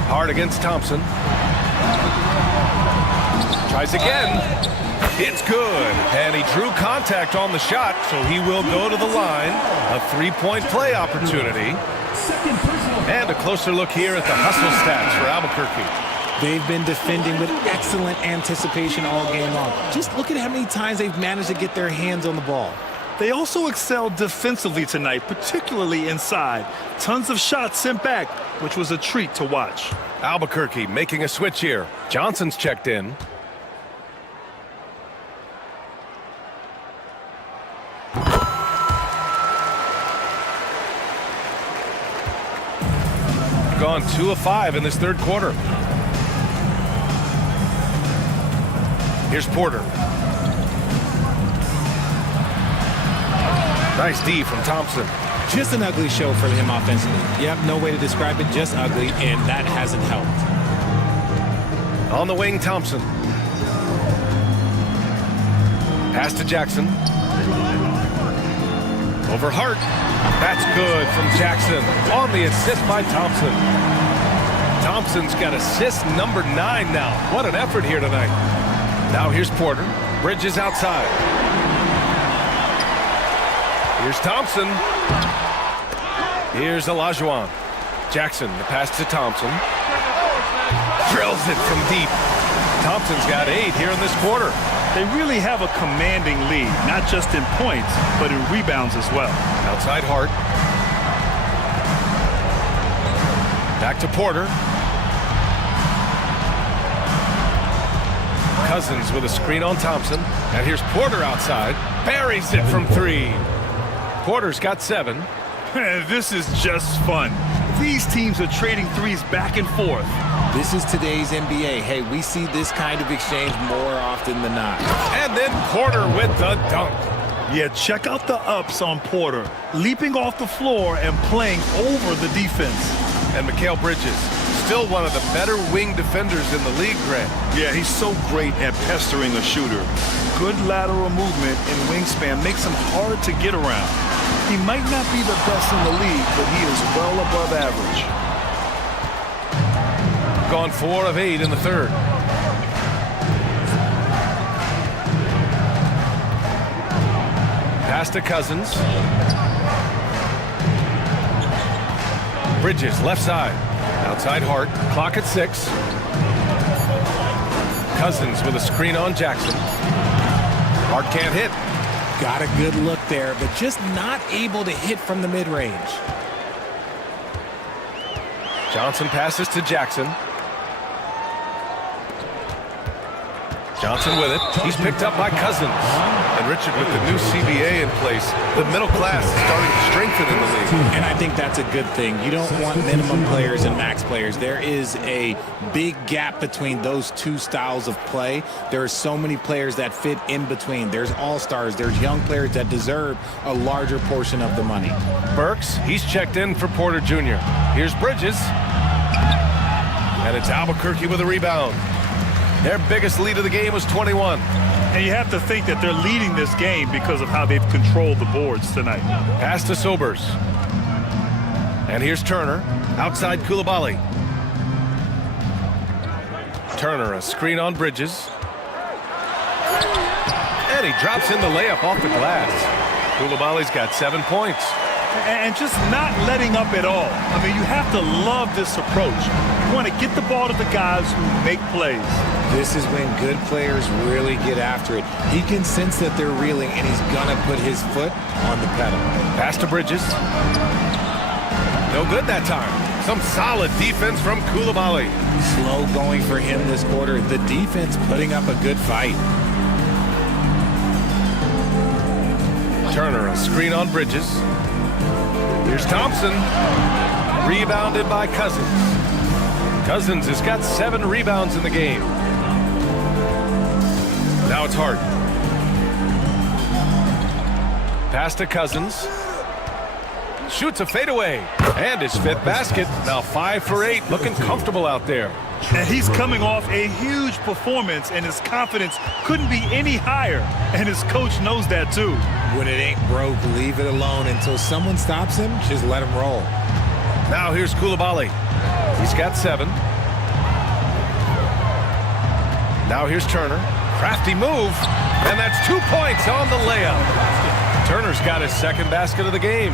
Hard against Thompson. Tries again. It's good. And he drew contact on the shot, so he will go to the line. A 3-point play opportunity. And a closer look here at the hustle stats for Albuquerque. They've been defending with excellent anticipation all game long. Just look at how many times they've managed to get their hands on the ball. They also excelled defensively tonight, particularly inside. Tons of shots sent back, which was a treat to watch. Albuquerque making a switch here. Johnson's checked in. Gone 2 of 5 in this third quarter. Here's Porter. Nice D from Thompson. Just an ugly show for him offensively. Yep, no way to describe it, just ugly, and that hasn't helped. On the wing, Thompson. Pass to Jackson. Over Hart. That's good from Jackson. On the assist by Thompson. Thompson's got assist number 9 now. What an effort here tonight. Now here's Porter. Bridges outside. Here's Thompson. Here's Olajuwon. Jackson, the pass to Thompson. Drills it from deep. Thompson's got 8 here in this quarter. They really have a commanding lead, not just in points, but in rebounds as well. Outside Hart. Back to Porter. Cousins with a screen on Thompson. And here's Porter outside. Buries it from 3. Porter's got 7. This is just fun. These teams are trading threes back and forth. This is today's NBA. Hey, we see this kind of exchange more often than not. And then Porter with the dunk. Yeah, check out the ups on Porter. Leaping off the floor and playing over the defense. And Mikal Bridges still one of the better wing defenders in the league, Grant. Yeah, he's so great at pestering a shooter. Good lateral movement and wingspan makes him hard to get around. He might not be the best in the league, but he is well above average. Gone 4 of 8 in the third. Pass to Cousins. Bridges, left side. Outside Hart. Clock at 6. Cousins with a screen on Jackson. Hart can't hit. Got a good look there, but just not able to hit from the mid-range. Johnson passes to Jackson. Johnson with it. He's picked up by Cousins. And Richard, with the new CBA in place, the middle class is starting to strengthen in the league. And I think that's a good thing. You don't want minimum players and max players. There is a big gap between those two styles of play. There are so many players that fit in between. There's all-stars. There's young players that deserve a larger portion of the money. Burks, he's checked in for Porter Jr. Here's Bridges. And it's Albuquerque with a rebound. Their biggest lead of the game was 21. And you have to think that they're leading this game because of how they've controlled the boards tonight. Pass to Sobers. And here's Turner. Outside Coulibaly. Turner, a screen on Bridges. And he drops in the layup off the glass. Coulibaly's got 7 points. And just not letting up at all. I mean, you have to love this approach. You want to get the ball to the guys who make plays. This is when good players really get after it. He can sense that they're reeling, and he's going to put his foot on the pedal. Pass to Bridges. No good that time. Some solid defense from Coulibaly. Slow going for him this quarter. The defense putting up a good fight. Turner, a screen on Bridges. Here's Thompson. Rebounded by Cousins. Cousins has got 7 rebounds in the game. Now it's Hart. Pass to Cousins. Shoots a fadeaway. And his 5th basket. Now 5 for 8. Looking comfortable out there. And he's coming off a huge performance, and his confidence couldn't be any higher. And his coach knows that too. When it ain't broke, leave it alone. Until someone stops him, just let him roll. Now here's Coulibaly. He's got 7. Now here's Turner. Crafty move. And that's 2 points on the layup. Turner's got his 2nd basket of the game.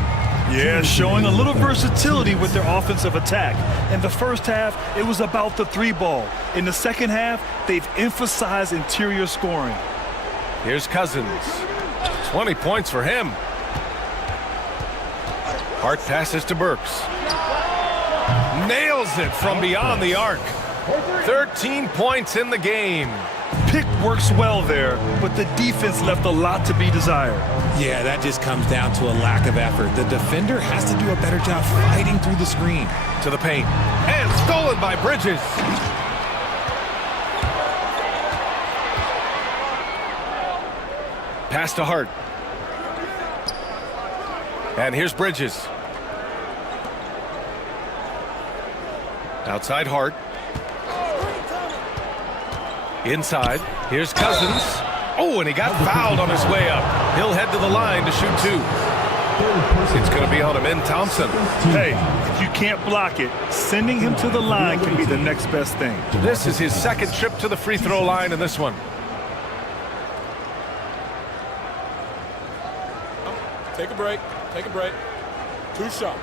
Yeah, showing a little versatility with their offensive attack. In the first half, it was about the 3-ball. In the second half, they've emphasized interior scoring. Here's Cousins. 20 points for him. Hart passes to Burks. Nails it from beyond the arc. 13 points in the game. Pick works well there, but the defense left a lot to be desired. Yeah, that just comes down to a lack of effort. The defender has to do a better job fighting through the screen. To the paint. And stolen by Bridges. Pass to Hart. And here's Bridges. Outside Hart. Inside. Here's Cousins. Oh, and he got fouled on his way up. He'll head to the line to shoot 2. It's going to be on him in Thompson. Hey, if you can't block it, sending him to the line can be the next best thing. This is his 2nd trip to the free throw line in this one. Take a break. Take a break. 2 shots.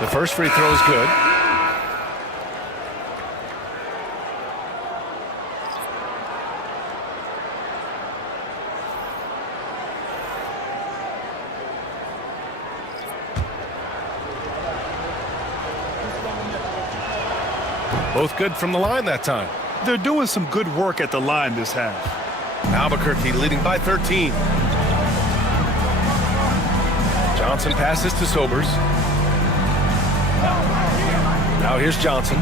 The first free throw is good. Both good from the line that time. They're doing some good work at the line this half. Albuquerque leading by 13. Johnson passes to Sobers. Now here's Johnson.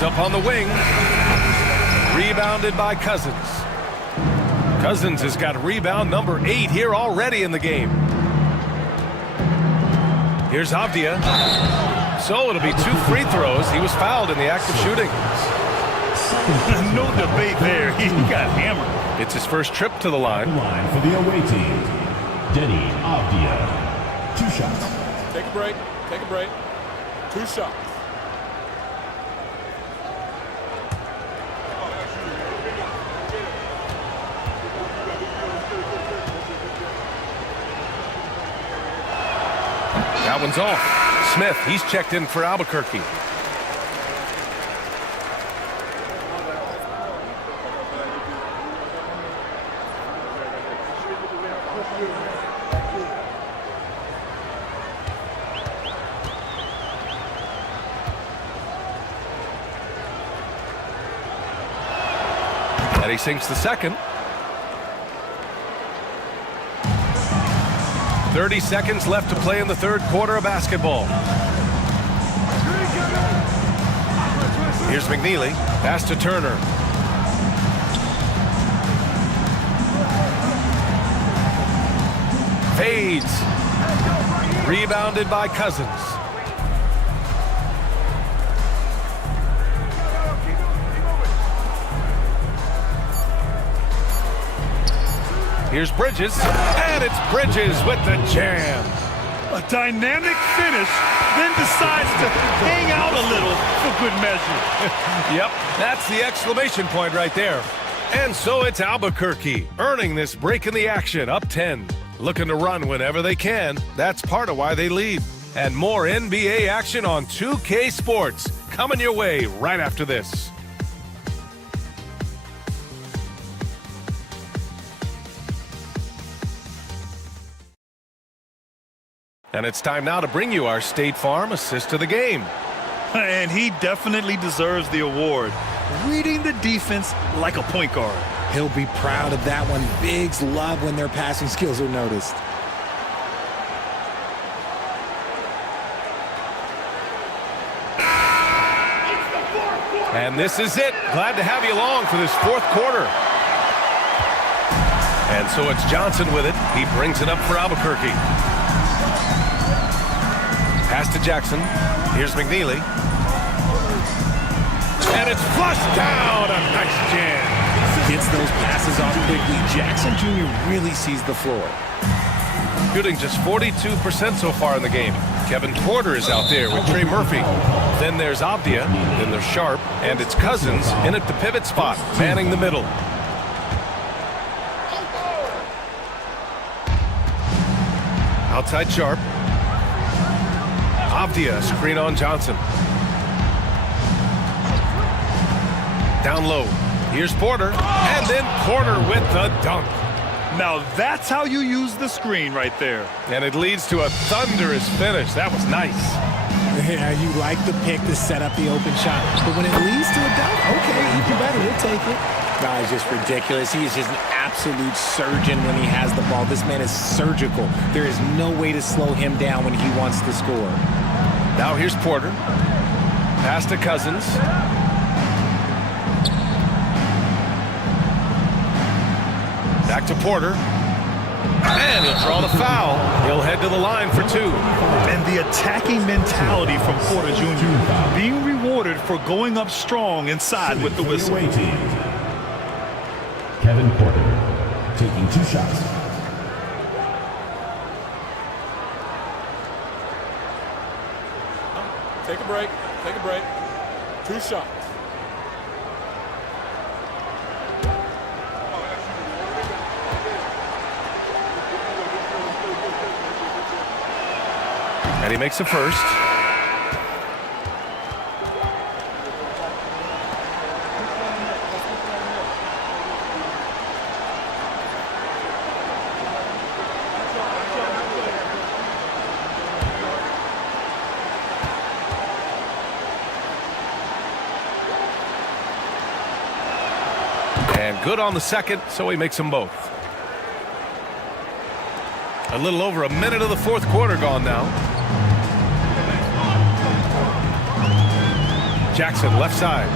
Here's up on the wing. Rebounded by Cousins. Cousins has got rebound number 8 here already in the game. Here's Avdia. So it'll be 2 free throws. He was fouled in the act of shooting. No debate there. He got hammered. It's his first trip to the line. Line for the away team, Denny Avdia. 2 shots. Take a break. Take a break. 2 shots. That one's off. Smith, he's checked in for Albuquerque. And he sinks the second. 30 seconds left to play in the third quarter of basketball. Here's McNeely. Pass to Turner. Fades. Rebounded by Cousins. Here's Bridges, and it's Bridges with the jam. A dynamic finish, then decides to hang out a little for good measure. Yep, that's the exclamation point right there. And so it's Albuquerque, earning this break in the action, up 10. Looking to run whenever they can. That's part of why they lead. And more NBA action on 2K Sports, coming your way right after this. And it's time now to bring you our State Farm assist of the game. And he definitely deserves the award. Reading the defense like a point guard. He'll be proud of that one. Bigs love when their passing skills are noticed. And this is it. Glad to have you along for this fourth quarter. And so it's Johnson with it. He brings it up for Albuquerque. Pass to Jackson. Here's McNeely. And it's flushed down. A nice jam. Gets those passes off quickly. Jackson Jr. really sees the floor. Shooting just 42% so far in the game. Kevin Porter is out there with Trey Murphy. Then there's Avdia. Then there's Sharp. And it's Cousins in at the pivot spot, manning the middle. Outside Sharp. Avdia, screen on Johnson. Down low. Here's Porter. And then Porter with the dunk. Now that's how you use the screen right there. And it leads to a thunderous finish. That was nice. Yeah, you like the pick to set up the open shot. But when it leads to a dunk, okay, even better. We'll take it. Guy's just ridiculous. He is just an absolute surgeon when he has the ball. This man is surgical. There is no way to slow him down when he wants to score. Now here's Porter. Pass to Cousins. Back to Porter. And he'll draw the foul. He'll head to the line for 2. And the attacking mentality from Porter Jr. being rewarded for going up strong inside with the whistle. Kevin Porter taking 2 shots. Take a break. Take a break. 2 shots. And he makes the first. And good on the second, so he makes them both. A little over a minute of the fourth quarter gone now. Jackson, left side.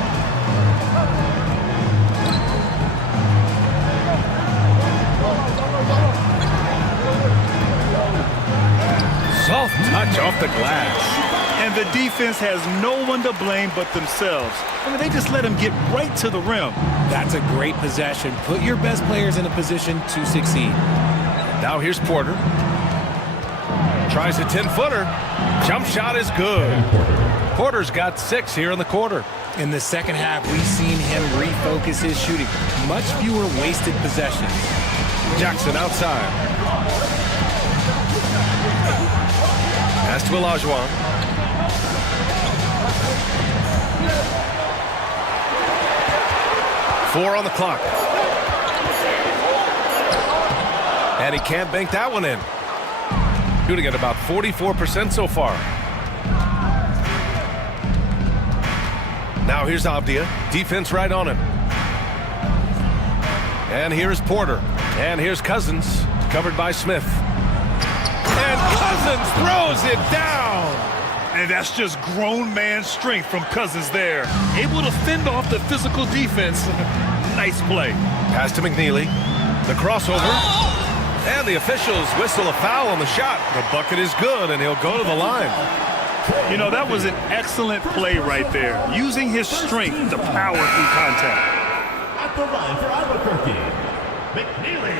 Soft touch off the glass. And the defense has no one to blame but themselves. I mean, they just let him get right to the rim. That's a great possession. Put your best players in a position to succeed. Now here's Porter. Tries a 10-footer. Jump shot is good. Porter's got 6 here in the quarter. In the second half, we've seen him refocus his shooting. Much fewer wasted possessions. Jackson outside. Pass to Olajuwon. Four on the clock. And he can't bank that one in. Shooting at about 44% so far. Now here's Avdia. Defense right on him. And here's Porter. And here's Cousins. Covered by Smith. And Cousins throws it down. And that's just grown man strength from Cousins there. Able to fend off the physical defense. Nice play. Pass to McNeely. The crossover. And the officials whistle a foul on the shot. The bucket is good, and he'll go to the line. You know, that was an excellent play right there. Using his strength to power through contact. At the line for Albuquerque, McNeely,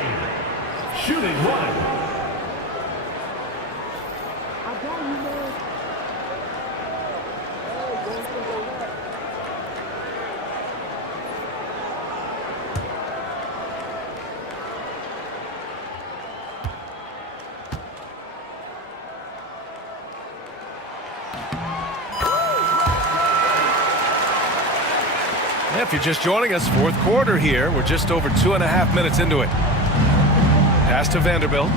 shooting one. If you're just joining us, fourth quarter here. We're just over 2.5 minutes into it. Pass to Vanderbilt.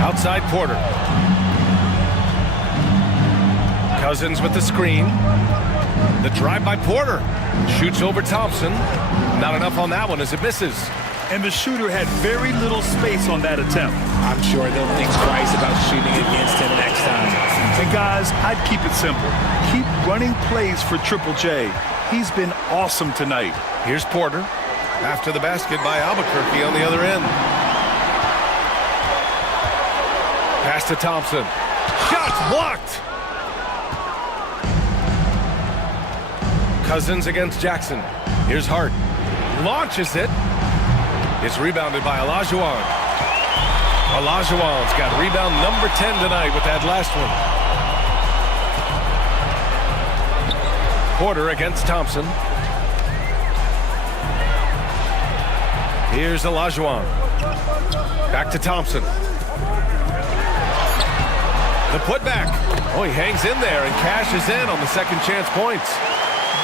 Outside Porter. Cousins with the screen. The drive by Porter. Shoots over Thompson. Not enough on that one as it misses. And the shooter had very little space on that attempt. I'm sure they'll think twice about shooting against him next time. And guys, I'd keep it simple. Keep running plays for Triple J. He's been awesome tonight. Here's Porter. After the basket by Albuquerque on the other end. Pass to Thompson. Shots blocked. Cousins against Jackson. Here's Hart. Launches it. It's rebounded by Olajuwon. Olajuwon's got rebound number 10 tonight with that last one. Porter against Thompson. Here's Olajuwon. Back to Thompson. The putback. Oh, he hangs in there and cashes in on the second chance points.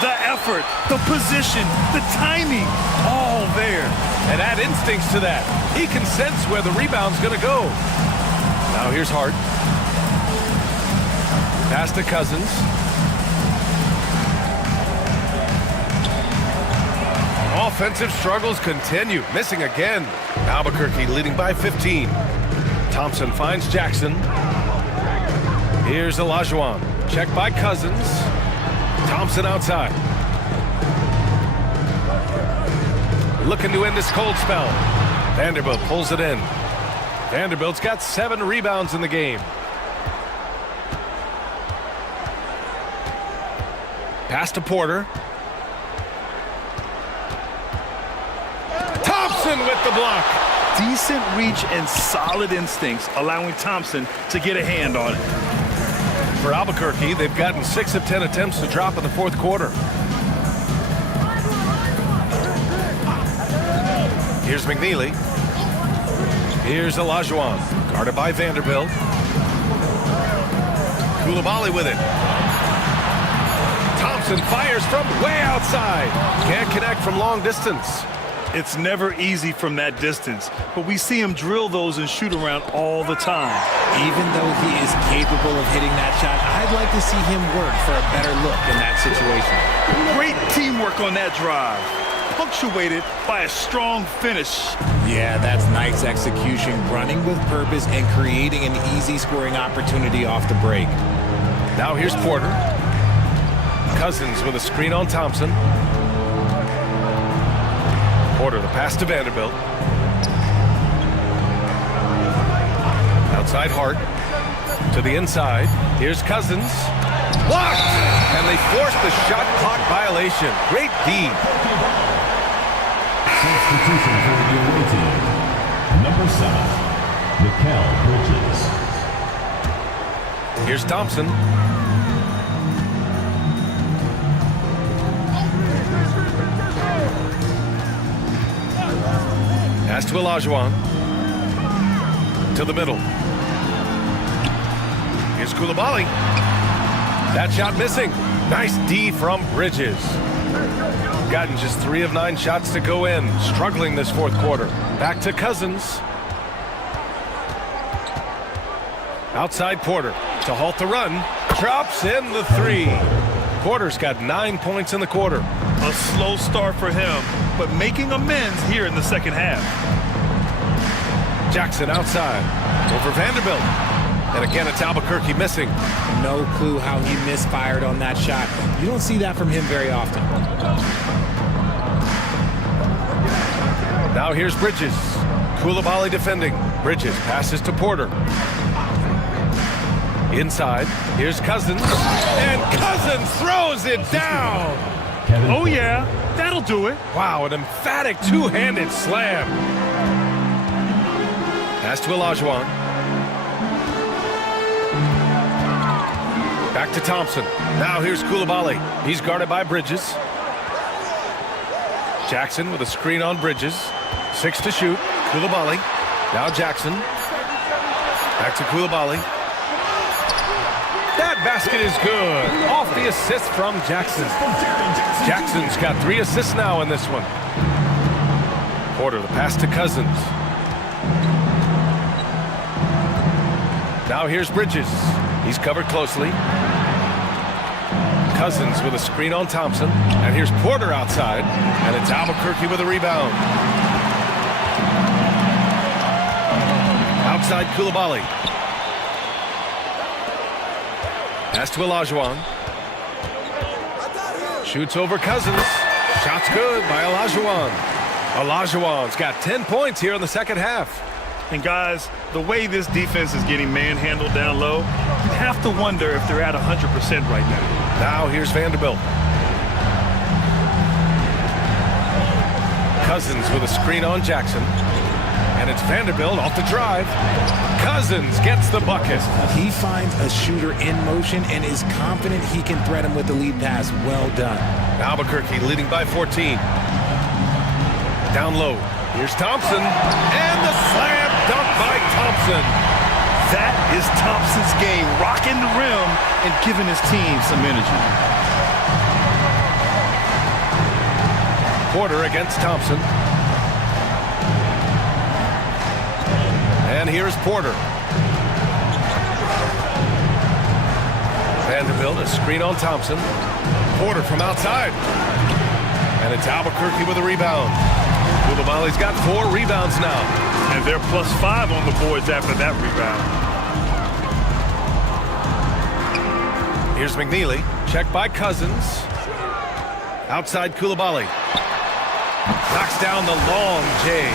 The effort, the position, the timing, all there. And add instincts to that. He can sense where the rebound's going to go. Now here's Hart. Pass to Cousins. Offensive struggles continue. Missing again. Albuquerque leading by 15. Thompson finds Jackson. Here's Olajuwon. Check by Cousins. Thompson outside. Looking to end this cold spell. Vanderbilt pulls it in. Vanderbilt's got 7 rebounds in the game. Pass to Porter. Thompson with the block. Decent reach and solid instincts, allowing Thompson to get a hand on it. For Albuquerque, they've gotten 6 of 10 attempts to drop in the fourth quarter. Here's McNeely. Here's Olajuwon. Guarded by Vanderbilt. Coulibaly with it. Thompson fires from way outside. Can't connect from long distance. It's never easy from that distance, but we see him drill those and shoot around all the time. Even though he is capable of hitting that shot, I'd like to see him work for a better look in that situation. Great teamwork on that drive, punctuated by a strong finish. Yeah, that's nice execution, running with purpose and creating an easy scoring opportunity off the break. Now here's Porter. Cousins with a screen on Thompson. Porter, the pass to Vanderbilt. Outside Hart. To the inside. Here's Cousins. Blocked! And they forced the shot clock violation. Great D. Substitution for the away team. Number 7, Mikal Bridges. Here's Thompson. Pass to Olajuwon. To the middle. Here's Coulibaly. That shot missing. Nice D from Bridges. Gotten just 3 of 9 shots to go in. Struggling this fourth quarter. Back to Cousins. Outside Porter to halt the run. Drops in the 3. Porter's got 9 points in the quarter. A slow start for him, but making amends here in the second half. Jackson outside. Over Vanderbilt. And again, it's Albuquerque missing. No clue how he misfired on that shot. You don't see that from him very often. Now here's Bridges. Coulibaly defending. Bridges passes to Porter. Inside. Here's Cousins. And Cousins throws it down. Oh, yeah. That'll do it. Wow, an emphatic two-handed slam. Pass to Olajuwon. Back to Thompson. Now here's Coulibaly. He's guarded by Bridges. Jackson with a screen on Bridges. 6 to shoot. Coulibaly. Now Jackson. Back to Coulibaly. That basket is good. Off the assist from Jackson. Jackson's got 3 assists now in this one. Porter, the pass to Cousins. Now here's Bridges. He's covered closely. Cousins with a screen on Thompson. And here's Porter outside. And it's Albuquerque with a rebound. Outside Coulibaly. Pass to Olajuwon. Shoots over Cousins. Shot's good by Olajuwon. Olajuwon's got 10 points here in the second half. And guys, the way this defense is getting manhandled down low, you have to wonder if they're at 100% right now. Now here's Vanderbilt. Cousins with a screen on Jackson. And it's Vanderbilt off the drive. Cousins gets the bucket. He finds a shooter in motion and is confident he can thread him with the lead pass. Well done. Albuquerque leading by 14. Down low. Here's Thompson. And the slam dunk by Thompson. That is Thompson's game, rocking the rim and giving his team some energy. Porter against Thompson. And here's Porter. Vanderbilt, a screen on Thompson. Porter from outside. And it's Albuquerque with a rebound. Coulibaly's got 4 rebounds now. And they're +5 on the boards after that rebound. Here's McNeely. Checked by Cousins. Outside Coulibaly. Knocks down the long J.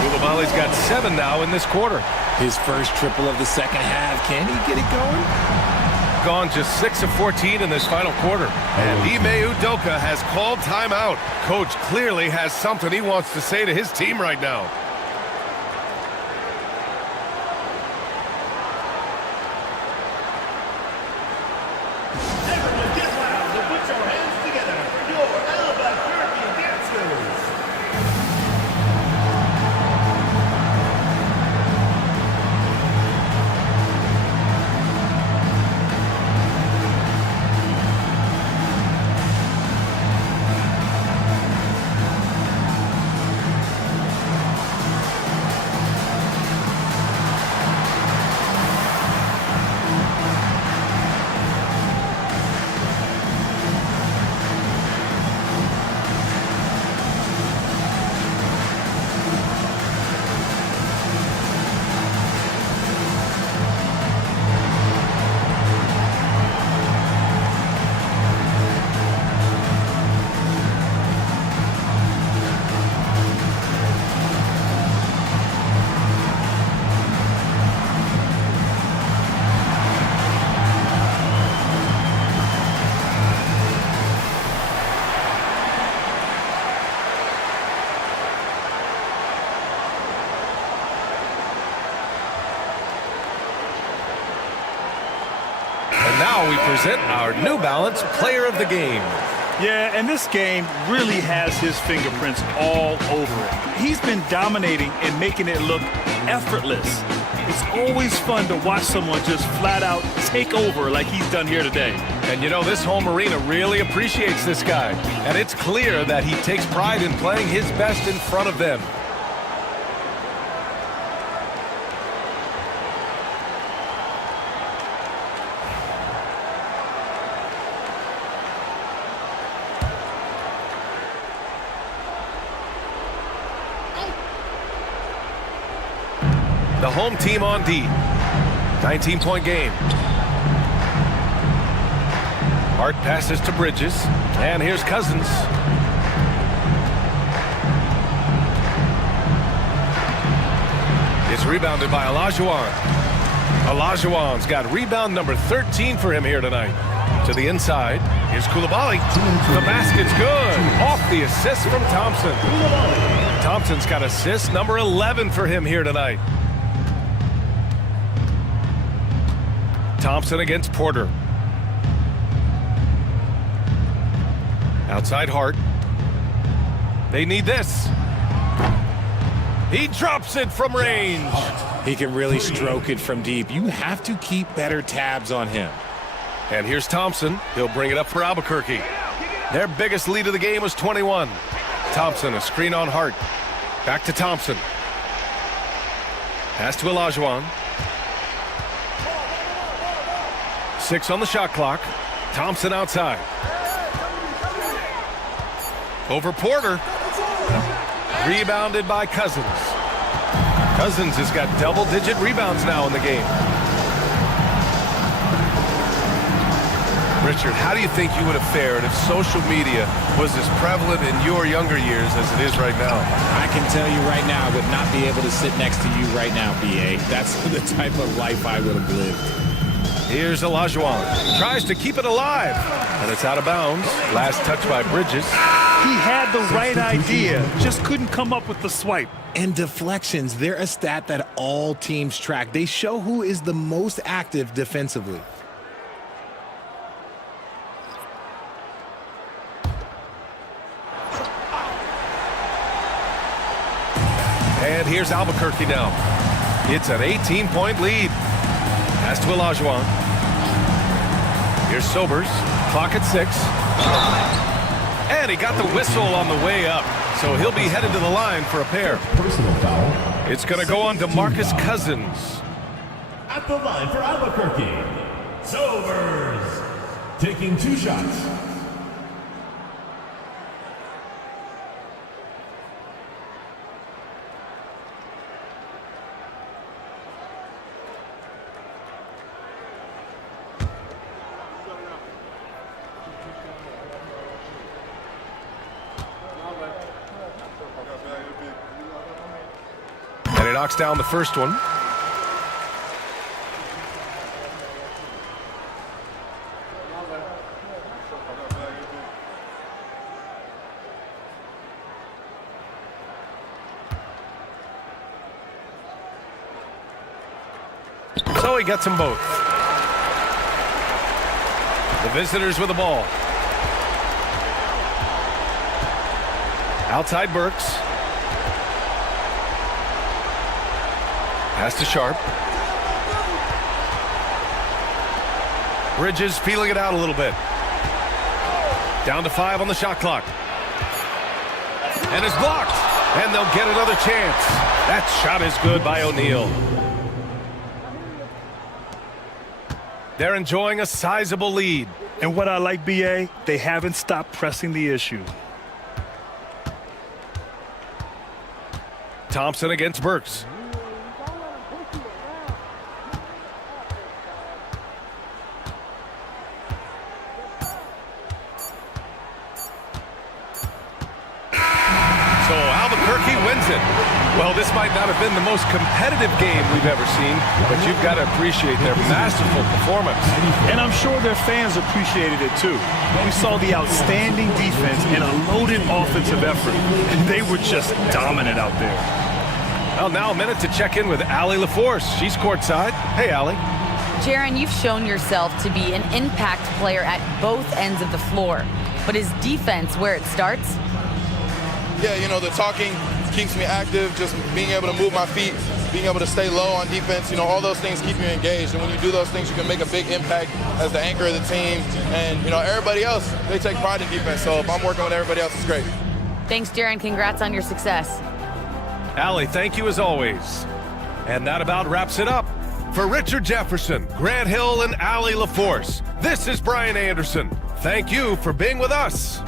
Coulibaly's got 7 now in this quarter. His first triple of the second half. Can he get it going? Gone just 6 of 14 in this final quarter. And Ime Udoka has called timeout. Coach clearly has something he wants to say to his team right now. Everyone get loud and put your hands together for your Albuquerque dancers. now we present our New Balance Player of the Game. Yeah, and this game really has his fingerprints all over it. He's been dominating and making it look effortless. It's always fun to watch someone just flat out take over like he's done here today. And you know, this home arena really appreciates this guy. And it's clear that he takes pride in playing his best in front of them. The home team on D. 19-point game. Hart passes to Bridges. And here's Cousins. It's rebounded by Olajuwon. Olajuwon's got rebound number 13 for him here tonight. To the inside. Here's Coulibaly. The basket's good. Off the assist from Thompson. Thompson's got assist number 11 for him here tonight. Thompson against Porter. Outside Hart. They need this. He drops it from range. He can really stroke it from deep. You have to keep better tabs on him. And here's Thompson. He'll bring it up for Albuquerque. Their biggest lead of the game was 21. Thompson, a screen on Hart. Back to Thompson. Pass to Olajuwon. 6 on the shot clock. Thompson outside. Over Porter. Rebounded by Cousins. Cousins has got double-digit rebounds now in the game. Richard, how do you think you would have fared if social media was as prevalent in your younger years as it is right now? I can tell you right now, I would not be able to sit next to you right now, B.A. That's the type of life I would have lived. Here's Olajuwon. Tries to keep it alive. And it's out of bounds. Last touch by Bridges. He had the right idea, just couldn't come up with the swipe. And deflections, they're a stat that all teams track. They show who is the most active defensively. And here's Albuquerque now. It's an 18-point lead. Pass to Olajuwon. Here's Sobers. Clock at 6. And he got the whistle on the way up. So he'll be headed to the line for a pair. Personal foul. It's going to go on to DeMarcus Cousins. At the line for Albuquerque, Sobers. Taking 2 shots. And he knocks down the first one. So he gets them both. The visitors with the ball. Outside Burks. Pass to Sharp. Bridges feeling it out a little bit. Down to 5 on the shot clock. And it's blocked. And they'll get another chance. That shot is good by O'Neal. They're enjoying a sizable lead. And what I like, B.A., they haven't stopped pressing the issue. Thompson against Burks. So Albuquerque wins it. Well, this might not have been the most competitive game we've ever seen, but you've got to appreciate their masterful performance. And I'm sure their fans appreciated it too. We saw the outstanding defense and a loaded offensive effort, and they were just dominant out there. Well, now a minute to check in with Allie LaForce. She's courtside. Hey, Allie. Jaron, you've shown yourself to be an impact player at both ends of the floor, but is defense where it starts? Yeah, you know, the talking keeps me active, just being able to move my feet, being able to stay low on defense, you know, all those things keep you engaged. And when you do those things, you can make a big impact as the anchor of the team. And, you know, everybody else, they take pride in defense. So if I'm working with everybody else, it's great. Thanks, Jaron. Congrats on your success. Allie, thank you as always. And that about wraps it up. For Richard Jefferson, Grant Hill, and Allie LaForce, this is Brian Anderson. Thank you for being with us.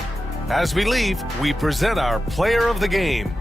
As we leave, we present our player of the game.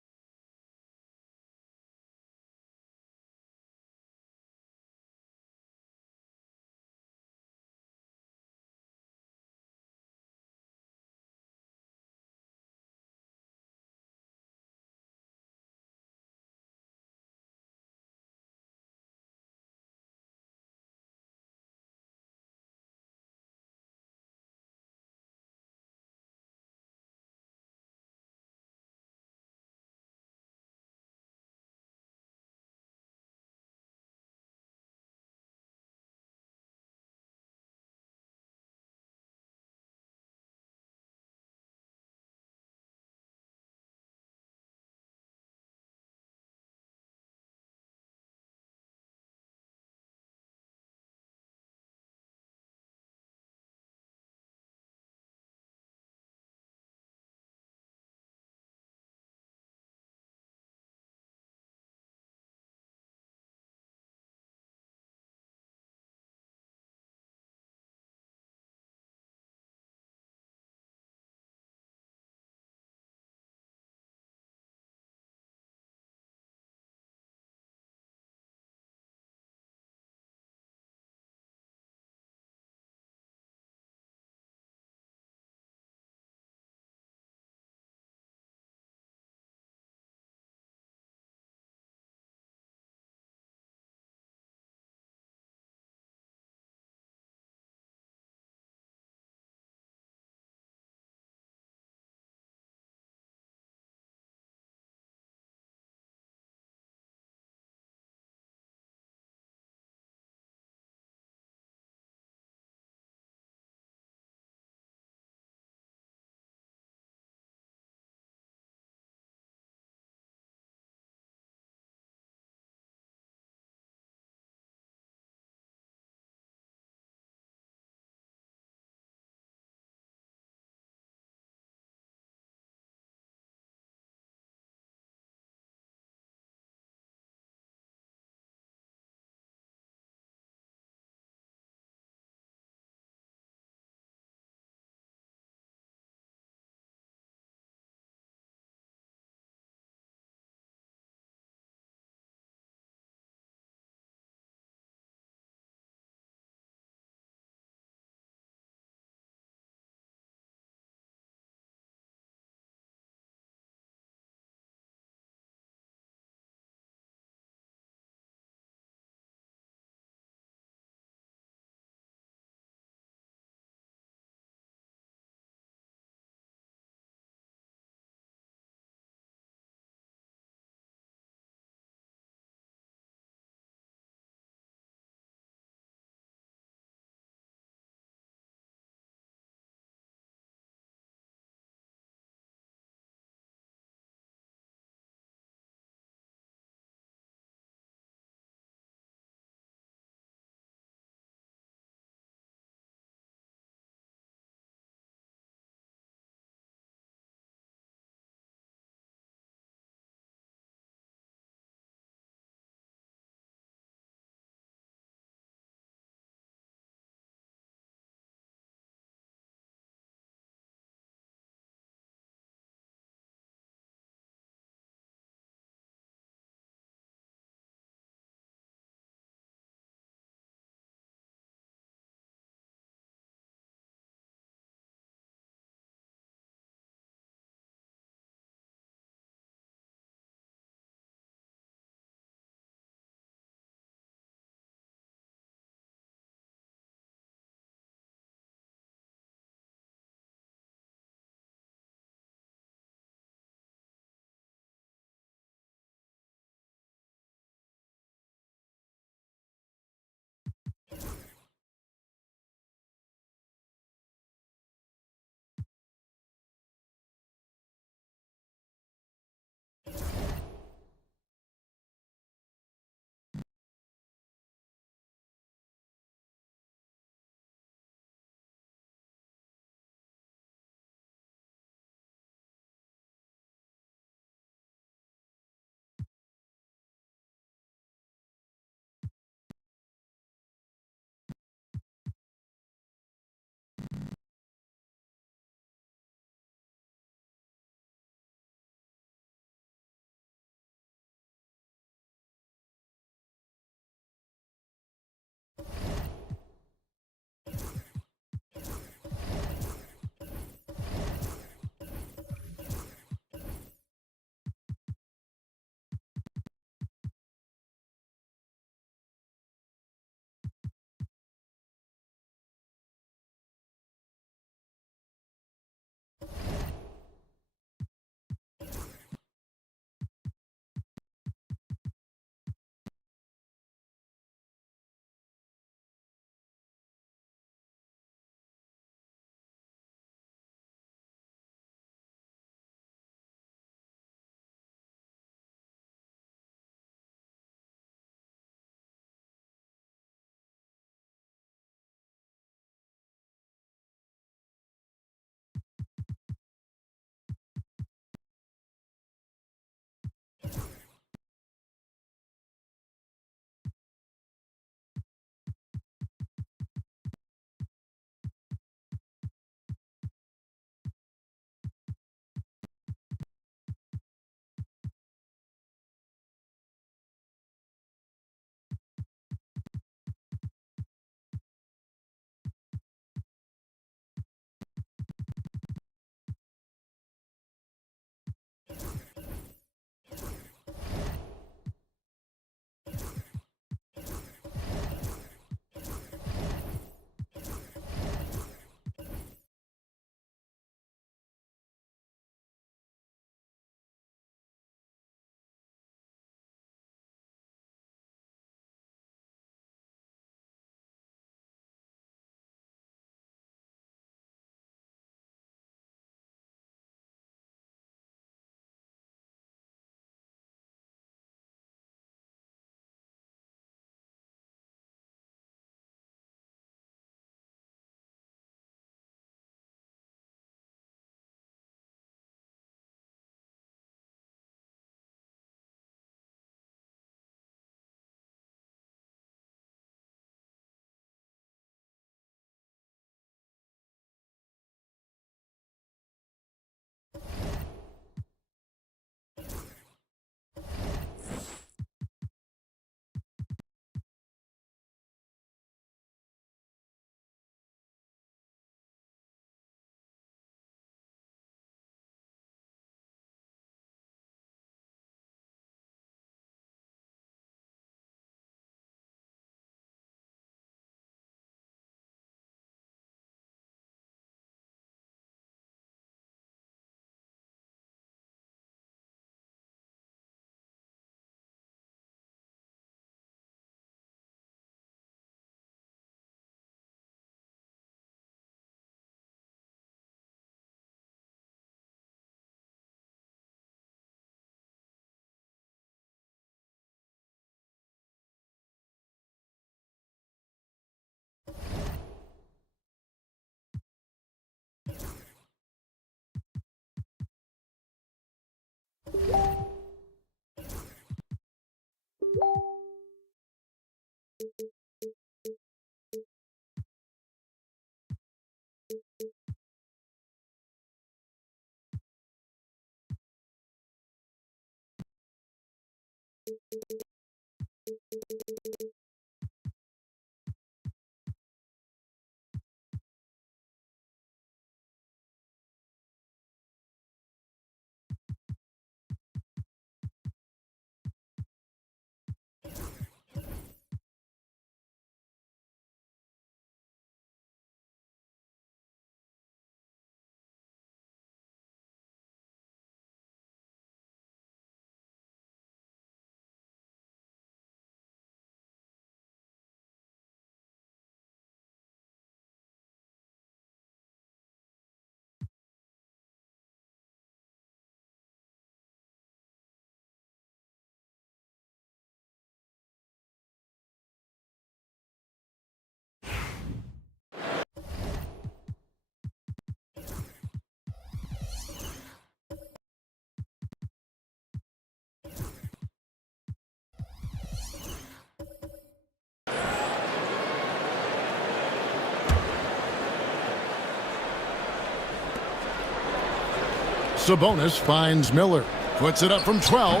Sabonis finds Miller. Puts it up from 12.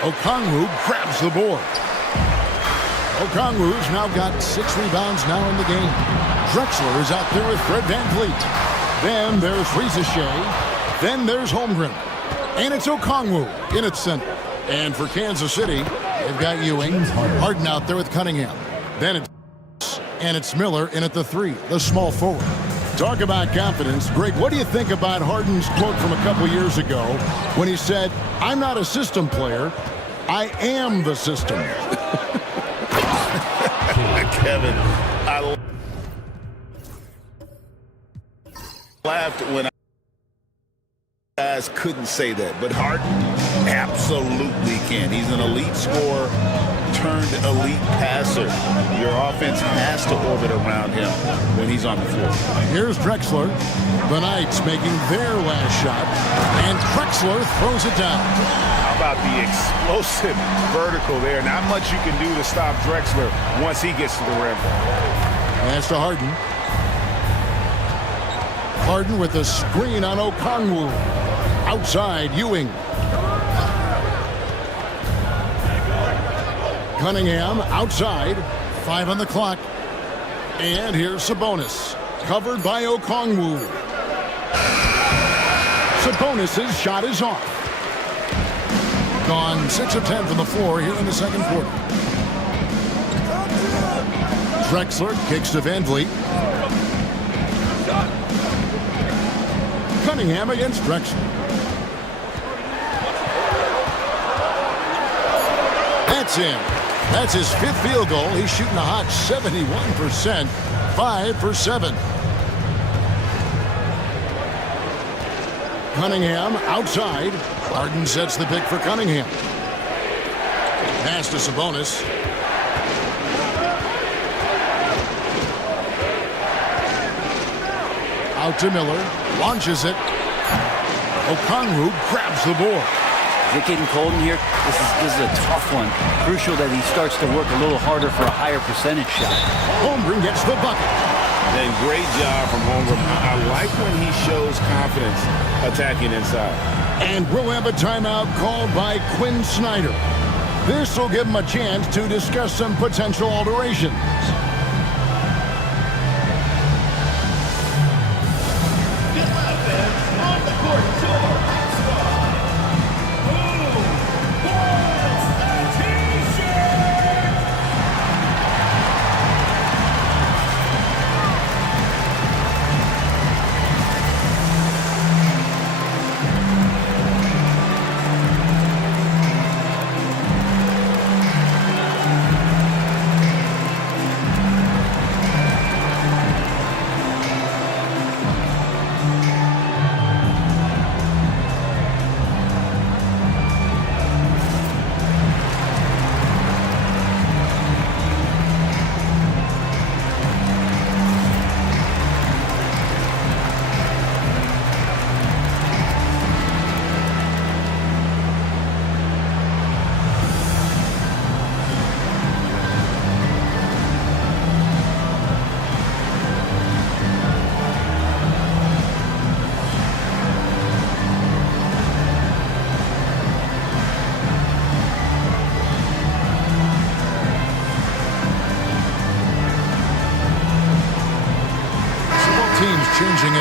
Okongwu grabs the board. Okongwu's now got 6 rebounds now in the game. Drexler is out there with Fred VanVleet. Then there's Shea. Then there's Holmgren. And it's Okongwu in its center. And for Kansas City, they've got Ewing. Harden out there with Cunningham. Then it's Miller in at the 3, the small forward. Talk about confidence. Greg, what do you think about Harden's quote from a couple years ago when he said, "I'm not a system player, I am the system"? Kevin, I laughed when guys couldn't say that, but Harden absolutely can. He's an elite scorer turned elite passer. Your offense has to orbit around him when he's on the floor. Here's Drexler. The Knights making their last shot, and Drexler throws it down. How about the explosive vertical there? Not much you can do to stop Drexler once he gets to the rim. Pass to Harden. Harden with the screen on Okongwu. Outside, Ewing. Cunningham outside. 5 on the clock. And here's Sabonis. Covered by Okongwu. Sabonis' shot is off. Gone 6 of 10 from the floor here in the second quarter. Drexler kicks to VanVleet. Cunningham against Drexler. That's in. That's his 5th field goal. He's shooting a hot 71%. 5 for 7. Cunningham outside. Harden sets the pick for Cunningham. Pass to Sabonis. Out to Miller. Launches it. Okongwu grabs the board. Is it getting cold in here? This is a tough one. Crucial that he starts to work a little harder for a higher percentage shot. Holmgren gets the bucket. And great job from Holmgren. I like when he shows confidence attacking inside. And we'll have a timeout called by Quinn Snyder. This will give him a chance to discuss some potential alterations.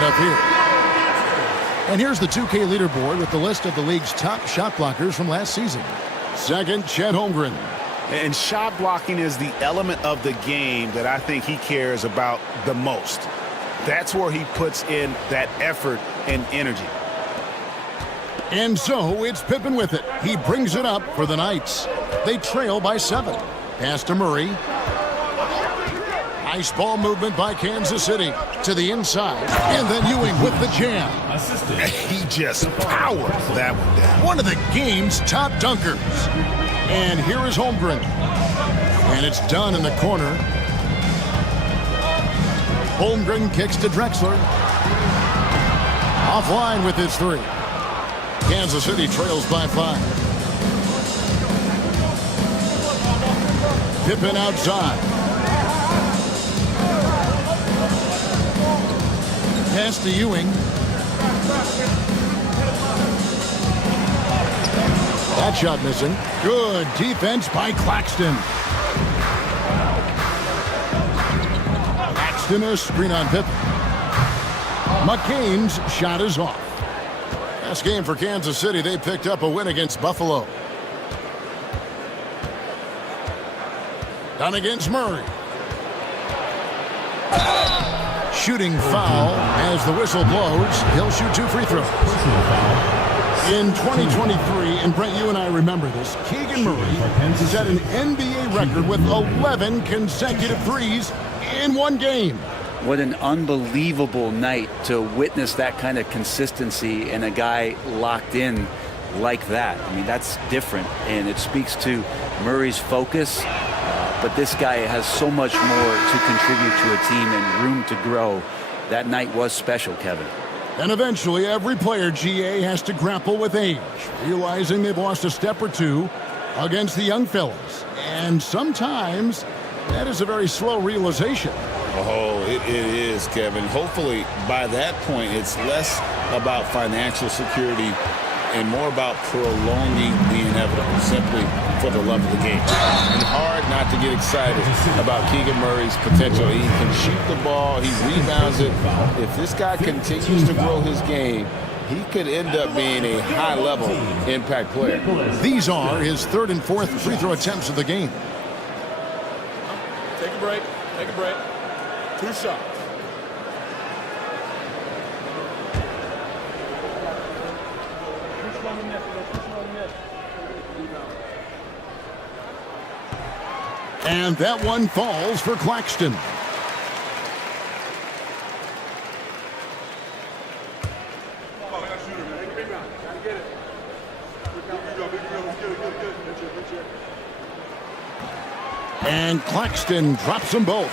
it up here. And here's the 2K leaderboard with the list of the league's top shot blockers from last season. Second, Chet Holmgren. And shot blocking is the element of the game that I think he cares about the most. That's where he puts in that effort and energy. And so it's Pippen with it. He brings it up for the Knights. They trail by 7. Pass to Murray. Nice ball movement by Kansas City to the inside. And then Ewing with the jam. He just powered that one down. One of the game's top dunkers. And here is Holmgren. And it's done in the corner. Holmgren kicks to Drexler. Offline with his 3. Kansas City trails by 5. Pippen outside. Pass to Ewing. That shot missing. Good defense by Claxton. Claxton a screen on Pippen. McCain's shot is off. Last game for Kansas City, they picked up a win against Buffalo. Done against Murray. Shooting foul as the whistle blows. He'll shoot 2 free throws. In 2023, and Brent, you and I remember this, Keegan Murray set an NBA record with 11 consecutive threes in one game. What an unbelievable night to witness that kind of consistency and a guy locked in like that. I mean, that's different, and it speaks to Murray's focus. But this guy has so much more to contribute to a team and room to grow. That night was special, Kevin. And eventually, every player, GA, has to grapple with age, realizing they've lost a step or two against the young fellas. And sometimes that is a very slow realization. Oh, it is, Kevin. Hopefully, by that point, it's less about financial security and more about prolonging the inevitable, simply for the love of the game. And hard not to get excited about Keegan Murray's potential. He can shoot the ball, he rebounds it. If this guy continues to grow his game, he could end up being a high-level impact player. These are his 3rd and 4th free throw attempts of the game. Take a break. Take a break. 2 shots. And that one falls for Claxton. And Claxton drops them both.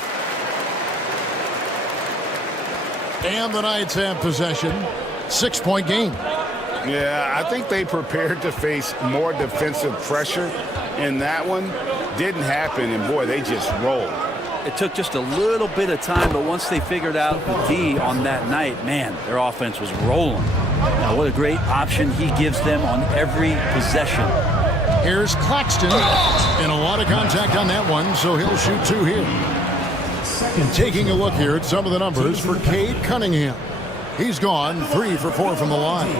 And the Knights have possession. 6-point game. Yeah, I think they prepared to face more defensive pressure in that one. Didn't happen, and boy, they just rolled. It took just a little bit of time, but once they figured out the D on that night, man, their offense was rolling. Now, what a great option he gives them on every possession. Here's Claxton. And a lot of contact on that one, so he'll shoot 2 here. Taking a look here at some of the numbers for Cade Cunningham. He's gone 3 for 4 from the line.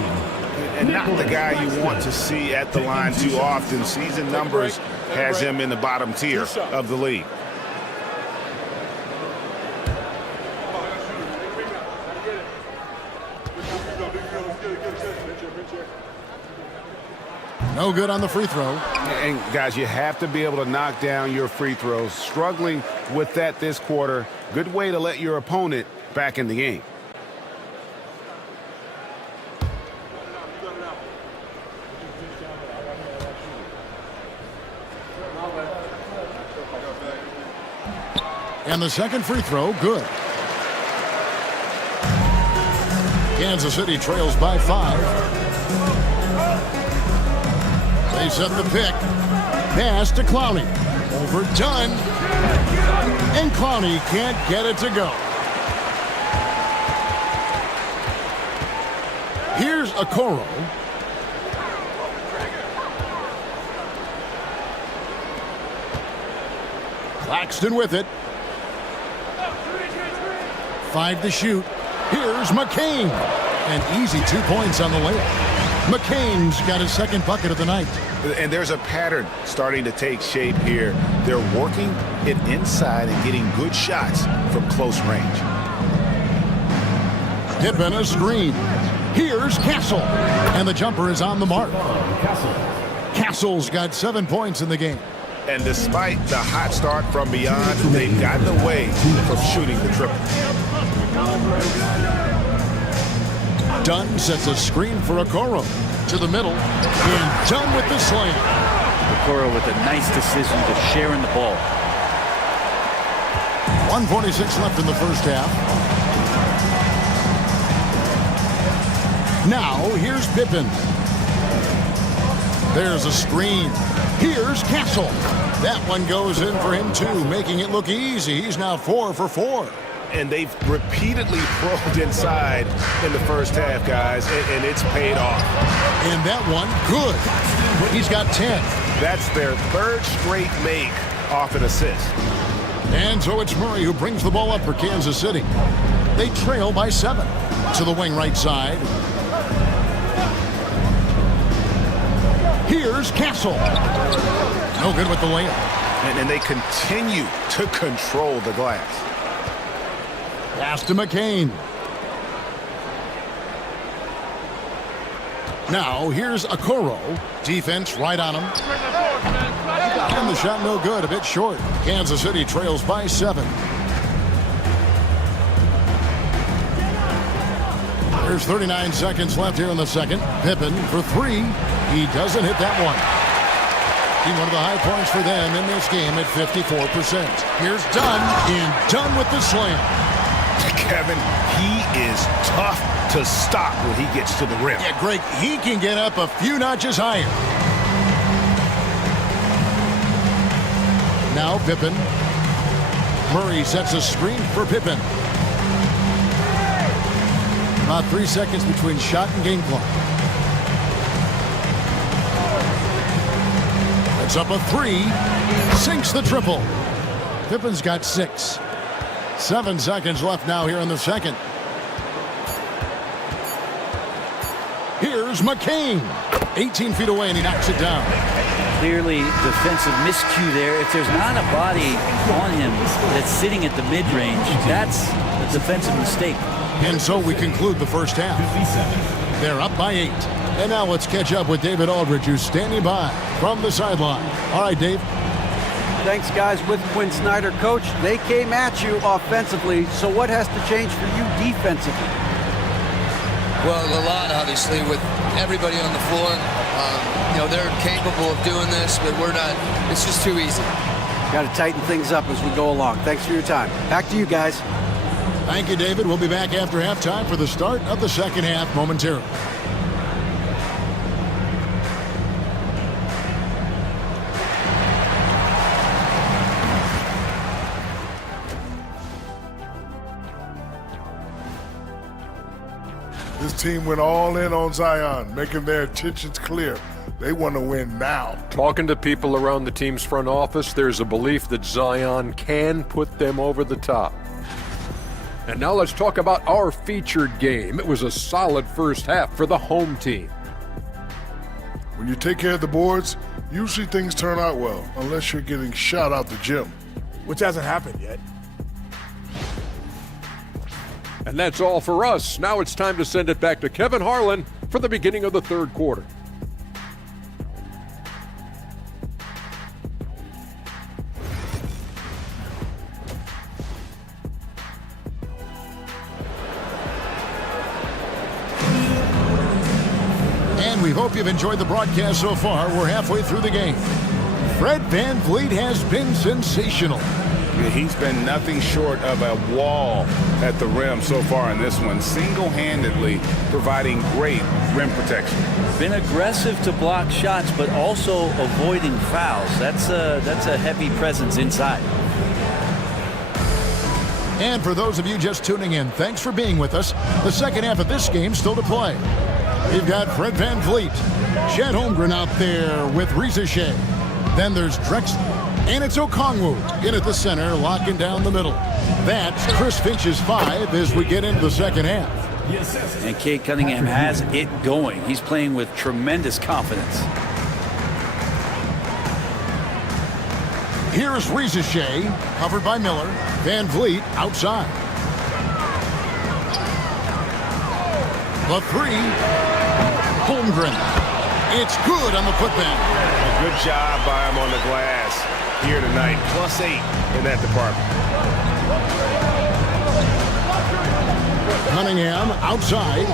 And not the guy you want to see at the line too often. Season numbers has him in the bottom tier of the league. No good on the free throw. And guys, you have to be able to knock down your free throws. Struggling with that this quarter. Good way to let your opponent back in the game. And the second free throw, good. Kansas City trails by 5. They set the pick. Pass to Clowney. Overdone. And Clowney can't get it to go. Here's Okoro. Claxton with it. 5 to shoot. Here's McCain. An easy 2 points on the layup. McCain's got his second bucket of the night. And there's a pattern starting to take shape here. They're working it inside and getting good shots from close range. Pippen a screen. Here's Castle. And the jumper is on the mark. Castle's got 7 points in the game. And despite the hot start from beyond, they've gotten away from shooting the triple. Dunn sets a screen for Okoro. To the middle. And Dunn with the slam. Okoro with a nice decision to share in the ball. 1:46 left in the first half. Now, here's Pippen. There's a screen. Here's Castle. That one goes in for him, too, making it look easy. He's now 4 for 4. And they've repeatedly probed inside in the first half, guys, and it's paid off. And that one, good. He's got 10. That's their third straight make off an assist. And so it's Murray who brings the ball up for Kansas City. They trail by 7. To the wing right side. Here's Castle. No good with the layup. And they continue to control the glass. Pass to McCain. Now, here's Okoro. Defense right on him. And the shot no good, a bit short. Kansas City trails by 7. There's 39 seconds left here in the second. Pippen for 3. He doesn't hit that one. One of the high points for them in this game at 54%. Here's Dunn, and Dunn with the slam. Kevin, he is tough to stop when he gets to the rim. Yeah, Greg, he can get up a few notches higher. Now Pippen. Murray sets a screen for Pippen. About 3 seconds between shot and game clock. It's up a 3. Sinks the triple. Pippen's got 6. 7 seconds left now here in the second. Here's McCain. 18 feet away, and he knocks it down. Clearly defensive miscue there. If there's not a body on him that's sitting at the mid-range, that's a defensive mistake. And so we conclude the first half. They're up by 8. And now let's catch up with David Aldridge, who's standing by from the sideline. All right, Dave. Thanks, guys. With Quinn Snyder, Coach, they came at you offensively. So what has to change for you defensively? Well, a lot, obviously, with everybody on the floor. They're capable of doing this, but we're not. It's just too easy. Got to tighten things up as we go along. Thanks for your time. Back to you guys. Thank you, David. We'll be back after halftime for the start of the second half momentarily. This team went all in on Zion, making their intentions clear. They want to win now. Talking to people around the team's front office, there's a belief that Zion can put them over the top. And now let's talk about our featured game. It was a solid first half for the home team. When you take care of the boards, usually things turn out well, unless you're getting shot out the gym. Which hasn't happened yet. And that's all for us. Now it's time to send it back to Kevin Harlan for the beginning of the third quarter. And we hope you've enjoyed the broadcast so far. We're halfway through the game. Fred VanVleet has been sensational. He's been nothing short of a wall at the rim so far in this one, single-handedly providing great rim protection. Been aggressive to block shots, but also avoiding fouls. That's a heavy presence inside. And for those of you just tuning in, thanks for being with us. The second half of this game still to play. We've got Fred VanVleet, Chet Holmgren out there with Risa Shea. Then there's Drexler. And it's Okongwu in at the center, locking down the middle. That's Chris Finch's 5 as we get into the second half. And Cade Cunningham has it going. He's playing with tremendous confidence. Here's Rizachet, covered by Miller. Van Vliet outside. The 3. Holmgren. It's good on the putback. Good job by him on the glass here tonight. +8 in that department. Cunningham outside.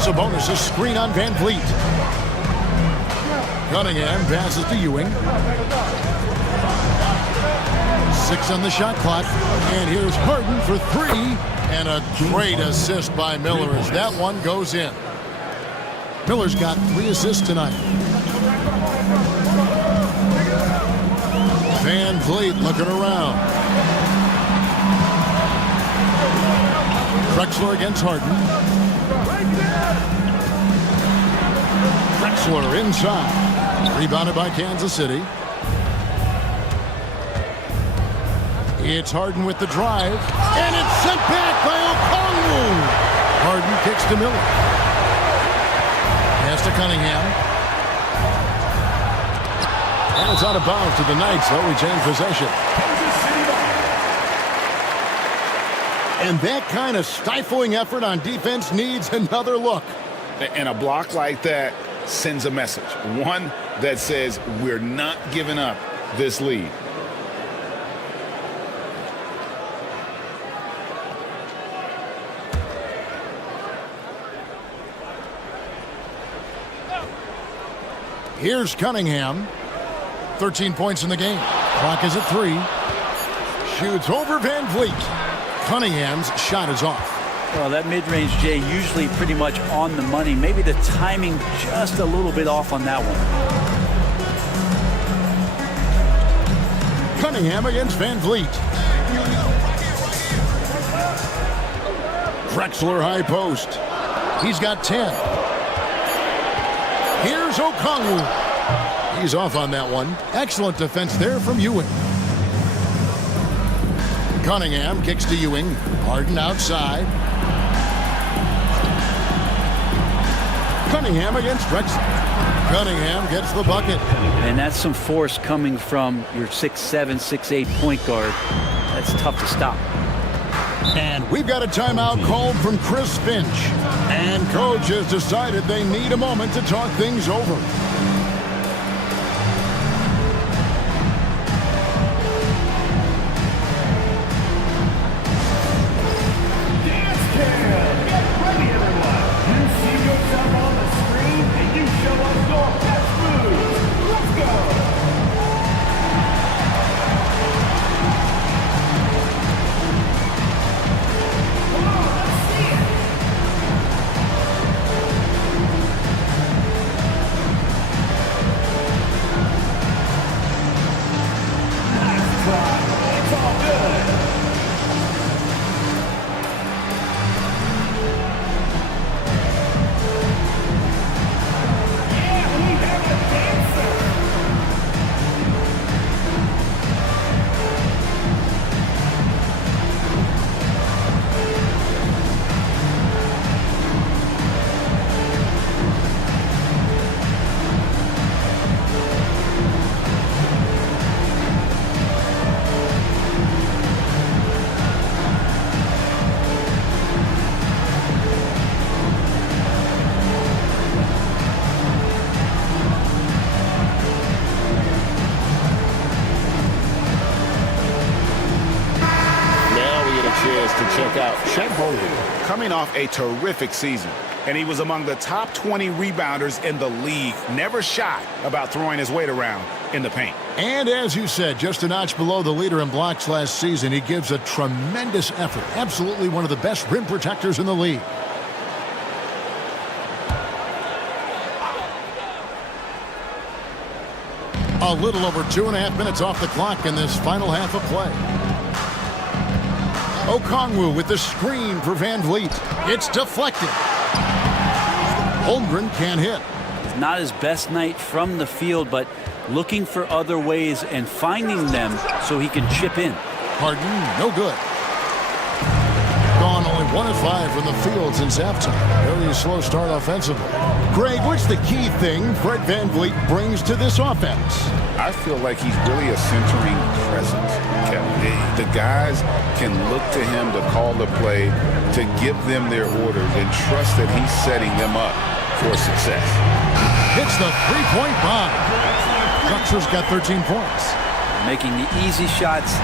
Sabonis' screen on Van Vliet. Cunningham passes to Ewing. 6 on the shot clock. And here's Harden for 3. And a great assist by Miller as that one goes in. Miller's got 3 assists tonight. Van Vliet looking around. Drexler against Harden. Drexler inside. Rebounded by Kansas City. It's Harden with the drive. And it's sent back by Okongwu. Harden kicks to Miller. Pass to Cunningham. And it's out of bounds to the Knights. They'll retain possession. And that kind of stifling effort on defense needs another look. And a block like that sends a message. One that says we're not giving up this lead. Here's Cunningham. 13 points in the game. Clock is at 3. Shoots over Van Vliet. Cunningham's shot is off. Well, that mid-range, Jay, usually pretty much on the money. Maybe the timing just a little bit off on that one. Cunningham against Van Vliet. Drexler high post. He's got 10. Here's Okongwu. He's off on that one. Excellent defense there from Ewing. Cunningham kicks to Ewing. Harden outside. Cunningham against Drexler. Cunningham gets the bucket. And that's some force coming from your 6'7", 6'8" point guard. That's tough to stop. And we've got a timeout called from Chris Finch. And coach has decided they need a moment to talk things over. Dance cam! Get ready, everyone! You see yourself on the screen, and you show us your best moves. Let's go! It's all good. Yeah, we have a dancer. Now we get a chance to check out Chet Holmgren, coming off a terrific season. And he was among the top 20 rebounders in the league. Never shy about throwing his weight around in the paint. And as you said, just a notch below the leader in blocks last season, he gives a tremendous effort. Absolutely one of the best rim protectors in the league. A little over 2.5 minutes off the clock in this final half of play. Okongwu with the screen for Van Vliet. It's deflected. Holmgren can't hit. It's not his best night from the field, but looking for other ways and finding them so he can chip in. Harden, no good. Gone only 1 of 5 from the field since halftime. Very slow start offensively. Greg, what's the key thing Fred VanVleet brings to this offense? I feel like he's really a centering presence, Kevin. The guys can look to him to call the play, to give them their orders, and trust that he's setting them up for success. Hits the three-point bomb. Drexler's got 13 points. Making the easy shots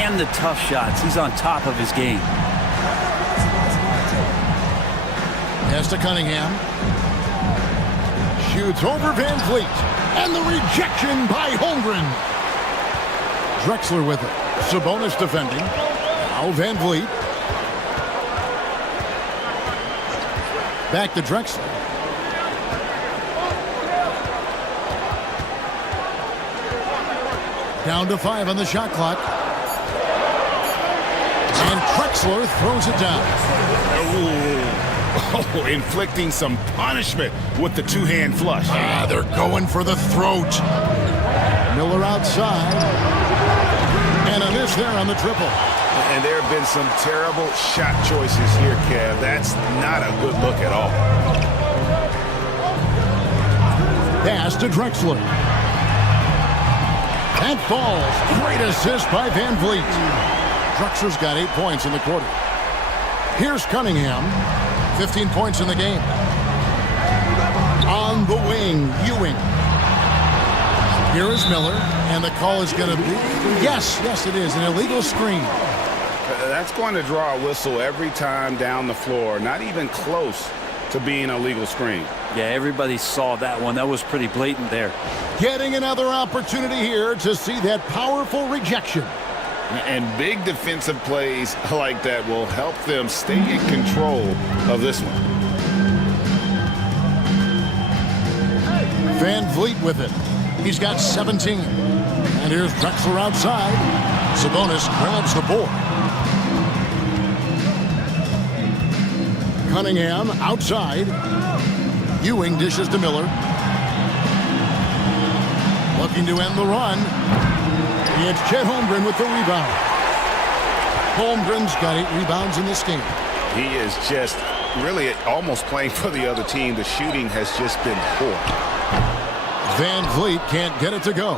and the tough shots. He's on top of his game. Pass to Cunningham. Shoots over VanVleet. And the rejection by Holmgren. Drexler with it. Sabonis defending. Now VanVleet. Back to Drexler. Down to 5 on the shot clock. And Drexler throws it down. Oh, inflicting some punishment with the two-hand flush. They're going for the throat. Miller outside. And a miss there on the triple. And there have been some terrible shot choices here, Kev. That's not a good look at all. Pass to Drexler. That falls. Great assist by VanVleet. Drexler's got 8 points in the quarter. Here's Cunningham. 15 points in the game. On the wing, Ewing. Here is Miller, and the call is going to be, yes, it is, an illegal screen. That's going to draw a whistle every time down the floor. Not even close to being a legal screen. Yeah, everybody saw that one. That was pretty blatant there. Getting another opportunity here to see that powerful rejection. And big defensive plays like that will help them stay in control of this one. VanVleet with it. He's got 17. And here's Drexler outside. Sabonis grabs the board. Cunningham outside. Ewing dishes to Miller. Looking to end the run. It's Chet Holmgren with the rebound. Holmgren's got 8 rebounds in this game. He is just really almost playing for the other team. The shooting has just been poor. VanVleet can't get it to go.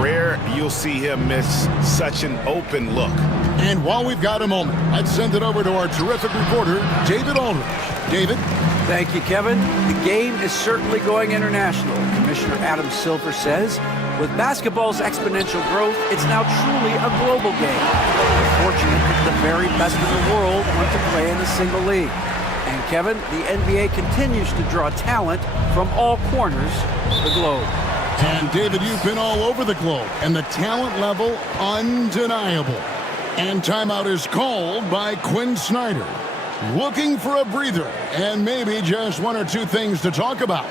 Rare you'll see him miss such an open look. And while we've got a moment, let's send it over to our terrific reporter, David Aldridge. David? Thank you, Kevin. The game is certainly going international. Commissioner Adam Silver says, with basketball's exponential growth, it's now truly a global game. We're fortunate that the very best in the world want to play in a single league. And Kevin, the NBA continues to draw talent from all corners of the globe. And David, you've been all over the globe, and the talent level undeniable. And timeout is called by Quinn Snyder. Looking for a breather, and maybe just 1 or 2 things to talk about.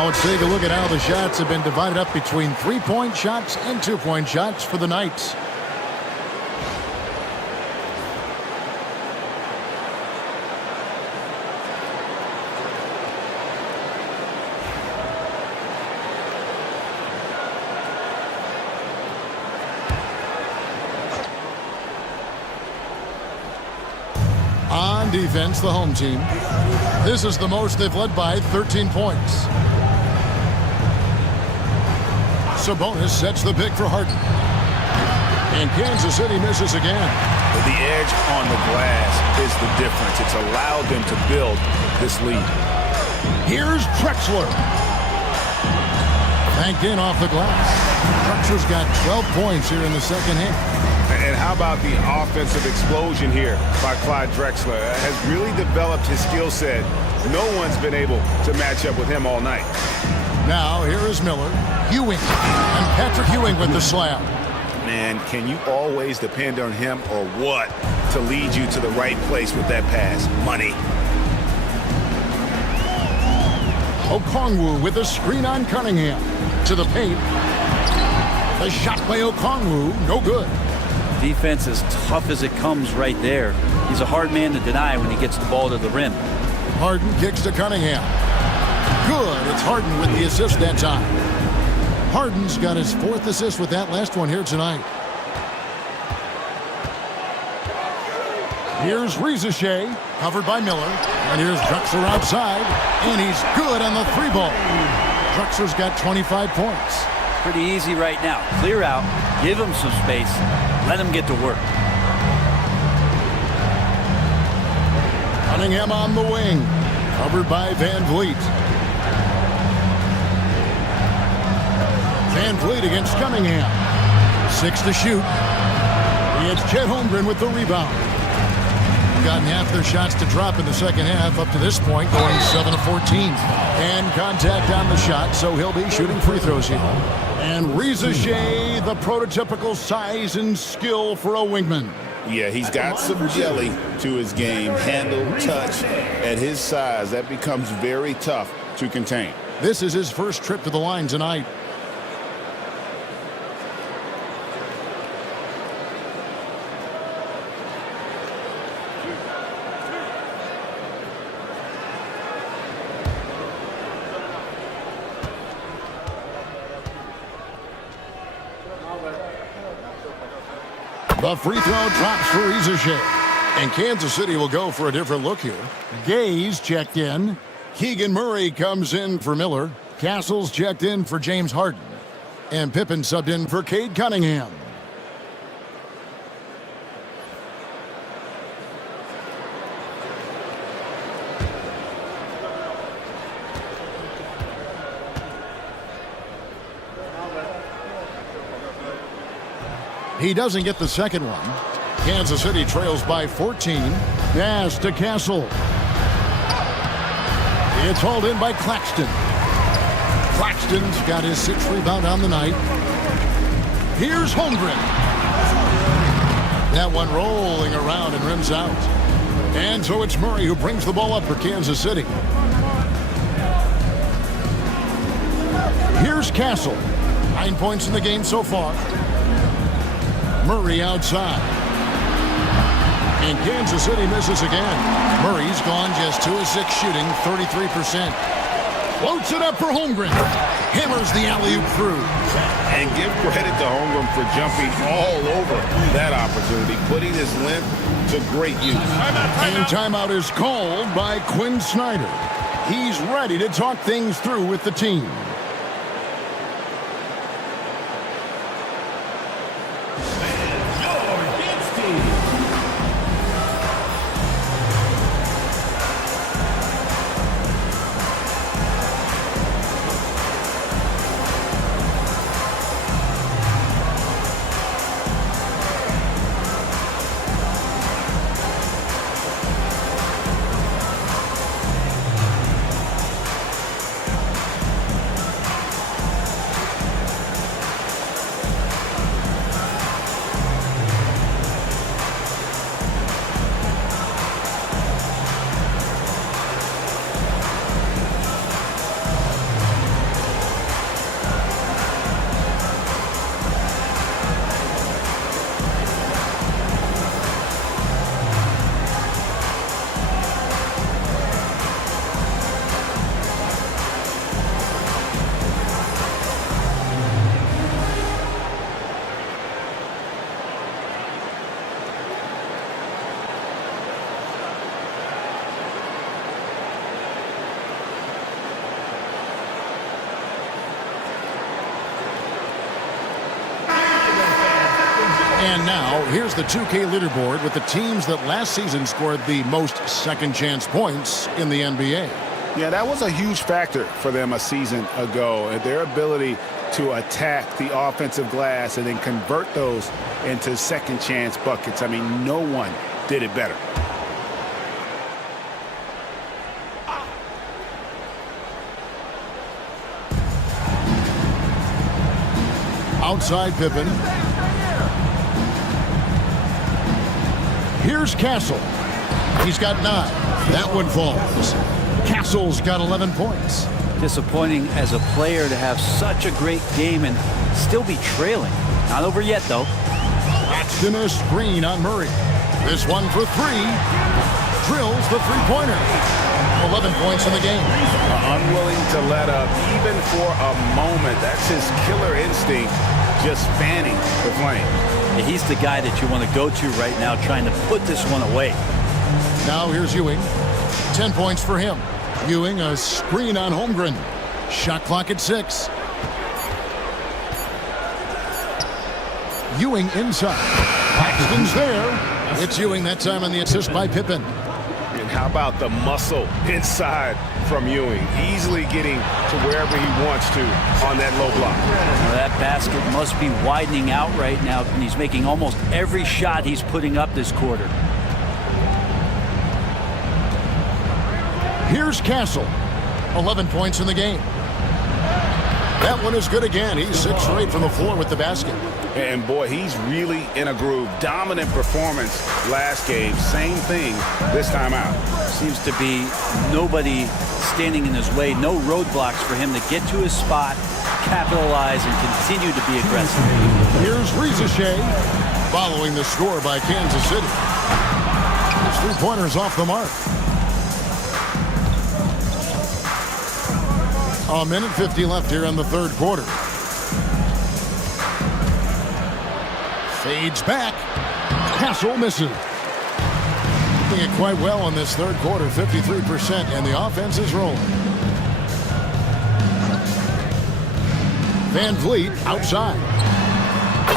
Now let's take a look at how the shots have been divided up between 3-point shots and 2-point shots for the Knights. on defense, the home team. This is the most they've led by 13 points. Sabonis sets the pick for Harden. And Kansas City misses again. The edge on the glass is the difference. It's allowed them to build this lead. Here's Drexler. Banked in off the glass. Drexler's got 12 points here in the second half. And how about the offensive explosion here by Clyde Drexler? Has really developed his skill set. No one's been able to match up with him all night. Now here is Miller, Ewing, and Patrick Ewing with the slam. Man, can you always depend on him or what to lead you to the right place with that pass? Money. Okongwu with a screen on Cunningham. To the paint. The shot by Okongwu, no good. Defense as tough as it comes right there. He's a hard man to deny when he gets the ball to the rim. Harden kicks to Cunningham. Good, it's Harden with the assist that time. Harden's got his 4th assist with that last one here tonight. Here's Rizachet, covered by Miller. And here's Drexler outside. And he's good on the 3-ball. Drexler's got 25 points. Pretty easy right now. Clear out, give him some space, let him get to work. Cunningham on the wing, covered by Van Vliet. Van Vliet against Cunningham. 6 to shoot. It's Chet Holmgren with the rebound. Gotten half their shots to drop in the second half up to this point, going 7 of 14. And contact on the shot, so he'll be shooting free throws here. And Rizachet, the prototypical size and skill for a wingman. Yeah, he's got some jelly to his game. Handle, touch. At his size, that becomes very tough to contain. This is his first trip to the line tonight. The free throw drops for Rizachet. And Kansas City will go for a different look here. Gaze checked in. Keegan Murray comes in for Miller. Castles checked in for James Harden. And Pippen subbed in for Cade Cunningham. He doesn't get the second one. Kansas City trails by 14. Pass to Castle. It's hauled in by Claxton. Claxton's got his 6th rebound on the night. Here's Holmgren. That one rolling around and rims out. And so it's Murray who brings the ball up for Kansas City. Here's Castle. 9 points in the game so far. Murray outside. And Kansas City misses again. Murray's gone just 2 of 6 shooting, 33%. Floats it up for Holmgren. Hammers the alley-oop through. And give credit to Holmgren for jumping all over that opportunity, putting his length to great use. And timeout is called by Quinn Snyder. He's ready to talk things through with the team. And now, here's the 2K leaderboard with the teams that last season scored the most second-chance points in the NBA. Yeah, that was a huge factor for them a season ago. Their ability to attack the offensive glass and then convert those into second-chance buckets. I mean, no one did it better. Outside Pippen. Here's Castle. He's got 9. That one falls. Castle's got 11 points. Disappointing as a player to have such a great game and still be trailing. Not over yet, though. Paxton a screen on Murray. This one for 3. Drills the three-pointer. 11 points in the game. Unwilling to let up even for a moment. That's his killer instinct, just fanning the flame. Yeah, he's the guy that you want to go to right now, trying to put this one away. Now here's Ewing. 10 points for him. Ewing a screen on Holmgren. Shot clock at 6. Ewing inside. Paxton's there. It's Ewing that time on the assist by Pippen. And how about the muscle inside from Ewing? Easily getting to wherever he wants to on that low block. Now that basket must be widening out right now, and he's making almost every shot he's putting up this quarter. Here's Castle. 11 points in the game. That one is good again. He's 6 for 8 from the floor with the basket. And boy, he's really in a groove. Dominant performance last game. Same thing this time out. Seems to be nobody standing in his way. No roadblocks for him to get to his spot, capitalize, and continue to be aggressive. Here's Rizichet following the score by Kansas City. His three-pointer's off the mark. A minute 50 left here in the third quarter. Fades back. Castle misses. Doing it quite well in this third quarter, 53%, and the offense is rolling. Van Vliet outside.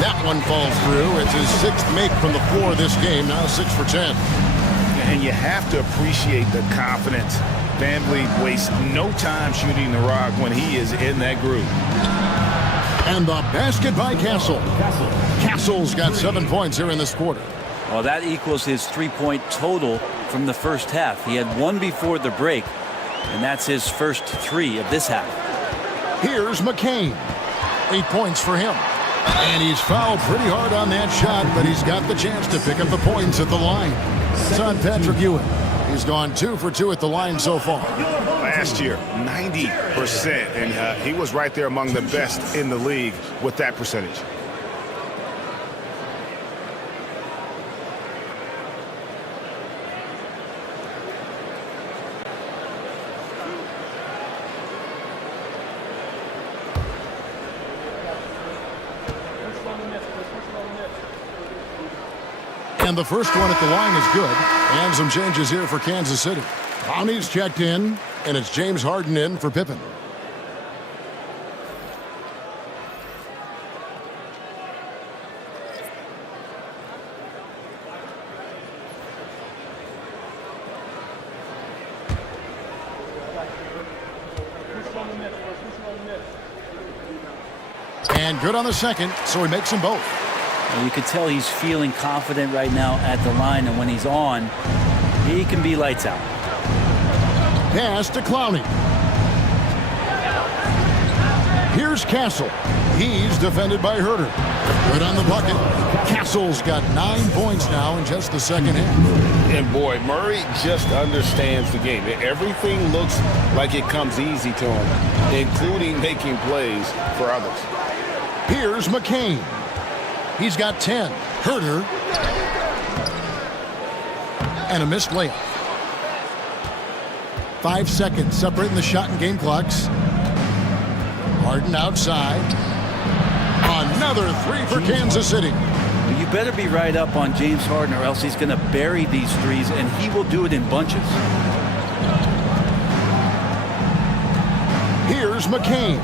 That one falls through. It's his 6th make from the floor this game, now 6 for 10. And you have to appreciate the confidence. Van Vliet wastes no time shooting the rock when he is in that groove. And the basket by Castle. Castle's got 7 points here in this quarter. Well, that equals his 3-point total from the first half. He had 1 before the break, and that's his first 3 of this half. Here's McCain. 8 points for him. And he's fouled pretty hard on that shot, but he's got the chance to pick up the points at the line. It's on Patrick Ewing. He's gone 2 for 2 at the line so far. Last year, 90%, and he was right there among the best in the league with that percentage. And the first one at the line is good. And some changes here for Kansas City. Bonnie's checked in, and it's James Harden in for Pippen. And good on the second, so he makes them both. And you can tell he's feeling confident right now at the line, and when he's on, he can be lights out. Pass to Clowney. Here's Castle. He's defended by Herter. Good on the bucket. Castle's got 9 points now in just the second half. And boy, Murray just understands the game. Everything looks like it comes easy to him, including making plays for others. Here's McCain. He's got 10. Herter. And a missed layup. 5 seconds separating the shot and game clocks. Harden outside. Another 3 for Kansas City. You better be right up on James Harden, or else he's going to bury these threes, and he will do it in bunches. Here's McCain.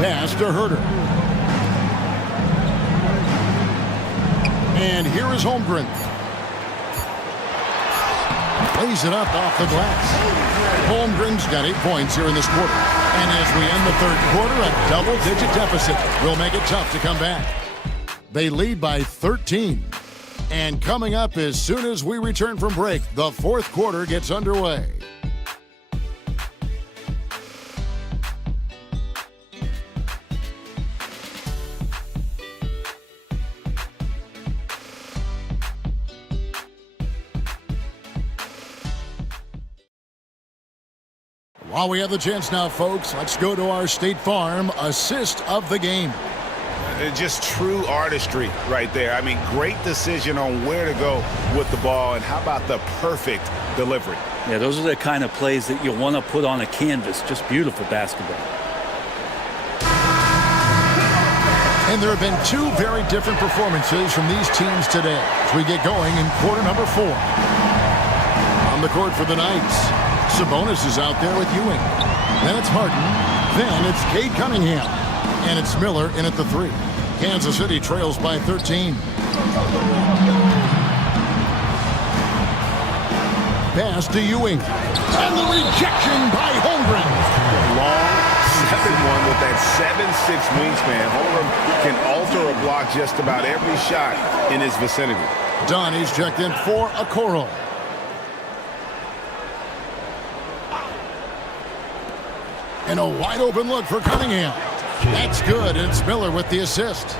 Pass to Herter. And here is Holmgren. Lays it up off the glass. Holmgren's got 8 points here in this quarter. And as we end the third quarter, a double-digit deficit will make it tough to come back. They lead by 13. And coming up as soon as we return from break, the fourth quarter gets underway. While we have the chance now, folks, let's go to our State Farm assist of the game. Just true artistry right there. I mean, great decision on where to go with the ball, and how about the perfect delivery? Yeah, those are the kind of plays that you want to put on a canvas. Just beautiful basketball. And there have been two very different performances from these teams today as we get going in quarter number 4. On the court for the Knights, Sabonis is out there with Ewing. Then it's Harden. Then it's Cade Cunningham. And it's Miller in at the 3. Kansas City trails by 13. Pass to Ewing. And the rejection by Holmgren. Long 7-1 with that 7'6" wingspan. Holmgren can alter a block just about every shot in his vicinity. Donnie's checked in for Okoro. And a wide open look for Cunningham. That's good. It's Miller with the assist.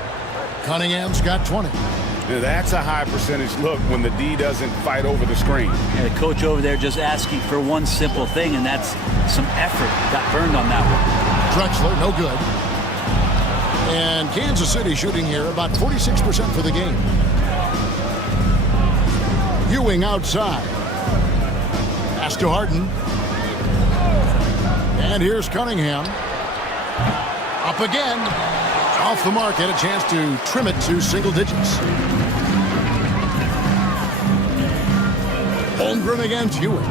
Cunningham's got 20. Now that's a high percentage look when the D doesn't fight over the screen. And the coach over there just asking for one simple thing, and that's some effort. Got burned on that one. Drexler, no good. And Kansas City shooting here about 46% for the game. Ewing outside. Pass to Harden. And here's Cunningham. Up again. Off the mark, had a chance to trim it to single digits. Holmgren against Ewing.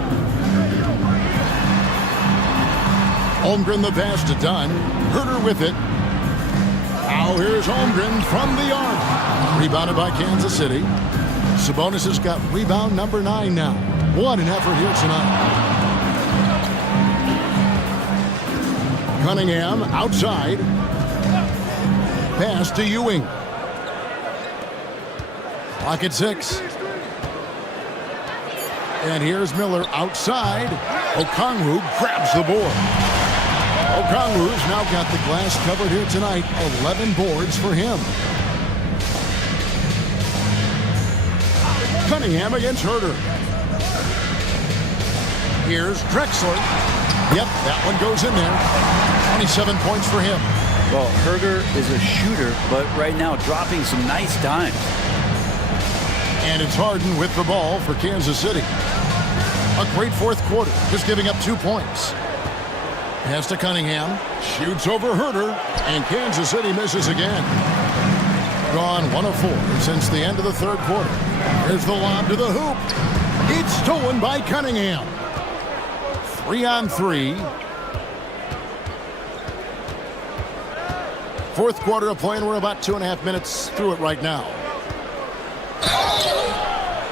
Holmgren the pass to Dunn. Herter with it. Now here's Holmgren from the arc. Rebounded by Kansas City. Sabonis has got rebound number 9 now. What an effort here tonight. Cunningham outside. Pass to Ewing. Clock at 6. And here's Miller outside. Okongwu grabs the board. Okongwu's now got the glass covered here tonight. 11 boards for him. Cunningham against Herter. Here's Drexler. Yep, that one goes in there. 27 points for him. Well, Herter is a shooter, but right now dropping some nice dimes. And it's Harden with the ball for Kansas City. A great fourth quarter, just giving up 2 points. Pass to Cunningham, shoots over Herter, and Kansas City misses again. Gone 1 of 4 since the end of the third quarter. Here's the lob to the hoop. It's stolen by Cunningham. 3 on 3. Fourth quarter of play, and we're about 2.5 minutes through it right now.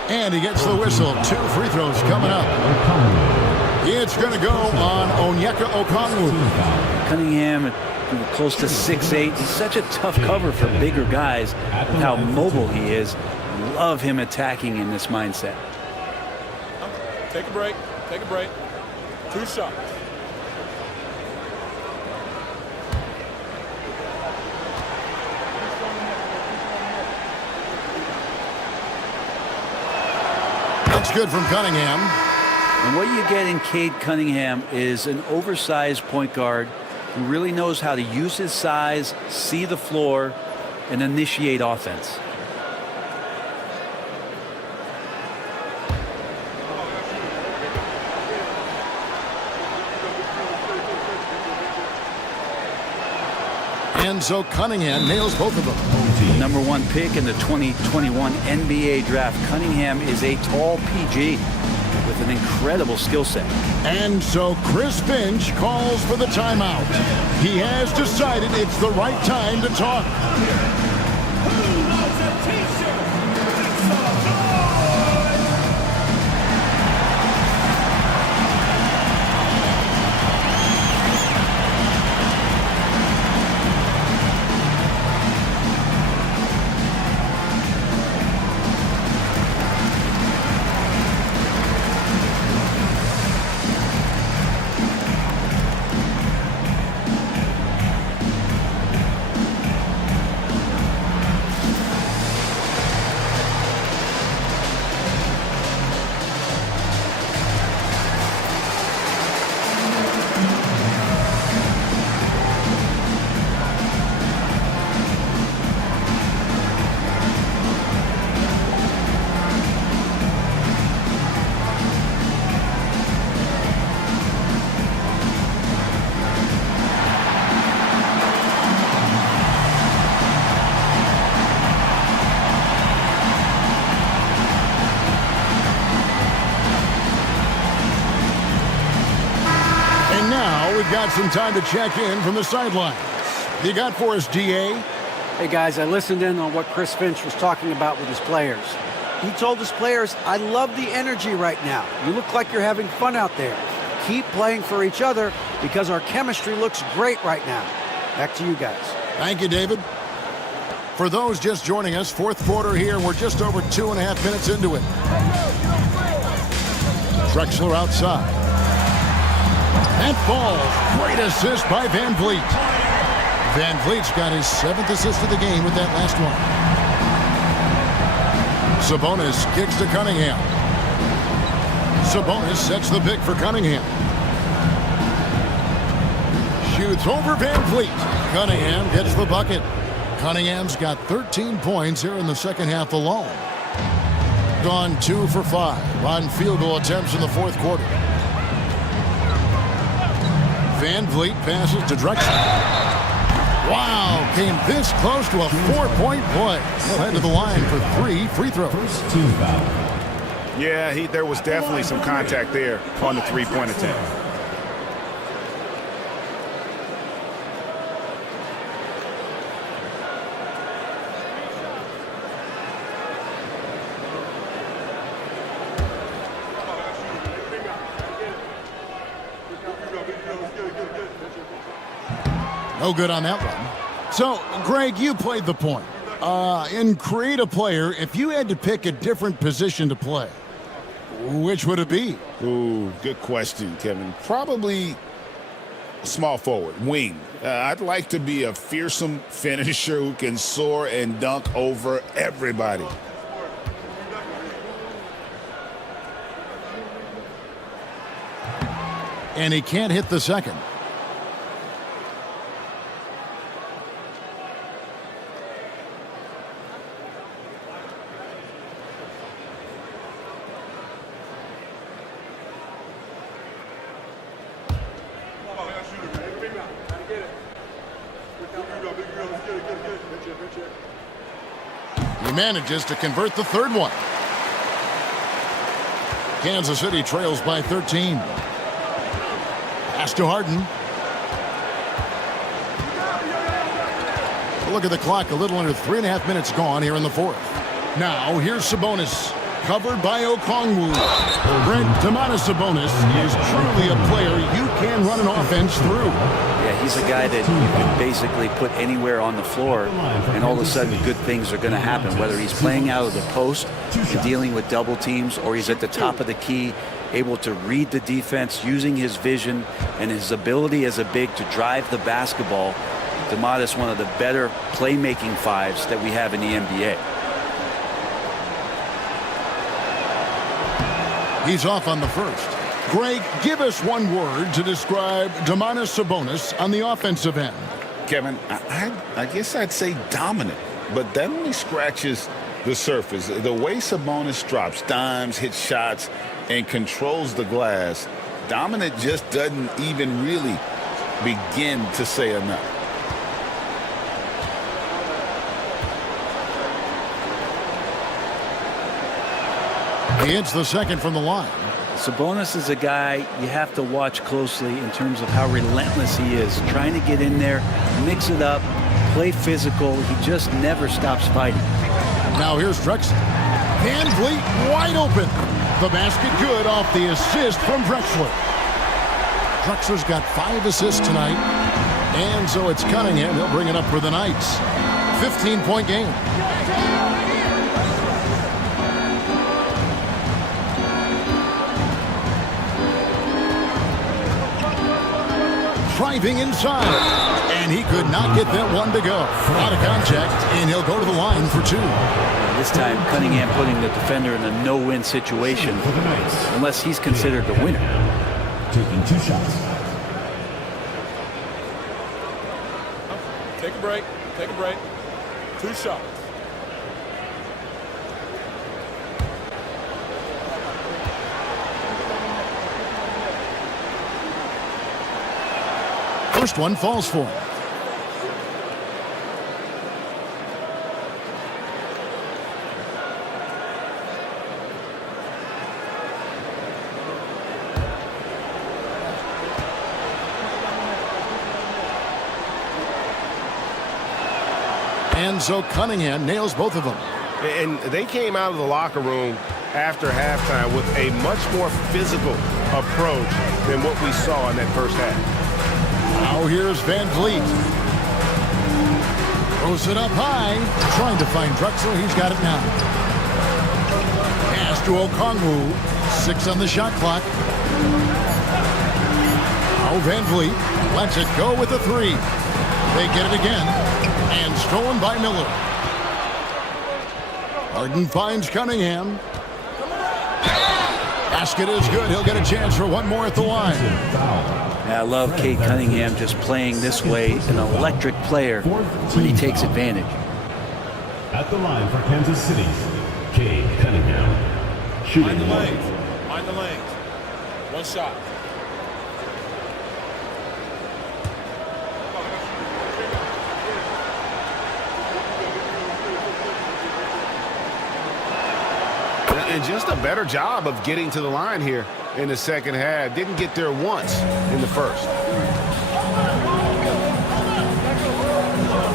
And he gets the whistle. 2 free throws coming up. It's going to go on Onyeka Okongwu. Cunningham close to 6'8". He's such a tough cover for bigger guys with how mobile he is. Love him attacking in this mindset. Take a break. Take a break. 2 shots. That's good from Cunningham. And what you get in Cade Cunningham is an oversized point guard who really knows how to use his size, see the floor, and initiate offense. And so Cunningham nails both of them. Number 1 pick in the 2021 NBA draft. Cunningham is a tall PG with an incredible skill set. And so Chris Finch calls for the timeout. He has decided it's the right time to talk. We've got some time to check in from the sidelines. You got for us, DA? Hey, guys, I listened in on what Chris Finch was talking about with his players. He told his players, I love the energy right now. You look like you're having fun out there. Keep playing for each other because our chemistry looks great right now. Back to you guys. Thank you, David. For those just joining us, fourth quarter here. We're just over 2.5 minutes into it. Drexler outside. That falls. Great assist by Van Vliet. Van Vliet's got his 7th assist of the game with that last one. Sabonis kicks to Cunningham. Sabonis sets the pick for Cunningham. Shoots over Van Vliet. Cunningham gets the bucket. Cunningham's got 13 points here in the second half alone. Gone 2 for 5 on field goal attempts in the fourth quarter. Van Vliet passes to Drexler. Wow, came this close to a 4-point play. He'll head to the line for 3 free throws. Yeah, there was definitely some contact there on the three-point attempt. No good on that one. So, Greg, you played the point. In create a player, if you had to pick a different position to play, which would it be? Ooh, good question, Kevin. Probably small forward, wing. I'd like to be a fearsome finisher who can soar and dunk over everybody. And he can't hit the second. He manages to convert the third one. Kansas City trails by 13. Pass to Harden. Look at the clock, a little under 3.5 minutes gone here in the fourth. Now, here's Sabonis, covered by Okongwu. Brent, Domantas Sabonis is truly a player you can run an offense through. Yeah, he's a guy that you can basically put anywhere on the floor, and all of a sudden good things are going to happen, whether he's playing out of the post and dealing with double teams, or he's at the top of the key, able to read the defense, using his vision and his ability as a big to drive the basketball. Domantas, one of the better playmaking fives that we have in the NBA. He's off on the first. Greg, give us one word to describe Domantas Sabonis on the offensive end. Kevin, I guess I'd say dominant, but that only scratches the surface. The way Sabonis drops dimes, hits shots, and controls the glass, dominant just doesn't even really begin to say enough. He hits the second from the line. Sabonis is a guy you have to watch closely in terms of how relentless he is, trying to get in there, mix it up, play physical. He just never stops fighting. Now here's Drexler. Van Vliet wide open. The basket good off the assist from Drexler. Drexler's got 5 assists tonight. And so it's Cunningham. He'll bring it up for the Knights. 15-point game. Driving inside. And he could not get that one to go. Out of contact, and he'll go to the line for 2. This time, Cunningham putting the defender in a no-win situation, unless he's considered the winner. Taking 2 shots. Take a break. Take a break. 2 shots. First one falls for him. And so Cunningham nails both of them. And they came out of the locker room after halftime with a much more physical approach than what we saw in that first half. Now here's Van Vliet. Throws it up high. Trying to find Drexler. He's got it now. Pass to Okongwu. 6 on the shot clock. Now Van Vliet lets it go with a 3. They get it again. And stolen by Miller. Harden finds Cunningham. Basket is good. He'll get a chance for one more at the line. I love Cade Cunningham just playing this way, an electric player when he takes advantage. At the line for Kansas City, Cade Cunningham. Shooting Mind the lanes. Mind the lanes. 1 shot. And just a better job of getting to the line here in the second half. Didn't get there once in the first.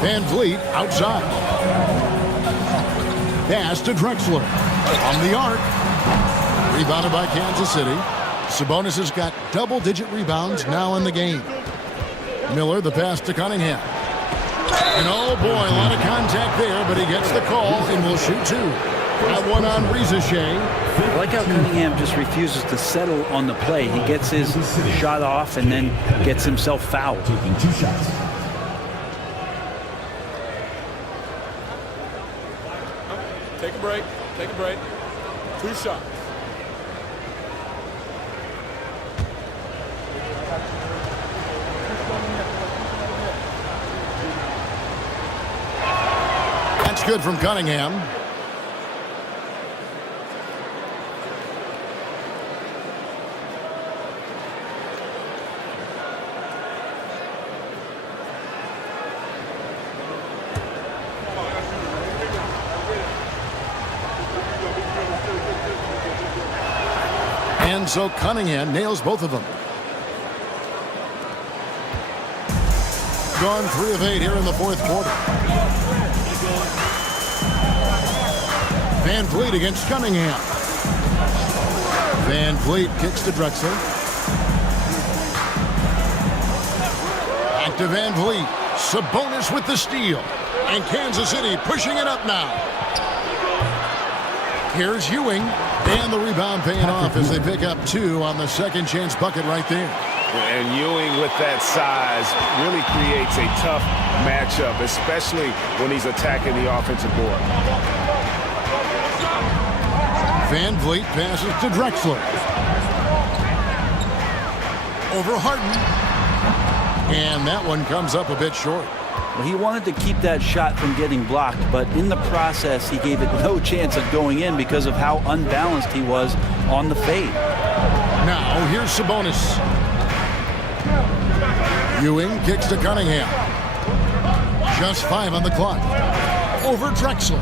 Van Vliet outside. Pass to Drexler. On the arc. Rebounded by Kansas City. Sabonis has got double-digit rebounds now in the game. Miller, the pass to Cunningham. And oh boy, a lot of contact there, but he gets the call and will shoot 2. That one on Rizachet. I like how Cunningham just refuses to settle on the play. He gets his shot off and then gets himself fouled. Taking 2 shots. Take a break. Take a break. 2 shots. That's good from Cunningham. And so Cunningham nails both of them. Gone 3 of 8 here in the 4th quarter. Van Vliet against Cunningham. Van Vliet kicks to Drexler. Back to Van Vliet. Sabonis with the steal. And Kansas City pushing it up now. Here's Ewing. And the rebound paying off as they pick up 2 on the second chance bucket right there. And Ewing with that size really creates a tough matchup, especially when he's attacking the offensive board. Van Vliet passes to Drexler. Over Harden. And that one comes up a bit short. Well, he wanted to keep that shot from getting blocked, but in the process, he gave it no chance of going in because of how unbalanced he was on the fade. Now, here's Sabonis. Ewing kicks to Cunningham. Just 5 on the clock. Over Drexler.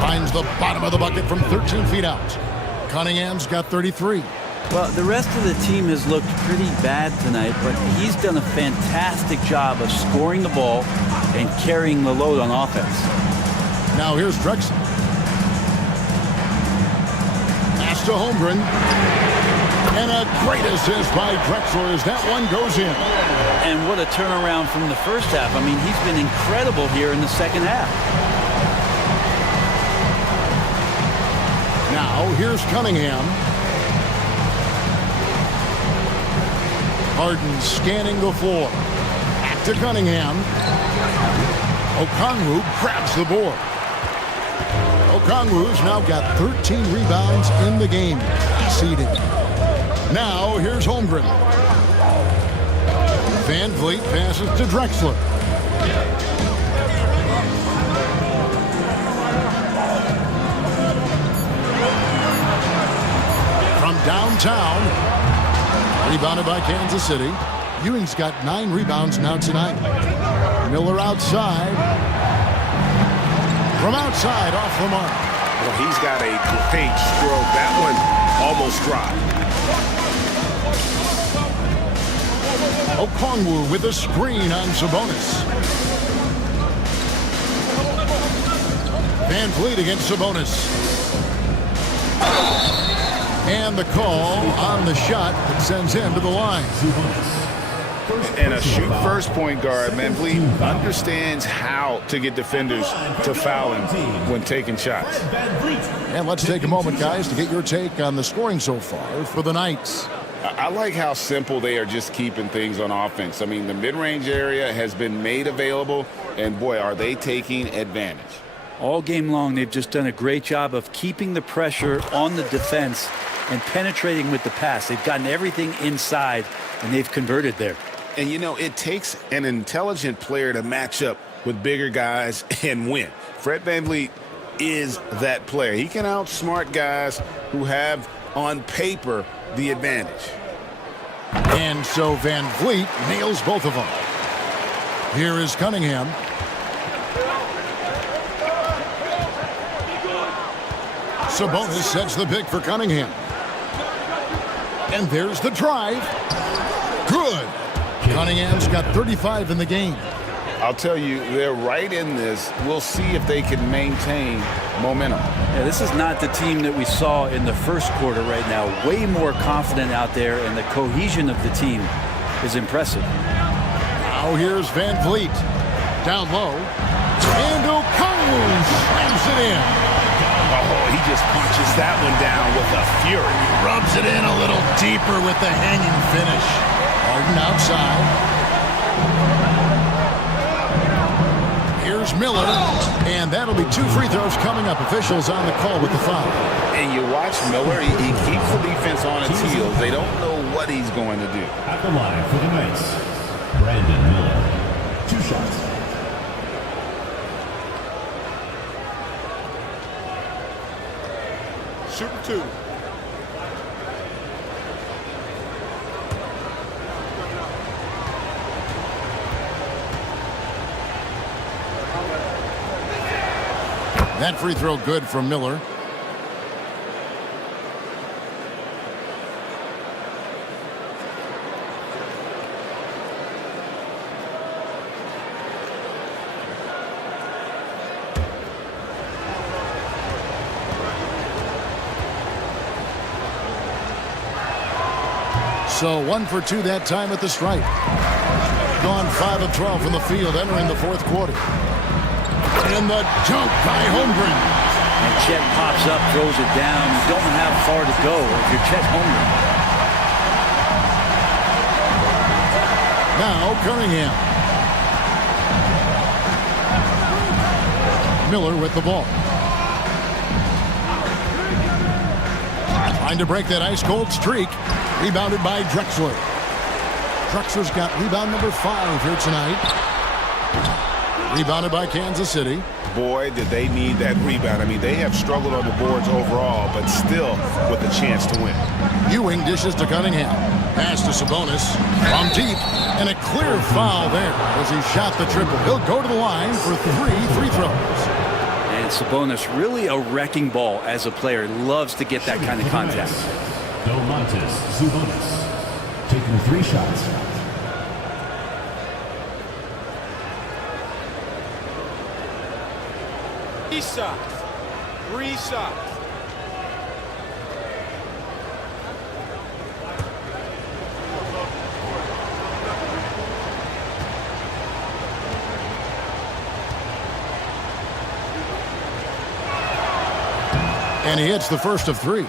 Finds the bottom of the bucket from 13 feet out. Cunningham's got 33. Well, the rest of the team has looked pretty bad tonight, but he's done a fantastic job of scoring the ball and carrying the load on offense. Now here's Drexler. to Holmgren. And a great assist by Drexler as that one goes in. And what a turnaround from the first half. I mean, he's been incredible here in the second half. Now, here's Cunningham. Harden scanning the floor. Back to Cunningham. Okongwu grabs the board. Okongwu's now got 13 rebounds in the game. Seeded. Now, here's Holmgren. Van Vliet passes to Drexler. From downtown, rebounded by Kansas City. Ewing's got 9 rebounds now tonight. Miller outside. From outside, off the mark. Well, he's got a great stroke. That one almost dropped. Okongwu with a screen on Sabonis. Van Vliet against Sabonis. And the call on the shot that sends him to the line. And a shoot-first point guard, Van Vliet understands how to get defenders to foul him when taking shots. And let's take a moment, guys, to get your take on the scoring so far for the Knights. I like how simple they are just keeping things on offense. I mean, the mid-range area has been made available, and boy, are they taking advantage. All game long, they've just done a great job of keeping the pressure on the defense and penetrating with the pass. They've gotten everything inside, and they've converted there. And, you know, it takes an intelligent player to match up with bigger guys and win. Fred VanVleet is that player. He can outsmart guys who have, on paper, the advantage. And so Van Vliet nails both of them. Here is Cunningham. Sabonis sets the pick for Cunningham. And there's the drive. Good. Cunningham's got 35 in the game. I'll tell you, they're right in this. We'll see if they can maintain momentum. Yeah, this is not the team that we saw in the first quarter right now. Way more confident out there, and the cohesion of the team is impressive. Now here's Van Vliet. Down low. And Okongwu slams it in. Oh, he just punches that one down with a fury. Rubs it in a little deeper with the hanging finish. Harden outside. Here's Miller, and that'll be 2 free throws coming up. Officials on the call with the foul. And you watch Miller, he keeps the defense on its heels. They don't know what he's going to do. At the line for the Knights, Brandon Miller. 2 shots. Shooting 2. That free throw good from Miller. So 1 for 2 that time at the stripe. Gone 5 of 12 from the field entering the fourth quarter. And the dunk by Holmgren. And Chet pops up, throws it down. You don't have far to go if you're Chet Holmgren. Now Cunningham. Miller with the ball. Trying to break that ice-cold streak. Rebounded by Drexler. Drexler's got rebound number 5 here tonight. Rebounded by Kansas City. Boy, did they need that rebound. I mean, they have struggled on the boards overall, but still with a chance to win. Ewing dishes to Cunningham. Pass to Sabonis. From deep. And a clear foul there as he shot the triple. He'll go to the line for 3 free throws. And Sabonis, really a wrecking ball as a player. Loves to get that kind of contact. Domantas Sabonis taking 3 shots. Shots. 3 shots. And he hits the first of 3.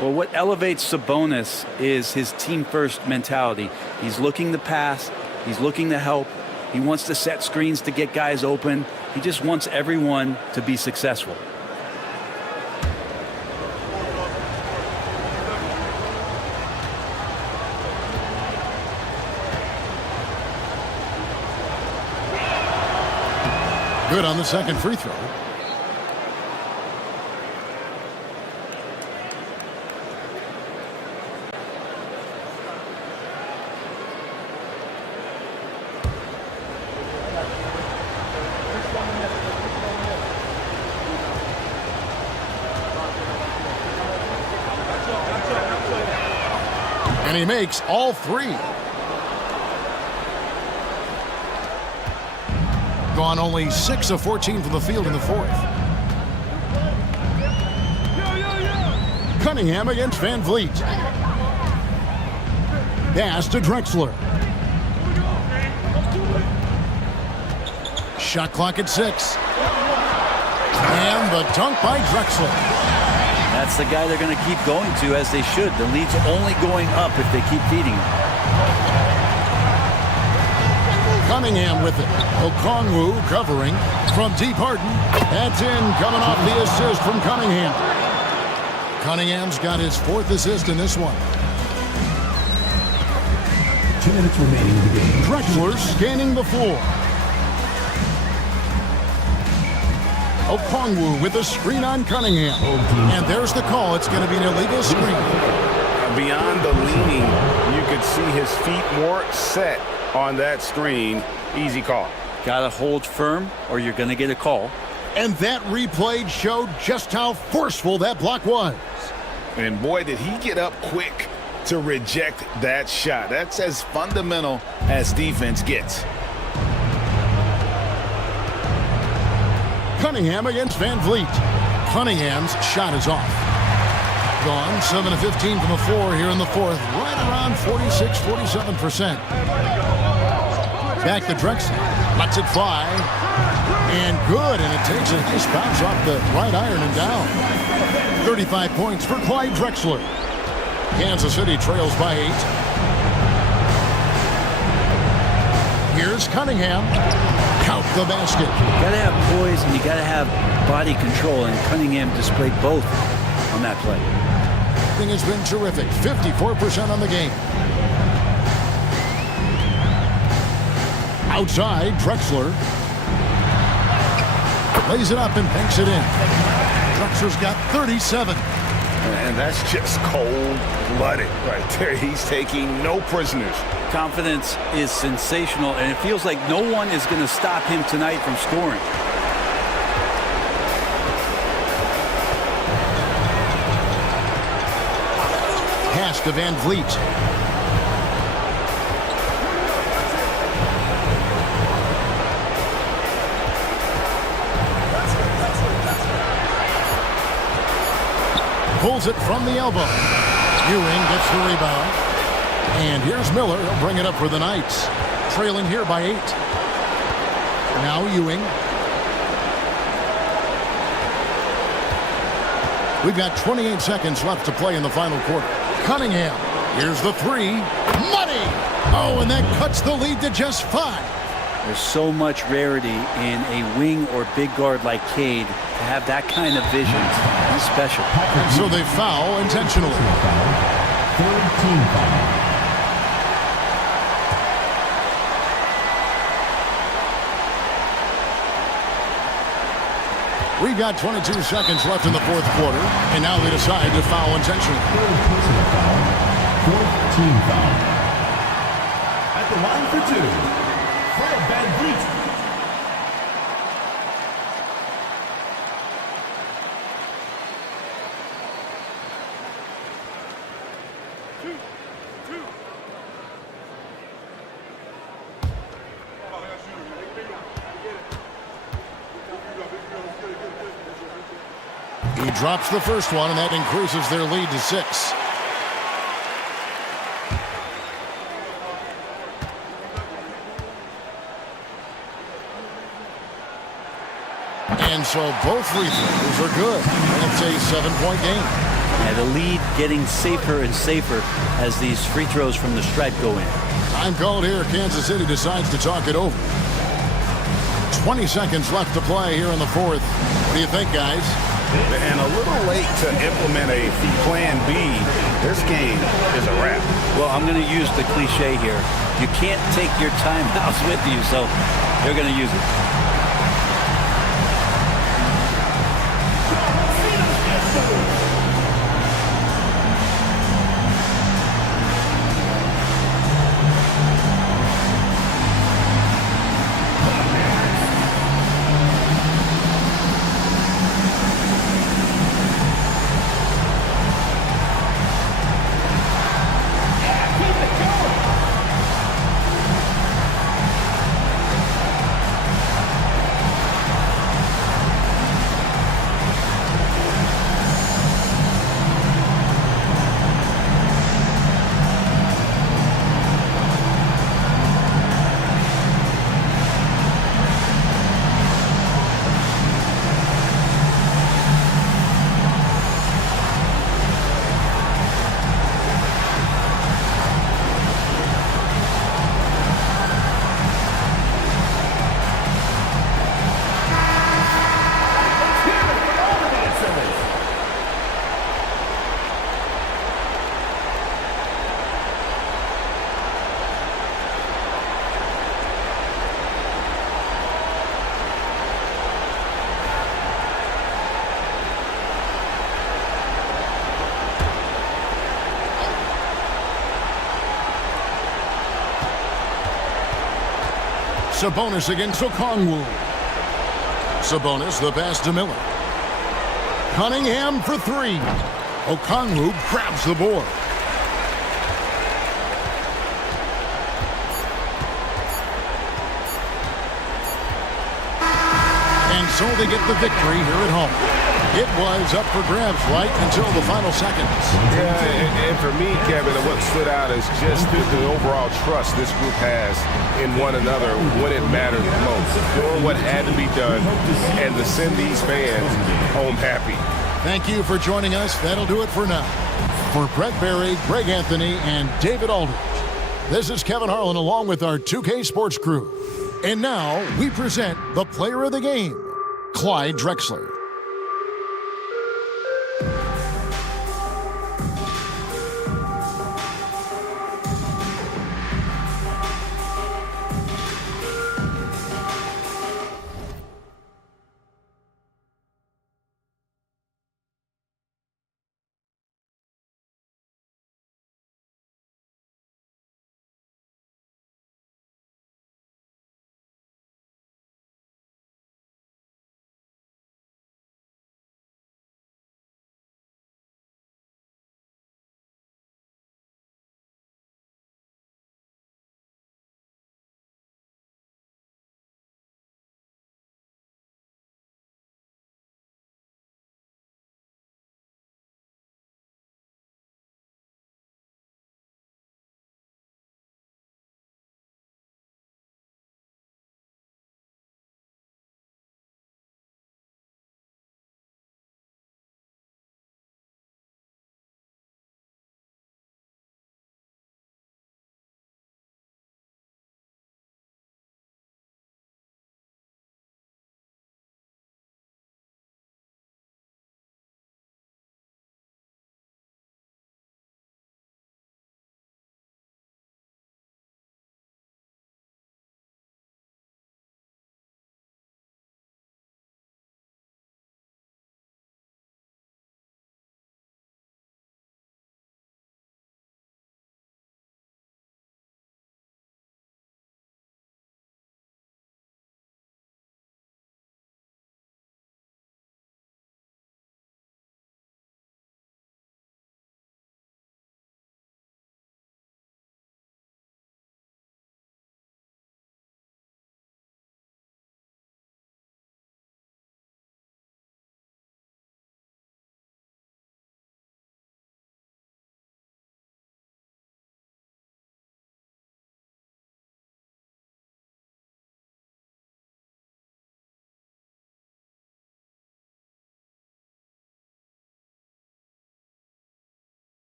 Well, what elevates Sabonis is his team-first mentality. He's looking to pass. He's looking to help. He wants to set screens to get guys open. He just wants everyone to be successful. Good on the second free throw. And he makes all 3. Gone only 6 of 14 from the field in the 4th. Cunningham against Van Vliet. Pass to Drexler. Shot clock at 6. And the dunk by Drexler. That's the guy they're going to keep going to, as they should. The lead's only going up if they keep feeding him. Cunningham with it. Okongwu covering from deep Harden. That's in, coming off the assist from Cunningham. Cunningham's got his 4th assist in this one. 2 minutes remaining in the game. Drexler scanning the floor. Okongwu with a screen on Cunningham. And there's the call. It's going to be an illegal screen. Beyond the leaning, you could see his feet more set on that screen. Easy call. Got to hold firm or you're going to get a call. And that replay showed just how forceful that block was. And boy, did he get up quick to reject that shot. That's as fundamental as defense gets. Cunningham against Van Vliet. Cunningham's shot is off. Gone 7 of 15 from the floor here in the 4th. Right around 46-47%. Back to Drexler. Lets it fly. And good. And it takes a nice bounce off the right iron and down. 35 points for Clyde Drexler. Kansas City trails by 8. Here's Cunningham. Count the basket. You got to have poise and you got to have body control, and Cunningham displayed both on that play. Everything has been terrific. 54% on the game. Outside, Drexler lays it up and banks it in. Drexler's got 37. And that's just cold-blooded right there. He's taking no prisoners. Confidence is sensational, and it feels like no one is going to stop him tonight from scoring. Pass to Van Vliet. Pulls it from the elbow. Ewing gets the rebound. And here's Miller. He'll bring it up for the Knights. Trailing here by 8. Now Ewing. We've got 28 seconds left to play in the final quarter. Cunningham. Here's the 3. Money! Oh, and that cuts the lead to just 5. There's so much rarity in a wing or big guard like Cade. To have that kind of vision is special. And so they foul intentionally. Third team foul. We've got 22 seconds left in the 4th quarter, and now they decide to foul intentionally. Third personal foul. 4th team foul. At the line for 2, Fred Van Vliet. He drops the first one, and that increases their lead to 6. And so both free throws are good. And it's a 7-point game. And the lead getting safer and safer as these free throws from the stripe go in. Time called here. Kansas City decides to talk it over. 20 seconds left to play here in the fourth. What do you think, guys? And a little late to implement a plan B. This game is a wrap. Well, I'm going to use the cliche here. You can't take your timeouts with you, so they're going to use it. Sabonis against Okongwu. Sabonis, the pass to Miller. Cunningham for three. Okongwu grabs the board. And so they get the victory here at home. It was up for grabs right until the final seconds. Yeah, and for me, Kevin, what stood out is just the overall trust this group has in one another when it mattered most. Doing what had to be done and to send these fans home happy. Thank you for joining us. That'll do it for now. For Brett Berry, Greg Anthony, and David Aldridge, this is Kevin Harlan along with our 2K Sports crew. And now we present the player of the game, Clyde Drexler.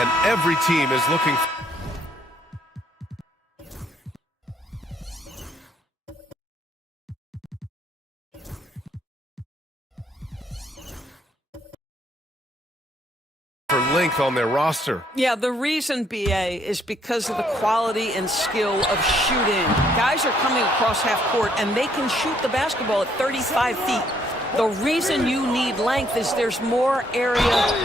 And every team is looking for length on their roster. Yeah, the reason, BA, is because of the quality and skill of shooting. Guys are coming across half court, and they can shoot the basketball at 35 feet. The reason you need length is there's more area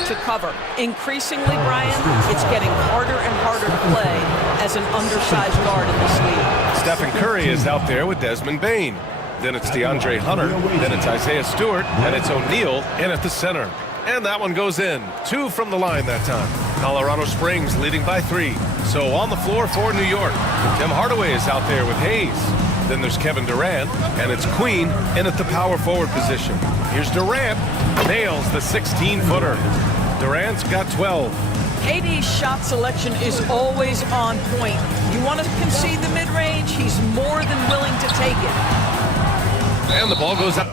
to cover. Increasingly, Brian, it's getting harder and harder to play as an undersized guard in this league. Stephen Curry is out there with Desmond Bane. Then it's DeAndre Hunter. Then it's Isaiah Stewart. And it's O'Neal in at the center. And that one goes in. 2 from the line that time. Colorado Springs leading by 3. So on the floor for New York, Tim Hardaway is out there with Hayes. Then there's Kevin Durant, and it's Queen in at the power forward position. Here's Durant, nails the 16-footer. Durant's got 12. KD's shot selection is always on point. You want to concede the mid-range, he's more than willing to take it. And the ball goes out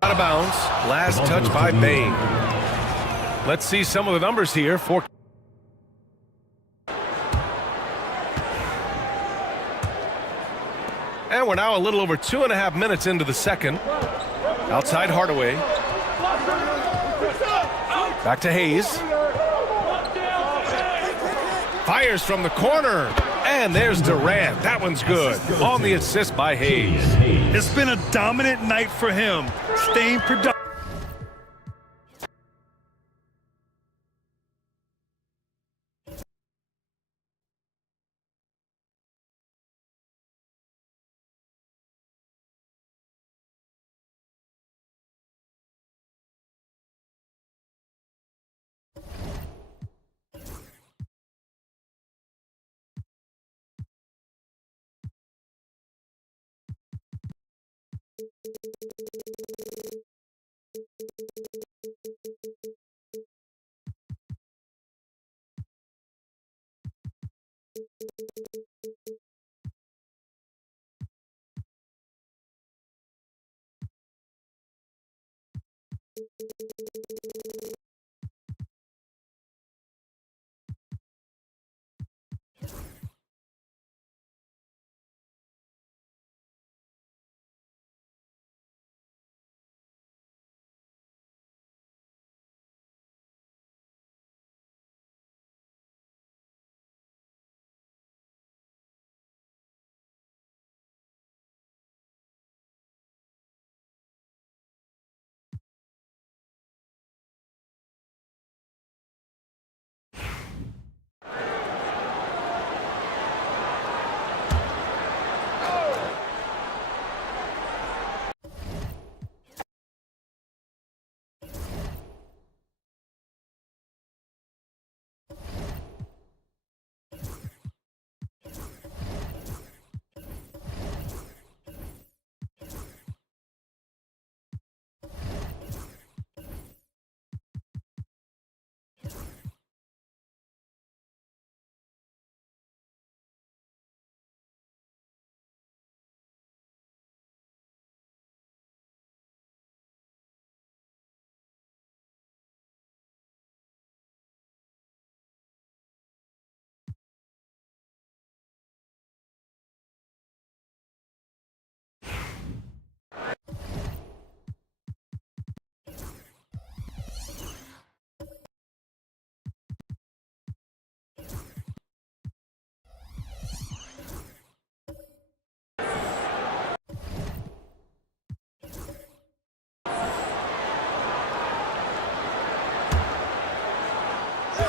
of bounds. Last touch by Bane. Let's see some of the numbers here for and we're now a little over 2.5 minutes into the second. Outside Hardaway. Back to Hayes. Fires from the corner. And there's Durant. That one's good. On the assist by Hayes. It's been a dominant night for him, staying productive.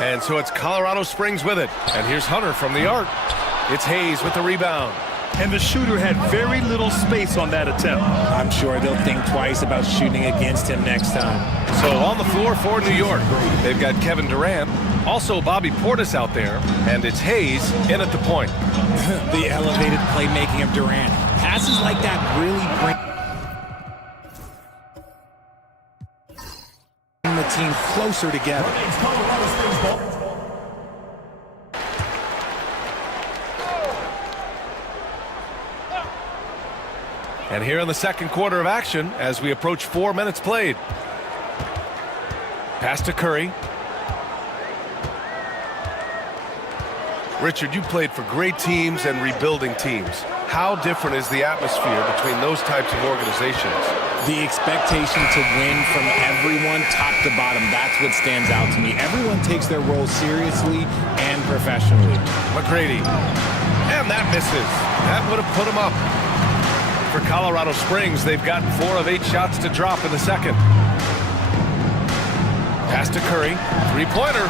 And so it's Colorado Springs with it. And here's Hunter from the arc. It's Hayes with the rebound. And the shooter had very little space on that attempt. I'm sure they'll think twice about shooting against him next time. So on the floor for New York, they've got Kevin Durant, also Bobby Portis out there, and it's Hayes in at the point. The elevated playmaking of Durant. Passes like that really bring the team closer together. And here in the second quarter of action, as we approach 4 minutes played. Pass to Curry. Richard, you played for great teams and rebuilding teams. How different is the atmosphere between those types of organizations? The expectation to win from everyone top to bottom, that's what stands out to me. Everyone takes their role seriously and professionally. McGrady. And that misses. That would have put him up. For Colorado Springs, they've gotten 4 of 8 shots to drop in the second. Pass to Curry. Three-pointer.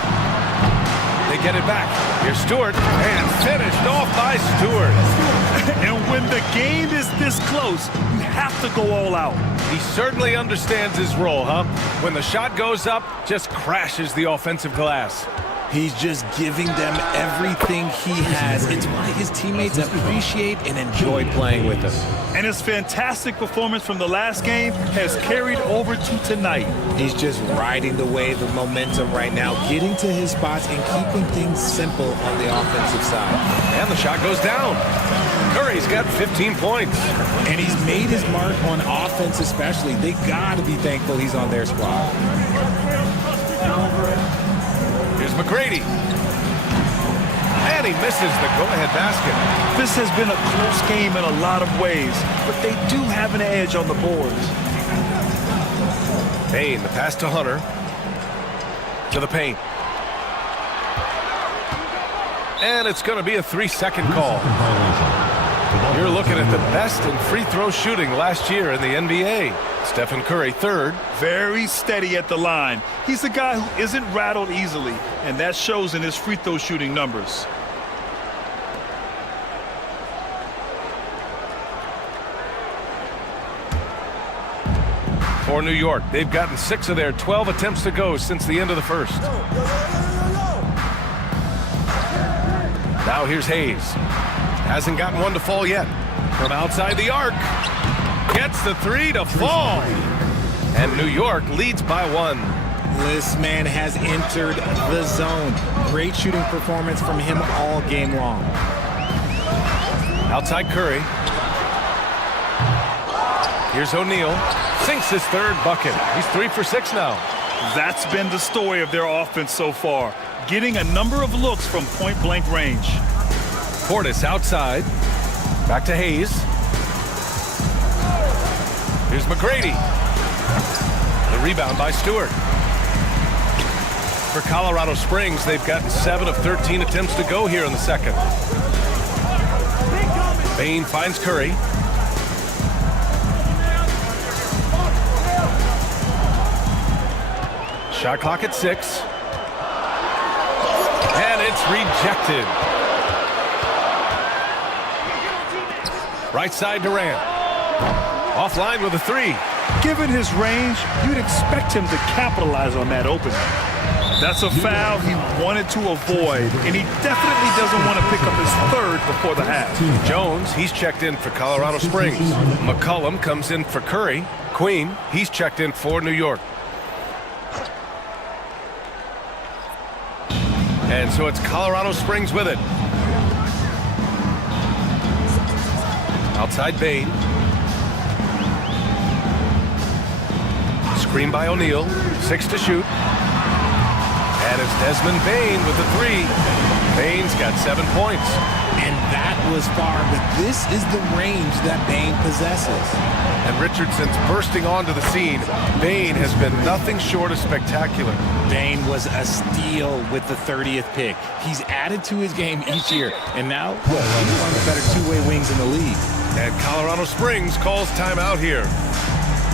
They get it back. Here's Stewart. And finished off by Stewart. And when the game is this close, you have to go all out. He certainly understands his role, huh? When the shot goes up, just crashes the offensive glass. He's just giving them everything he has. It's why his teammates appreciate and enjoy playing with him. And his fantastic performance from the last game has carried over to tonight. He's just riding the wave of momentum right now, getting to his spots and keeping things simple on the offensive side. And the shot goes down. Curry's got 15 points. And he's made his mark on offense especially. They got to be thankful he's on their squad. Here's McGrady. And he misses the go-ahead basket. This has been a close game in a lot of ways, but they do have an edge on the boards. Payne, the pass to Hunter. To the paint. And it's going to be a 3-second call. You're looking at the best in free throw shooting last year in the NBA. Stephen Curry, third. Very steady at the line. He's a guy who isn't rattled easily, and that shows in his free throw shooting numbers. For New York, they've gotten 6 of their 12 attempts to go since the end of the first. Now here's Hayes. Hasn't gotten one to fall yet. From outside the arc. Gets the 3 to fall. And New York leads by 1. This man has entered the zone. Great shooting performance from him all game long. Outside Curry. Here's O'Neal. Sinks his third bucket. He's 3 for 6 now. That's been the story of their offense so far. Getting a number of looks from point-blank range. Portis outside. Back to Hayes. Here's McGrady. The rebound by Stewart. For Colorado Springs, they've gotten 7 of 13 attempts to go here in the second. Bain finds Curry. Shot clock at 6. And it's rejected. Right side Durant. Offline with a 3. Given his range, you'd expect him to capitalize on that opening. That's a foul he wanted to avoid, and he definitely doesn't want to pick up his third before the half. Jones, he's checked in for Colorado Springs. McCollum comes in for Curry. Queen, he's checked in for New York. And so it's Colorado Springs with it. Outside Bain. Screen by O'Neal. 6 to shoot. And it's Desmond Bain with the 3. Bain's got 7 points. And that was far, but this is the range that Bain possesses. And Richardson's bursting onto the scene. Bain has been nothing short of spectacular. Bain was a steal with the 30th pick. He's added to his game each year. And now, well, he's one of the better two-way wings in the league. And Colorado Springs calls timeout here.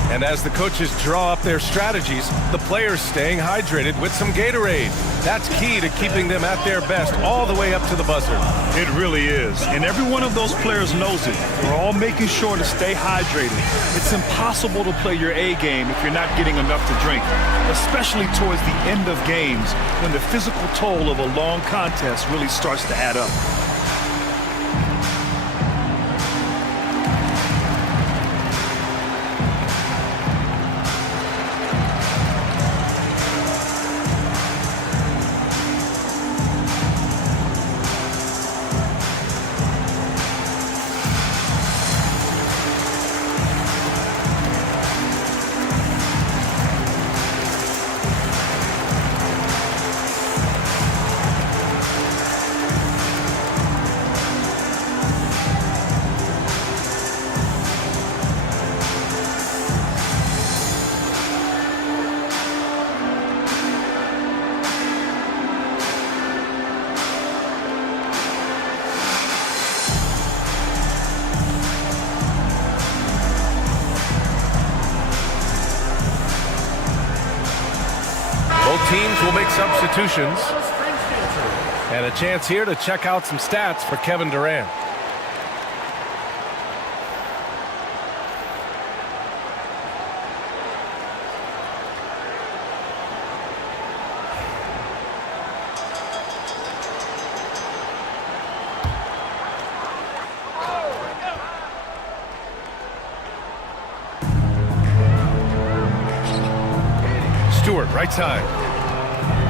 And as the coaches draw up their strategies, the players staying hydrated with some Gatorade. That's key to keeping them at their best all the way up to the buzzer. It really is. And every one of those players knows it. We're all making sure to stay hydrated. It's impossible to play your A game if you're not getting enough to drink, especially towards the end of games when the physical toll of a long contest really starts to add up. Teams will make substitutions. And a chance here to check out some stats for Kevin Durant. Stewart, right side.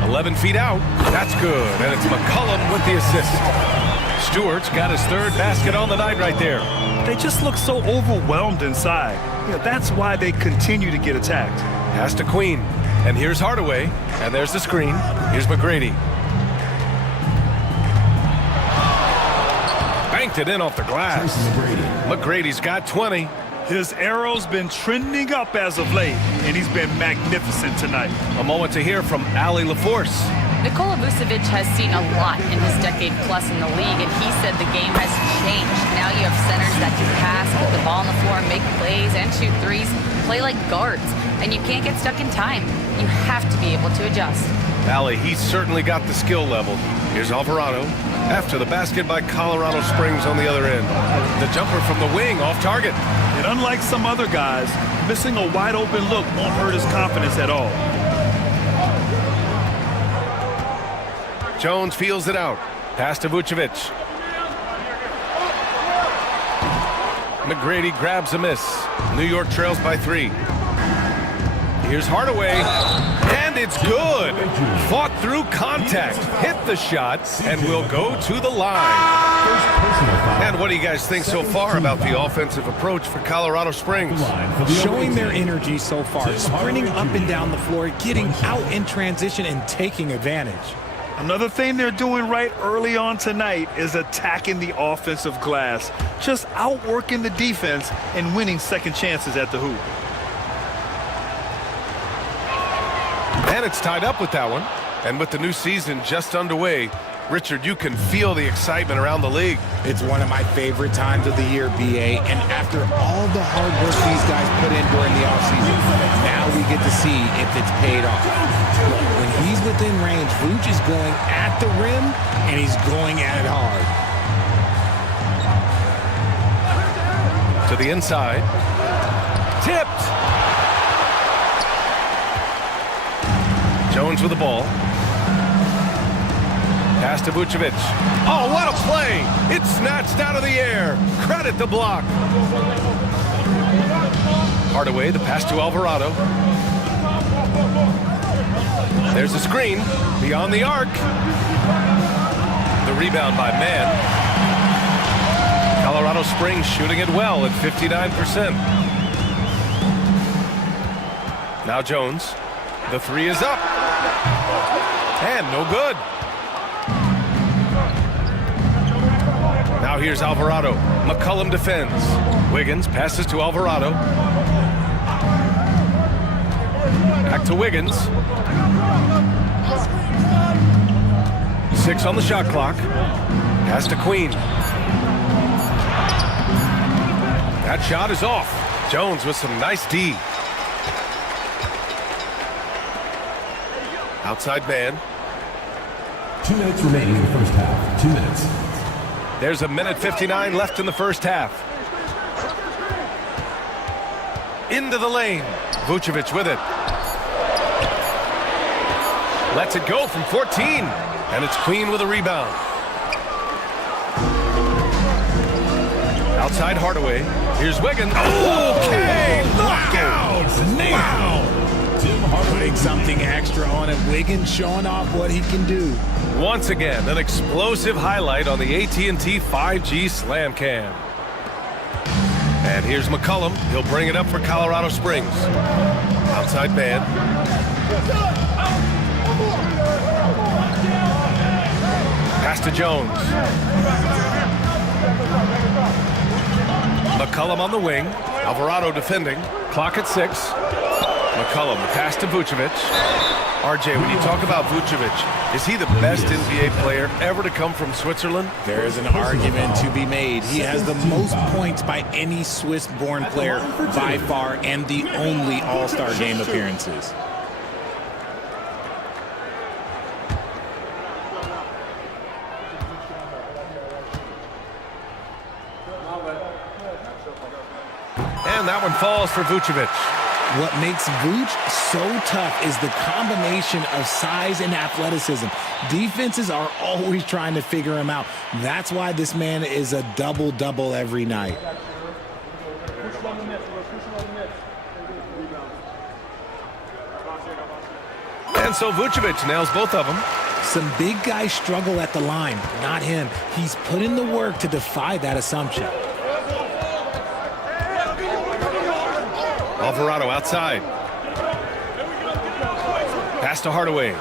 11 feet out. That's good. And it's McCollum with the assist. Stewart's got his third basket on the night right there. They just look so overwhelmed inside. That's why they continue to get attacked. Pass to Queen. And here's Hardaway. And there's the screen. Here's McGrady. Banked it in off the glass. McGrady's got 20. His arrow's been trending up as of late, and he's been magnificent tonight. A moment to hear from Ali LaForce. Nikola Vucevic has seen a lot in his decade plus in the league, and he said the game has changed. Now you have centers that can pass, put the ball on the floor, make plays, and shoot threes, play like guards, and you can't get stuck in time. You have to be able to adjust. Ali, he's certainly got the skill level. Here's Alvarado. After the basket by Colorado Springs on the other end. The jumper from the wing off target. And unlike some other guys, missing a wide open look won't hurt his confidence at all. Jones feels it out. Pass to Vucevic. McGrady grabs a miss. New York trails by 3. Here's Hardaway. And And it's good. Fought through contact, hit the shot, and will go to the line. And what do you guys think so far about the offensive approach for Colorado Springs? Showing their energy so far, sprinting up and down the floor, getting out in transition and taking advantage. Another thing they're doing right early on tonight is attacking the offensive glass, just outworking the defense and winning second chances at the hoop. And it's tied up with that one. And with the new season just underway, Richard, you can feel the excitement around the league. It's one of my favorite times of the year, BA, and after all the hard work these guys put in during the offseason, now we get to see if it's paid off. When he's within range, Vooch is going at the rim, and he's going at it hard. To the inside. Tipped! Jones with the ball. Pass to Vucevic. Oh, what a play! It's snatched out of the air. Credit the block. Hardaway, the pass to Alvarado. There's a screen beyond the arc. The rebound by Mann. Colorado Springs shooting it well at 59%. Now Jones. The three is up. And no good. Now here's Alvarado. McCollum defends. Wiggins passes to Alvarado. Back to Wiggins. 6 on the shot clock. Pass to Queen. That shot is off. Jones with some nice D. Outside man. 2 minutes remaining in the first half. 2 minutes. There's a minute 59 left in the first half. Into the lane. Vucevic with it. Lets it go from 14. And it's Queen with a rebound. Outside Hardaway. Here's Wiggins. Okay! Knockout! Wow! Putting something extra on it. Wiggins showing off what he can do. Once again, an explosive highlight on the AT&T 5G Slam Cam. And here's McCollum. He'll bring it up for Colorado Springs. Outside man. Pass to Jones. McCollum on the wing. Alvarado defending. Clock at 6. McCollum, pass to Vucevic. RJ, when you talk about Vucevic, is he the best NBA player ever to come from Switzerland? There is an argument to be made. He has the most points by any Swiss-born player by far and the only All-Star game appearances. And that one falls for Vucevic. What makes Vooch so tough is the combination of size and athleticism. Defenses are always trying to figure him out. That's why this man is a double-double every night. And so Vucevic nails both of them. Some big guys struggle at the line, not him. He's put in the work to defy that assumption. Alvarado outside. Pass to Hardaway.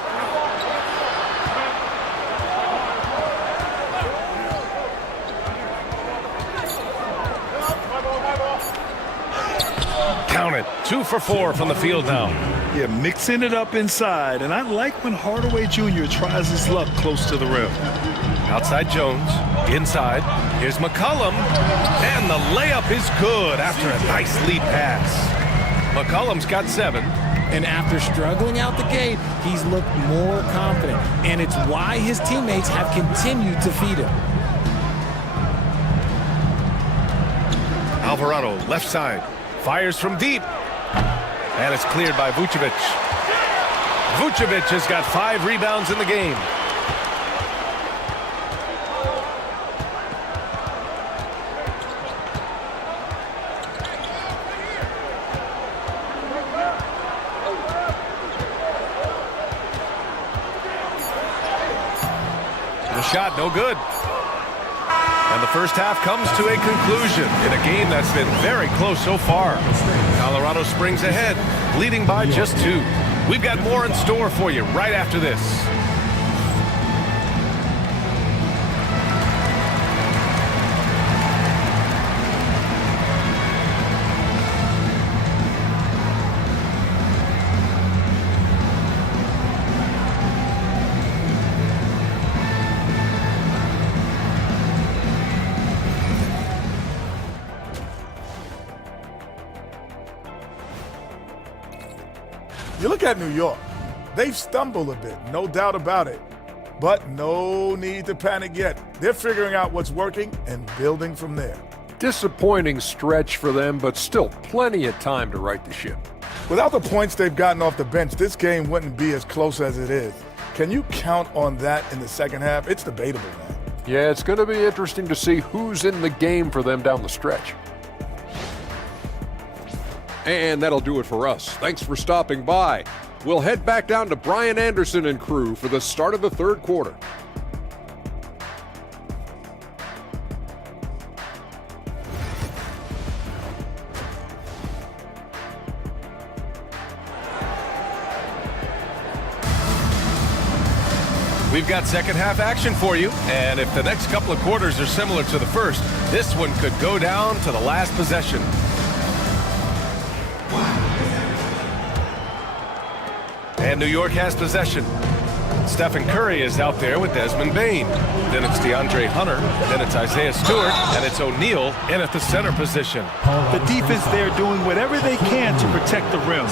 Count it. 2 for 4 from the field now. Yeah, mixing it up inside. And I like when Hardaway Jr. tries his luck close to the rim. Outside Jones. Inside. Here's McCollum. And the layup is good after a nice lead pass. McCollum's got 7. And after struggling out the gate, he's looked more confident. And it's why his teammates have continued to feed him. Alvarado, left side. Fires from deep. And it's cleared by Vucevic. Vucevic has got 5 rebounds in the game. shot, no good. And the first half comes to a conclusion in a game that's been very close so far. Colorado Springs ahead, leading by just 2. We've got more in store for you right after this. You look at New York. They've stumbled a bit, no doubt about it. But no need to panic yet. They're figuring out what's working and building from there. Disappointing stretch for them, but still plenty of time to right the ship. Without the points they've gotten off the bench, this game wouldn't be as close as it is. Can you count on that in the second half? It's debatable, man. Yeah, it's going to be interesting to see who's in the game for them down the stretch. And that'll do it for us. Thanks for stopping by. We'll head back down to Brian Anderson and crew for the start of the third quarter. We've got second half action for you, and if the next couple of quarters are similar to the first, this one could go down to the last possession. And New York has possession. Stephen Curry is out there with Desmond Bain. Then it's DeAndre Hunter. Then it's Isaiah Stewart. And it's O'Neal in at the center position. The defense there doing whatever they can to protect the rim.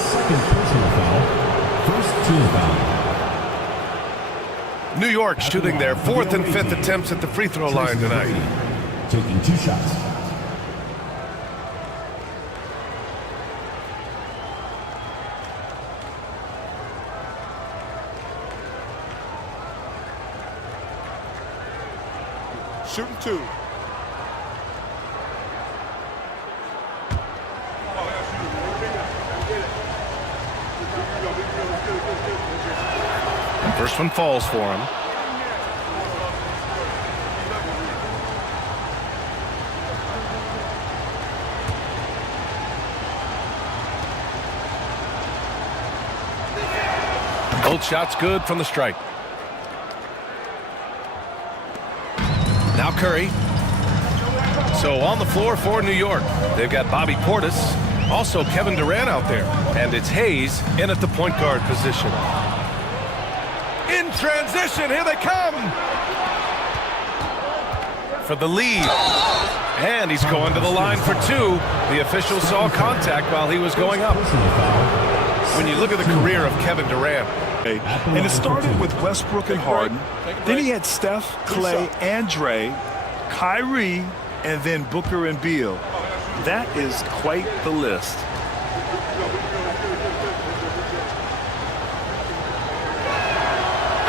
New York shooting their 4th and 5th attempts at the free throw line tonight. Taking 2 shots. Shooting 2. First one falls for him. Both shots good from the stripe. Now Curry. So on the floor for New York, they've got Bobby Portis, also Kevin Durant out there, and it's Hayes in at the point guard position. In transition, here they come for the lead. And he's going to the line for 2. The official saw contact while he was going up. When you look at the career of Kevin Durant. And it started with Westbrook and Harden. Then he had Steph, Clay, and Dre, Kyrie, and then Booker and Beal. That is quite the list.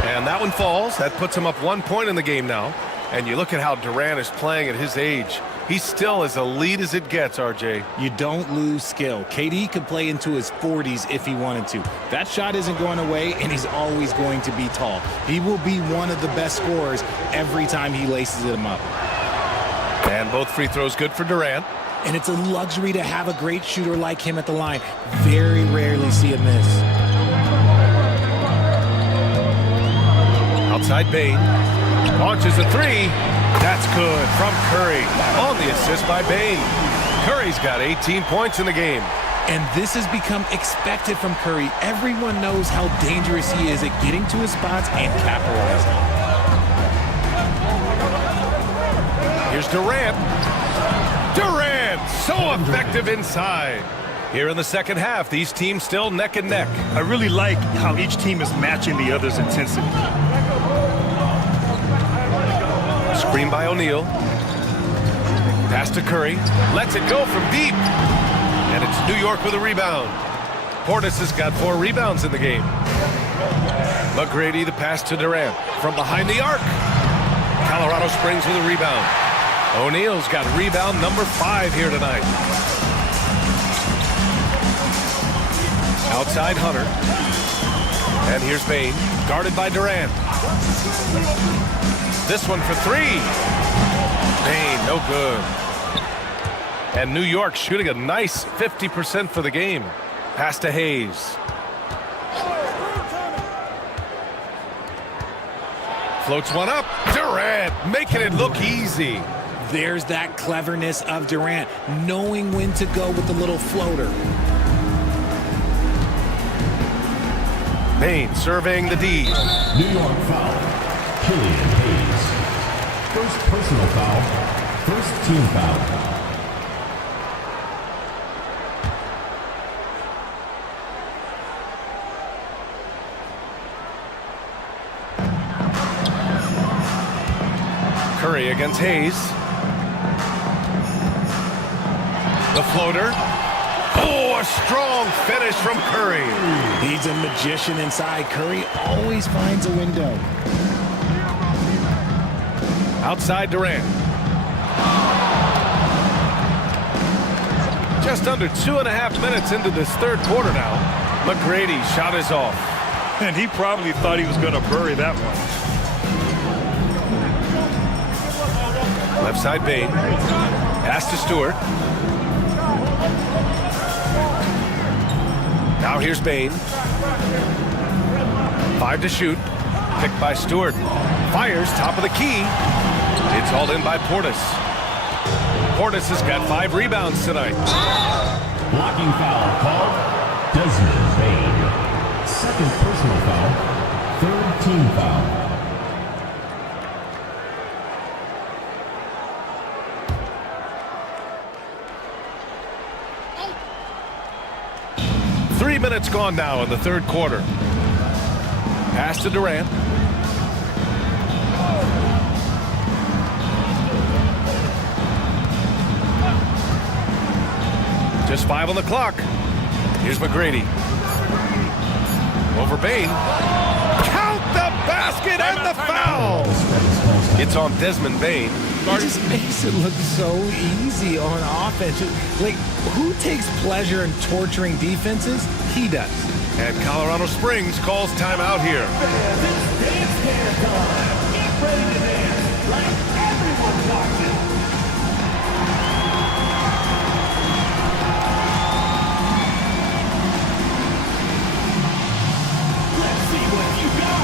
And that one falls. That puts him up 1 point in the game now. And you look at how Durant is playing at his age. He's still as elite as it gets, RJ. You don't lose skill. KD could play into his 40s if he wanted to. That shot isn't going away, and he's always going to be tall. He will be one of the best scorers every time he laces them up. And both free throws good for Durant. And it's a luxury to have a great shooter like him at the line. Very rarely see a miss. Outside Bain. Launches a 3. That's good from Curry on the assist by Bain. Curry's got 18 points in the game. And this has become expected from Curry. Everyone knows how dangerous he is at getting to his spots and capitalizing. Here's Durant. Durant, so effective inside. Here in the second half, these teams still neck and neck. I really like how each team is matching the other's intensity. Screen by O'Neal. Pass to Curry. Lets it go from deep. And it's New York with a rebound. Portis has got 4 rebounds in the game. McGrady, the pass to Durant. From behind the arc. Colorado Springs with a rebound. O'Neal's got rebound number 5 here tonight. Outside Hunter. And here's Bain, guarded by Durant. This one for three. Bain, no good. And New York shooting a nice 50% for the game. Pass to Hayes. Floats one up. Durant making it look easy. There's that cleverness of Durant, knowing when to go with the little floater. Bain surveying the D. New York foul. Killian Hayes. First personal foul. First team foul. Curry against Hayes. The floater. Oh, a strong finish from Curry. He's a magician inside. Curry always finds a window. Outside Durant. Just under 2.5 minutes into this third quarter now. McGrady shot is off. And he probably thought he was going to bury that one. Left side Bain. Pass to Stewart. Now here's Bain. 5 to shoot. Picked by Stewart. Fires top of the key. It's hauled in by Portis. Portis has got 5 rebounds tonight. Blocking foul called Desmond Bain. Second personal foul. Third team foul. Three minutes gone now in the third quarter. Pass to Durant. Just 5 on the clock. Here's McGrady. Over Bain. Count the basket and the foul. It's on Desmond Bain. It just makes it look so easy on offense. Like, who takes pleasure in torturing defenses? He does. And Colorado Springs calls timeout here. Dance time. Get ready to dance like everyone's watching. Let's see what you got.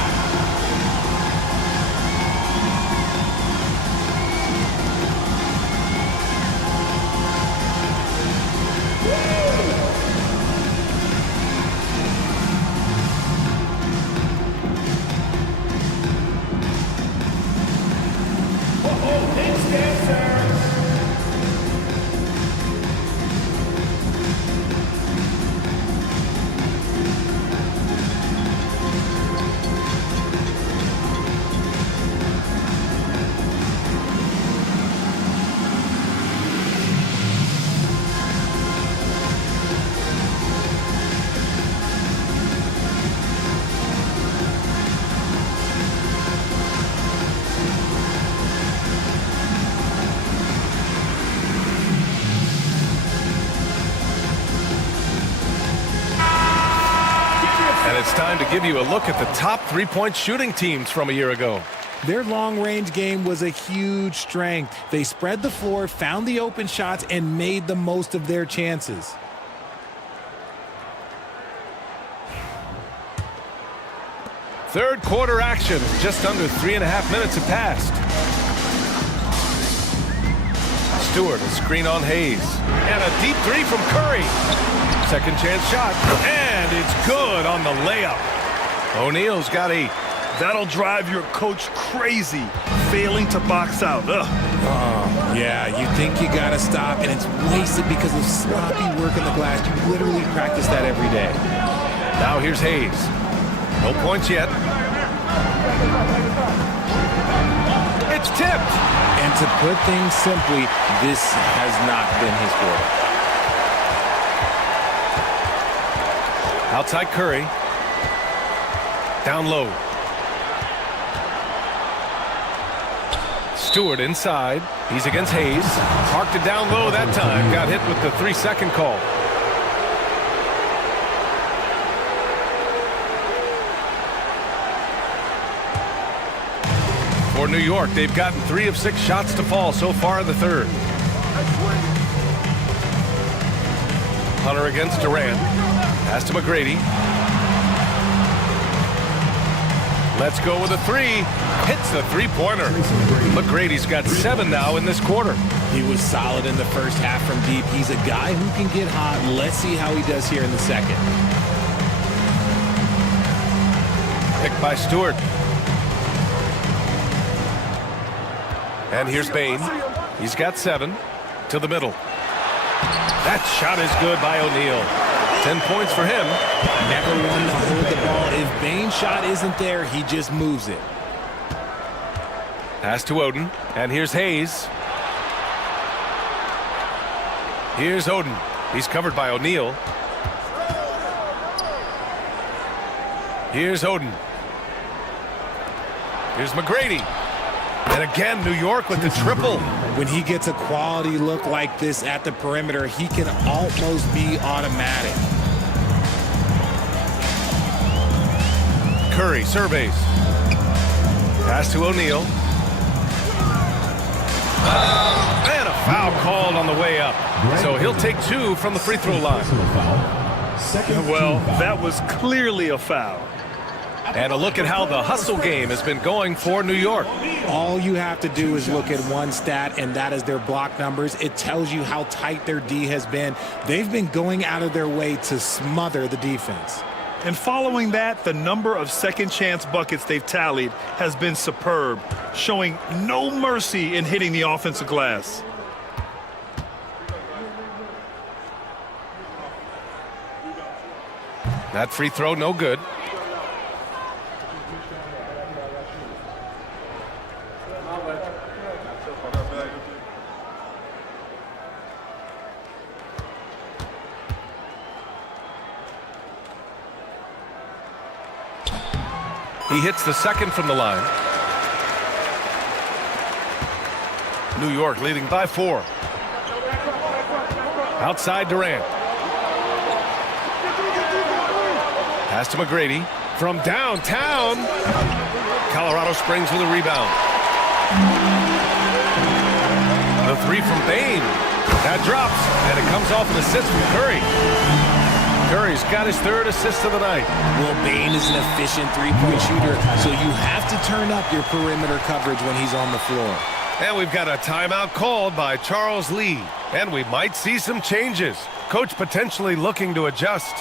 It's time to give you a look at the top three-point shooting teams from a year ago. Their long-range game was a huge strength. They spread the floor, found the open shots, and made the most of their chances. Third quarter action. Just under 3.5 minutes have passed. Stewart, a screen on Hayes. And a deep three from Curry. Second chance shot. And it's good on the layup. O'Neal's got 8. That'll drive your coach crazy, failing to box out. Ugh. Yeah, you think you gotta stop, and it's wasted because of sloppy work in the glass. You literally practice that every day. Now here's Hayes. No points yet. It's tipped. And to put things simply, this has not been his quarter. Outside Curry. Down low. Stewart inside. He's against Hayes. Parked it down low that time. Got hit with the 3-second call. For New York, they've gotten 3 of 6 shots to fall so far in the third. Hunter against Durant. Pass to McGrady. Let's go with a 3. Hits the three-pointer. McGrady's got 7 now in this quarter. He was solid in the first half from deep. He's a guy who can get hot. Let's see how he does here in the second. Picked by Stewart. And here's Bain. He's got 7 to the middle. That shot is good by O'Neal. 10 points for him. Never one to hold the ball. If Bain's shot isn't there, he just moves it. Pass to Oden. And here's Hayes. Here's Oden. He's covered by O'Neal. Here's Oden. Here's McGrady. And again, New York with the triple. When he gets a quality look like this at the perimeter, he can almost be automatic. Curry surveys. Pass to O'Neal. And a foul called on the way up. So he'll take 2 from the free throw line. Well, that was clearly a foul. And a look at how the hustle game has been going for New York. All you have to do is look at one stat, and that is their block numbers. It tells you how tight their D has been. They've been going out of their way to smother the defense. And following that, the number of second chance buckets they've tallied has been superb, showing no mercy in hitting the offensive glass. That free throw, no good. He hits the second from the line. New York leading by 4. Outside Durant. Pass to McGrady from downtown. Colorado Springs with a rebound. The 3 from Bain. That drops, and it comes off an assist from Curry. Curry's got his 3rd assist of the night. Well, Bain is an efficient three-point shooter, so you have to turn up your perimeter coverage when he's on the floor. And we've got a timeout called by Charles Lee. And we might see some changes. Coach potentially looking to adjust.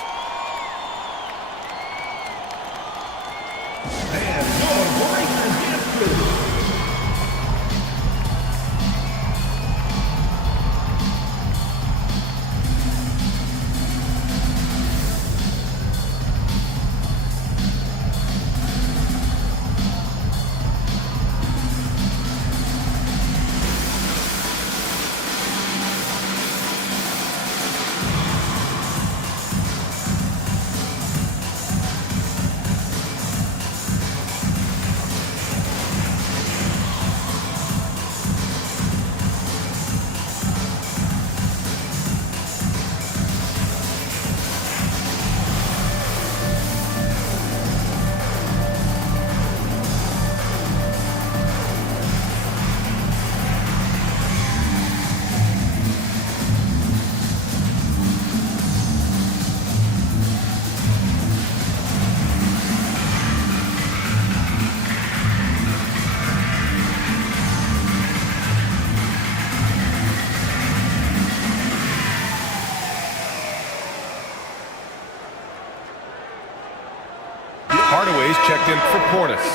Hardaway's checked in for Portis.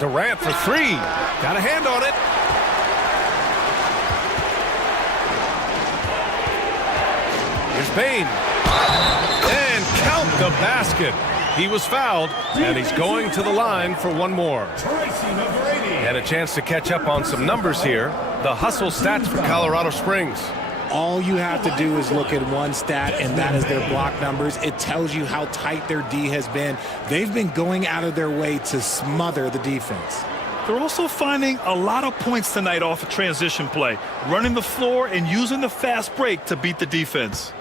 Durant for 3. Got a hand on it. Here's Bain. And count the basket. He was fouled, and he's going to the line for one more. And a chance to catch up on some numbers here. The hustle stats for Colorado Springs. All you have to do is look at one stat, and that is their block numbers. It tells you how tight their D has been. They've been going out of their way to smother the defense. They're also finding a lot of points tonight off of transition play, running the floor and using the fast break to beat the defense.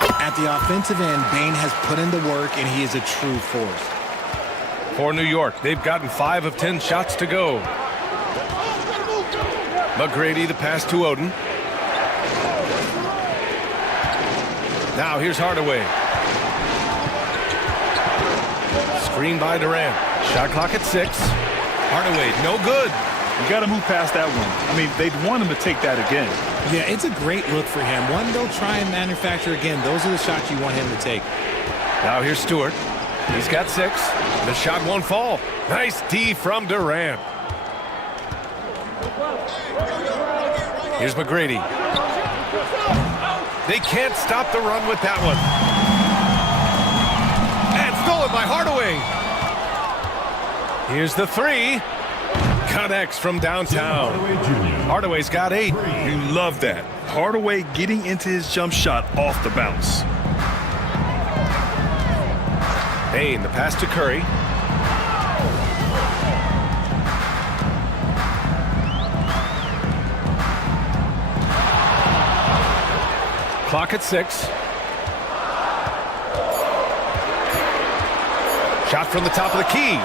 At the offensive end, Bane has put in the work, and he is a true force. For New York, they've gotten 5 of 10 shots to go. McGrady, the pass to Oden. Now here's Hardaway. Screen by Durant. Shot clock at 6. Hardaway, no good. You got to move past that one. I mean, they'd want him to take that again. Yeah, it's a great look for him. One they'll try and manufacture again. Those are the shots you want him to take. Now here's Stewart. He's got 6. The shot won't fall. Nice D from Durant. Here's McGrady. They can't stop the run with that one. And stolen by Hardaway. Here's the 3. Connects from downtown. Hardaway's got 8. You love that. Hardaway getting into his jump shot off the bounce. Bane, the pass to Curry. Clock at 6. Shot from the top of the key.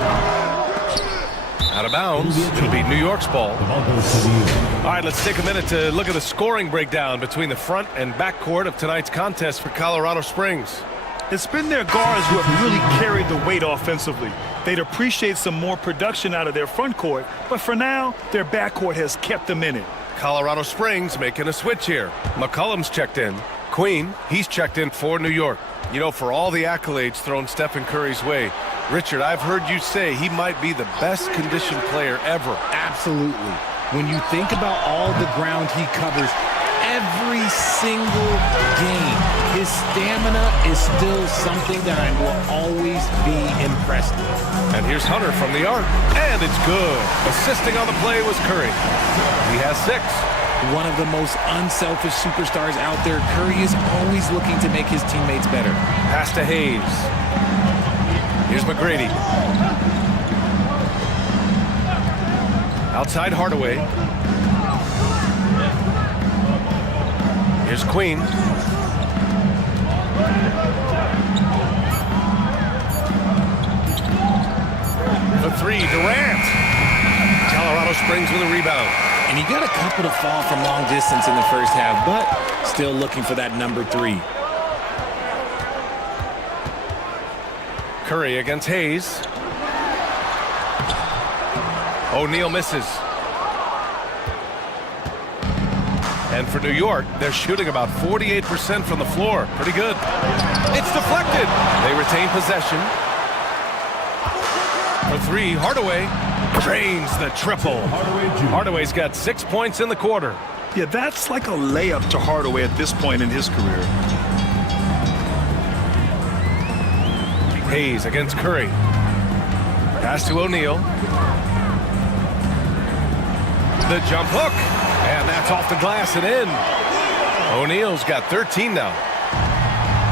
Out of bounds. It'll be New York's ball. All right, let's take a minute to look at the scoring breakdown between the front and back court of tonight's contest for Colorado Springs. It's been their guards who have really carried the weight offensively. They'd appreciate some more production out of their front court, but for now, their back court has kept them in it. Colorado Springs making a switch here. McCollum's checked in. Queen, he's checked in for New York. You know, for all the accolades thrown Stephen Curry's way, Richard, I've heard you say he might be the best conditioned player ever. Absolutely. When you think about all the ground he covers every single game, his stamina is still something that I will always be impressed with. And here's Hunter from the arc, and it's good. Assisting on the play was Curry. He has 6. One of the most unselfish superstars out there, Curry is always looking to make his teammates better. Pass to Hayes. Here's McGrady. Outside Hardaway. Here's Queen. The 3, Durant. Colorado Springs with a rebound. And he got a couple to fall from long distance in the first half, but still looking for that number 3. Curry against Hayes. O'Neal misses. And for New York, they're shooting about 48% from the floor. Pretty good. It's deflected. They retain possession. For 3, Hardaway drains the triple. Hardaway's got 6 points in the quarter. Yeah, that's like a layup to Hardaway at this point in his career. Hayes against Curry. Pass to O'Neal. The jump hook. And that's off the glass and in. O'Neal's got 13 now.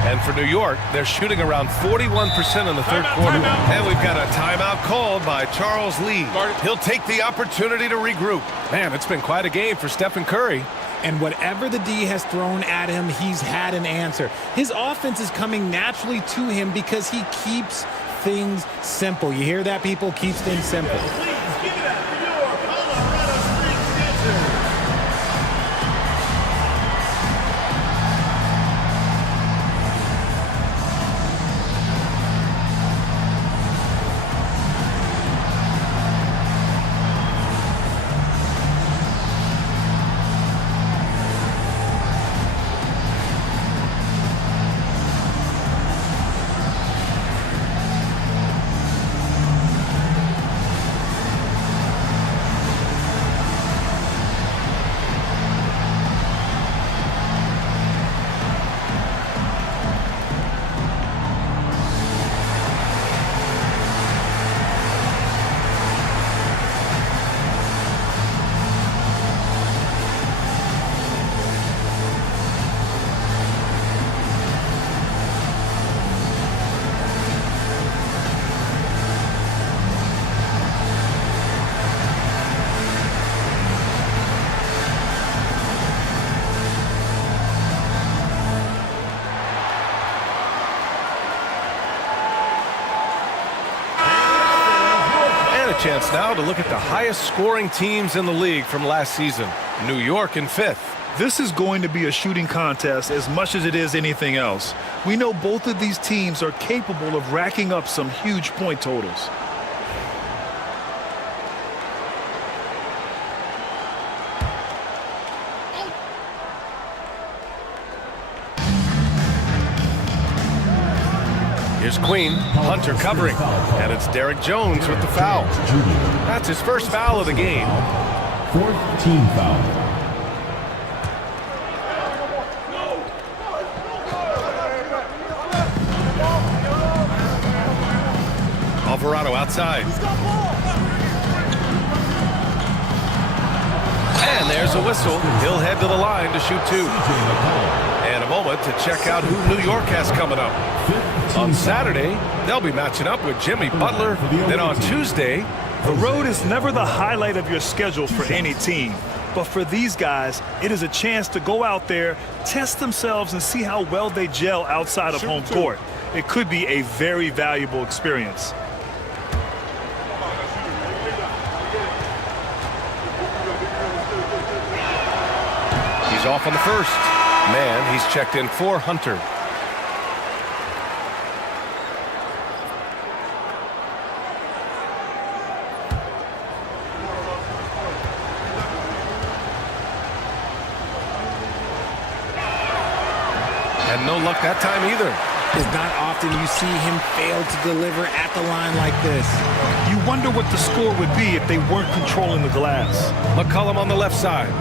And for New York, they're shooting around 41% in the third quarter. And we've got a timeout called by Charles Lee. He'll take the opportunity to regroup. Man, it's been quite a game for Stephen Curry. And whatever the D has thrown at him, he's had an answer. His offense is coming naturally to him because he keeps things simple. You hear that, people? Keeps things simple. chance now to look at the highest scoring teams in the league from last season. New York in 5th. This is going to be a shooting contest as much as it is anything else. We know both of these teams are capable of racking up some huge point totals. Here's Queen, Hunter covering, and it's Derek Jones with the foul. That's his first foul of the game. 4th team foul. Alvarado outside. And there's a whistle. He'll head to the line to shoot 2. And a moment to check out who New York has coming up. On Saturday, they'll be matching up with Jimmy Butler. Then on Tuesday, the road is never the highlight of your schedule for any team. But for these guys, it is a chance to go out there, test themselves, and see how well they gel outside of home court. It could be a very valuable experience. He's off on the first. Man, he's checked in for Hunter. And no luck that time either. It's not often you see him fail to deliver at the line like this. You wonder what the score would be if they weren't controlling the glass. McCollum on the left side.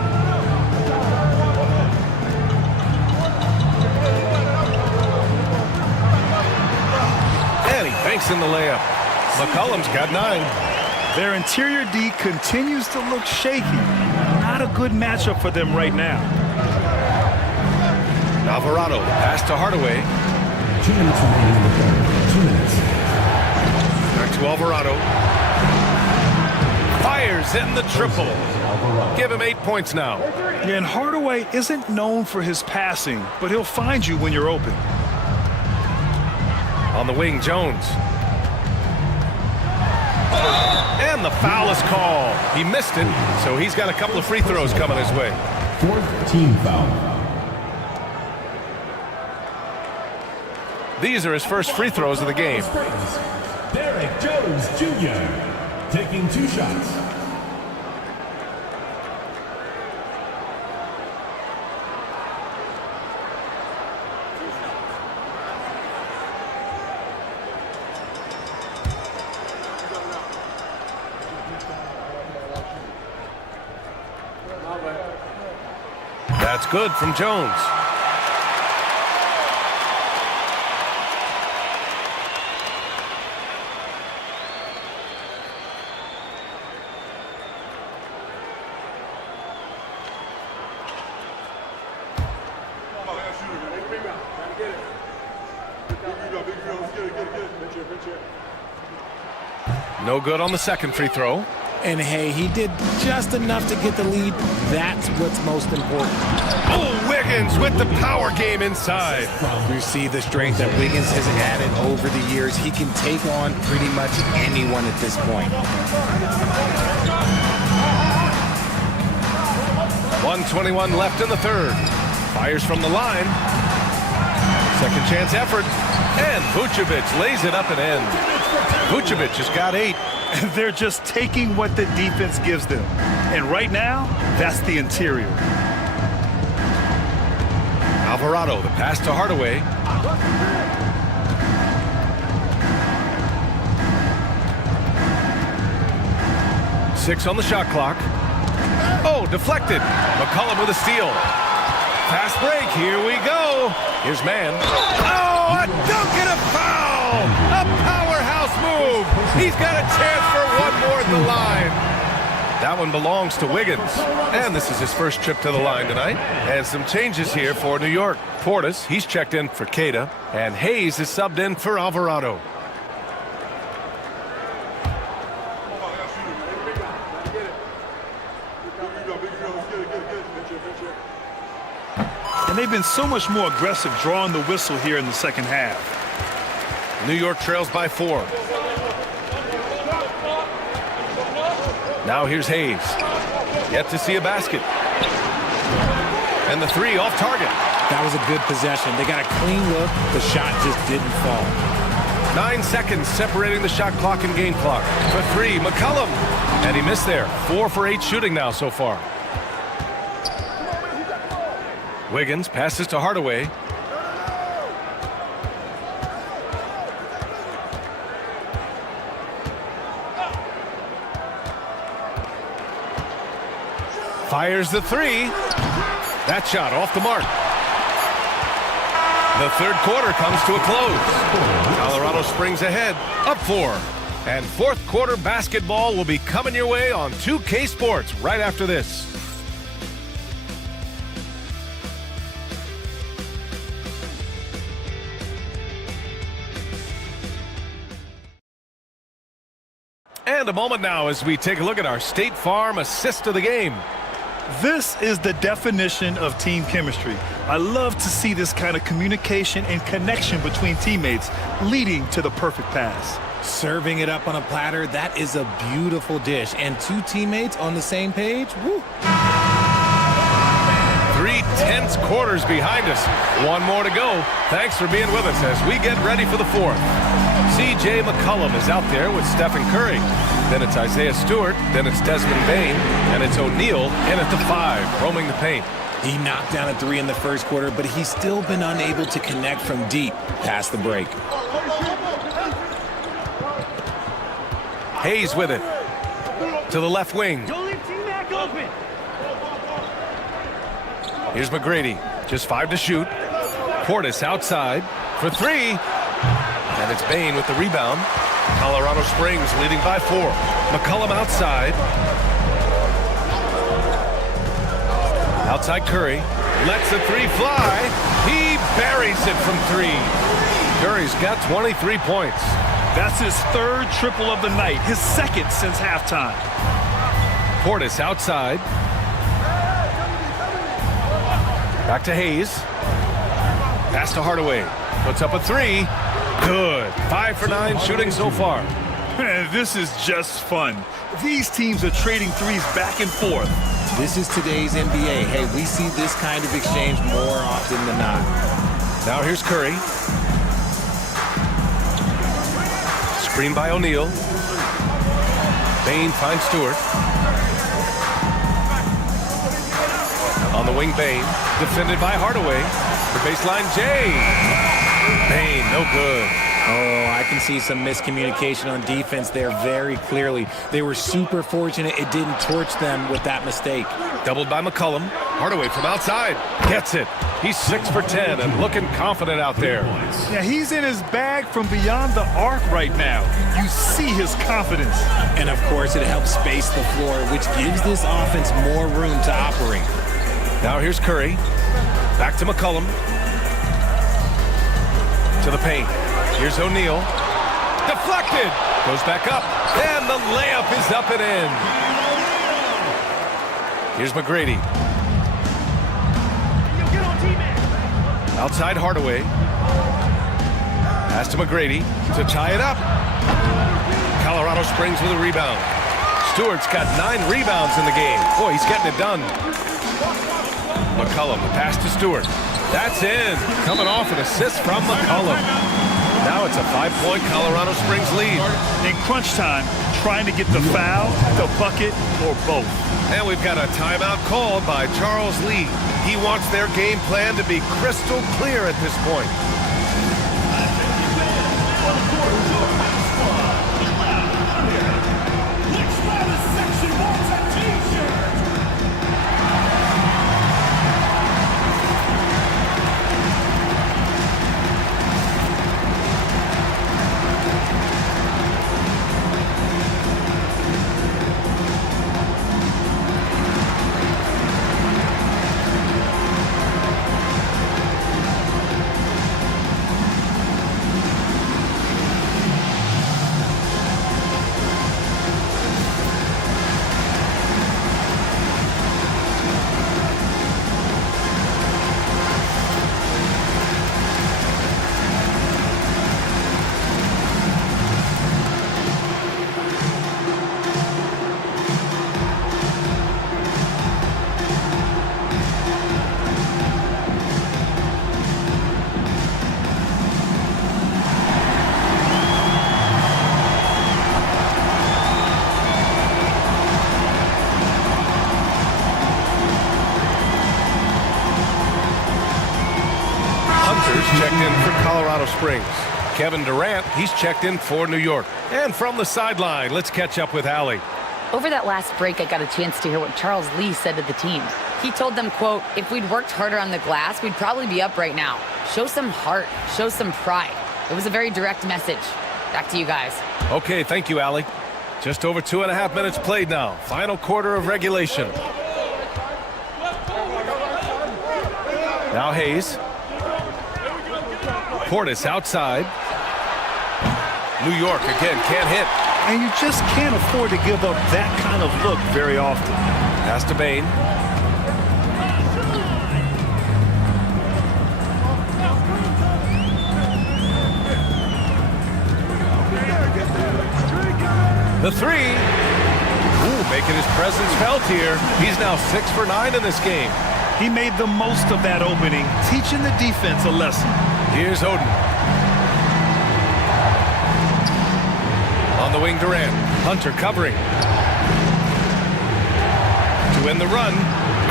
And he banks in the layup. McCollum's got 9. Their interior D continues to look shaky. Not a good matchup for them right now. Alvarado, pass to Hardaway. 2 minutes remaining in the third. 2 minutes. Back to Alvarado. Fires in the triple. Give him 8 points now. Yeah, and Hardaway isn't known for his passing, but he'll find you when you're open. On the wing, Jones. And the foul is called. He missed it, so he's got a couple of free throws coming his way. 4th team foul. These are his first free throws of the game. Derek Jones Jr. taking 2 shots. That's good from Jones. No good on the second free throw. And hey, he did just enough to get the lead. That's what's most important. Oh, Wiggins with the power game inside. You see the strength that Wiggins has added over the years. He can take on pretty much anyone at this point. 1:21 left in the third. Fires from the line. Second chance effort. And Vucevic lays it up and in. Vucevic has got 8. And they're just taking what the defense gives them. And right now, that's the interior. Alvarado, the pass to Hardaway. Six on the shot clock. Oh, deflected. McCollum with a steal. Fast break. Here we go. Here's man. Oh, a dunk and a foul. A powerhouse move. He's got a chance for one more at the line. That one belongs to Wiggins. And this is his first trip to the line tonight. And some changes here for New York. Portis, he's checked in for Queta. And Hayes is subbed in for Alvarado. And they've been so much more aggressive drawing the whistle here in the second half. New York trails by 4. Now here's Hayes. Yet to see a basket. And the three off target. That was a good possession. They got a clean look. The shot just didn't fall. 9 seconds separating the shot clock and game clock. For three, McCollum. And he missed there. 4 for 8 shooting now so far. Wiggins passes to Hardaway. Fires the three. That shot off the mark. The third quarter comes to a close. Colorado Springs ahead, up 4. And fourth quarter basketball will be coming your way on 2K Sports right after this. And a moment now as we take a look at our State Farm assist of the game. This is the definition of team chemistry. I love to see this kind of communication and connection between teammates leading to the perfect pass. Serving it up on a platter, that is a beautiful dish. And 2 teammates on the same page, woo. 3 tense quarters behind us. 1 more to go. Thanks for being with us as we get ready for the fourth. C.J. McCollum is out there with Stephen Curry. Then it's Isaiah Stewart. Then it's Desmond Bain. And it's O'Neal in at the 5, roaming the paint. He knocked down a 3 in the first quarter, but he's still been unable to connect from deep past the break. Hayes with it. To the left wing. Don't leave T-Mac open. Here's McGrady. Just 5 to shoot. Portis outside for 3. And it's Bain with the rebound. Colorado Springs leading by 4. McCollum outside. Outside Curry. Lets the 3 fly. He buries it from 3. Curry's got 23 points. That's his 3rd triple of the night. His 2nd since halftime. Portis outside. Back to Hayes. Pass to Hardaway. Puts up a 3. Good. 5 for 9 shooting so far. Man, this is just fun. These teams are trading threes back and forth. This is today's NBA. Hey, we see this kind of exchange more often than not. Now here's Curry. Screen by O'Neal. Bain finds Stewart. On the wing, Bain. Defended by Hardaway. The baseline, Jay. Bain, no good. Oh, I can see some miscommunication on defense there very clearly. They were super fortunate it didn't torch them with that mistake. Doubled by McCollum. Hardaway from outside. Gets it. He's 6 for 10 and looking confident out there. Yeah, he's in his bag from beyond the arc right now. You see his confidence. And, of course, it helps space the floor, which gives this offense more room to operate. Now here's Curry. Back to McCollum. To the paint. Here's O'Neal. Deflected. Goes back up. And the layup is up and in. Here's McGrady. Outside Hardaway. Pass to McGrady to tie it up. Colorado Springs with a rebound. Stewart's got 9 rebounds in the game. Boy, he's getting it done. McCollum, the pass to Stewart. That's in. Coming off an assist from McCollum. Now it's a 5-point Colorado Springs lead. In crunch time, trying to get the foul, the bucket, or both. And we've got a timeout called by Charles Lee. He wants their game plan to be crystal clear at this point. Springs. Kevin Durant, he's checked in for New York. And from the sideline, let's catch up with Allie. Over that last break, I got a chance to hear what Charles Lee said to the team. He told them, quote, if we'd worked harder on the glass, we'd probably be up right now. Show some heart, show some pride. It was a very direct message. Back to you guys. Okay, thank you, Allie. Just over 2.5 minutes played now. Final quarter of regulation. Now Hayes. Portis outside. New York again can't hit. And you just can't afford to give up that kind of look very often. Pass to Bain. The three. Ooh, making his presence felt here. He's now 6 for 9 in this game. He made the most of that opening, teaching the defense a lesson. Here's Oden. On the wing, Durant. Hunter covering. To win the run.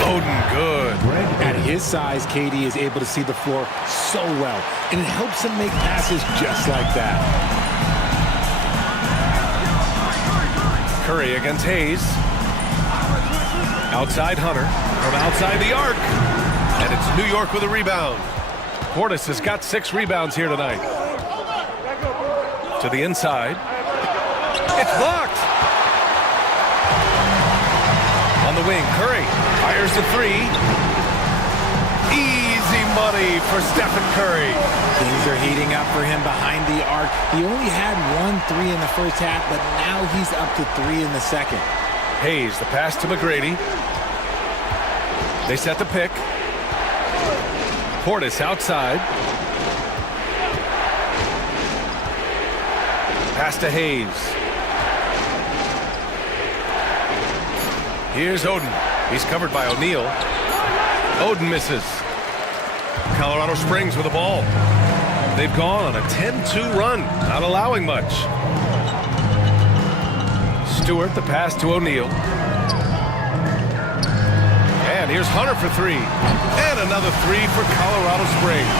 Oden, good. At his size, KD is able to see the floor so well, and it helps him make passes just like that. Curry against Hayes. Outside Hunter. From outside the arc. And it's New York with a rebound. Portis has got 6 rebounds here tonight. To the inside. It's blocked. On the wing, Curry fires the 3. Easy money for Stephen Curry. Things are heating up for him behind the arc. He only had 1 3 in the first half, but now he's up to 3 in the second. Hayes, the pass to McGrady. They set the pick. Portis outside. Pass to Hayes. Here's Oden. He's covered by O'Neal. Oden misses. Colorado Springs with the ball. They've gone on a 10-2 run, not allowing much. Stewart, the pass to O'Neal. And here's Hunter for 3. And another 3 for Colorado Springs.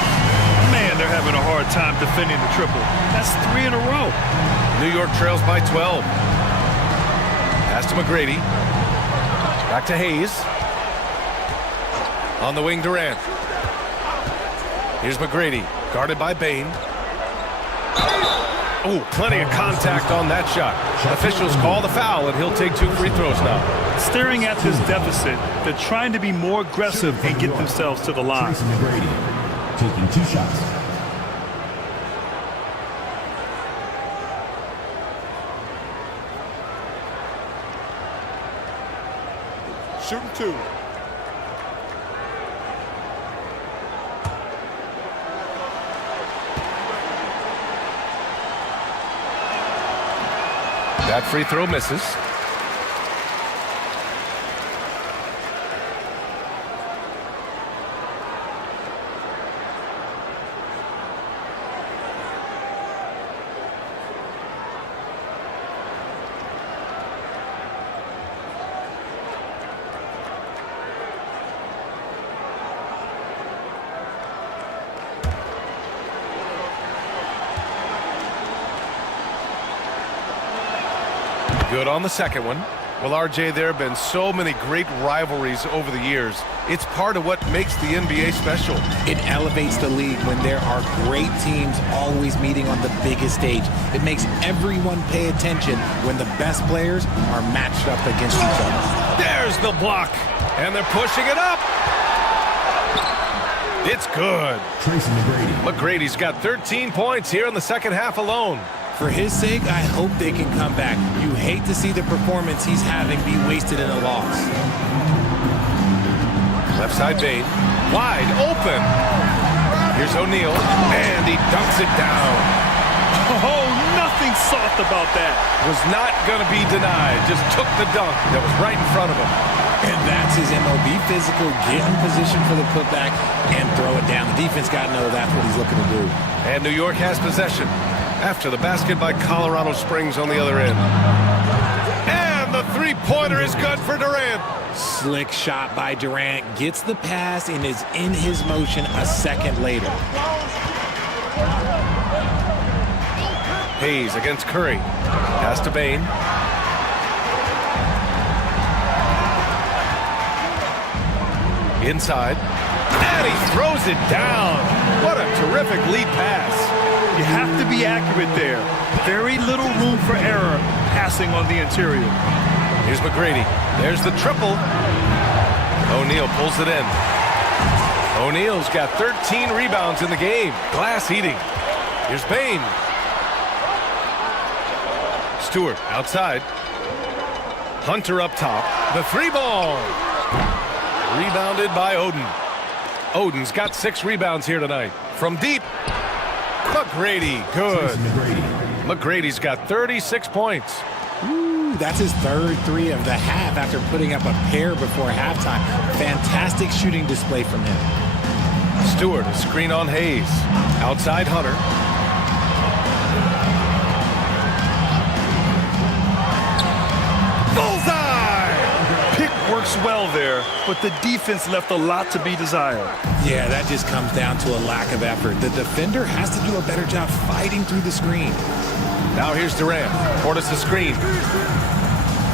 Man, they're having a hard time defending the triple. That's 3 in a row. New York trails by 12. Pass to McGrady. Back to Hayes. On the wing, Durant. Here's McGrady, guarded by Bain. Oh, plenty of contact on that shot. Officials call the foul, and he'll take 2 free throws now. Staring at this deficit, they're trying to be more aggressive and get themselves to the line. Taking 2 shots. Shooting 2. That free throw misses. Good on the second one. Well, RJ, there have been so many great rivalries over the years. It's part of what makes the NBA special. It elevates the league when there are great teams always meeting on the biggest stage. It makes everyone pay attention when the best players are matched up against each other. There's the block, and they're pushing it up. It's good. Tracy McGrady. McGrady's got 13 points here in the second half alone. For his sake, I hope they can come back. You hate to see the performance he's having be wasted in a loss. Left side Bain. Wide open. Here's O'Neal. And he dunks it down. Oh, nothing soft about that. Was not going to be denied. Just took the dunk that was right in front of him. And that's his MOB physical. Get in position for the putback and throw it down. The defense got to know that's what he's looking to do. And New York has possession after the basket by Colorado Springs on the other end. And the three-pointer is good for Durant. Slick shot by Durant. Gets the pass and is in his motion a second later. Hayes against Curry. Pass to Bain. Inside. And he throws it down. What a terrific lead pass. You have to be accurate there. Very little room for error passing on the interior. Here's McGrady. There's the triple. O'Neal pulls it in. O'Neal's got 13 rebounds in the game. Glass eating. Here's Bain. Stewart outside. Hunter up top. The three ball. Rebounded by Oden. Oden's got 6 rebounds here tonight. From deep. McGrady, good. McGrady's got 36 points. Ooh, that's his third 3 of the half after putting up a pair before halftime. Fantastic shooting display from him. Stewart, a screen on Hayes. Outside Hunter. Bullseye! Pick works well there, but the defense left a lot to be desired. Yeah, that just comes down to a lack of effort. The defender has to do a better job fighting through the screen. Now here's Durant. Portis a screen.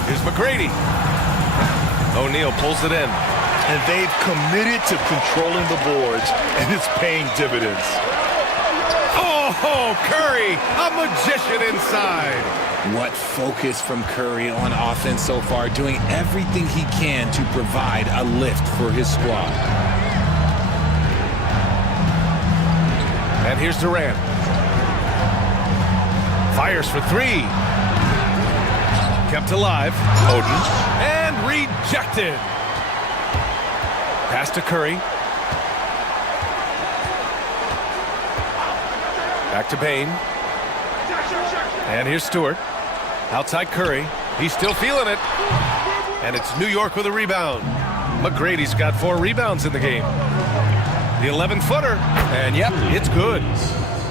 Here's McGrady. O'Neal pulls it in. And they've committed to controlling the boards, and it's paying dividends. Oh, Curry, a magician inside. What focus from Curry on offense so far, doing everything he can to provide a lift for his squad. And here's Durant. Fires for 3. Kept alive. Oden. And rejected. Pass to Curry. Back to Bain. And here's Stewart. Outside Curry. He's still feeling it. And it's New York with a rebound. McGrady's got 4 rebounds in the game. The 11-footer. And yep, it's good.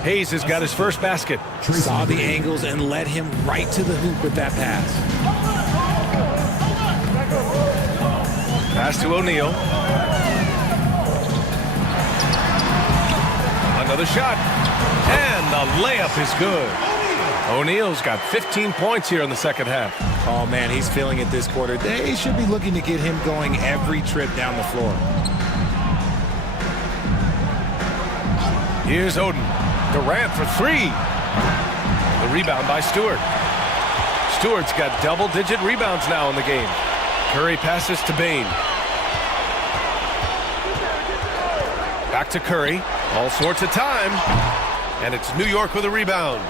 Hayes has got his first basket. Saw the angles and led him right to the hoop with that pass. Pass to O'Neal. Another shot. And the layup is good. O'Neal's got 15 points here in the second half. Oh, man, he's feeling it this quarter. They should be looking to get him going every trip down the floor. Here's Oden. Durant for 3. The rebound by Stewart. Stewart's got double-digit rebounds now in the game. Curry passes to Bain. Back to Curry. All sorts of time. And it's New York with a rebound.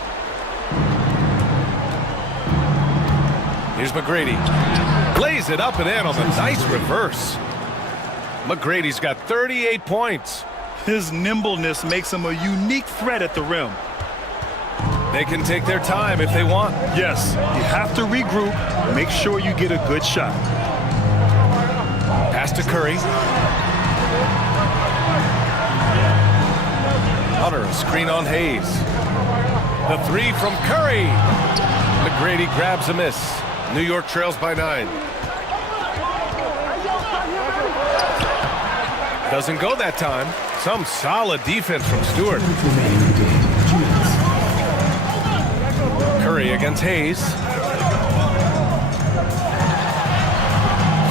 Here's McGrady. Lays it up and in on the nice reverse. McGrady's got 38 points. His nimbleness makes him a unique threat at the rim. They can take their time if they want. Yes, you have to regroup. Make sure you get a good shot. Pass to Curry. Hunter, a screen on Hayes. The 3 from Curry. McGrady grabs a miss. New York trails by 9. Doesn't go that time. Some solid defense from Stewart. Curry against Hayes.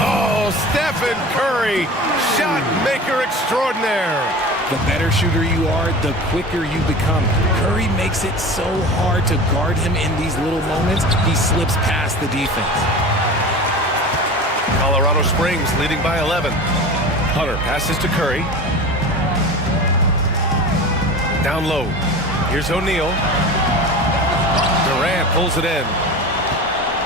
Oh, Stephen Curry, shot maker extraordinaire. The better shooter you are, the quicker you become. Curry makes it so hard to guard him in these little moments. He slips past the defense. Colorado Springs leading by 11. Hunter passes to Curry. Down low. Here's O'Neal. Durant pulls it in.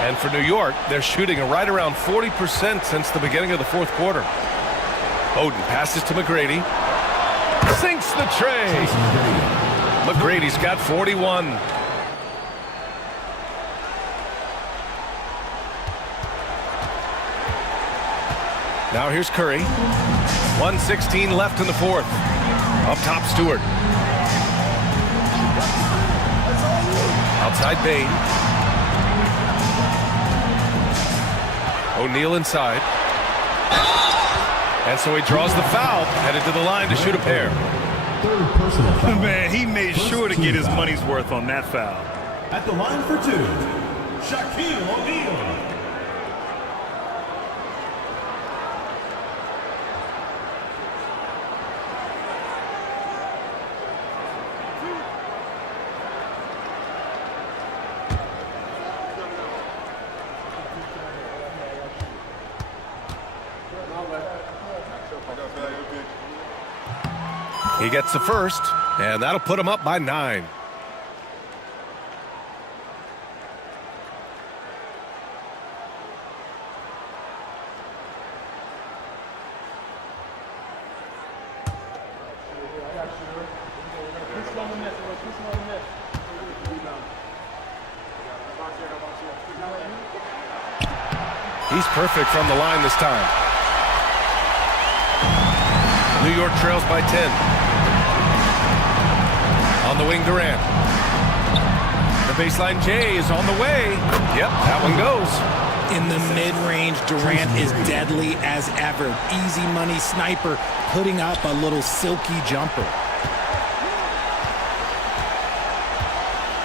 And for New York, they're shooting right around 40% since the beginning of the fourth quarter. Oden passes to McGrady. Sinks the tray. McGrady's got 41. Now here's Curry. 1:16 left in the fourth. Up top, Stewart. Outside Bain. O'Neal inside. And so he draws the foul, headed to the line to shoot a pair. Man, he made sure to get his money's worth on that foul. At the line for two, Shaquille O'Neal. He gets the first, and that'll put him up by 9. He's perfect from the line this time. New York trails by 10. On the wing, Durant. The baseline J is on the way. Yep, that one goes. In the mid-range, Durant is deadly as ever. Easy money sniper, putting up a little silky jumper.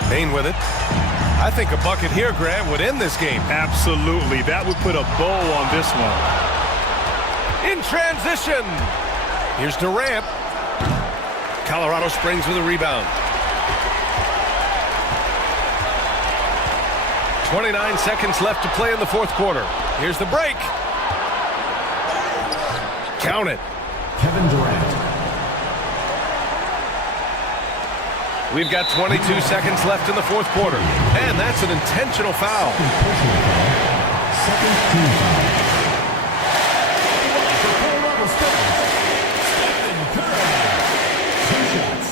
Payne with it. I think a bucket here, Grant, would end this game. Absolutely. That would put a bow on this one. In transition. Here's Durant. Colorado Springs with a rebound. 29 seconds left to play in the fourth quarter. Here's the break. Count it. Kevin Durant. We've got 22 seconds left in the fourth quarter. And that's an intentional foul. Second team foul. For Colorado Springs, Stephen Curry. 2 shots.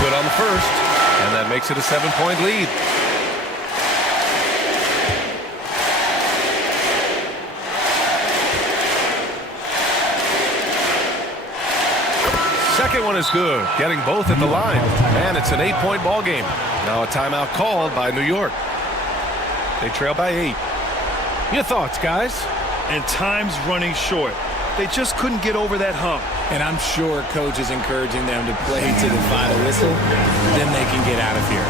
Good on the first, and that makes it a 7-point lead. Second one is good, getting both at the line, and it's an 8-point ball game. Now a timeout called by New York. They trail by 8. Your thoughts, guys? And time's running short. They just couldn't get over that hump. And I'm sure coach is encouraging them to play to the final whistle. Then they can get out of here.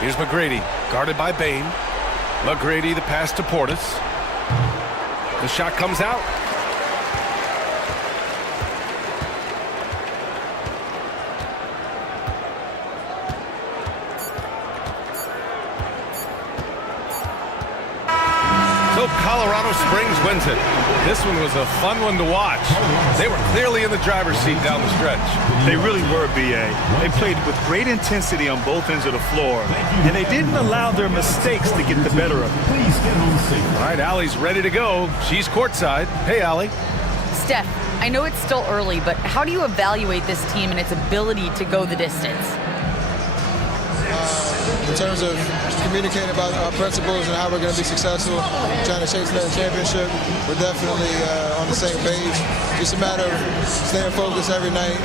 Here's McGrady, guarded by Bain. McGrady, the pass to Portis. The shot comes out. So Colorado Springs wins it. This one was a fun one to watch. They were clearly in the driver's seat down the stretch. They really were, B.A. They played with great intensity on both ends of the floor, and they didn't allow their mistakes to get the better of them. Please get home safe. All right, Allie's ready to go. She's courtside. Hey, Allie. Steph, I know it's still early, but how do you evaluate this team and its ability to go the distance? In terms of communicating about our principles and how we're going to be successful, trying to chase another championship, we're definitely on the same page. Just a matter of staying focused every night,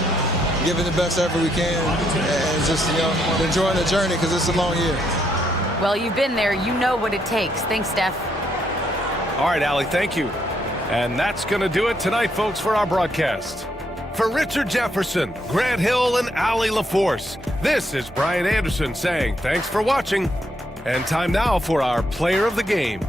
giving the best effort we can, and just enjoying the journey because it's a long year. Well, you've been there. You know what it takes. Thanks, Steph. All right, Allie, thank you. And that's going to do it tonight, folks, for our broadcast. For Richard Jefferson, Grant Hill, and Allie LaForce, this is Brian Anderson saying thanks for watching. And time now for our Player of the Game.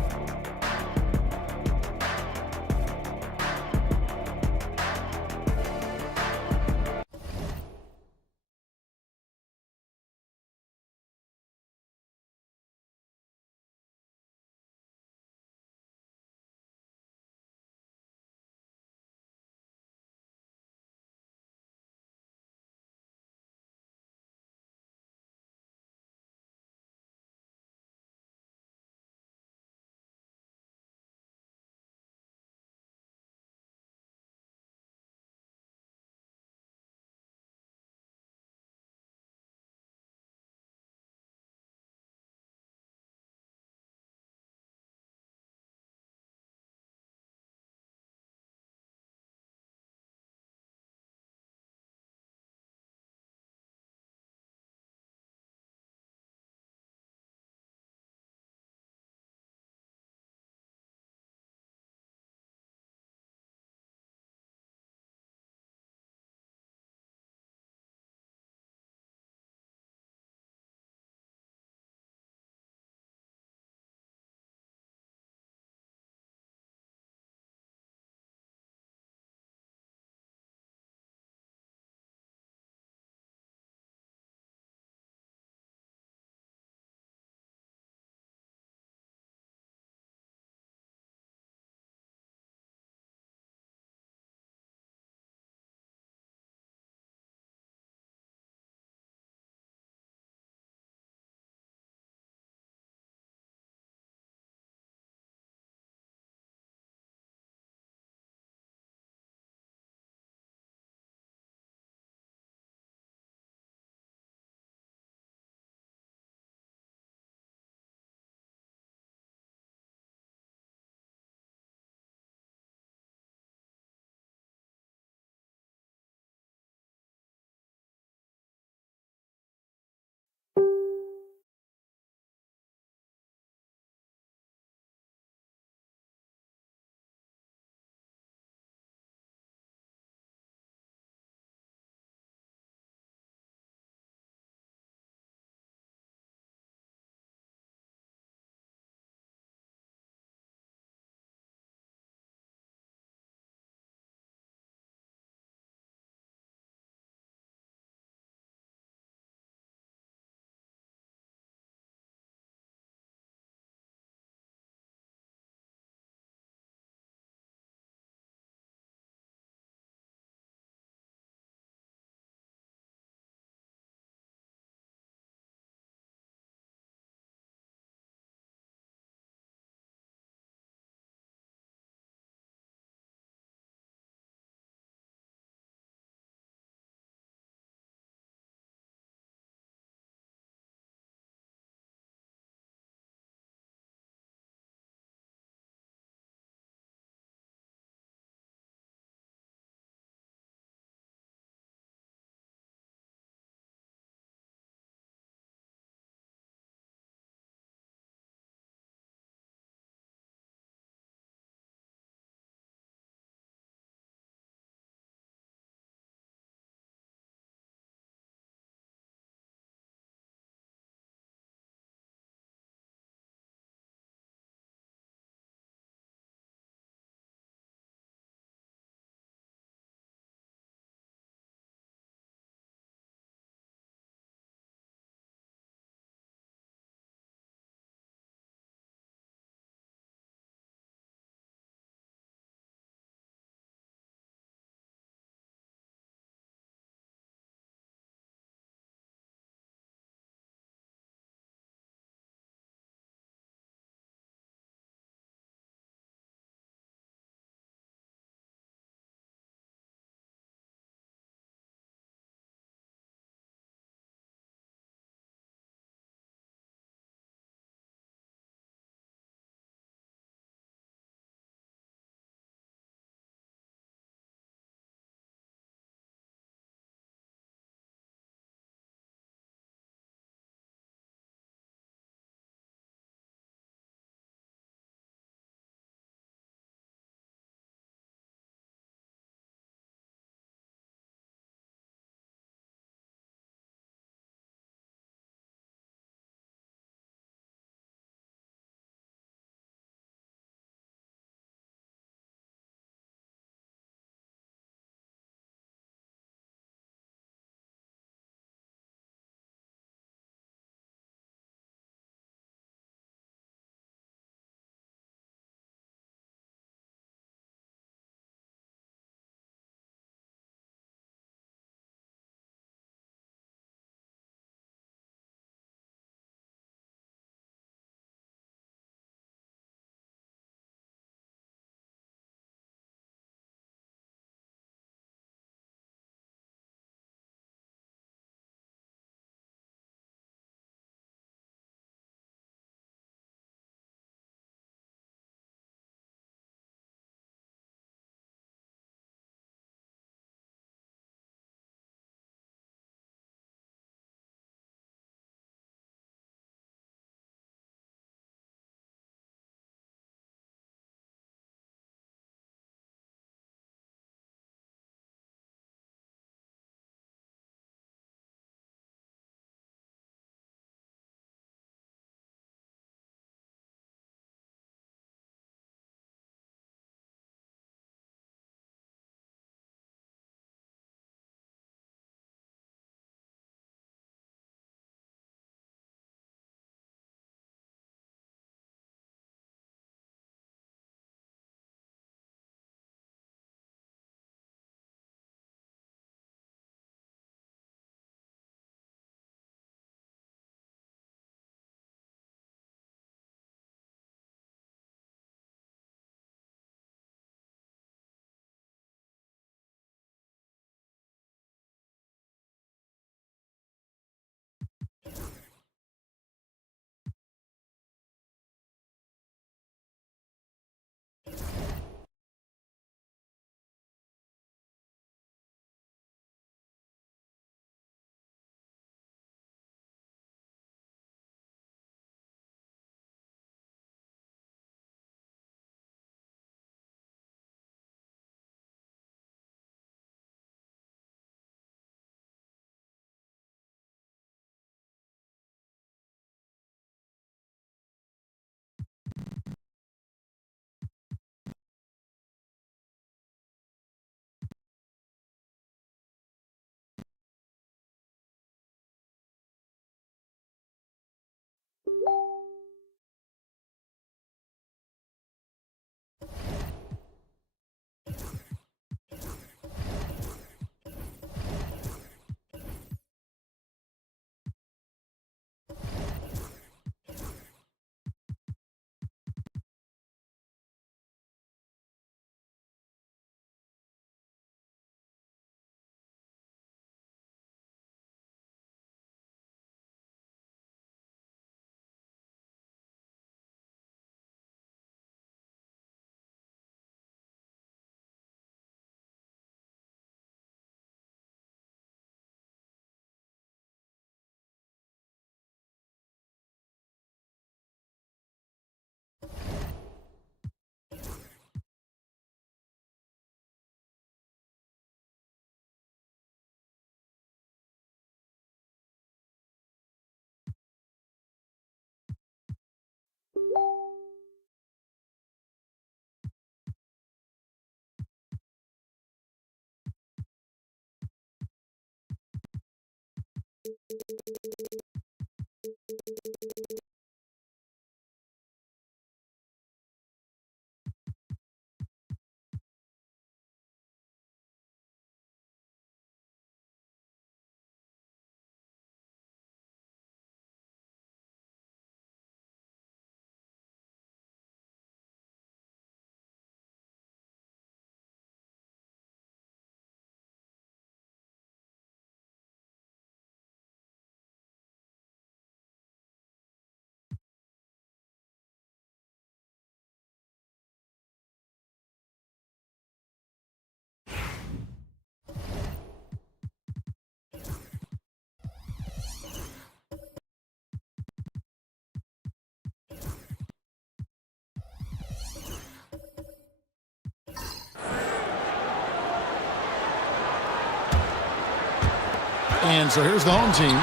And so here's the home team.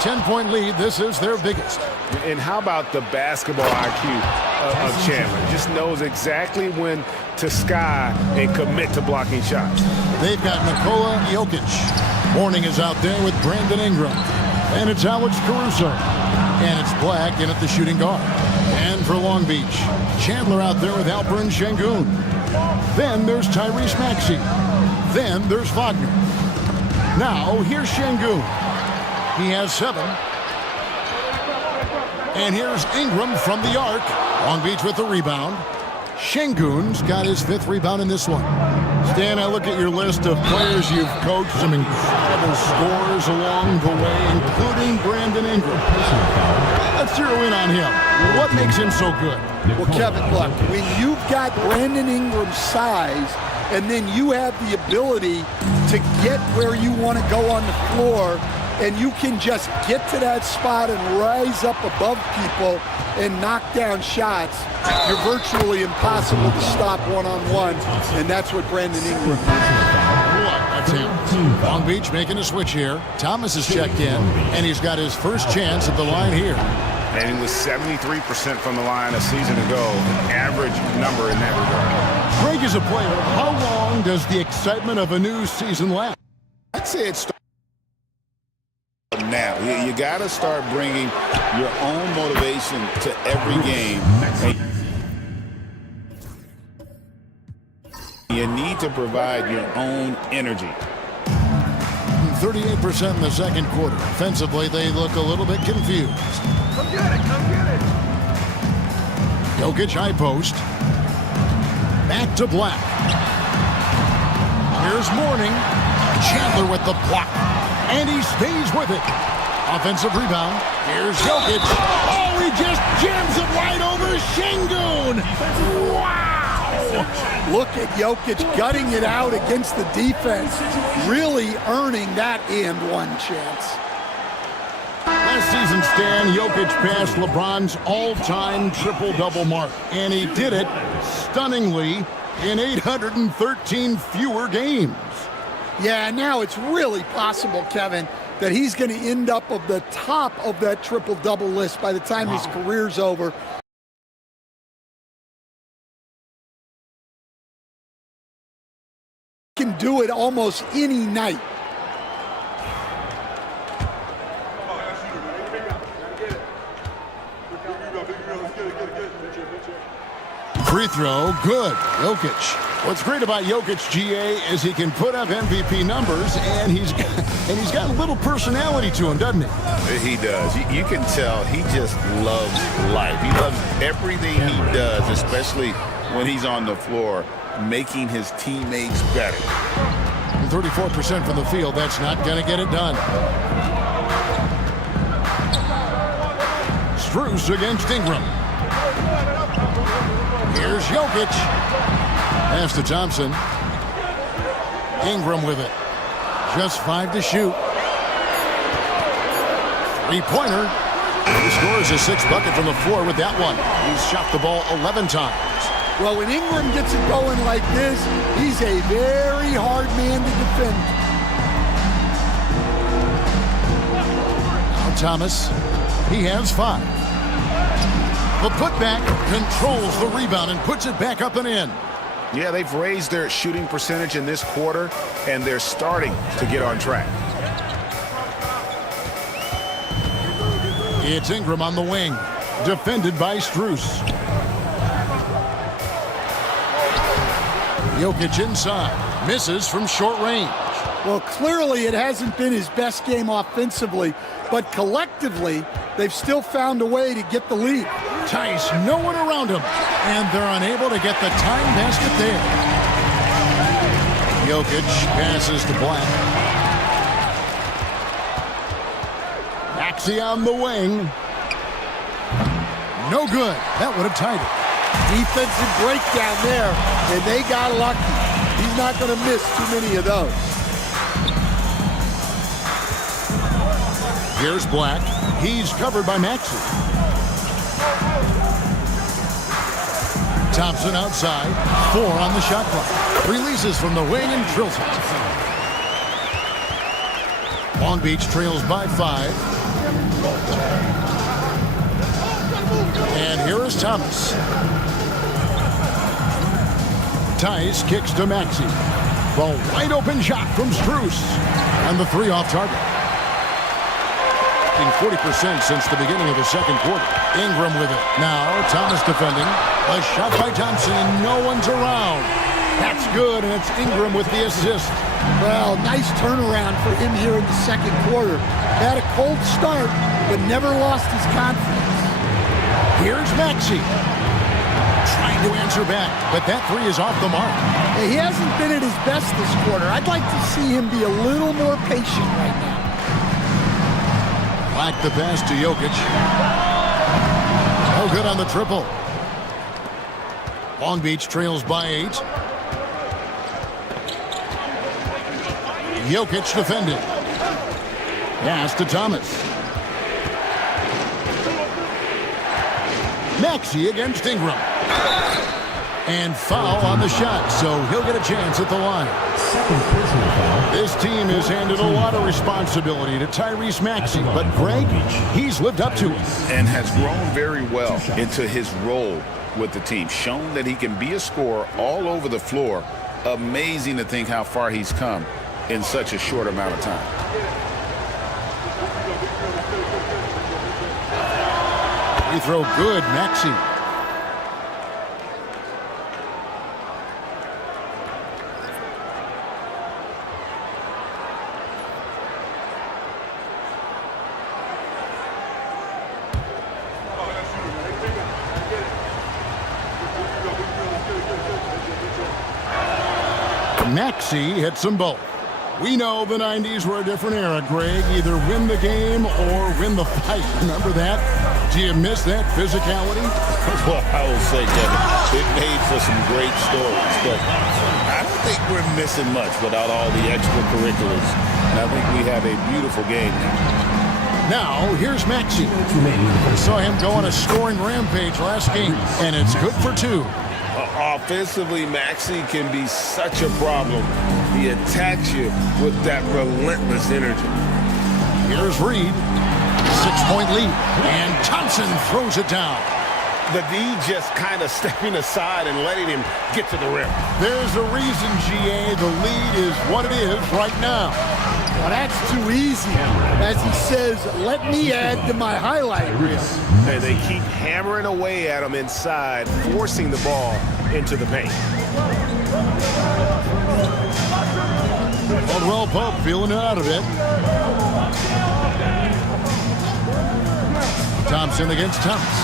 10-point lead. This is their biggest. And how about the basketball IQ of Chandler? Just knows exactly when to sky and commit to blocking shots. They've got Nikola Jokic. Mourning is out there with Brandon Ingram. And it's Alex Caruso. And it's Black in at the shooting guard. And for Long Beach, Chandler out there with Alperen Şengün. Then there's Tyrese Maxey. Then there's Wagner. Now, here's Şengün. He has 7. And here's Ingram from the arc. Long Beach with the rebound. Şengün's got his 5th rebound in this one. Stan, I look at your list of players you've coached, some incredible scores along the way, including Brandon Ingram. Let's zero in on him. What makes him so good? Well, Kevin, look, when you've got Brandon Ingram's size, and then you have the ability to get where you want to go on the floor, and you can just get to that spot and rise up above people and knock down shots, you're virtually impossible to stop one-on-one, and that's what Brandon Ingram is. That's him. Long Beach making a switch here. Thomas is checked in, and he's got his first chance at the line here. And he was 73% from the line a season ago, an average number in that regard. Greg is a player. How long does the excitement of a new season last? I'd say it starts now. You got to start bringing your own motivation to every game. You need to provide your own energy. 38% in the second quarter. Offensively, they look a little bit confused. Come get it, come get it. Jokic high post. Back to Black. Here's Mourning. Chandler with the block. And he stays with it. Offensive rebound. Here's Jokic. Oh, he just jams it right over Şengün. Wow! Look at Jokic gutting it out against the defense, really earning that and one chance. Last season, Stan, Jokic passed LeBron's all-time triple-double mark, and he did it stunningly in 813 fewer games. Yeah, now it's really possible, Kevin, that he's going to end up at the top of that triple-double list by the time his career's over. Can do it almost any night. Free throw, good. Jokic. What's great about Jokic, GA, is he can put up MVP numbers, and he's got a little personality to him, doesn't he? He does. You can tell he just loves life. He loves everything he does, especially when he's on the floor, making his teammates better. 34% from the field. That's not going to get it done. Strus against Ingram. Here's Jokic. Pass to Thompson. Ingram with it. Just 5 to shoot. Three-pointer. He scores his 6th bucket from the floor with that one. He's shot the ball 11 times. Well, when Ingram gets it going like this, he's a very hard man to defend. Now Thomas, he has 5. The putback controls the rebound and puts it back up and in. Yeah, they've raised their shooting percentage in this quarter, and they're starting to get on track. It's Ingram on the wing, defended by Strus. Jokic inside, misses from short range. Well, clearly it hasn't been his best game offensively, but collectively, they've still found a way to get the lead. Tice, no one around him, and they're unable to get the time basket there. Jokic passes to Black. Maxey on the wing. No good. That would have tied it. Defensive breakdown there, and they got lucky. He's not going to miss too many of those. Here's Black. He's covered by Maxey. Thompson outside. 4 on the shot clock. Releases from the wing and drills it. Long Beach trails by 5. And here is Thomas. Tice kicks to Maxey. The wide open shot from Strus. And the 3 off target. 40% since the beginning of the second quarter. Ingram with it. Now Thomas defending. A shot by Thompson and no one's around. That's good, and it's Ingram with the assist. Well, nice turnaround for him here in the second quarter. Had a cold start, but never lost his confidence. Here's Maxey. Trying to answer back, but that 3 is off the mark. He hasn't been at his best this quarter. I'd like to see him be a little more patient right now. Black the pass to Jokic. No good on the triple. Long Beach trails by 8. Jokic defended. Pass to Thomas. Maxey against Ingram. And foul on the shot, so he'll get a chance at the line. This team has handed a lot of responsibility to Tyrese Maxey, but Greg, he's lived up to it. And has grown very well into his role with the team. Shown that he can be a scorer all over the floor. Amazing to think how far he's come in such a short amount of time. Free throw good, Maxey. Maxey hits them both. We know the 90s were a different era, Greg. Either win the game or win the fight. Remember that? Do you miss that physicality? Well, I will say, Kevin, it made for some great stories, but I don't think we're missing much without all the extracurriculars. And I think we have a beautiful game now. Now, here's Maxey. We saw him go on a scoring rampage last game, and it's good for 2. Offensively, Maxey can be such a problem. He attacks you with that relentless energy. Here's Reed. 6-point lead. And Thompson throws it down. The D just kind of stepping aside and letting him get to the rim. There's a reason, GA, the lead is what it is right now. Well, that's too easy. As he says, let me add to my highlight reel. And they keep hammering away at him inside, forcing the ball into the paint. Caldwell Pope feeling it out of it. Thompson against Thomas.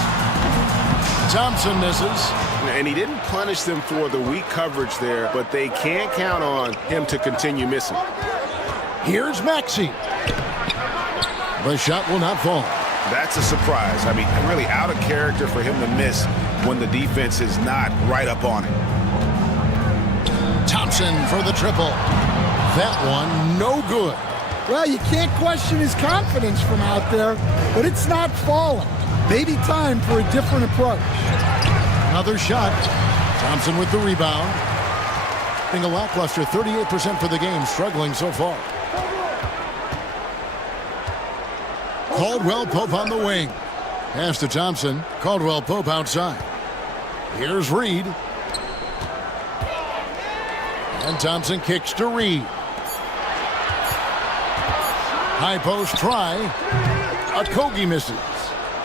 Thompson misses. And he didn't punish them for the weak coverage there, but they can't count on him to continue missing. Here's Maxey. The shot will not fall. That's a surprise. I mean, really out of character for him to miss when the defense is not right up on it. Thompson for the triple. That one, no good. Well, you can't question his confidence from out there, but it's not falling. Maybe time for a different approach. Another shot. Thompson with the rebound. Being a lackluster 38% for the game, struggling so far. Caldwell Pope on the wing. Pass to Thompson. Caldwell Pope outside. Here's Reed. And Thompson kicks to Reed. High post try. Okogie misses.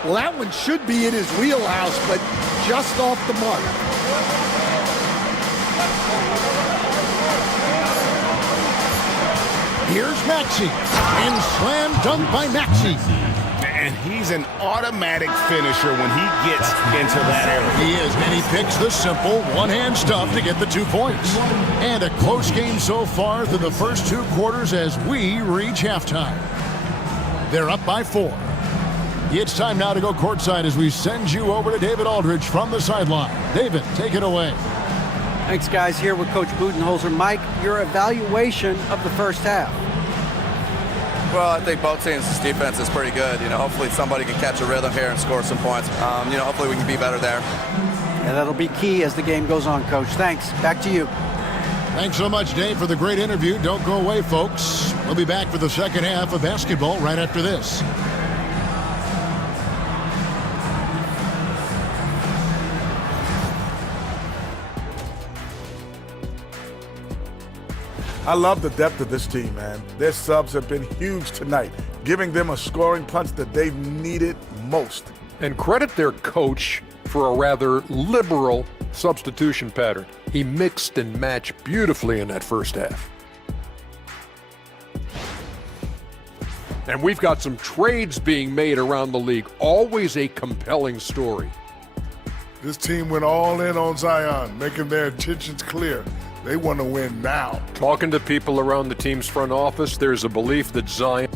Well, that one should be in his wheelhouse, but just off the mark. Here's Maxey, and slam dunk by Maxey. And he's an automatic finisher when he gets into that area. He is, and he picks the simple one-hand stuff to get the 2 points. And a close game so far through the first 2 quarters as we reach halftime. They're up by 4. It's time now to go courtside as we send you over to David Aldridge from the sideline. David, take it away. Thanks, guys. Here with Coach Budenholzer. Mike, your evaluation of the first half. Well, I think both teams' defense is pretty good. Hopefully somebody can catch a rhythm here and score some points. Hopefully we can be better there. And that'll be key as the game goes on, Coach. Thanks. Back to you. Thanks so much, Dave, for the great interview. Don't go away, folks. We'll be back for the second half of basketball right after this. I love the depth of this team, man. Their subs have been huge tonight, giving them a scoring punch that they've needed most. And credit their coach for a rather liberal substitution pattern. He mixed and matched beautifully in that first half. And we've got some trades being made around the league. Always a compelling story. This team went all in on Zion, making their intentions clear. They want to win now. Talking to people around the team's front office, there's a belief that Zion...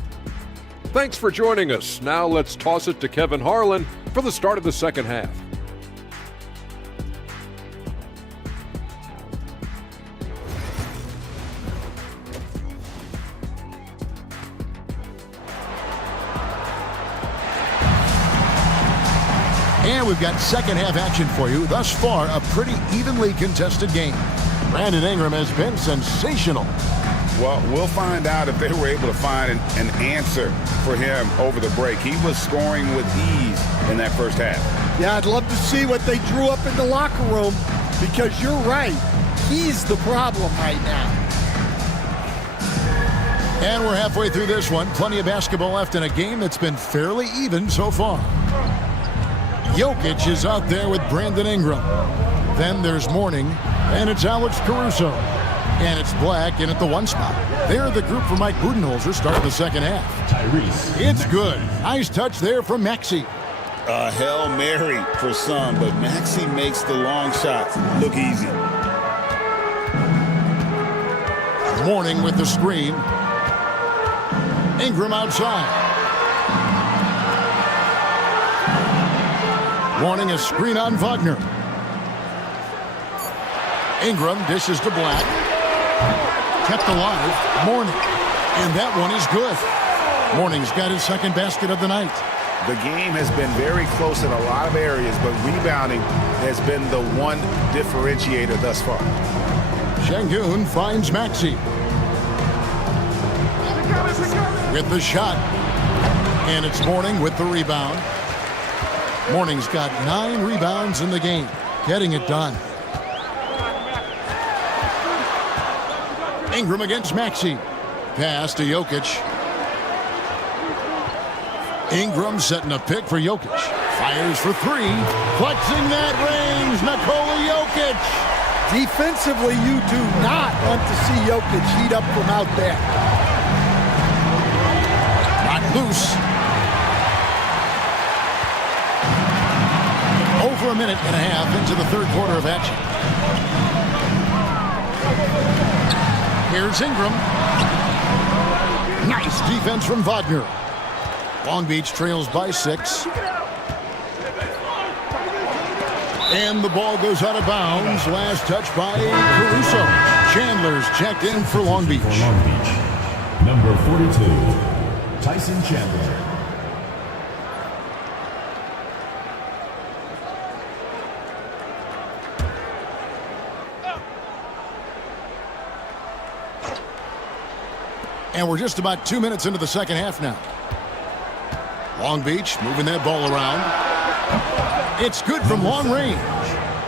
Thanks for joining us. Now let's toss it to Kevin Harlan for the start of the second half. And we've got second half action for you. Thus far, a pretty evenly contested game. Brandon Ingram has been sensational. Well, we'll find out if they were able to find an answer for him over the break. He was scoring with ease in that first half. Yeah, I'd love to see what they drew up in the locker room, because you're right. He's the problem right now. And we're halfway through this one. Plenty of basketball left in a game that's been fairly even so far. Jokic is out there with Brandon Ingram. Then there's Mourning, and it's Alex Caruso. And it's Black in at the 1 spot. They're the group for Mike Budenholzer starting the second half. It's good. Nice touch there from Maxey. A Hail Mary for some, but Maxey makes the long shots look easy. Mourning with the screen. Ingram outside. Mourning a screen on Wagner. Ingram dishes to Black. Kept alive. Mourning. And that one is good. Mourning's got his second basket of the night. The game has been very close in a lot of areas, but rebounding has been the one differentiator thus far. Şengün finds Maxey. With the shot. And it's Mourning with the rebound. Mourning's got 9 rebounds in the game. Getting it done. Ingram against Maxey. Pass to Jokic. Ingram setting a pick for Jokic. Fires for 3. Flexing that range, Nikola Jokic. Defensively, you do not want to see Jokic heat up from out there. Not loose. Over a minute and a half into the third quarter of action. Here's Ingram. Nice defense from Wagner. Long Beach trails by 6. And the ball goes out of bounds. Last touch by Caruso. Chandler's checked in for Long Beach. Number 42, Tyson Chandler. And we're just about 2 minutes into the second half now. Long Beach moving that ball around. It's good from long range.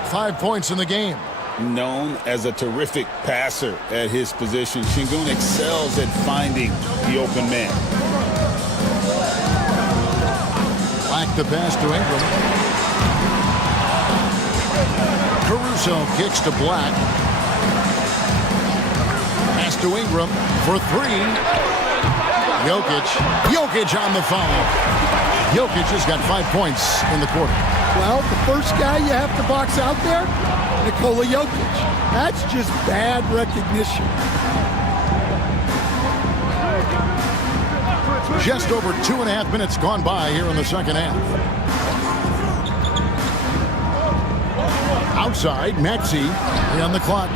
5 points in the game. Known as a terrific passer at his position, Şengün excels at finding the open man. Black the pass to Ingram. Caruso kicks to Black. Pass to Ingram for three. Jokic on the foul. Jokic has got 5 points in the quarter. Well, the first guy you have to box out there, Nikola Jokic. That's just bad recognition. Just over 2.5 minutes gone by here in the second half. Outside, Maxey on the clock.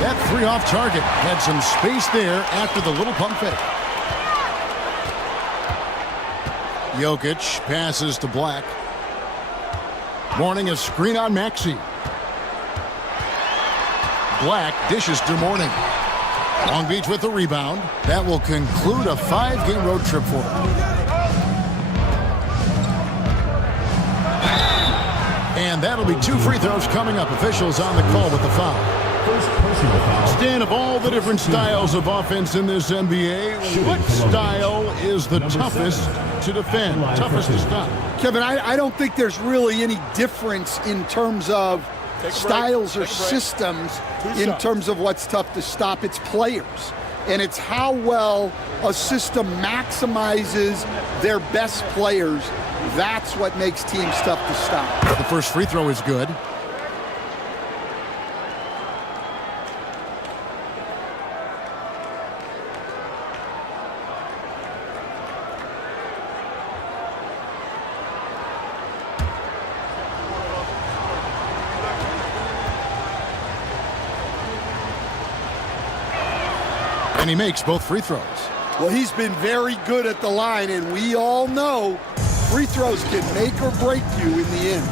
That three off target. Had some space there after the little pump fake. Jokic passes to Black. Mourning a screen on Maxey. Black dishes to Mourning. Long Beach with the rebound. That will conclude a 5-game road trip for them. And that'll be 2 free throws coming up. Officials on the call with the foul. Stan, of all the different styles of offense in this NBA, what style is the toughest to defend, toughest to stop? Kevin, I don't think there's really any difference in terms of styles or systems in terms of what's tough to stop. It's players. And it's how well a system maximizes their best players. That's what makes teams tough to stop. The first free throw is good. And he makes both free throws. Well, he's been very good at the line, and we all know free throws can make or break you in the end.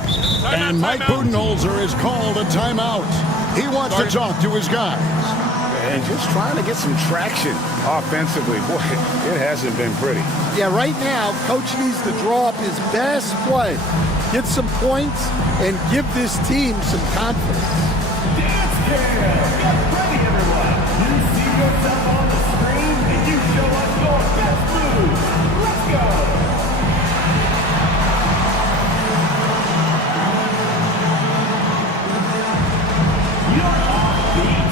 And Mike Budenholzer has called a timeout. He wants to talk to his guys. And just trying to get some traction offensively. Boy, it hasn't been pretty. Yeah, right now, Coach needs to draw up his best play, get some points, and give this team some confidence. Dance Cam! Get ready, everyone! You see yourself on the screen, and you show us your best moves. Let's go! You're off beat.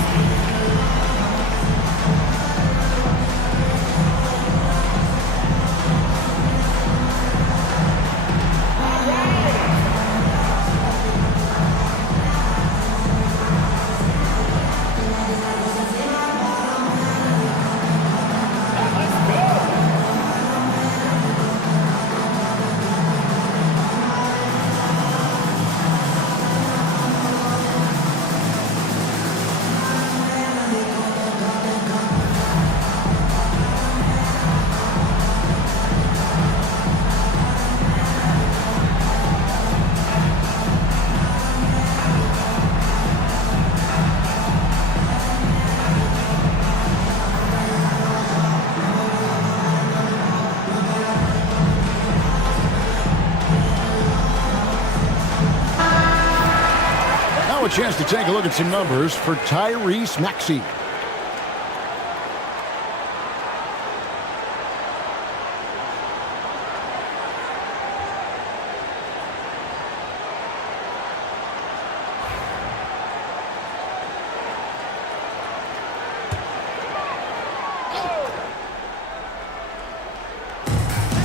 A chance to take a look at some numbers for Tyrese Maxey.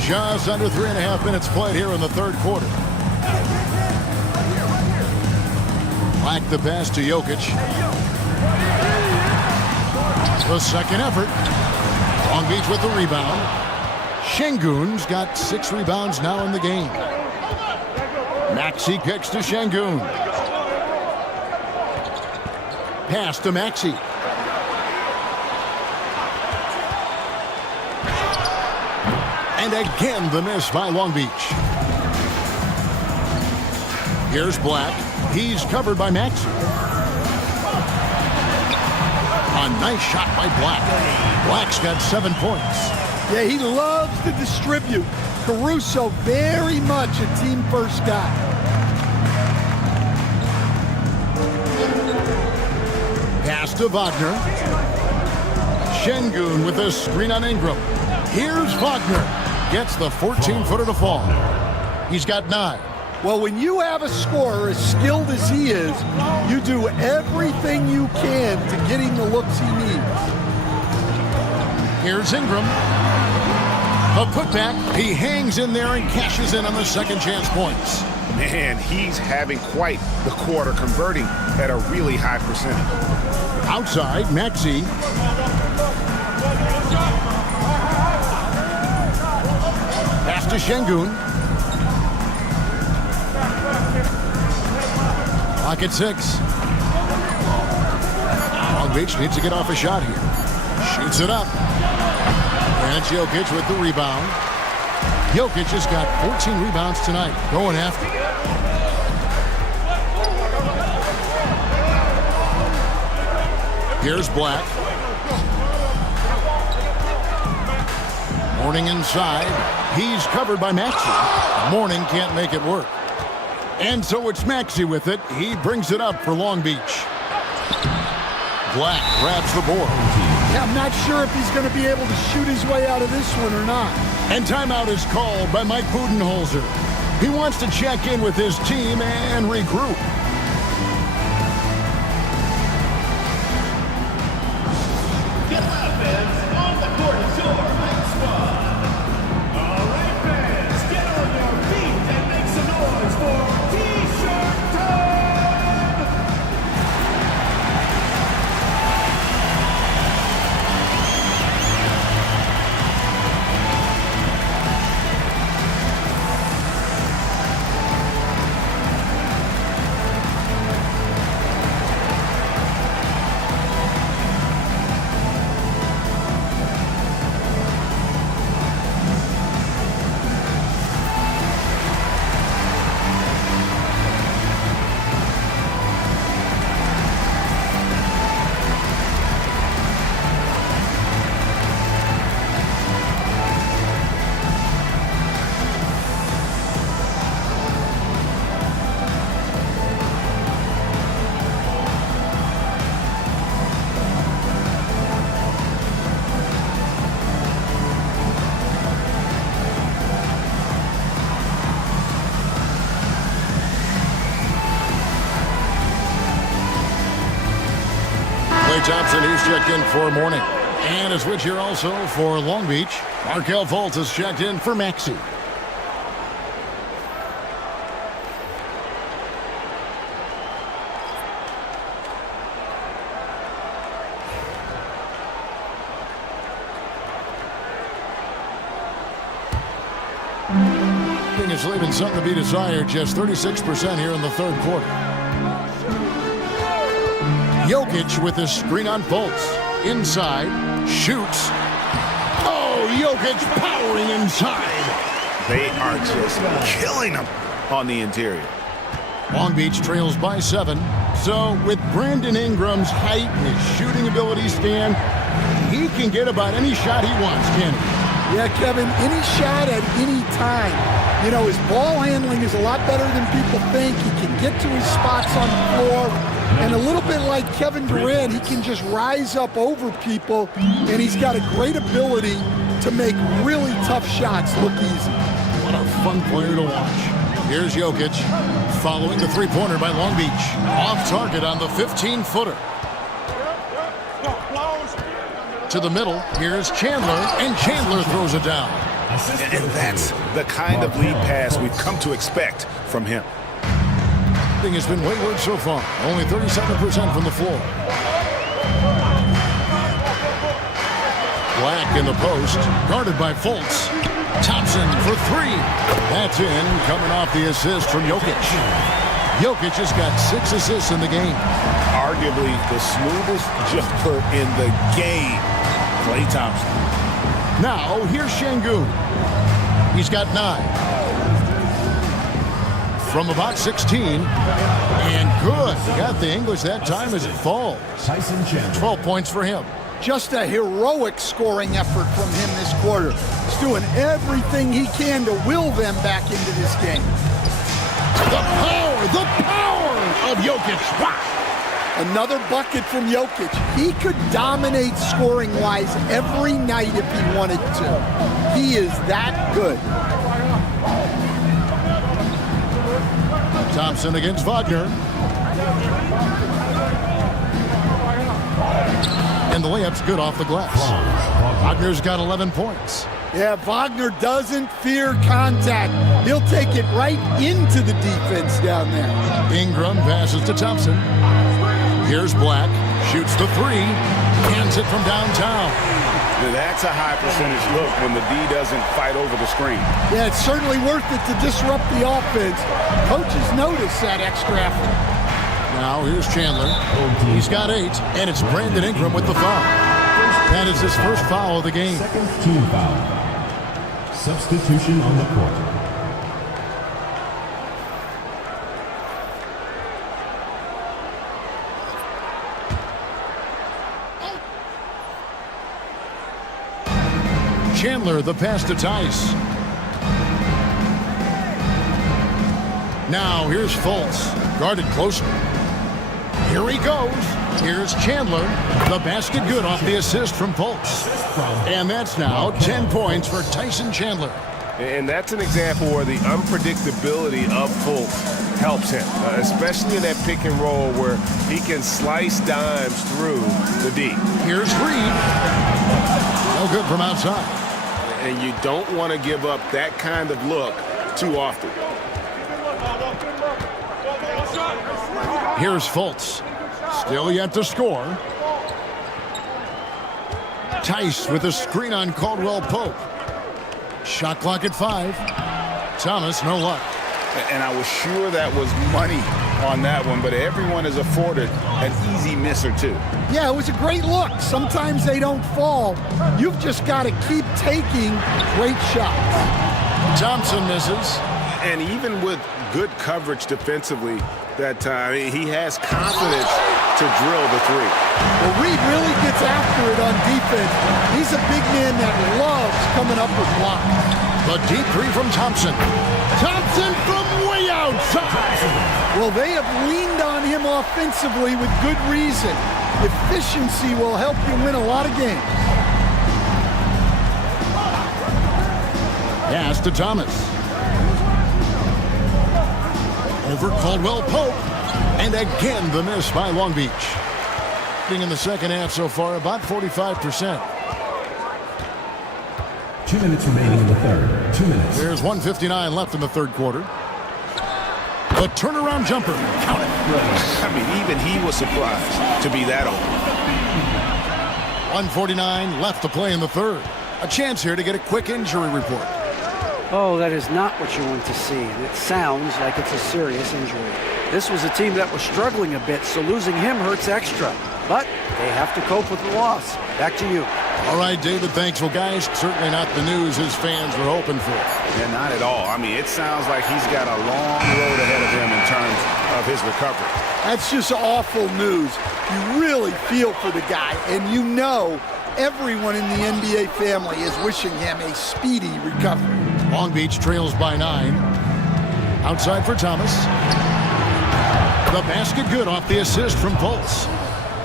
Just under 3.5 minutes played here in the third quarter. Black the pass to Jokic. The second effort. Long Beach with the rebound. Şengün's got 6 rebounds now in the game. Maxey kicks to Şengün. Pass to Maxey. And again the miss by Long Beach. Here's Black. He's covered by Maxey. A nice shot by Black. Black's got 7 points. Yeah, he loves to distribute. Caruso very much a team-first guy. Pass to Wagner. Şengün with a screen on Ingram. Here's Wagner. Gets the 14-footer to fall. He's got 9. Well, when you have a scorer as skilled as he is, you do everything you can to get him the looks he needs. Here's Ingram. A putback. He hangs in there and cashes in on the second chance points. Man, he's having quite the quarter, converting at a really high percentage. Outside, Maxey. Pass to Şengün. Clock at 6. Long Beach needs to get off a shot here. Shoots it up. And it's Jokic with the rebound. Jokic has got 14 rebounds tonight. Going after. Here's Black. Mourning inside. He's covered by Maxey. Mourning can't make it work. And so it's Maxey with it. He brings it up for Long Beach. Black grabs the board. Yeah, I'm not sure if he's going to be able to shoot his way out of this one or not. And timeout is called by Mike Budenholzer. He wants to check in with his team and regroup. Get loud, fans. On the court is your big squad. All right, fans, get on your feet and make some noise for T-shirt time. Thompson, he's checked in for Mourning. And a switch here also for Long Beach. Markelle Fultz has checked in for Maxey. Thing is leaving something to be desired. Just 36% here in the third quarter. Jokic with his screen on Fultz. Inside, shoots. Oh, Jokic powering inside. They are just killing him on the interior. Long Beach trails by 7. So with Brandon Ingram's height and his shooting ability, Stan, he can get about any shot he wants, can he? Yeah, Kevin, any shot at any time. You know, his ball handling is a lot better than people think. He can get to his spots on the floor. And a little bit like Kevin Durant, he can just rise up over people, and he's got a great ability to make really tough shots look easy. What a fun player to watch. Here's Jokic following the three-pointer by Long Beach. Off target on the 15-footer. To the middle, here's Chandler, and Chandler throws it down. And that's the kind of lead pass we've come to expect from him. Thing has been wayward so far. Only 37% from the floor. Black in the post, guarded by Fultz. Thompson for 3. That's in, coming off the assist from Jokic. Jokic has got 6 assists in the game. Arguably the smoothest jumper in the game, Klay Thompson. Now, here's Şengün. He's got 9. From about 16, and good. Got the English that time as it falls. 12 points for him. Just a heroic scoring effort from him this quarter. He's doing everything he can to will them back into this game. The power of Jokic. Wow. Another bucket from Jokic. He could dominate scoring-wise every night if he wanted to. He is that good. Thompson against Wagner. And the layup's good off the glass. Wagner's got 11 points. Yeah, Wagner doesn't fear contact. He'll take it right into the defense down there. Ingram passes to Thompson. Here's Black. Shoots the three. Hands it from downtown. Now that's a high percentage look when the D doesn't fight over the screen. Yeah, it's certainly worth it to disrupt the offense. Coaches notice that extra effort. Now here's Chandler. He's got 8, and it's Brandon Ingram with the foul. That is his first foul of the game. Second team foul. Substitution on the court. Chandler, the pass to Tice. Now here's Fultz, guarded closer. Here he goes. Here's Chandler. The basket good off the assist from Fultz. And that's now 10 points for Tyson Chandler. And that's an example where the unpredictability of Fultz helps him, especially in that pick and roll where he can slice dimes through the D. Here's Reed. No good from outside. And you don't want to give up that kind of look too often. Here's Fultz. Still yet to score. Tice with a screen on Caldwell Pope. Shot clock at 5. Thomas, no luck. And I was sure that was money on that one, but everyone is afforded an easy miss or two. Yeah, it was a great look. Sometimes they don't fall. You've just got to keep taking great shots. Thompson misses. And even with good coverage defensively that time, he has confidence to drill the three. Well, Reed really gets after it on defense. He's a big man that loves coming up with blocks. The deep three from Thompson. Thompson from way outside. Well, they have leaned on him offensively with good reason. Efficiency will help you win a lot of games. Pass to Thomas. Over Caldwell Pope. And again, the miss by Long Beach. In the second half so far, about 45%. 2 minutes remaining in the third. 2 minutes. There's 1:59 left in the third quarter. A turnaround jumper. Count it. I mean, even he was surprised to be that open. 1:49 left to play in the third. A chance here to get a quick injury report. Oh, that is not what you want to see, and it sounds like it's a serious injury. This was a team that was struggling a bit, so losing him hurts extra. But they have to cope with the loss. Back to you. All right, David, thanks. Well, guys, certainly not the news his fans were hoping for. Yeah, not at all. I mean, it sounds like he's got a long road ahead of him in terms of his recovery. That's just awful news. You really feel for the guy, and you know everyone in the NBA family is wishing him a speedy recovery. Long Beach trails by 9. Outside for Thomas. The basket good off the assist from Fultz.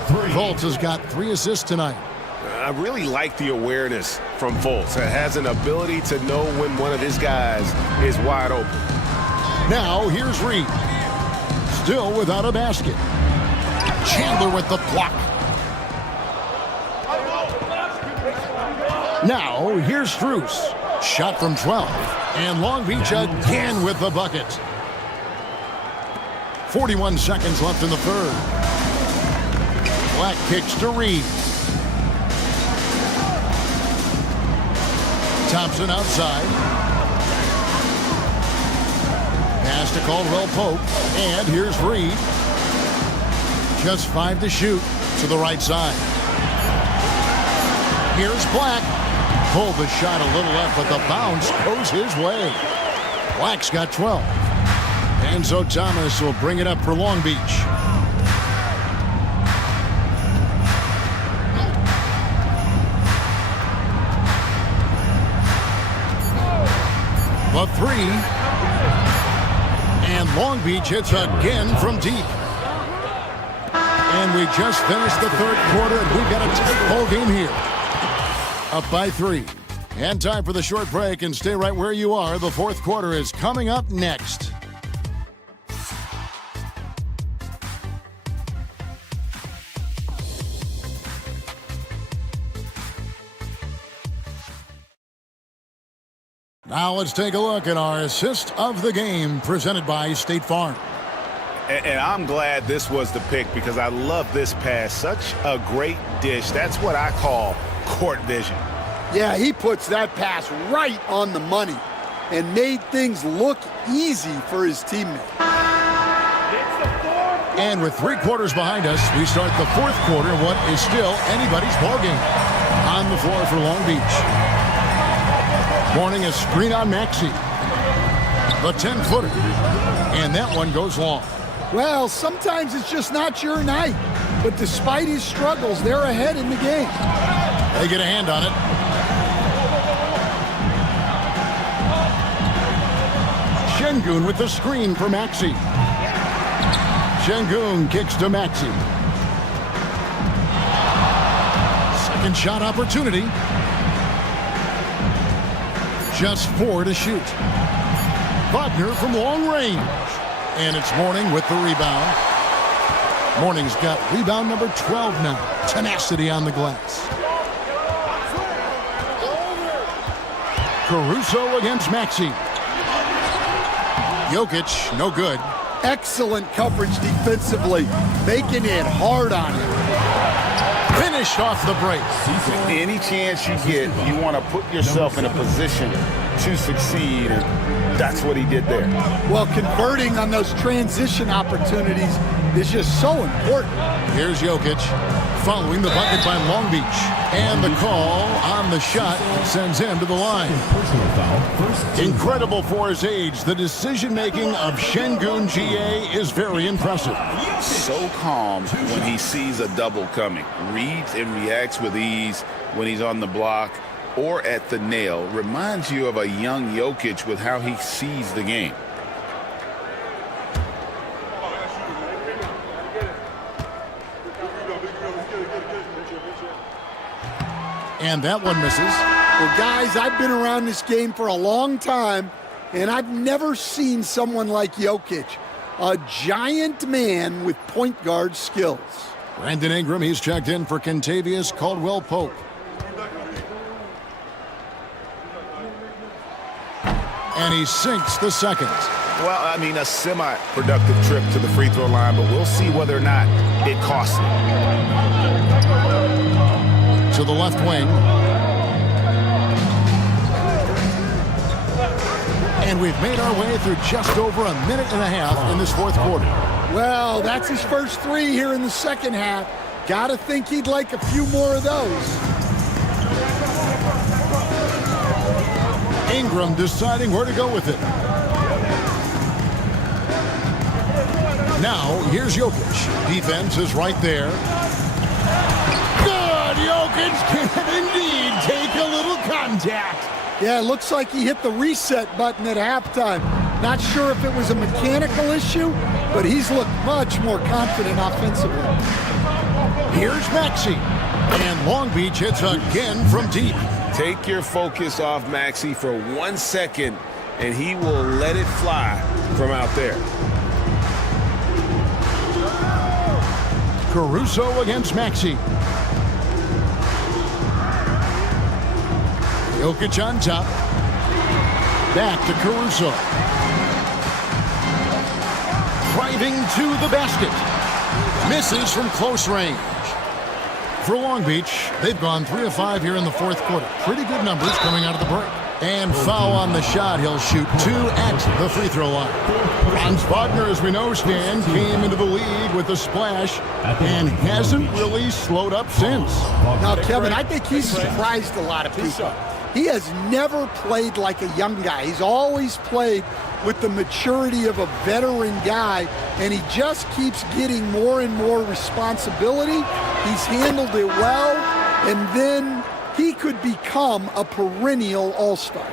Fultz has got 3 assists tonight. I really like the awareness from Fultz. It has an ability to know when one of his guys is wide open. Now here's Reed. Still without a basket. Chandler with the block. Now here's Strus. Shot from 12. And Long Beach again with the bucket. 41 seconds left in the third. Black kicks to Reed. Thompson outside. Pass to Caldwell Pope. And here's Reed. Just 5 to shoot to the right side. Here's Black. Pulled the shot a little left, but the bounce goes his way. Black's got 12. And so Thomas will bring it up for Long Beach. The 3. And Long Beach hits again from deep. And we just finished the third quarter, and we've got a tight ball game here. Up by 3. And time for the short break, and stay right where you are. The fourth quarter is coming up next. Now let's take a look at our assist of the game presented by State Farm. And I'm glad this was the pick because I love this pass. Such a great dish. That's what I call court vision. Yeah, he puts that pass right on the money and made things look easy for his teammate. And with 3 quarters behind us, we start the 4th quarter, what is still anybody's ballgame. On the floor for Long Beach. Morning a screen on Maxey. The 10-footer. And that one goes long. Well, sometimes it's just not your night. But despite his struggles, they're ahead in the game. They get a hand on it. Şengün with the screen for Maxey. Şengün kicks to Maxey. Second shot opportunity. Just 4 to shoot. Wagner from long range. And it's Mourning with the rebound. Mourning's got rebound number 12 now. Tenacity on the glass. Caruso against Maxey. Jokic, no good. Excellent coverage defensively, making it hard on him. Finished off the break. Any chance you get, you want to put yourself in a position to succeed, and that's what he did there. Well, converting on those transition opportunities is just so important. Here's Jokic following the bucket by Long Beach. And the call on the shot sends him to the line. Incredible for his age. The decision-making of Şengün GA is very impressive. So calm when he sees a double coming. Reads and reacts with ease when he's on the block or at the nail. Reminds you of a young Jokic with how he sees the game. And that one misses. Well, guys, I've been around this game for a long time, and I've never seen someone like Jokic, a giant man with point guard skills. Brandon Ingram, he's checked in for Kentavious Caldwell-Pope. And he sinks the second. Well, I mean, a semi-productive trip to the free throw line, but we'll see whether or not it costs him. To the left wing. And we've made our way through just over a minute and a half in this 4th quarter. Well, that's his first 3 here in the second half. Gotta think he'd like a few more of those. Ingram deciding where to go with it. Now, here's Jokic. Defense is right there. Good! Jokic can indeed take a little contact. Yeah, it looks like he hit the reset button at halftime. Not sure if it was a mechanical issue, but he's looked much more confident offensively. Here's Maxey. And Long Beach hits again from deep. Take your focus off Maxey for 1 second, and he will let it fly from out there. Caruso against Maxey. Jokic on top. Back to Caruso. Driving to the basket. Misses from close range. For Long Beach, they've gone 3 of 5 here in the 4th quarter. Pretty good numbers coming out of the break. And foul on the shot. He'll shoot 2 at the free throw line. Franz Wagner, as we know, Stan, came into the league with a splash and hasn't really slowed up since. Now, Kevin, I think he's surprised a lot of people. He has never played like a young guy. He's always played with the maturity of a veteran guy, and he just keeps getting more and more responsibility. He's handled it well, and then he could become a perennial all-star.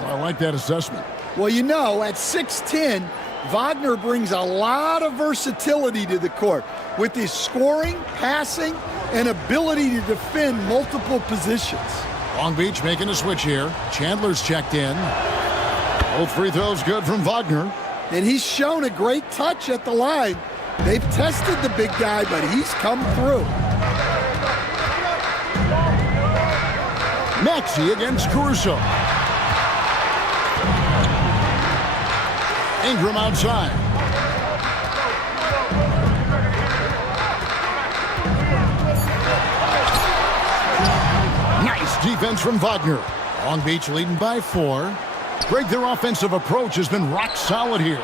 Well, I like that assessment. Well, you know, at 6'10", Wagner brings a lot of versatility to the court with his scoring, passing, and ability to defend multiple positions. Long Beach making a switch here. Chandler's checked in. Both free throws good from Wagner. And he's shown a great touch at the line. They've tested the big guy, but he's come through. Maxey against Caruso. Ingram outside. Nice defense from Wagner. Long Beach leading by 4. Greg, their offensive approach has been rock solid here.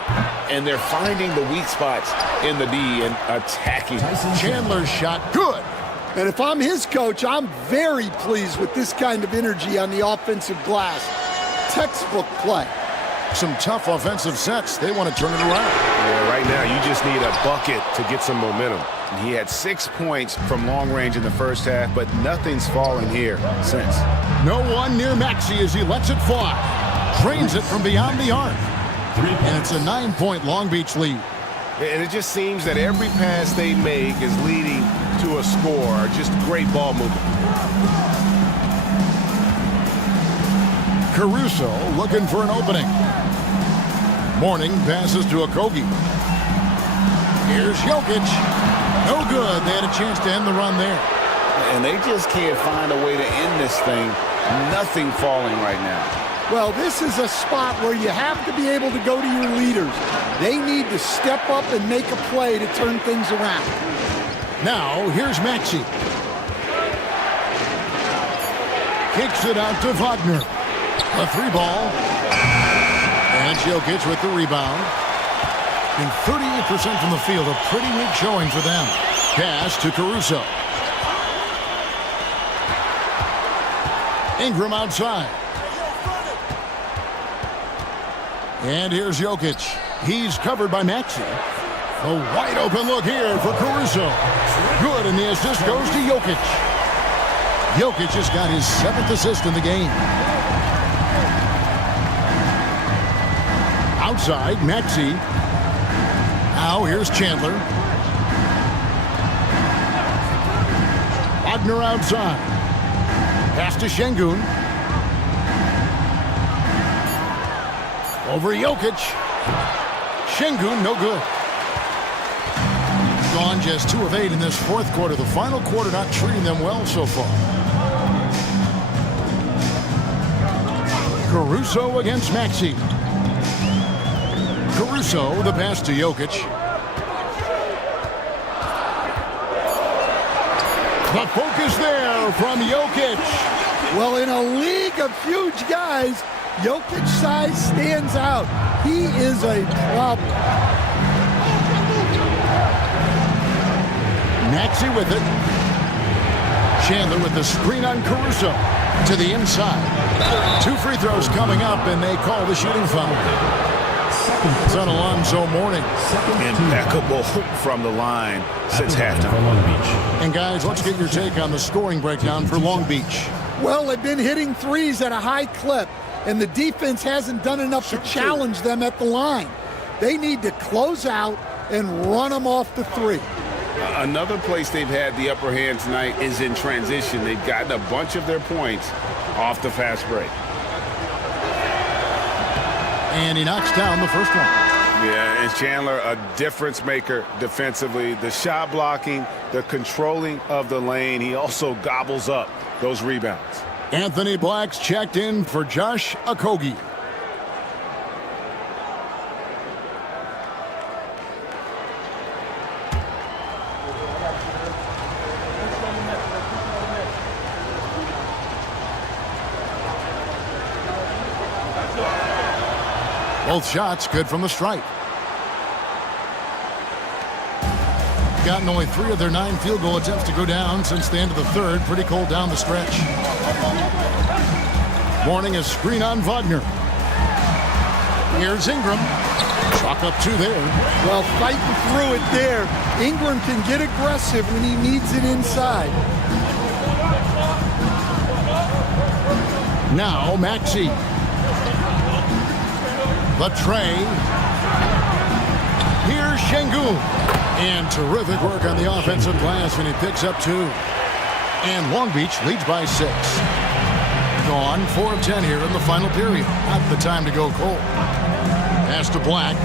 And they're finding the weak spots in the D and attacking. Chandler's shot, good. And if I'm his coach, I'm very pleased with this kind of energy on the offensive glass. Textbook play. Some tough offensive sets. They want to turn it around. Yeah, right now you just need a bucket to get some momentum. He had 6 points from long range in the first half, but nothing's fallen here since. No one near Maxey as he lets it fly. Trains it from beyond the arc. And it's a 9-point Long Beach lead. And it just seems that every pass they make is leading to a score. Just great ball movement. Caruso looking for an opening. Mourning passes to Okogie. Here's Jokic. No good. They had a chance to end the run there. And they just can't find a way to end this thing. Nothing falling right now. Well, this is a spot where you have to be able to go to your leaders. They need to step up and make a play to turn things around. Now, here's Maxey. Kicks it out to Wagner. A 3-ball. And Jokic with the rebound. And 38% from the field, a pretty weak showing for them. Pass to Caruso. Ingram outside. And here's Jokic. He's covered by Maxey. A wide open look here for Caruso. Good, and the assist goes to Jokic. Jokic has got his 7th assist in the game. Outside, Maxey. Now here's Chandler. Wagner outside. Pass to Şengün. Over Jokic. Şengün, no good. Gone just 2 of 8 in this fourth quarter. The final quarter not treating them well so far. Caruso against Maxey. Caruso, the pass to Jokic. The focus there from Jokic. Well, in a league of huge guys, Jokic's size stands out. He is a problem. Maxey with it. Chandler with the screen on Caruso. To the inside. 2 free throws coming up, and they call the shooting foul. It's on Alonzo Mourning. Impeccable from the line since halftime. And guys, let's get your take on the scoring breakdown for Long Beach. Well, they've been hitting threes at a high clip, and the defense hasn't done enough to challenge them at the line. They need to close out and run them off the 3. Another place they've had the upper hand tonight is in transition. They've gotten a bunch of their points off the fast break. And he knocks down the first one. Yeah, and Chandler, a difference maker defensively. The shot blocking, the controlling of the lane. He also gobbles up those rebounds. Anthony Black's checked in for Josh Okogie. Both shots good from the stripe. Gotten only 3 of their 9 field goal attempts to go down since the end of the third. Pretty cold down the stretch. Mourning a screen on Wagner. Here's Ingram. Chalk up 2 there. Well, fighting through it there. Ingram can get aggressive when he needs it inside. Now Maxey. The tray. Here's Şengün. And terrific work on the offensive glass when he picks up 2. And Long Beach leads by 6. Gone 4 of 10 here in the final period. Not the time to go cold. Pass to Black.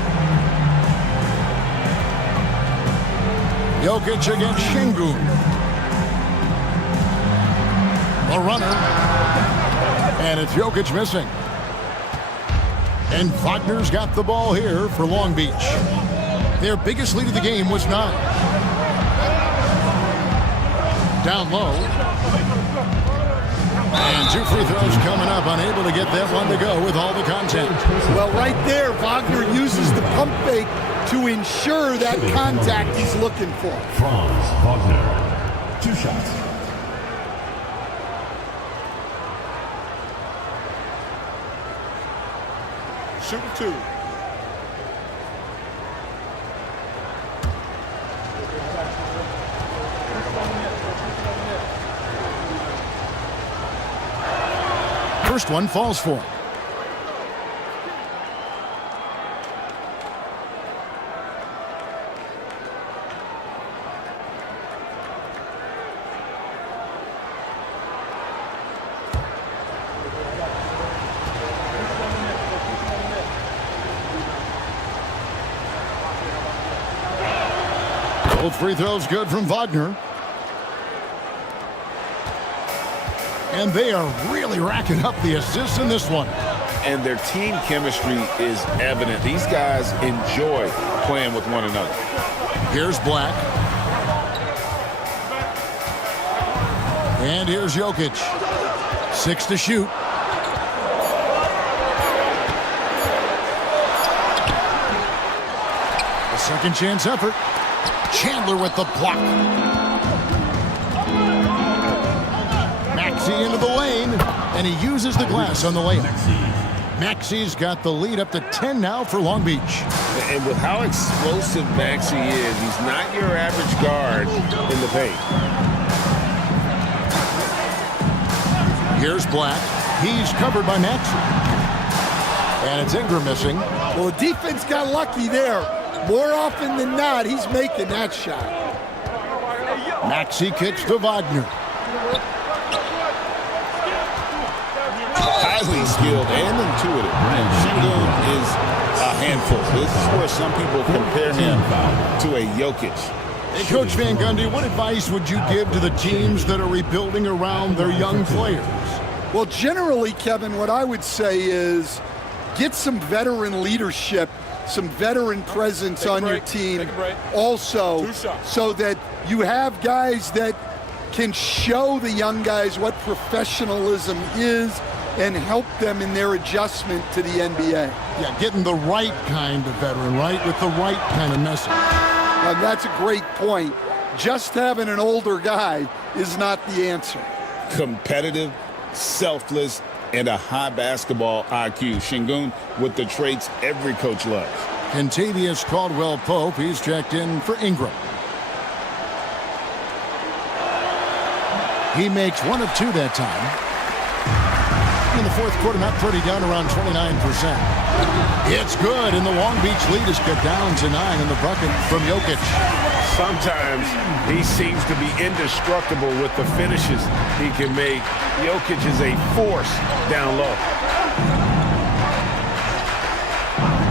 Jokic against Şengün. The runner. And it's Jokic missing. And Wagner's got the ball here for Long Beach. Their biggest lead of the game was 9. Down low. And 2 free throws coming up, unable to get that one to go with all the content. Well, right there, Wagner uses the pump fake to ensure that contact he's looking for. Franz Wagner, 2 shots. Shoot 2. First one falls for him. Both free throws good from Wagner. And they are really racking up the assists in this one. And their team chemistry is evident. These guys enjoy playing with one another. Here's Black. And here's Jokic. 6 to shoot. A second chance effort. Chandler with the block. Maxey into the lane, and he uses the glass on the layup. Maxey's got the lead up to 10 now for Long Beach. And with how explosive Maxey is, he's not your average guard in the paint. Here's Black. He's covered by Maxey. And it's Ingram missing. Well, the defense got lucky there. More often than not, he's making that shot. Maxey kicks to Wagner. Highly skilled and intuitive. Shingun is a handful. This is where some people compare him to a Jokic. Hey, Coach Van Gundy, what advice would you give to the teams that are rebuilding around their young players? Well, generally, Kevin, what I would say is get some veteran leadership, some veteran presence on your team also, so that you have guys that can show the young guys what professionalism is and help them in their adjustment to the NBA. Yeah, getting the right kind of veteran, right? With the right kind of message. That's a great point. Just having an older guy is not the answer. Competitive, selfless, and a high basketball IQ. Shingun with the traits every coach loves. Contavious Caldwell-Pope, he's checked in for Ingram. He makes 1 of 2 that time. In the fourth quarter, not pretty, down around 29%. It's good, and the Long Beach lead is cut down to 9 in the bucket from Jokic. Sometimes he seems to be indestructible with the finishes he can make. Jokic is a force down low.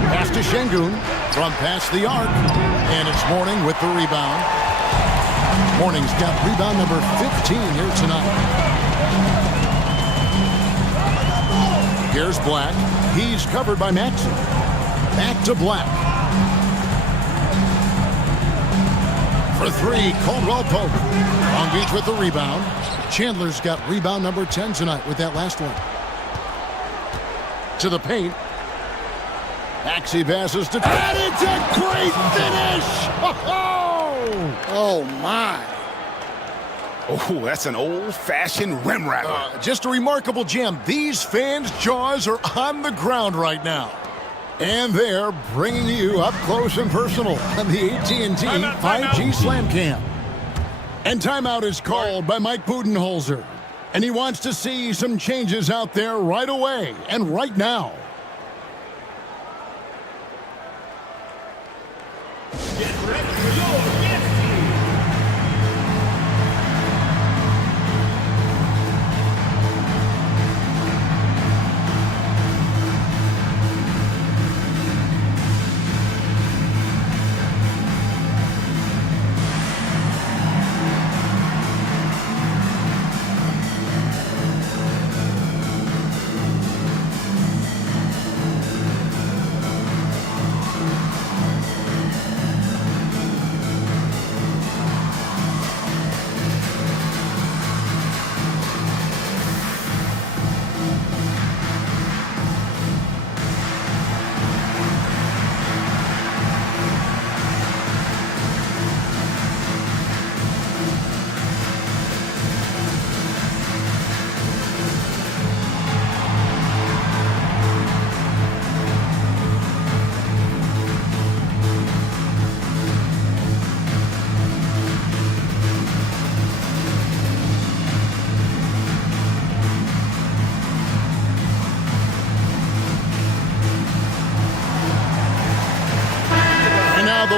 Pass to Şengün from past the arc, and it's Mourning with the rebound. Mourning's got rebound number 15 here tonight. Here's Black. He's covered by Maxey. Back to Black. For 3, Caldwell-Pope. Long Beach with the rebound. Chandler's got rebound number 10 tonight with that last one. To the paint. Maxey passes to... And it's a great finish! Oh, my. Oh, that's an old-fashioned rim rattler. Just a remarkable gem. These fans' jaws are on the ground right now. And they're bringing you up close and personal on the AT&T 5G Slam Cam. And timeout is called by Mike Budenholzer. And he wants to see some changes out there right away and right now. Get ready for your next team.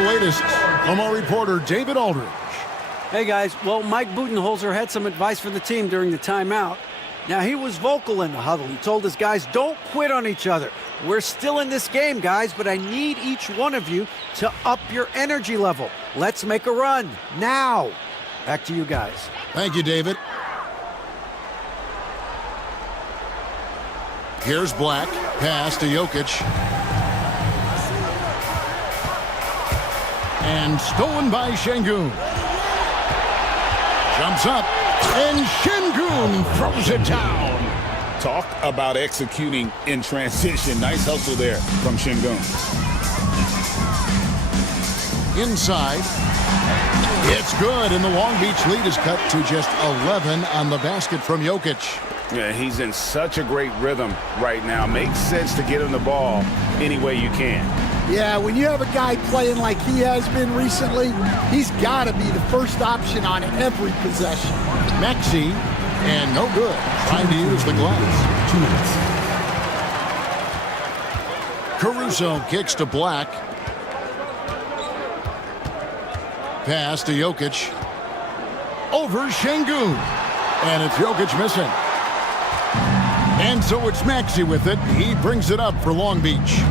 latest from our reporter, David Aldridge. Hey, guys. Well, Mike Budenholzer had some advice for the team during the timeout. Now, he was vocal in the huddle. He told his guys, don't quit on each other. We're still in this game, guys, but I need each one of you to up your energy level. Let's make a run now. Back to you guys. Thank you, David. Here's Black. Pass to Jokic. And stolen by Şengün. Jumps up, and Şengün throws it down. Talk about executing in transition. Nice hustle there from Şengün. Inside. It's good, and the Long Beach lead is cut to just 11 on the basket from Jokic. Yeah, he's in such a great rhythm right now. Makes sense to get him the ball any way you can. Yeah, when you have a guy playing like he has been recently, he's got to be the first option on every possession. Maxey, and no good. Trying to use the glass. 2 minutes. Caruso kicks to Black. Pass to Jokic. Over Şengün. And it's Jokic missing. And so it's Maxey with it. He brings it up for Long Beach.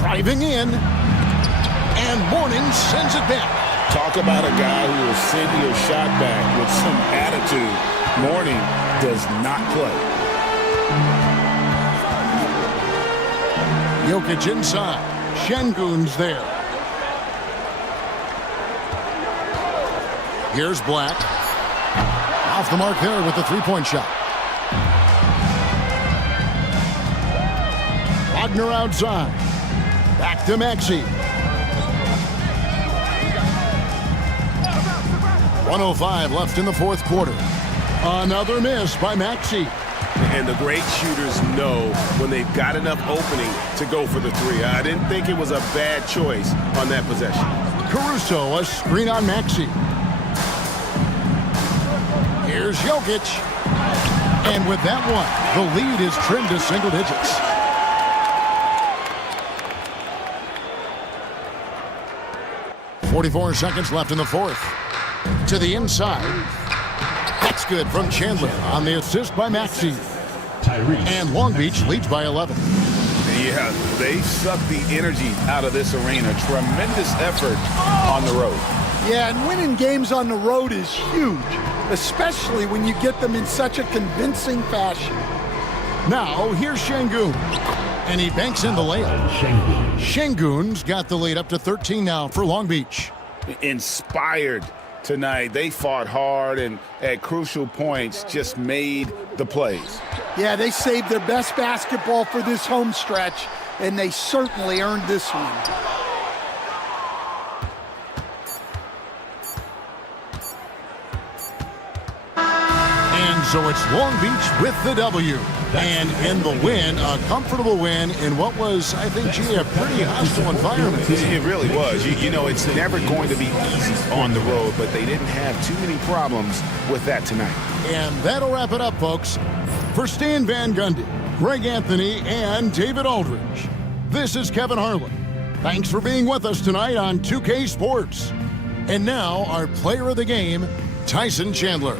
Driving in, and Mourning sends it back. Talk about a guy who will send your shot back with some attitude. Mourning does not play. Jokic inside. Şengün's there. Here's Black. Off the mark there with the three-point shot. Wagner outside. Back to Maxey. 1:05 left in the fourth quarter. Another miss by Maxey. And the great shooters know when they've got enough opening to go for the three. I didn't think it was a bad choice on that possession. Caruso, a screen on Maxey. Here's Jokic. And with that one, the lead is trimmed to single digits. .44 seconds left in the fourth. To the inside. That's good from Chandler on the assist by Maxey. And Long Beach leads by 11. Yeah, they suck the energy out of this arena. Tremendous effort on the road. Yeah, and winning games on the road is huge, especially when you get them in such a convincing fashion. Now, here's Şengün. And he banks in the layup. Şengün's got the lead up to 13 now for Long Beach. Inspired tonight. They fought hard and at crucial points just made the plays. Yeah, they saved their best basketball for this home stretch, and they certainly earned this one. And so it's Long Beach with the W. And in the win, a comfortable win in what was, I think, a pretty hostile environment. It really was. You know, it's never going to be easy on the road, but they didn't have too many problems with that tonight. And that'll wrap it up, folks. For Stan Van Gundy, Greg Anthony, and David Aldridge, this is Kevin Harlan. Thanks for being with us tonight on 2K Sports. And now, our player of the game, Tyson Chandler.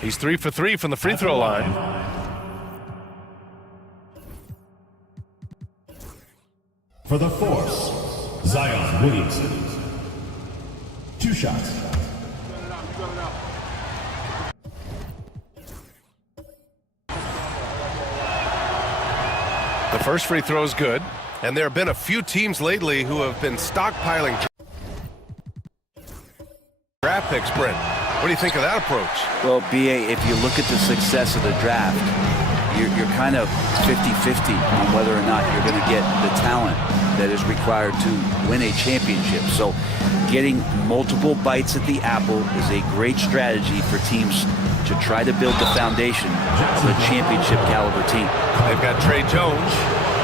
He's 3 for 3 from the free throw line. For the Force, Zion Williamson. 2 shots. The first free throw is good, and there have been a few teams lately who have been stockpiling draft picks, Brent. What do you think of that approach? Well, B.A., if you look at the success of the draft, you're kind of 50-50 on whether or not you're going to get the talent that is required to win a championship. So getting multiple bites at the apple is a great strategy for teams to try to build the foundation of a championship caliber team. They've got Trey Jones.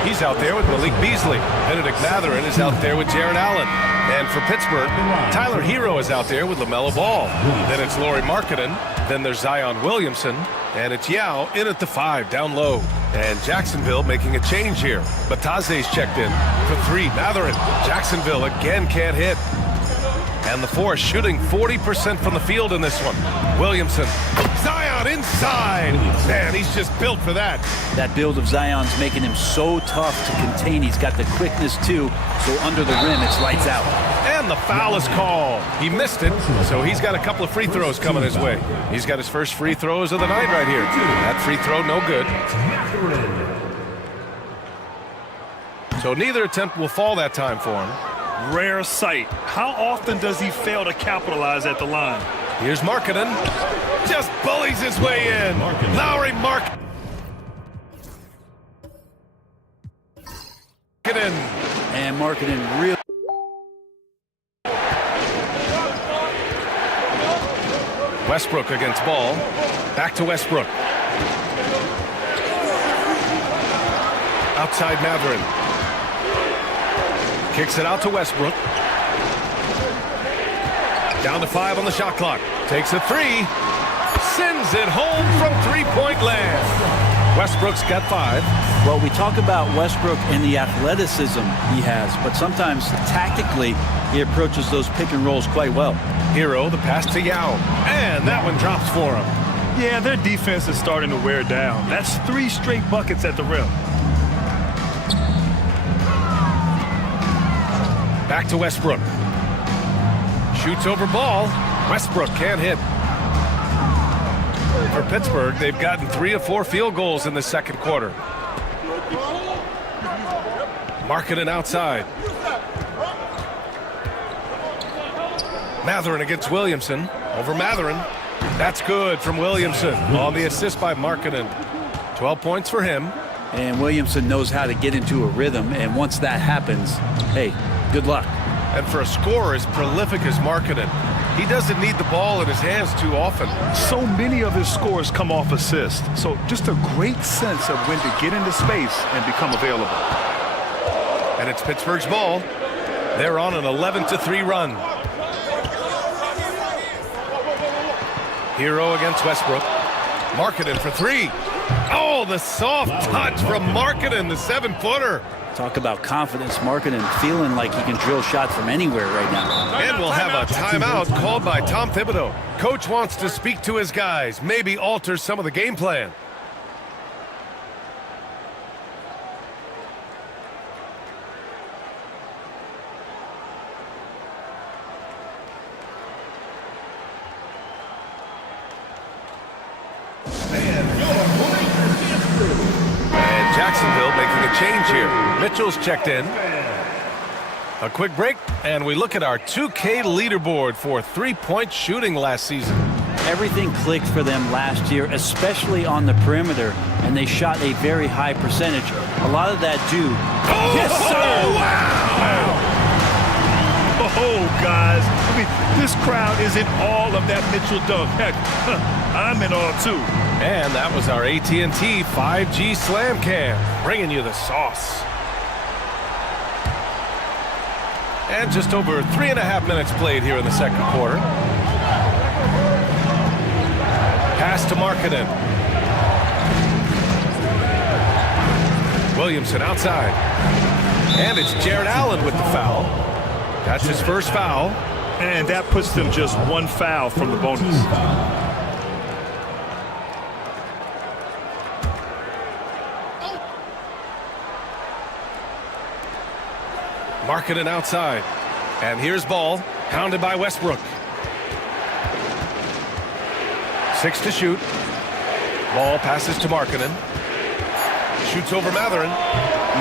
He's out there with Malik Beasley. Benedict Mathurin is out there with Jaron Allen. And for Pittsburgh, Tyler Hero is out there with LaMelo Ball. Then it's Lauri Markkanen. Then there's Zion Williamson. And it's Yao in at the 5, down low. And Jacksonville making a change here. Bataze's checked in for 3. Mathurin. Jacksonville again can't hit. And the Force shooting 40% from the field in this one. Williamson. Zion inside. Man, he's just built for that. That build of Zion's making him so tough to contain. He's got the quickness, too. So under the rim, it's lights out. And the foul is called. He missed it, so he's got a couple of free throws coming his way. He's got his first free throws of the night right here. That free throw, no good. So neither attempt will fall that time for him. Rare sight. How often does he fail to capitalize at the line? Here's Markkanen. Just bullies his way in. Lauri Markkanen. And Markkanen really... Westbrook against Ball. Back to Westbrook. Outside Mathurin. Kicks it out to Westbrook. Down to 5 on the shot clock. Takes a 3. Sends it home from three-point land. Westbrook's got 5. Well, we talk about Westbrook and the athleticism he has, but sometimes tactically he approaches those pick and rolls quite well. Hero, the pass to Yao. And that one drops for him. Yeah, their defense is starting to wear down. That's 3 straight buckets at the rim. Back to Westbrook. Shoots over Ball. Westbrook can't hit. For Pittsburgh, they've gotten 3 of 4 field goals in the second quarter. Markkanen outside. Mathurin against Williamson. Over Mathurin. That's good from Williamson on the assist by Markkanen. 12 points for him. And Williamson knows how to get into a rhythm, and once that happens, hey, good luck. And for a scorer as prolific as Markkanen, he doesn't need the ball in his hands too often. So many of his scores come off assists. So just a great sense of when to get into space and become available. And it's Pittsburgh's ball. They're on an 11-3 run. Hero against Westbrook. Markkanen for three. Oh, the soft touch from Markkanen, the 7-footer. Talk about confidence. Markkanen feeling like he can drill shots from anywhere right now. And we'll have a timeout called by Tom Thibodeau. Coach wants to speak to his guys, maybe alter some of the game plan. Jacksonville making a change here. Mitchell's checked in. A quick break, and we look at our 2K leaderboard for three-point shooting last season. Everything clicked for them last year, especially on the perimeter, and they shot a very high percentage. A lot of that due. Oh, yes, sir! Wow! Oh, guys. I mean, this crowd is in all of that Mitchell dunk. Heck, I'm in all, too. And that was our AT&T 5G Slam Cam, bringing you the sauce. And just over 3.5 minutes played here in the second quarter. Pass to Markkanen. Williamson outside. And it's Jared Allen with the foul. That's his first foul. And that puts them just one foul from the bonus. Markkanen outside. And here's ball. Pounded by Westbrook. 6 to shoot. Ball passes to Markkanen. Shoots over Mathurin.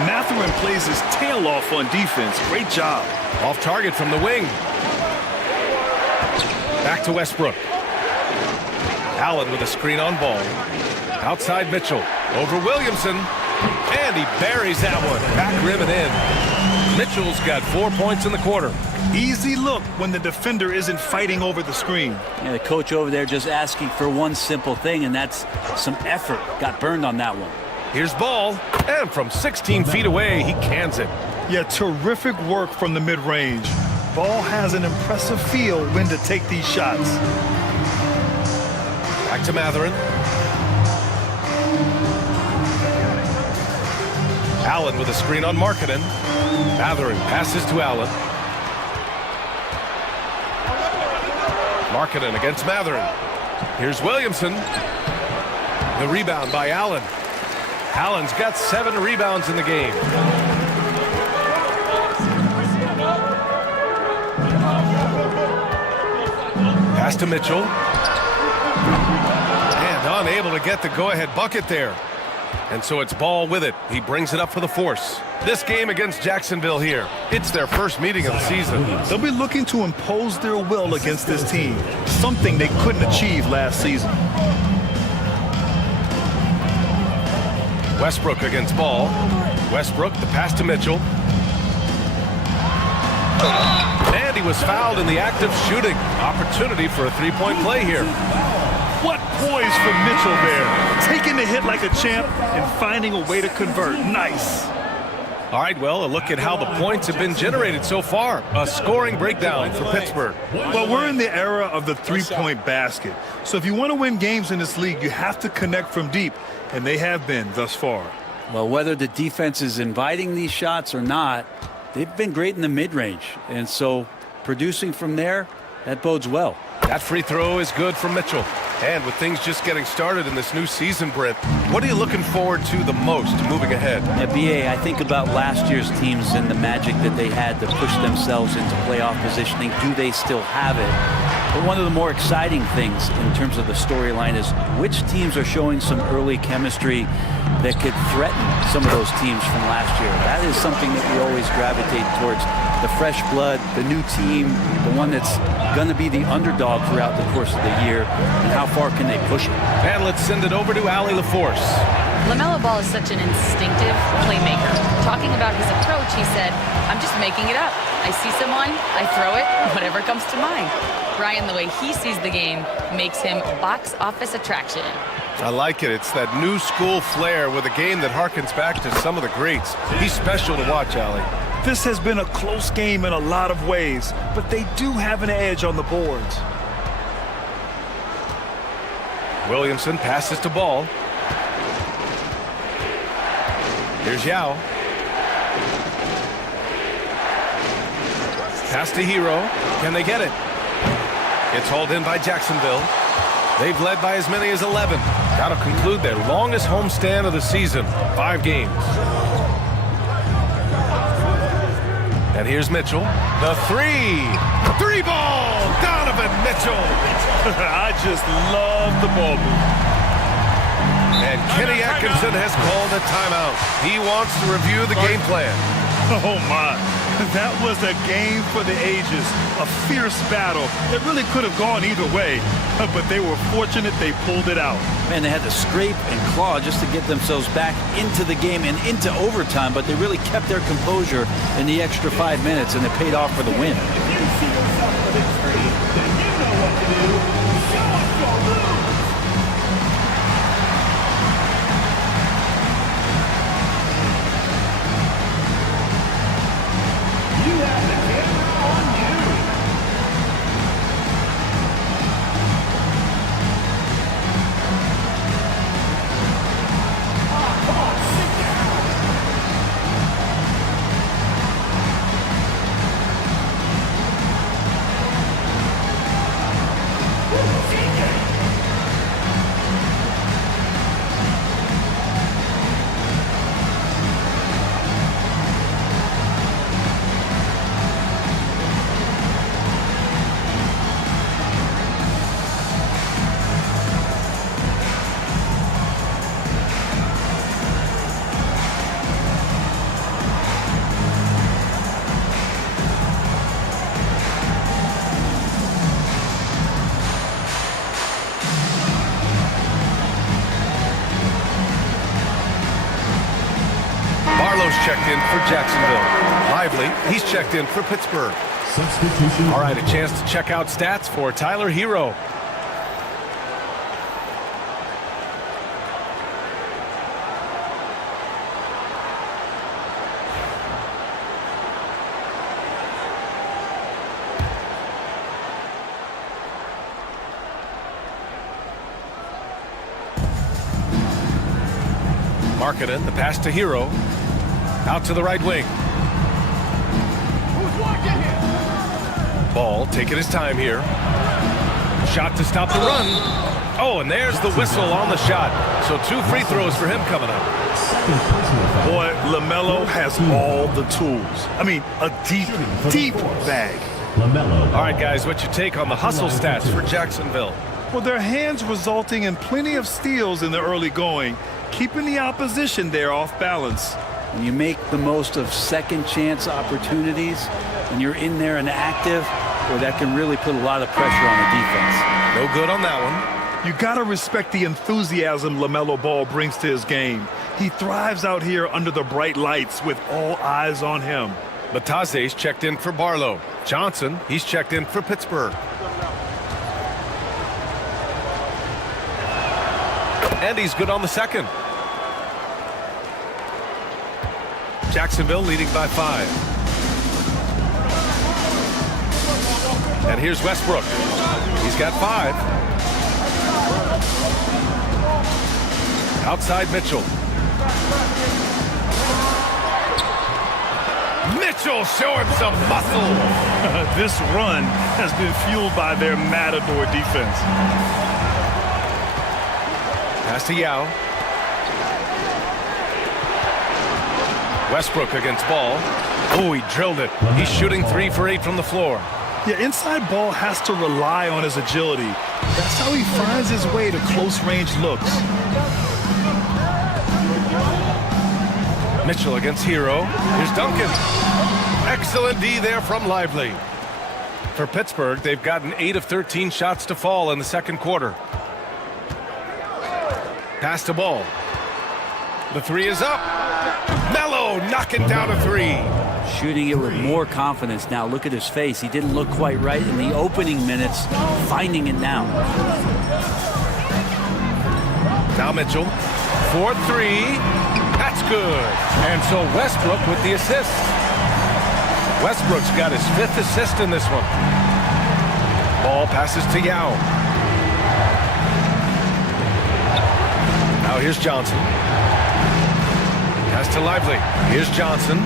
Mathurin plays his tail off on defense. Great job. Off target from the wing. Back to Westbrook. Allen with a screen on ball. Outside Mitchell. Over Williamson. And he buries that one. Back rim and in. Mitchell's got 4 points in the quarter. Easy look when the defender isn't fighting over the screen. Yeah, the coach over there just asking for one simple thing, and that's some effort. Got burned on that one. Here's ball. And from 16 feet away, he cans it. Yeah, terrific work from the mid-range. Ball has an impressive feel when to take these shots. Back to Mathurin. Allen with a screen on Markkanen. Mathurin passes to Allen. Markkanen against Mathurin. Here's Williamson. The rebound by Allen. Allen's got 7 rebounds in the game. Pass to Mitchell. And unable to get the go-ahead bucket there. And so it's Ball with it. He brings it up for the force. This game against Jacksonville here, it's their first meeting of the season. They'll be looking to impose their will against this team, something they couldn't achieve last season. Westbrook against Ball. Westbrook, the pass to Mitchell. And he was fouled in the act of shooting. Opportunity for a three-point play here. What poise from Mitchell there. Taking the hit like a champ and finding a way to convert. Nice. All right, well, a look at how the points have been generated so far. A scoring breakdown for Pittsburgh. Well, we're in the era of the three-point basket. So if you want to win games in this league, you have to connect from deep. And they have been thus far. Well, whether the defense is inviting these shots or not, they've been great in the mid-range. And so producing from there, that bodes well. That free throw is good from Mitchell. And with things just getting started in this new season, Brent, what are you looking forward to the most moving ahead? At BA, I think about last year's teams and the magic that they had to push themselves into playoff positioning. Do they still have it? But one of the more exciting things in terms of the storyline is which teams are showing some early chemistry that could threaten some of those teams from last year. That is something that we always gravitate towards. The fresh blood, the new team, the one that's going to be the underdog throughout the course of the year, and how far can they push it? And let's send it over to Allie LaForce. LaMelo Ball is such an instinctive playmaker. Talking about his approach, he said, I'm just making it up. I see someone, I throw it, whatever comes to mind. Brian, the way he sees the game makes him box office attraction. I like it. It's that new school flair with a game that harkens back to some of the greats. He's special to watch, Allie. This has been a close game in a lot of ways, but they do have an edge on the boards. Williamson passes to Ball. Here's Yao. Pass to Hero. Can they get it? It's hauled in by Jacksonville. They've led by as many as 11. Got to conclude their longest homestand of the season, 5 games. And here's Mitchell. The 3 ball! Donovan Mitchell! I just love the ball move. And Kenny Atkinson has called a timeout. He wants to review the game plan. Oh, my. That was a game for the ages. A fierce battle. It really could have gone either way, but they were fortunate they pulled it out. Man, they had to scrape and claw just to get themselves back into the game and into overtime, but they really kept their composure in the extra 5 minutes, and it paid off for the win. If you see yourself on the screen, then you know what to do. Show us your moves. You have the camera on you. Come on, sit down. Checked in for Jacksonville. Lively, he's checked in for Pittsburgh. Substitution. All right, a chance to check out stats for Tyler Hero. Markkanen, the pass to Hero. Out to the right wing. Ball taking his time here. Shot to stop the run. Oh, and there's the whistle on the shot. So 2 free throws for him coming up. Boy, LaMelo has all the tools. I mean, a deep bag. All right, guys, what's your take on the hustle stats for Jacksonville? Well, their hands resulting in plenty of steals in the early going, keeping the opposition there off balance. When you make the most of second chance opportunities, and you're in there and active, well, that can really put a lot of pressure on the defense. No good on that one. You got to respect the enthusiasm LaMelo Ball brings to his game. He thrives out here under the bright lights with all eyes on him. Bataze's checked in for Barlow. Johnson, he's checked in for Pittsburgh. And he's good on the second. Jacksonville leading by 5. And here's Westbrook. He's got 5. Outside Mitchell. Mitchell showing some muscle. This run has been fueled by their Matador defense. Pass to Yao. Westbrook against Ball. Oh, he drilled it. He's shooting 3 for 8 from the floor. Yeah, inside Ball has to rely on his agility. That's how he finds his way to close-range looks. Mitchell against Hero. Here's Duncan. Excellent D there from Lively. For Pittsburgh, they've gotten 8 of 13 shots to fall in the second quarter. Pass to Ball. The 3 is up. Melo knocking down a 3. Shooting it with more confidence now. Look at his face. He didn't look quite right in the opening minutes. Finding it now. Now Mitchell, 4-3. That's good. And so Westbrook with the assist. Westbrook's got his 5th assist in this one. Ball passes to Yao. Now here's Johnson. Pass to Lively. Here's Johnson.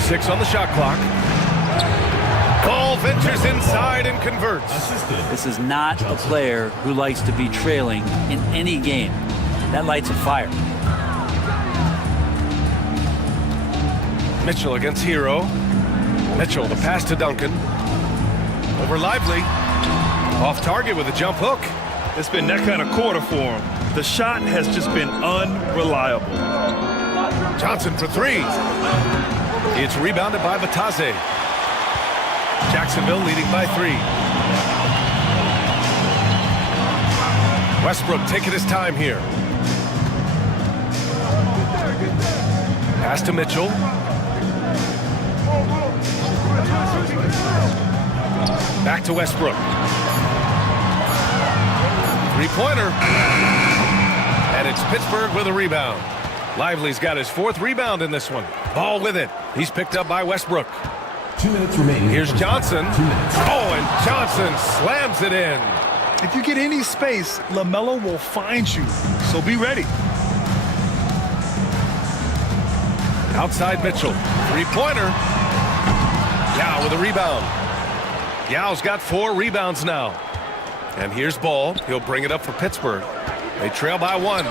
6 on the shot clock. Ball ventures inside and converts. This is not a player who likes to be trailing in any game. That lights a fire. Mitchell against Hero. Mitchell, the pass to Duncan. Over Lively. Off target with a jump hook. It's been that kind of quarter for him. The shot has just been unreliable. Johnson for 3. It's rebounded by Batase. Jacksonville leading by 3. Westbrook taking his time here. Pass to Mitchell. Back to Westbrook. 3-pointer. And it's Pittsburgh with a rebound. Lively's got his 4th rebound in this one. Ball with it. He's picked up by Westbrook. 2 minutes remaining. Here's Johnson. Oh, and Johnson slams it in. If you get any space, LaMelo will find you. So be ready. Outside Mitchell. 3-pointer. Yao with a rebound. Yao's got 4 rebounds now. And here's Ball. He'll bring it up for Pittsburgh. They trail by 1.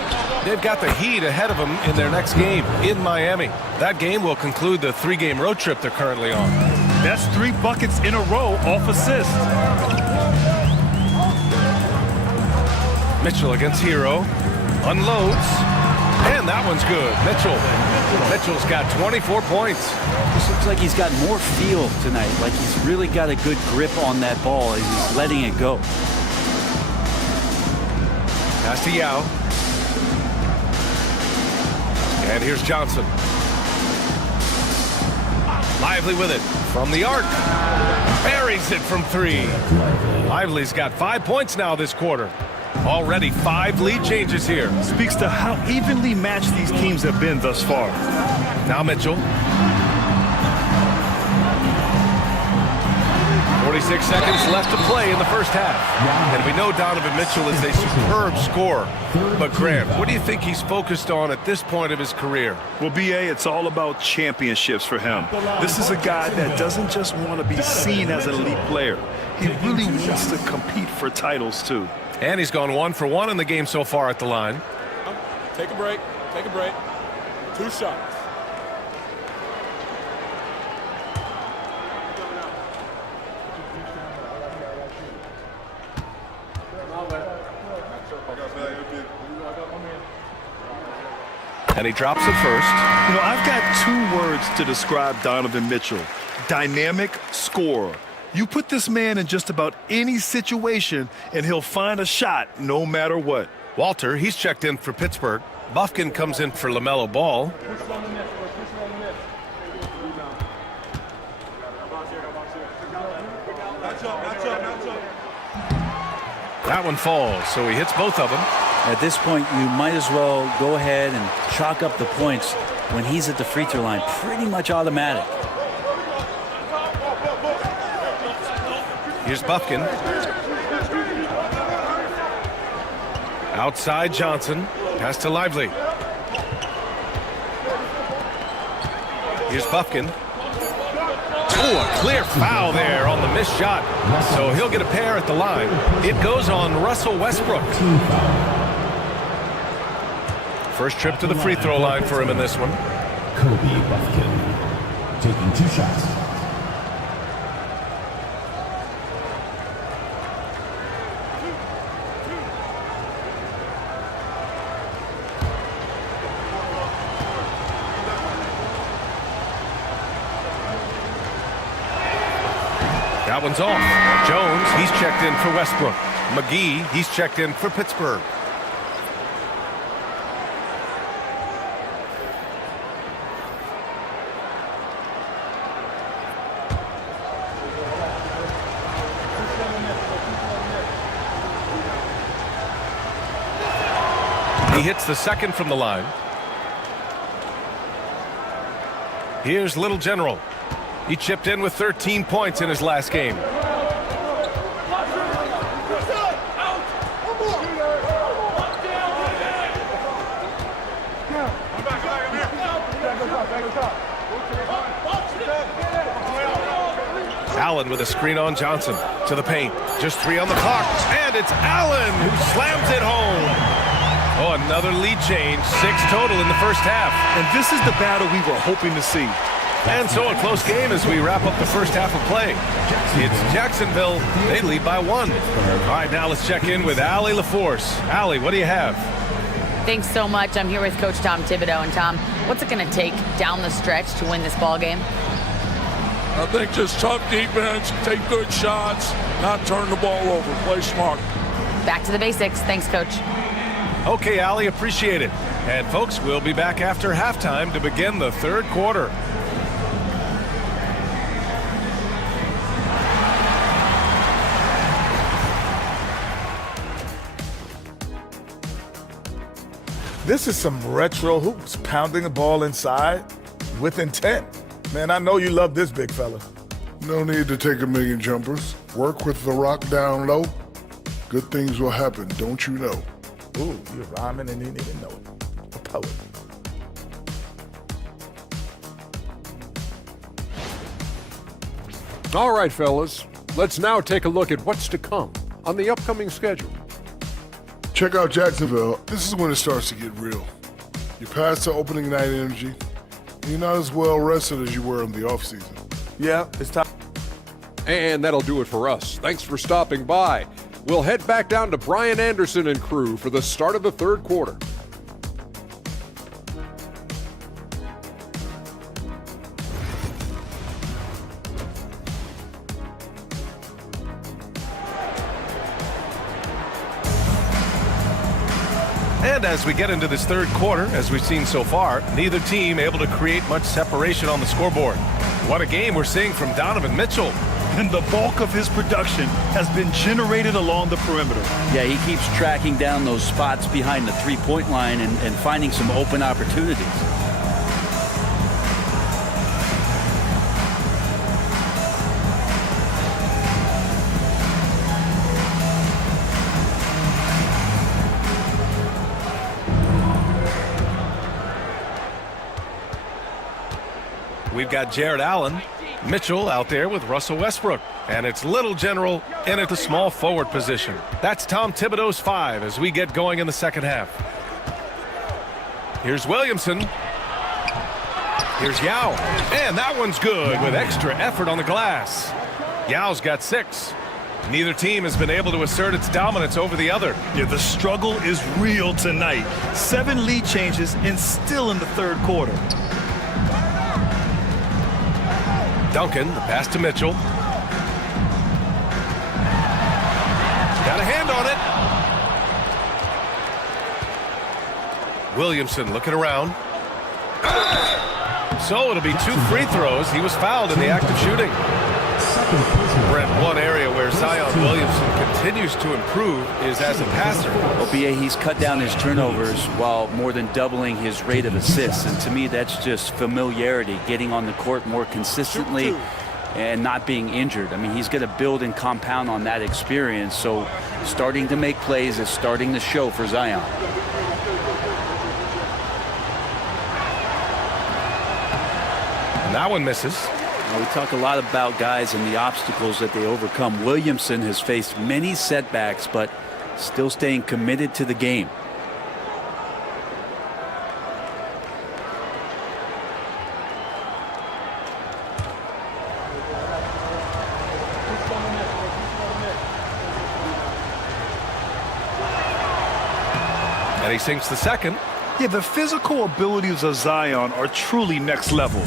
They've got the Heat ahead of them in their next game in Miami. That game will conclude the 3-game road trip they're currently on. That's 3 buckets in a row off assist. Mitchell against Hero. Unloads. And that one's good. Mitchell's got 24 points. This looks like he's got more feel tonight. Like he's really got a good grip on that ball. He's letting it go. Pass to Yao. And here's Johnson. Lively with it. From the arc. Buries it from 3. Lively's got 5 points now this quarter. Already 5 lead changes here. Speaks to how evenly matched these teams have been thus far. Now Mitchell. 46 seconds left to play in the first half. And we know Donovan Mitchell is a superb scorer. But Grant, what do you think he's focused on at this point of his career? Well, B.A., it's all about championships for him. This is a guy that doesn't just want to be seen as an elite player. He really wants to compete for titles, too. And he's gone 1 for 1 in the game so far at the line. Take a break. 2 shots. And he drops it first. You know, I've got 2 words to describe Donovan Mitchell. Dynamic scorer. You put this man in just about any situation, and he'll find a shot no matter what. Walter, he's checked in for Pittsburgh. Bufkin comes in for LaMelo Ball. That one falls, so he hits both of them. At this point, you might as well go ahead and chalk up the points when he's at the free throw line. Pretty much automatic. Here's Bufkin. Outside Johnson. Pass to Lively. Here's Bufkin. Oh, a clear foul there on the missed shot. So he'll get a pair at the line. It goes on Russell Westbrook. First trip to the free throw line for him in this one. Kobe Bufkin taking 2 shots. That one's off. Jones, he's checked in for Westbrook. McGee, he's checked in for Pittsburgh. He hits the second from the line. Here's Little General. He chipped in with 13 points in his last game. Allen with a screen on Johnson. To the paint. Just 3 on the clock. And it's Allen who slams it home. Oh, another lead change. 6 total in the first half. And this is the battle we were hoping to see. And so a close game as we wrap up the first half of play. It's Jacksonville. They lead by 1. All right, now let's check in with Allie LaForce. Allie, what do you have? Thanks so much. I'm here with Coach Tom Thibodeau. And Tom, what's it going to take down the stretch to win this ball game? I think just tough defense, take good shots, not turn the ball over, play smart. Back to the basics. Thanks, Coach. Okay, Allie, appreciate it. And folks, we'll be back after halftime to begin the third quarter. This is some retro hoops, pounding the ball inside with intent. Man, I know you love this big fella. No need to take a million jumpers. Work with the rock down low. Good things will happen, don't you know? Ooh, you're rhyming and you didn't even know it. A poet. All right, fellas. Let's now take a look at what's to come on the upcoming schedule. Check out Jacksonville. This is when it starts to get real. You pass the opening night energy. You're not as well rested as you were in the offseason. Yeah, it's time. And that'll do it for us. Thanks for stopping by. We'll head back down to Brian Anderson and crew for the start of the third quarter. And as we get into this third quarter, as we've seen so far, neither team able to create much separation on the scoreboard. What a game we're seeing from Donovan Mitchell. And the bulk of his production has been generated along the perimeter. Yeah, he keeps tracking down those spots behind the three-point line and finding some open opportunities. We've got Jared Allen, Mitchell out there with Russell Westbrook. And it's Little General in at the small forward position. That's Tom Thibodeau's 5 as we get going in the second half. Here's Williamson. Here's Yao. And that one's good with extra effort on the glass. Yao's got 6. Neither team has been able to assert its dominance over the other. Yeah, the struggle is real tonight. 7 lead changes and still in the third quarter. Duncan, the pass to Mitchell. Got a hand on it. Williamson looking around. So it'll be 2 free throws. He was fouled in the act of shooting. Brent, one area where Zion Williamson continues to improve is as a passer. OBA, he's cut down his turnovers while more than doubling his rate of assists. And to me, that's just familiarity, getting on the court more consistently and not being injured. I mean, he's going to build and compound on that experience. So starting to make plays is starting to show for Zion. And that one misses. We talk a lot about guys and the obstacles that they overcome. Williamson has faced many setbacks, but still staying committed to the game. And he sinks the second. Yeah, the physical abilities of Zion are truly next level.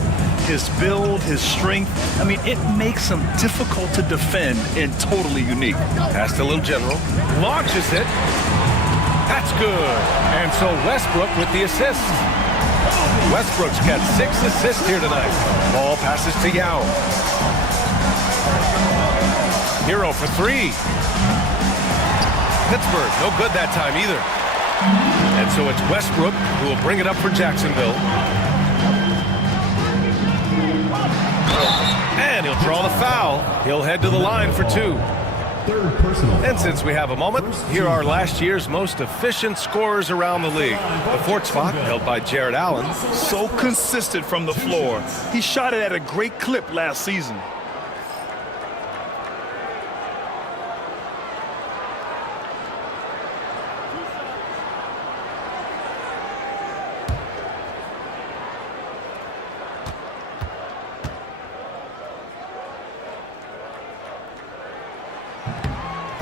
His build, his strength, I mean, it makes him difficult to defend and totally unique. Pass to Little General. Launches it. That's good. And so Westbrook with the assist. Westbrook's got 6 assists here tonight. Ball passes to Yao. Hero for 3. Pittsburgh, no good that time either. And so it's Westbrook who will bring it up for Jacksonville. And he'll draw the foul. He'll head to the line for 2. Third personal. And since we have a moment, here are last year's most efficient scorers around the league. The 4th spot held by Jared Allen. So consistent from the floor. He shot it at a great clip last season.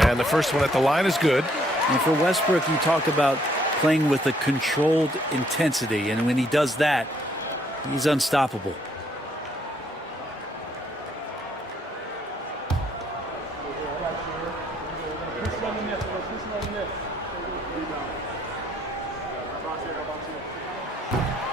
And the first one at the line is good. And for Westbrook, you talk about playing with a controlled intensity. And when he does that, he's unstoppable.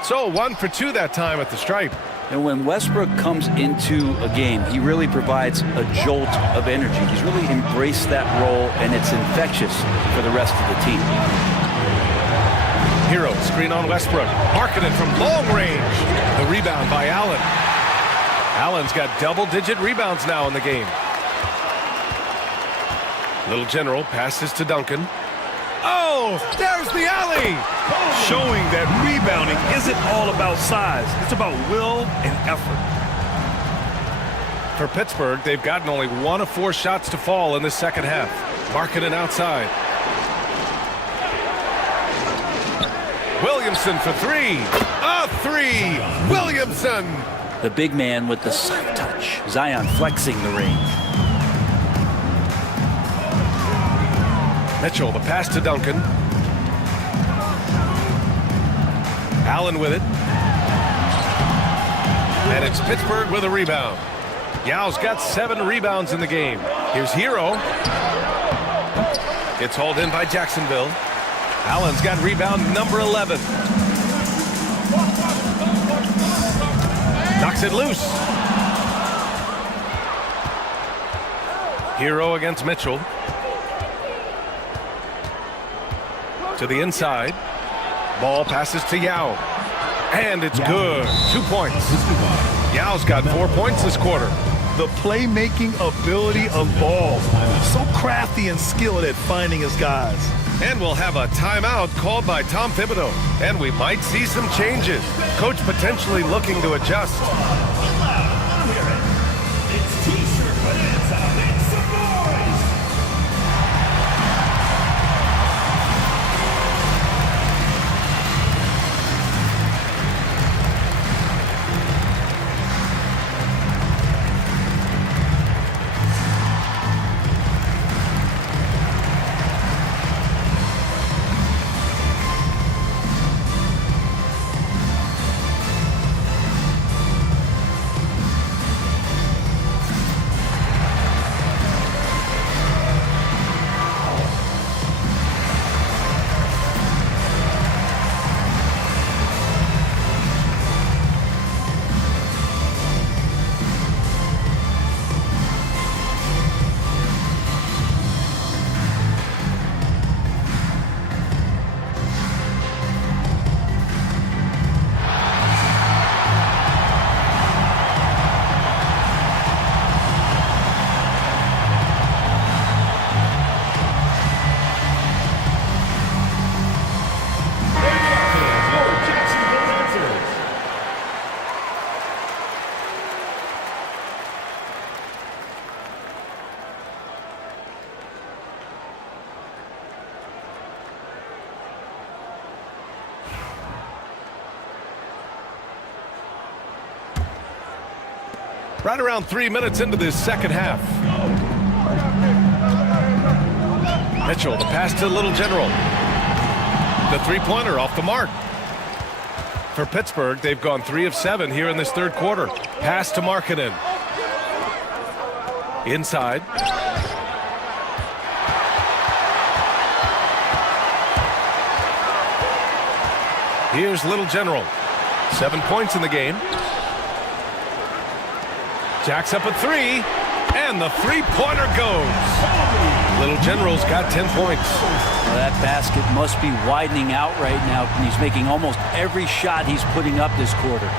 So 1 for 2 that time at the stripe. And when Westbrook comes into a game, he really provides a jolt of energy. He's really embraced that role, and it's infectious for the rest of the team. Hero, screen on Westbrook. Marking it from long range. The rebound by Allen. Allen's got double-digit rebounds now in the game. Little General passes to Duncan. Oh, there's the alley! Showing that rebounding isn't all about size. It's about will and effort. For Pittsburgh, they've gotten only 1 of 4 shots to fall in the second half. Marking it outside. Williamson for 3. A 3! Williamson! The big man with the soft touch. Zion flexing the range. Mitchell, the pass to Duncan. Allen with it. And it's Pittsburgh with a rebound. Yao's got 7 rebounds in the game. Here's Hero. Gets hauled in by Jacksonville. Allen's got rebound number 11. Knocks it loose. Hero against Mitchell. To the inside. Ball passes to Yao. And it's good. 2 points. Yao's got 4 points this quarter. The playmaking ability of Ball. So crafty and skilled at finding his guys. And we'll have a timeout called by Tom Thibodeau. And we might see some changes. Coach potentially looking to adjust. It's T-shirt bonanza. Make some noise. Right around 3 minutes into this second half. Mitchell, the pass to Little General. The three-pointer off the mark. For Pittsburgh, they've gone 3 of 7 here in this third quarter. Pass to Markkanen. Inside. Here's Little General. 7 points in the game. Jacks up a 3, and the three-pointer goes. Little General's got 10 points. Well, that basket must be widening out right now, and he's making almost every shot he's putting up this quarter.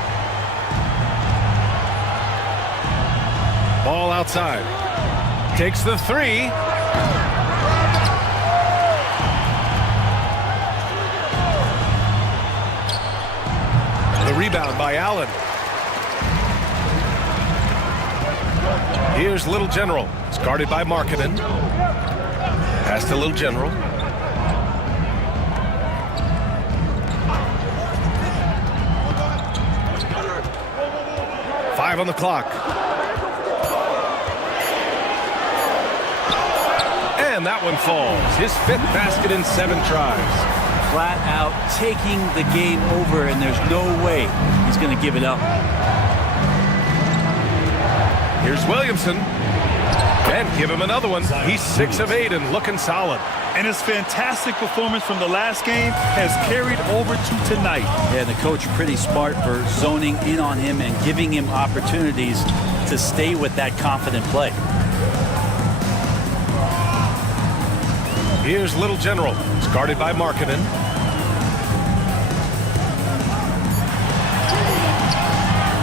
Ball outside. Takes the three. The rebound by Allen. Here's Little General. It's guarded by Markkanen. Pass to Little General. Five on the clock. And that one falls. His 5th basket in 7 tries. Flat out taking the game over, and there's no way he's going to give it up. Here's Williamson. And give him another one. He's 6 of 8 and looking solid. And his fantastic performance from the last game has carried over to tonight. Yeah, the coach pretty smart for zoning in on him and giving him opportunities to stay with that confident play. Here's Little General. It's guarded by Markkanen.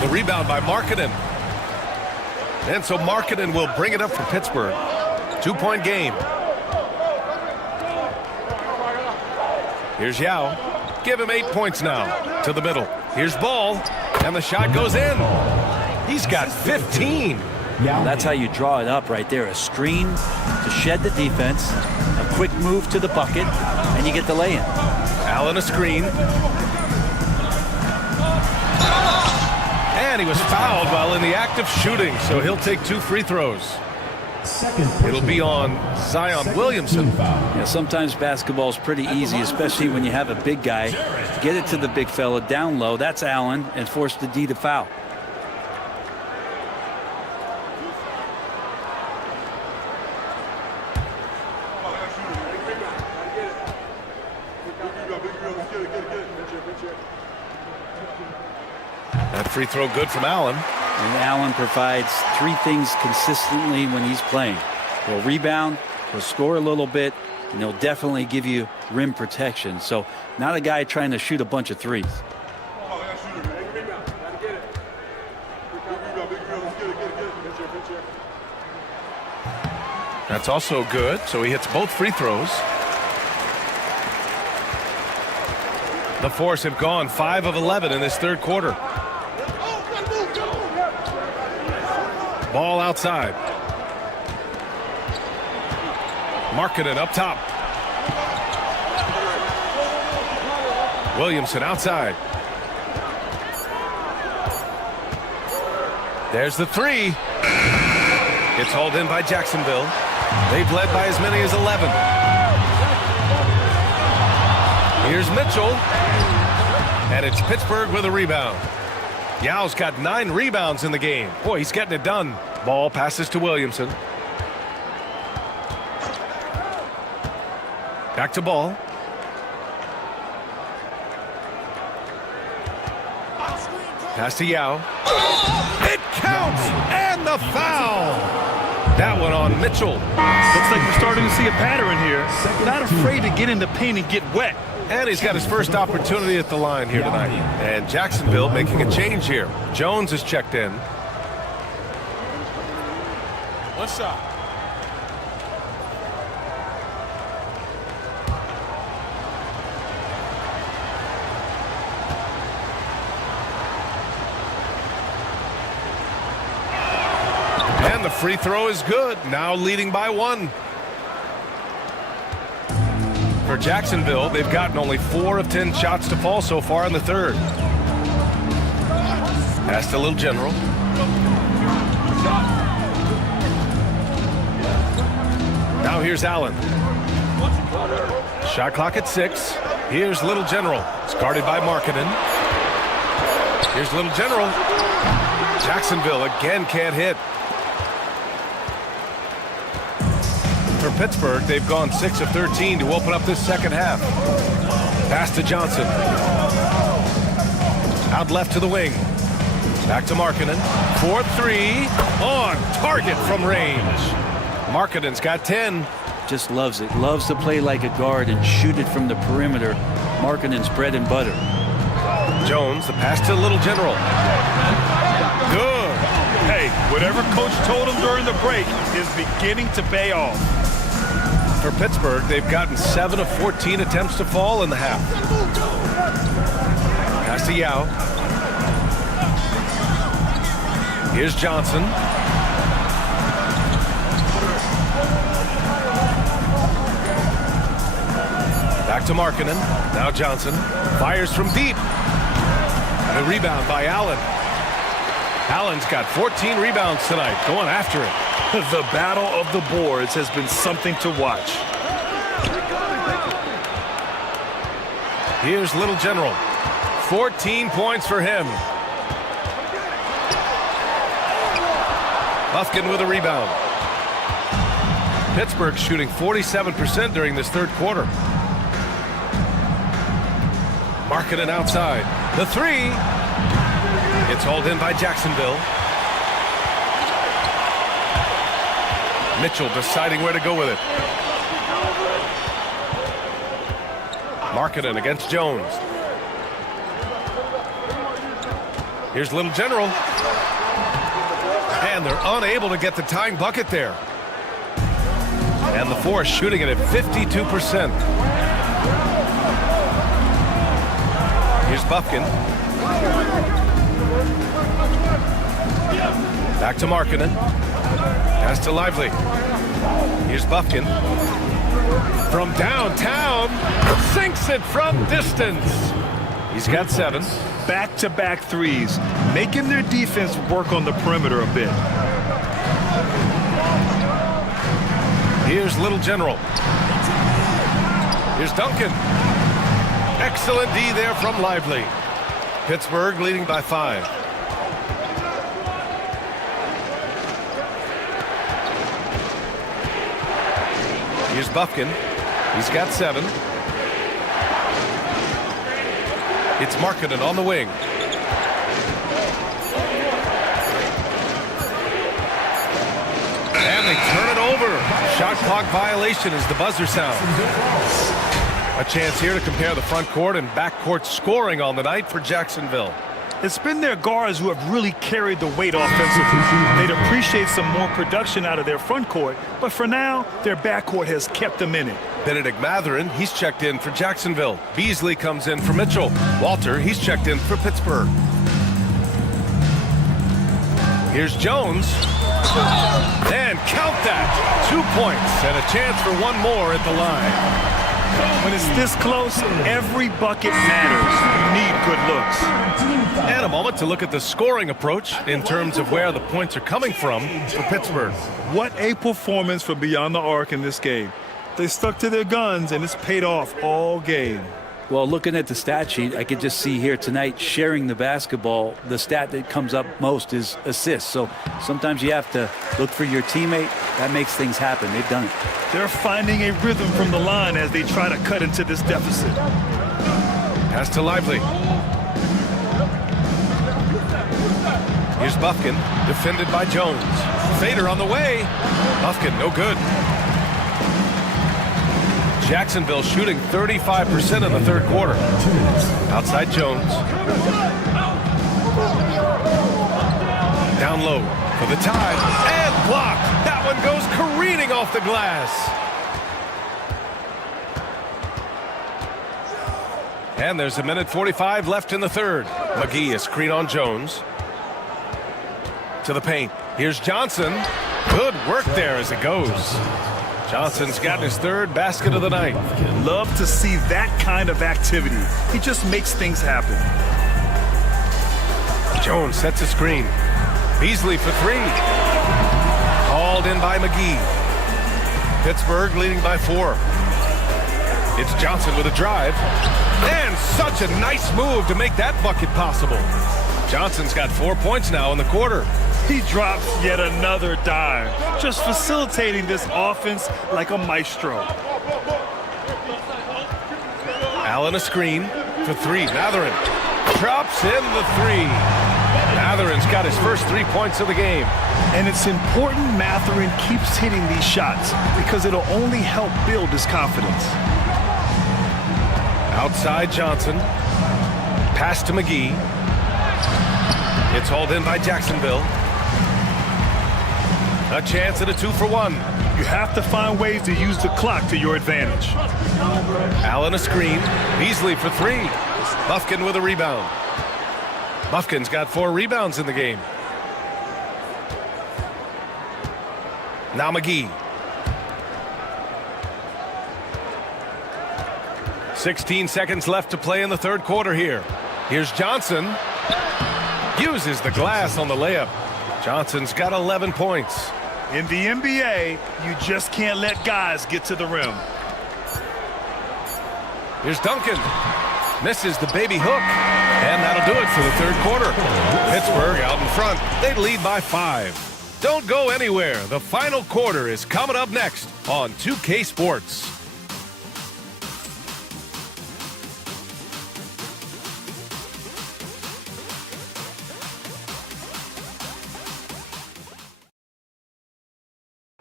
The rebound by Markkanen. And so Markkanen will bring it up for Pittsburgh. 2-point game. Here's Yao. Give him 8 points now. To the middle. Here's Ball. And the shot goes in. He's got 15. That's how you draw it up right there. A screen to shed the defense. A quick move to the bucket. And you get the lay-in. Allen a screen. And he was fouled while in the act of shooting. So he'll take 2 free throws. It'll be on Zion Williamson. Yeah, sometimes basketball is pretty easy, especially when you have a big guy. Get it to the big fella down low. That's Allen, and force the D to foul. That free throw good from Allen. And Allen provides 3 things consistently when he's playing. He'll rebound, he'll score a little bit, and he'll definitely give you rim protection. So not a guy trying to shoot a bunch of threes. That's also good. So he hits both free throws. The Force have gone 5 of 11 in this 3rd quarter. Ball outside. Markkanen up top. Williamson outside. There's the 3. It's hauled in by Jacksonville. They've led by as many as 11. Here's Mitchell. And it's Pittsburgh with a rebound. Yao's got 9 rebounds in the game. Boy, he's getting it done. Ball passes to Williamson. Back to Ball. Pass to Yao. It counts! And the foul! That one on Mitchell. Looks like we're starting to see a pattern here. Not afraid to get in the paint and get wet. And he's got his first opportunity at the line here tonight. And Jacksonville making a change here. Jones is checked in. One shot. And the free throw is good. Now leading by 1. For Jacksonville, they've gotten only 4 of 10 shots to fall so far in the 3rd. Pass to Little General. Now here's Allen. Shot clock at 6. Here's Little General. It's guarded by Markkanen. Here's Little General. Jacksonville again can't hit. For Pittsburgh, they've gone 6 of 13 to open up this 2nd half. Pass to Johnson. Out left to the wing. Back to Markkanen. 4-3 on target from range. Markkanen's got 10. just loves it. Loves to play like a guard and shoot it from the perimeter. Markkanen's bread and butter. Jones, the pass to Little General. Good. Hey, whatever coach told him during the break is beginning to pay off. For Pittsburgh, they've gotten 7 of 14 attempts to fall in the half. Pass to Yao. Here's Johnson. Back to Markkanen. Now Johnson fires from deep. The rebound by Allen. Allen's got 14 rebounds tonight, going after it. The battle of the boards has been something to watch. Here's Little General. 14 points for him. Buffkin with a rebound. Pittsburgh shooting 47% during this third quarter. Markkanen outside. The three. It's hauled in by Jacksonville. Mitchell deciding where to go with it. Markkanen against Jones. Here's Little General. And they're unable to get the tying bucket there. And the Force shooting it at 52%. Here's Buffkin. Back to Markkanen. Pass to Lively. Here's Buffkin. From downtown, sinks it from distance. He's got 7. Back-to-back threes, making their defense work on the perimeter a bit. Here's Little General. Here's Duncan. Excellent D there from Lively. Pittsburgh leading by 5. Here's Buffkin. He's got 7. It's Markkanen on the wing. And they turn it over. Shot clock violation as the buzzer sounds. A chance here to compare the front court and back court scoring on the night for Jacksonville. It's been their guards who have really carried the weight offensively. They'd appreciate some more production out of their front court, but for now, their backcourt has kept them in it. Benedict Mathurin, he's checked in for Jacksonville. Beasley comes in for Mitchell. Walter, he's checked in for Pittsburgh. Here's Jones. And count that. 2 points and a chance for one more at the line. When it's this close, every bucket matters. You need good looks. And a moment to look at the scoring approach in terms of where the points are coming from for Pittsburgh. What a performance for Beyond the Arc in this game. They stuck to their guns, and it's paid off all game. Well, looking at the stat sheet, I could just see here tonight sharing the basketball. The stat that comes up most is assists. So sometimes you have to look for your teammate. That makes things happen. They've done it. They're finding a rhythm from the line as they try to cut into this deficit. Pass to Lively. Here's Buffkin, defended by Jones. Fader on the way. Buffkin, no good. Jacksonville shooting 35% in the third quarter. Outside Jones. Down low for the tie. And blocked. That one goes careening off the glass. And there's 1:45 left in the third. McGee, a screen on Jones. To the paint. Here's Johnson. Good work there as it goes. Johnson's gotten his third basket of the night. Love to see that kind of activity. He just makes things happen. Jones sets a screen. Beasley for 3. Hauled in by McGee. Pittsburgh leading by 4. It's Johnson with a drive. And such a nice move to make that bucket possible. Johnson's got 4 points now in the quarter. He drops yet another dive, just facilitating this offense like a maestro. Allen a screen for 3. Mathurin drops in the 3. Matherin's got his first 3 points of the game. And it's important Matherin keeps hitting these shots because it'll only help build his confidence. Outside Johnson. Pass to McGee. It's hauled in by Jacksonville. A chance at a 2-for-1. You have to find ways to use the clock to your advantage. Allen a screen. Beasley for 3. Buffkin with a rebound. Buffkin's got 4 rebounds in the game. Now McGee. 16 seconds left to play in the third quarter here. Here's Johnson. Uses the glass on the layup. Johnson's got 11 points. In the NBA, you just can't let guys get to the rim. Here's Duncan. Misses the baby hook. And that'll do it for the third quarter. Pittsburgh out in front. They lead by 5. Don't go anywhere. The final quarter is coming up next on 2K Sports.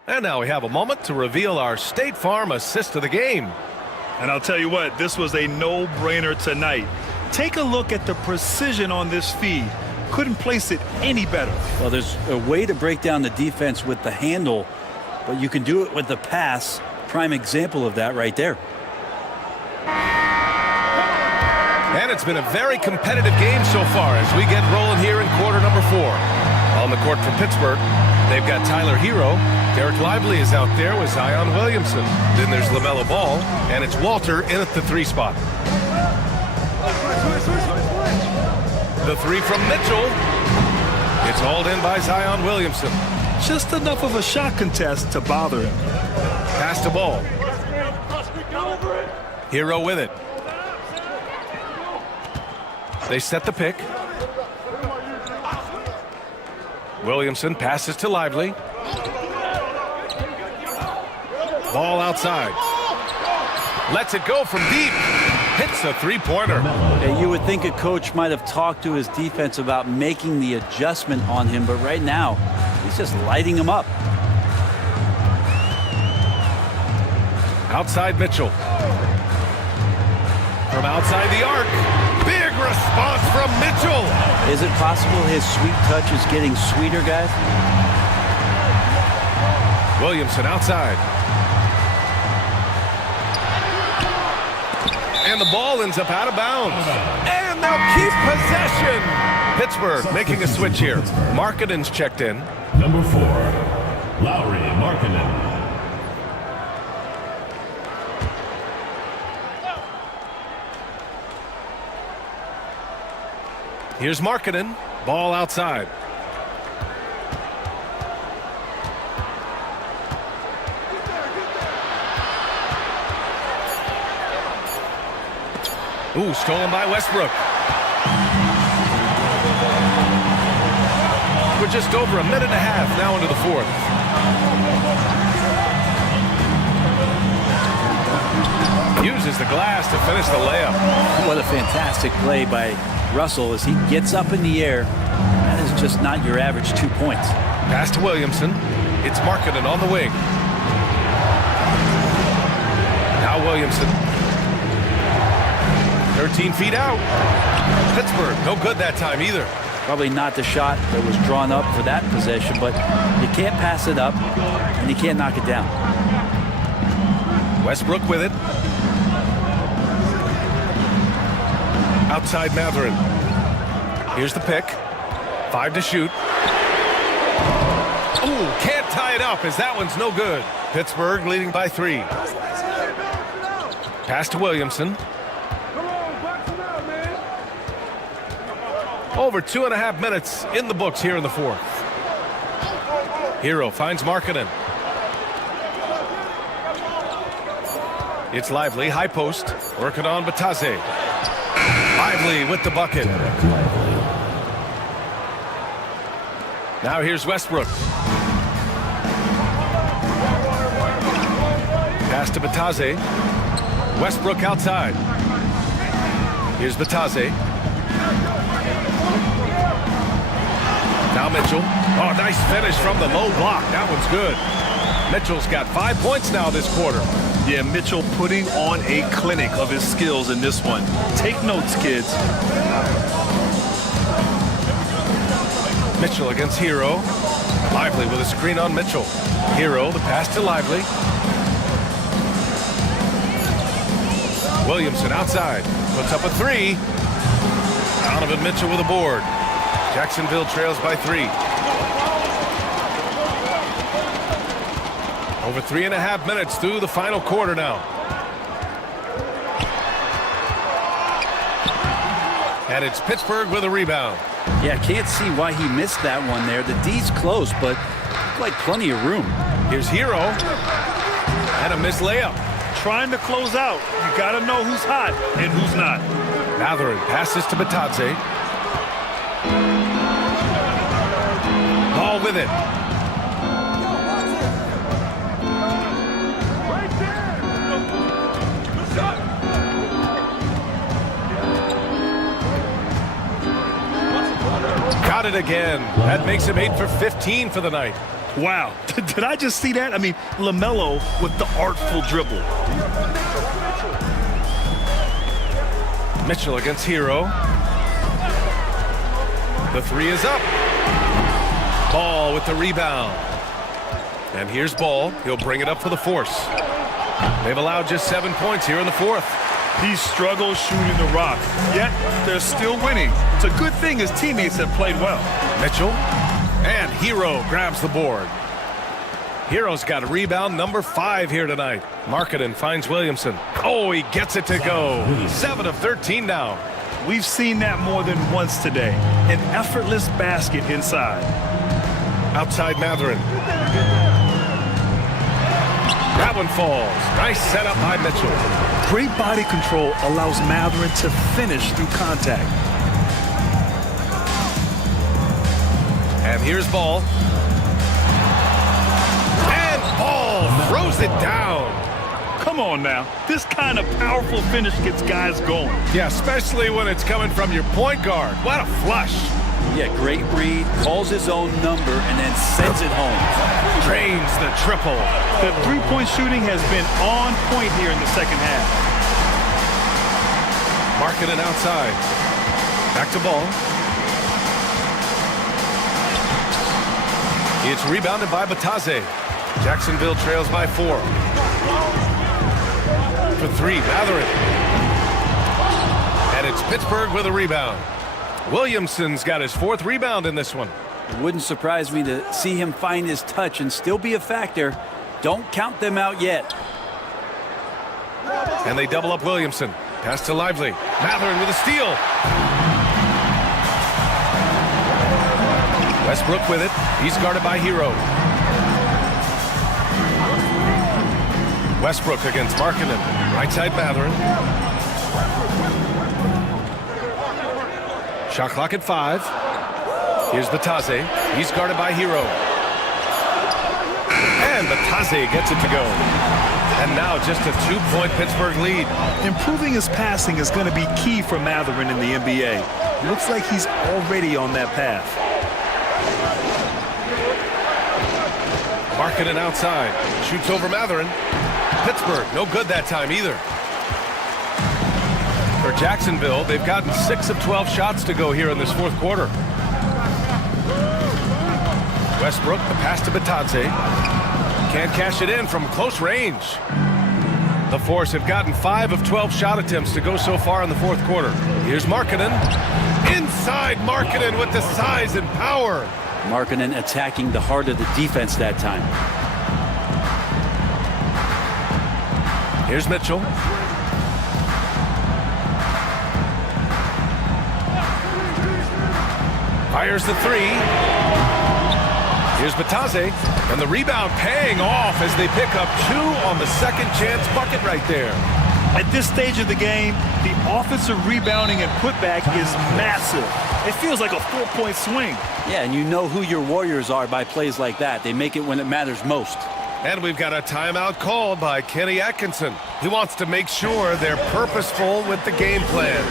And now we have a moment to reveal our State Farm assist of the game. And I'll tell you what, this was a no-brainer tonight. Take a look at the precision on this feed. Couldn't place it any better. Well, there's a way to break down the defense with the handle, but you can do it with the pass. Prime example of that right there. And it's been a very competitive game so far as we get rolling here in quarter number 4. On the court for Pittsburgh, they've got Tyler Hero. Derek Lively is out there with Zion Williamson. Then there's LaMelo Ball, and it's Walter in at the 3 spot. The 3 from Mitchell. It's hauled in by Zion Williamson. Just enough of a shot contest to bother him. Pass to Ball. Hero with it. They set the pick. Williamson passes to Lively. Ball outside. Lets it go from deep. Hits a 3-pointer. Yeah, you would think a coach might have talked to his defense about making the adjustment on him, but right now, he's just lighting him up. Outside Mitchell. From outside the arc. Big response from Mitchell. Is it possible his sweet touch is getting sweeter, guys? Williamson outside. And the ball ends up out of bounds. And they'll keep possession. Pittsburgh making a switch here. Markkanen's checked in. Number 4, Lowry Markkanen. Here's Markkanen. Ball outside. Ooh, stolen by Westbrook. We're just over a minute and a half now into the fourth. Uses the glass to finish the layup. What a fantastic play by Russell as he gets up in the air. That is just not your average 2 points. Pass to Williamson. It's Markkanen on the wing. Now Williamson. 13 feet out. Pittsburgh, no good that time either. Probably not the shot that was drawn up for that possession, but you can't pass it up and you can't knock it down. Westbrook with it. Outside Matherin. Here's the pick. 5 to shoot. Ooh, can't tie it up as that one's no good. Pittsburgh leading by 3. Pass to Williamson. Over 2.5 minutes in the books here in the fourth. Hero finds Markkanen. It's Lively, high post, working on Batase. Lively with the bucket. Now here's Westbrook. Pass to Batase. Westbrook outside. Here's Batase. Mitchell. Oh, nice finish from the low block. That one's good. Mitchell's got 5 points now this quarter. Yeah, Mitchell putting on a clinic of his skills in this one. Take notes, kids. Mitchell against Hero. Lively with a screen on Mitchell. Hero, the pass to Lively. Williamson outside. Puts up a three. Donovan Mitchell with a board. Jacksonville trails by 3. Over 3.5 minutes through the final quarter now. And it's Pittsburgh with a rebound. Yeah, can't see why he missed that one there. The D's close, but like plenty of room. Here's Hero. And a missed layup. Trying to close out. You got to know who's hot and who's not. Matherin passes to Batadze. Ball with it. Got it again. That makes him 8 for 15 for the night. Wow. Did I just see that? I mean, LaMelo with the artful dribble. Mitchell against Hero. The three is up. Ball with the rebound. And here's Ball. He'll bring it up for the force. They've allowed just 7 points here in the fourth. He struggles shooting the rock, yet they're still winning. It's a good thing his teammates have played well. Mitchell and Hero grabs the board. Hero's got a rebound number 5 here tonight. Markkanen finds Williamson. Oh, he gets it to go. 7 of 13 now. We've seen that more than once today. An effortless basket inside. Outside Matherin. That one falls. Nice setup by Mitchell. Great body control allows Matherin to finish through contact. And here's Ball. And Ball throws it down. Come on now. This kind of powerful finish gets guys going. Yeah, especially when it's coming from your point guard. What a flush. Yeah, great read, calls his own number, and then sends it home. Drains the triple. The three-point shooting has been on point here in the second half. Markkanen outside. Back to Ball. It's rebounded by Batadze. Jacksonville trails by 4. For 3, Matherin. And it's Pittsburgh with a rebound. Williamson's got his 4th rebound in this one. It wouldn't surprise me to see him find his touch and still be a factor. Don't count them out yet. And they double up Williamson. Pass to Lively. Matherin with a steal. Westbrook with it. He's guarded by Hero. Westbrook against Markkanen. Right side Matherin. Shot clock at 5. Here's Batadze. He's guarded by Hero. And Batadze gets it to go. And now just a 2-point Pittsburgh lead. Improving his passing is going to be key for Matherin in the NBA. Looks like he's already on that path. Markkanen outside. Shoots over Matherin. Pittsburgh, no good that time either. For Jacksonville, they've gotten 6 of 12 shots to go here in this fourth quarter. Westbrook, the pass to Batadze. Can't cash it in from close range. The Force have gotten 5 of 12 shot attempts to go so far in the fourth quarter. Here's Markkanen. Inside Markkanen with the size and power. Markkanen attacking the heart of the defense that time. Here's Mitchell. Fires the 3. Here's Batadze. And the rebound paying off as they pick up 2 on the second chance bucket right there. At this stage of the game, the offensive rebounding and putback is massive. It feels like a 4-point swing. Yeah, and you know who your Warriors are by plays like that. They make it when it matters most. And we've got a timeout called by Kenny Atkinson. He wants to make sure they're purposeful with the game plan.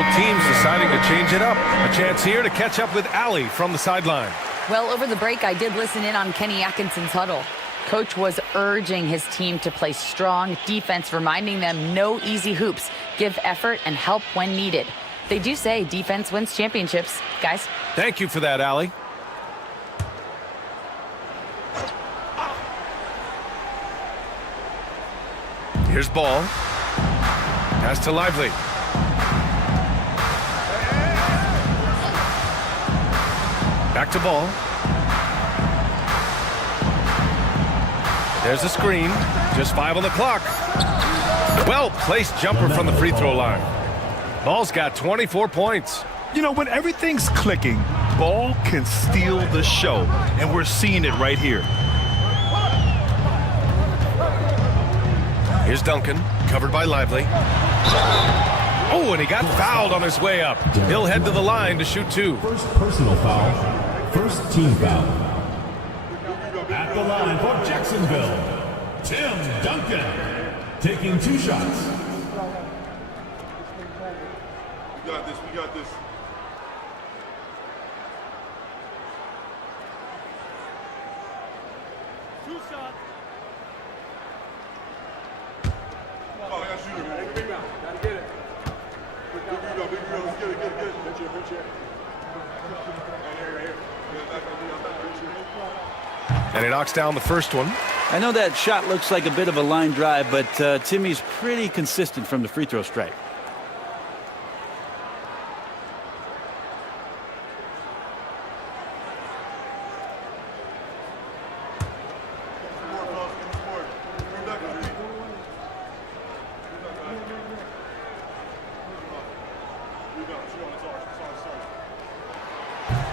Both teams deciding to change it up. A chance here to catch up with Allie from the sideline. Well, over the break, I did listen in on Kenny Atkinson's huddle. Coach was urging his team to play strong defense, reminding them no easy hoops, give effort and help when needed. They do say defense wins championships, guys. Thank you for that, Allie. Here's ball. Pass to Lively. Back to ball. There's a screen. Just 5 on the clock. Well-placed jumper from the free throw line. Ball's got 24 points. You know, when everything's clicking, Ball can steal the show, and we're seeing it right here. Here's Duncan, covered by Lively. Oh, and he got fouled on his way up. He'll head to the line to shoot 2. First personal foul, first team foul. At the line for Jacksonville, Tim Duncan, taking 2 shots. We got this, we got this. Oh, I got to shoot it, man. Big rebound. Got to get it. Big rebound, big rebound. Let's get it, get it, get it. Right here, right here. Right here. And he knocks down the first one. I know that shot looks like a bit of a line drive, but Timmy's pretty consistent from the free throw stripe.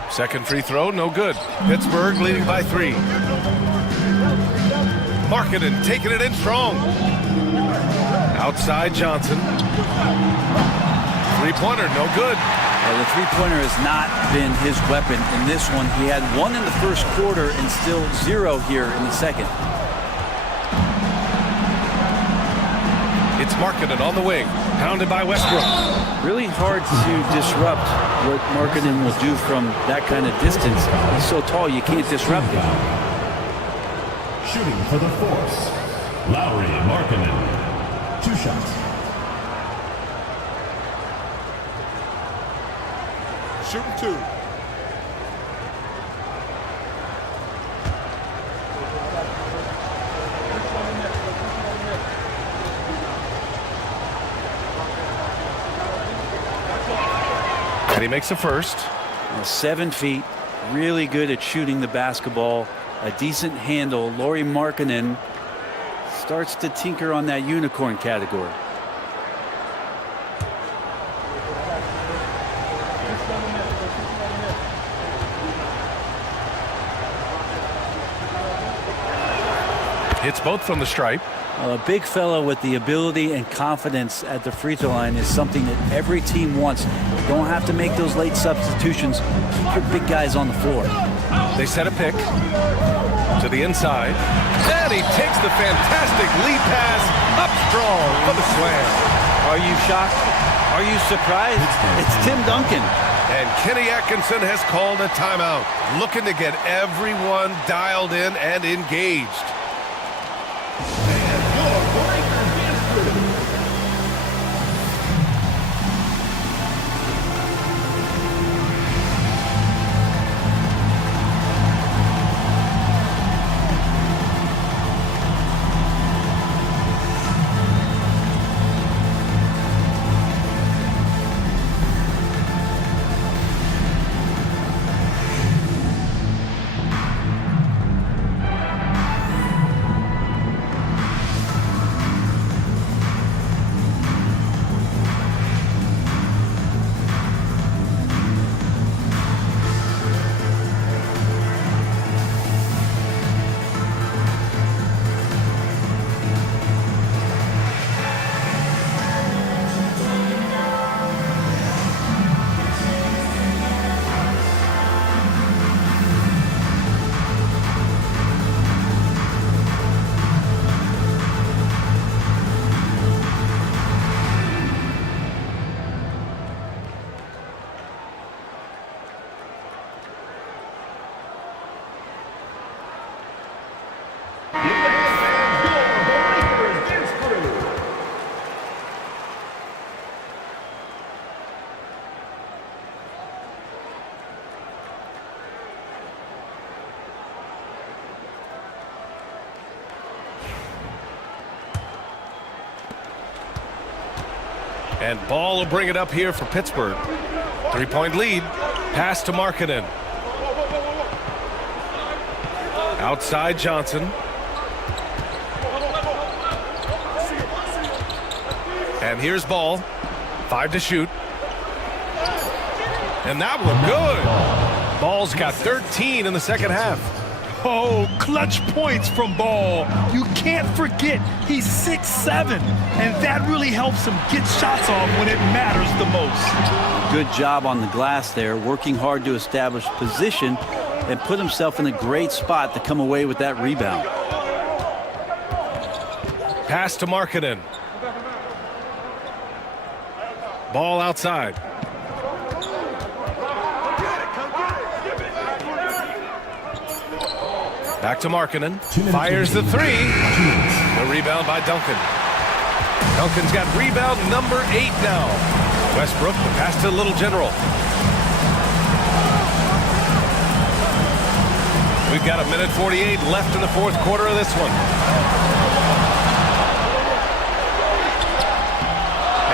Second free throw, no good. Pittsburgh leading by 3. Markkanen taking it in strong. Outside Johnson. Three-pointer, no good. The three-pointer has not been his weapon in this one. He had 1 in the first quarter and still 0 here in the second. It's Markkanen on the wing, pounded by Westbrook. Really hard to disrupt what Markkanen will do from that kind of distance. He's so tall, you can't disrupt him. Shooting for the Force, Lowry Markkanen, 2 shots. Shooting 2. And he makes the first. 7 feet, really good at shooting the basketball. A decent handle. Lauri Markkanen starts to tinker on that unicorn category. Hits both from the stripe. A big fellow with the ability and confidence at the free throw line is something that every team wants. You don't have to make those late substitutions. Keep your big guys on the floor. They set a pick to the inside. And he takes the fantastic lead pass up strong for the slam. Are you shocked? Are you surprised? It's Tim Duncan. And Kenny Atkinson has called a timeout, looking to get everyone dialed in and engaged. And Ball will bring it up here for Pittsburgh. 3-point lead. Pass to Markkanen. Outside Johnson. And here's Ball. 5 to shoot. And that one good. Ball's got 13 in the second half. Oh, clutch points from Ball. You can't forget he's 6'7", and that really helps him get shots off when it matters the most. Good job on the glass there, working hard to establish position and put himself in a great spot to come away with that rebound. Pass to Markkanen. Ball outside. Back to Markkanen. Fires the 3. The rebound by Duncan. Duncan's got rebound number 8 now. Westbrook, the pass to Little General. We've got 1:48 left in the fourth quarter of this one.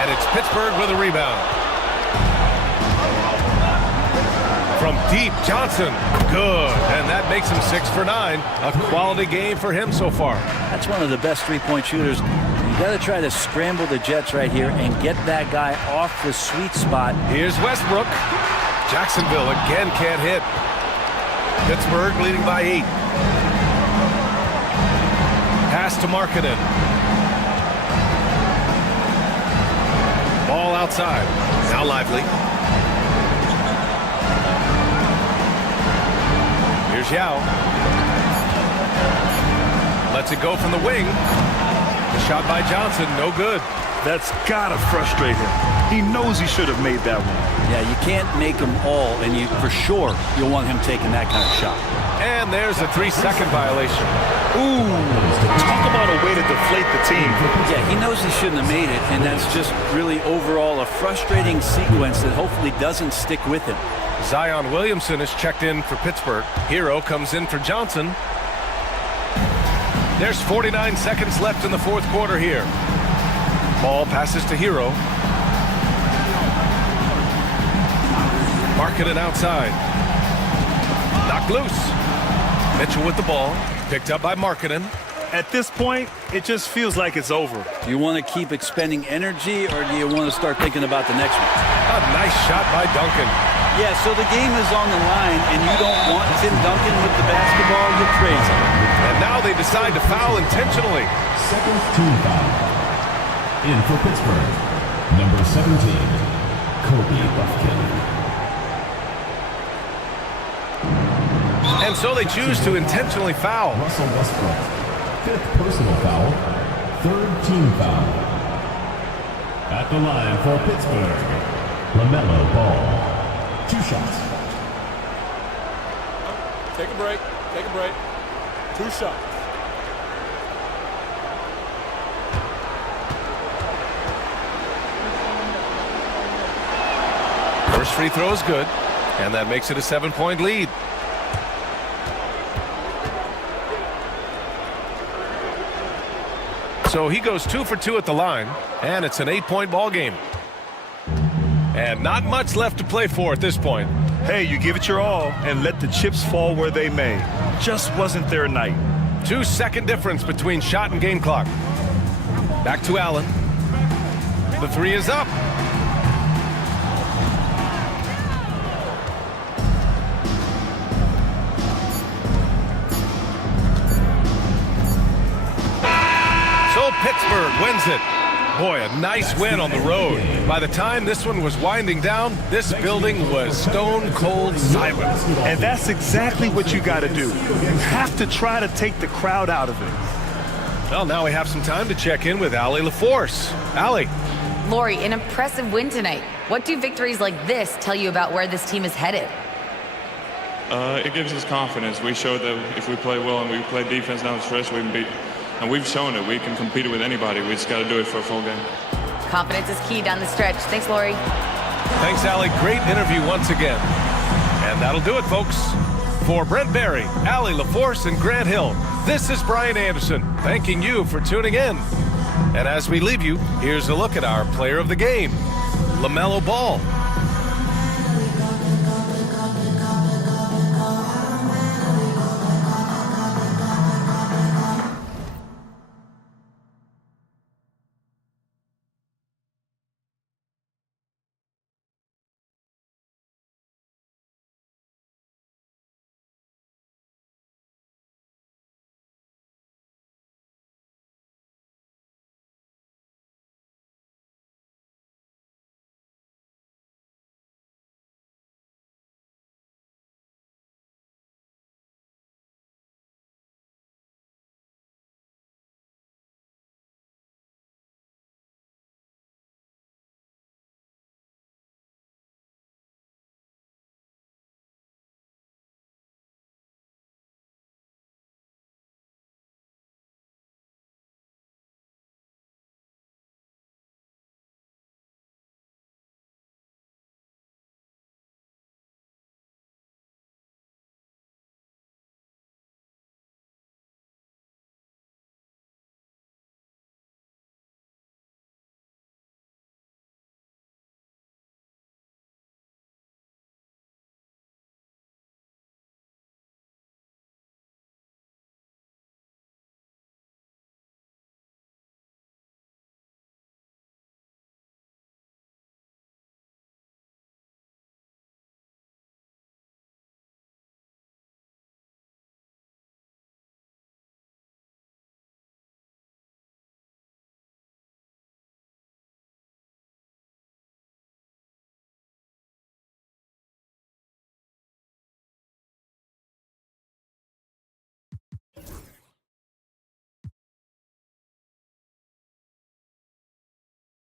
And it's Pittsburgh with a rebound. From deep, Johnson, good, and that makes him 6 for 9. A quality game for him so far. That's one of the best three-point shooters. You got to try to scramble the Jets right here and get that guy off the sweet spot. Here's Westbrook. Jacksonville again can't hit. Pittsburgh leading by 8. Pass to Markkanen. Ball outside. Now Lively. Here's Yao. Lets it go from the wing. The shot by Johnson, no good. That's gotta frustrate him. He knows he should have made that one. Yeah, you can't make them all, and you for sure you'll want him taking that kind of shot. And there's a 3-second violation. Ooh, talk about a way to deflate the team. Yeah, he knows he shouldn't have made it, and that's just really overall a frustrating sequence that hopefully doesn't stick with him. Zion Williamson is checked in for Pittsburgh. Hero comes in for Johnson. There's 49 seconds left in the fourth quarter here. Ball passes to Hero. Markkanen outside. Knocked loose. Mitchell with the ball. Picked up by Markkanen. At this point, it just feels like it's over. Do you want to keep expending energy, or do you want to start thinking about the next one? A nice shot by Duncan. Yeah, so the game is on the line, and you don't want Tim Duncan with the basketball. You're crazy. And now they decide to foul intentionally. Second team foul. In for Pittsburgh, number 17, Kobe Buffkin. And so they choose to intentionally foul. Russell Westbrook, 5th personal foul, 3rd team foul. At the line for Pittsburgh, LaMelo Ball. 2 shots. Take a break. Take a break. 2 shots. First free throw is good, and that makes it a 7-point lead. So he goes 2 for 2 at the line, and it's an 8-point ball game. And not much left to play for at this point. Hey, you give it your all and let the chips fall where they may. Just wasn't their night. 2-second difference between shot and game clock. Back to Allen. The 3 is up. So Pittsburgh wins it. Boy, a nice win on the road. By the time this one was winding down, this building was stone cold silent. And that's exactly what you got to do. You have to try to take the crowd out of it. Well, now we have some time to check in with Allie LaForce. Allie. Lori, an impressive win tonight. What do victories like this tell you about where this team is headed? It gives us confidence. We showed that if we play well and we play defense down the stretch, we can beat. And we've shown it. We can compete with anybody. We just got to do it for a full game. Confidence is key down the stretch. Thanks, Lori. Thanks, Allie. Great interview once again. And that'll do it, folks. For Brent Barry, Allie LaForce, and Grant Hill, this is Brian Anderson, thanking you for tuning in. And as we leave you, here's a look at our player of the game, LaMelo Ball.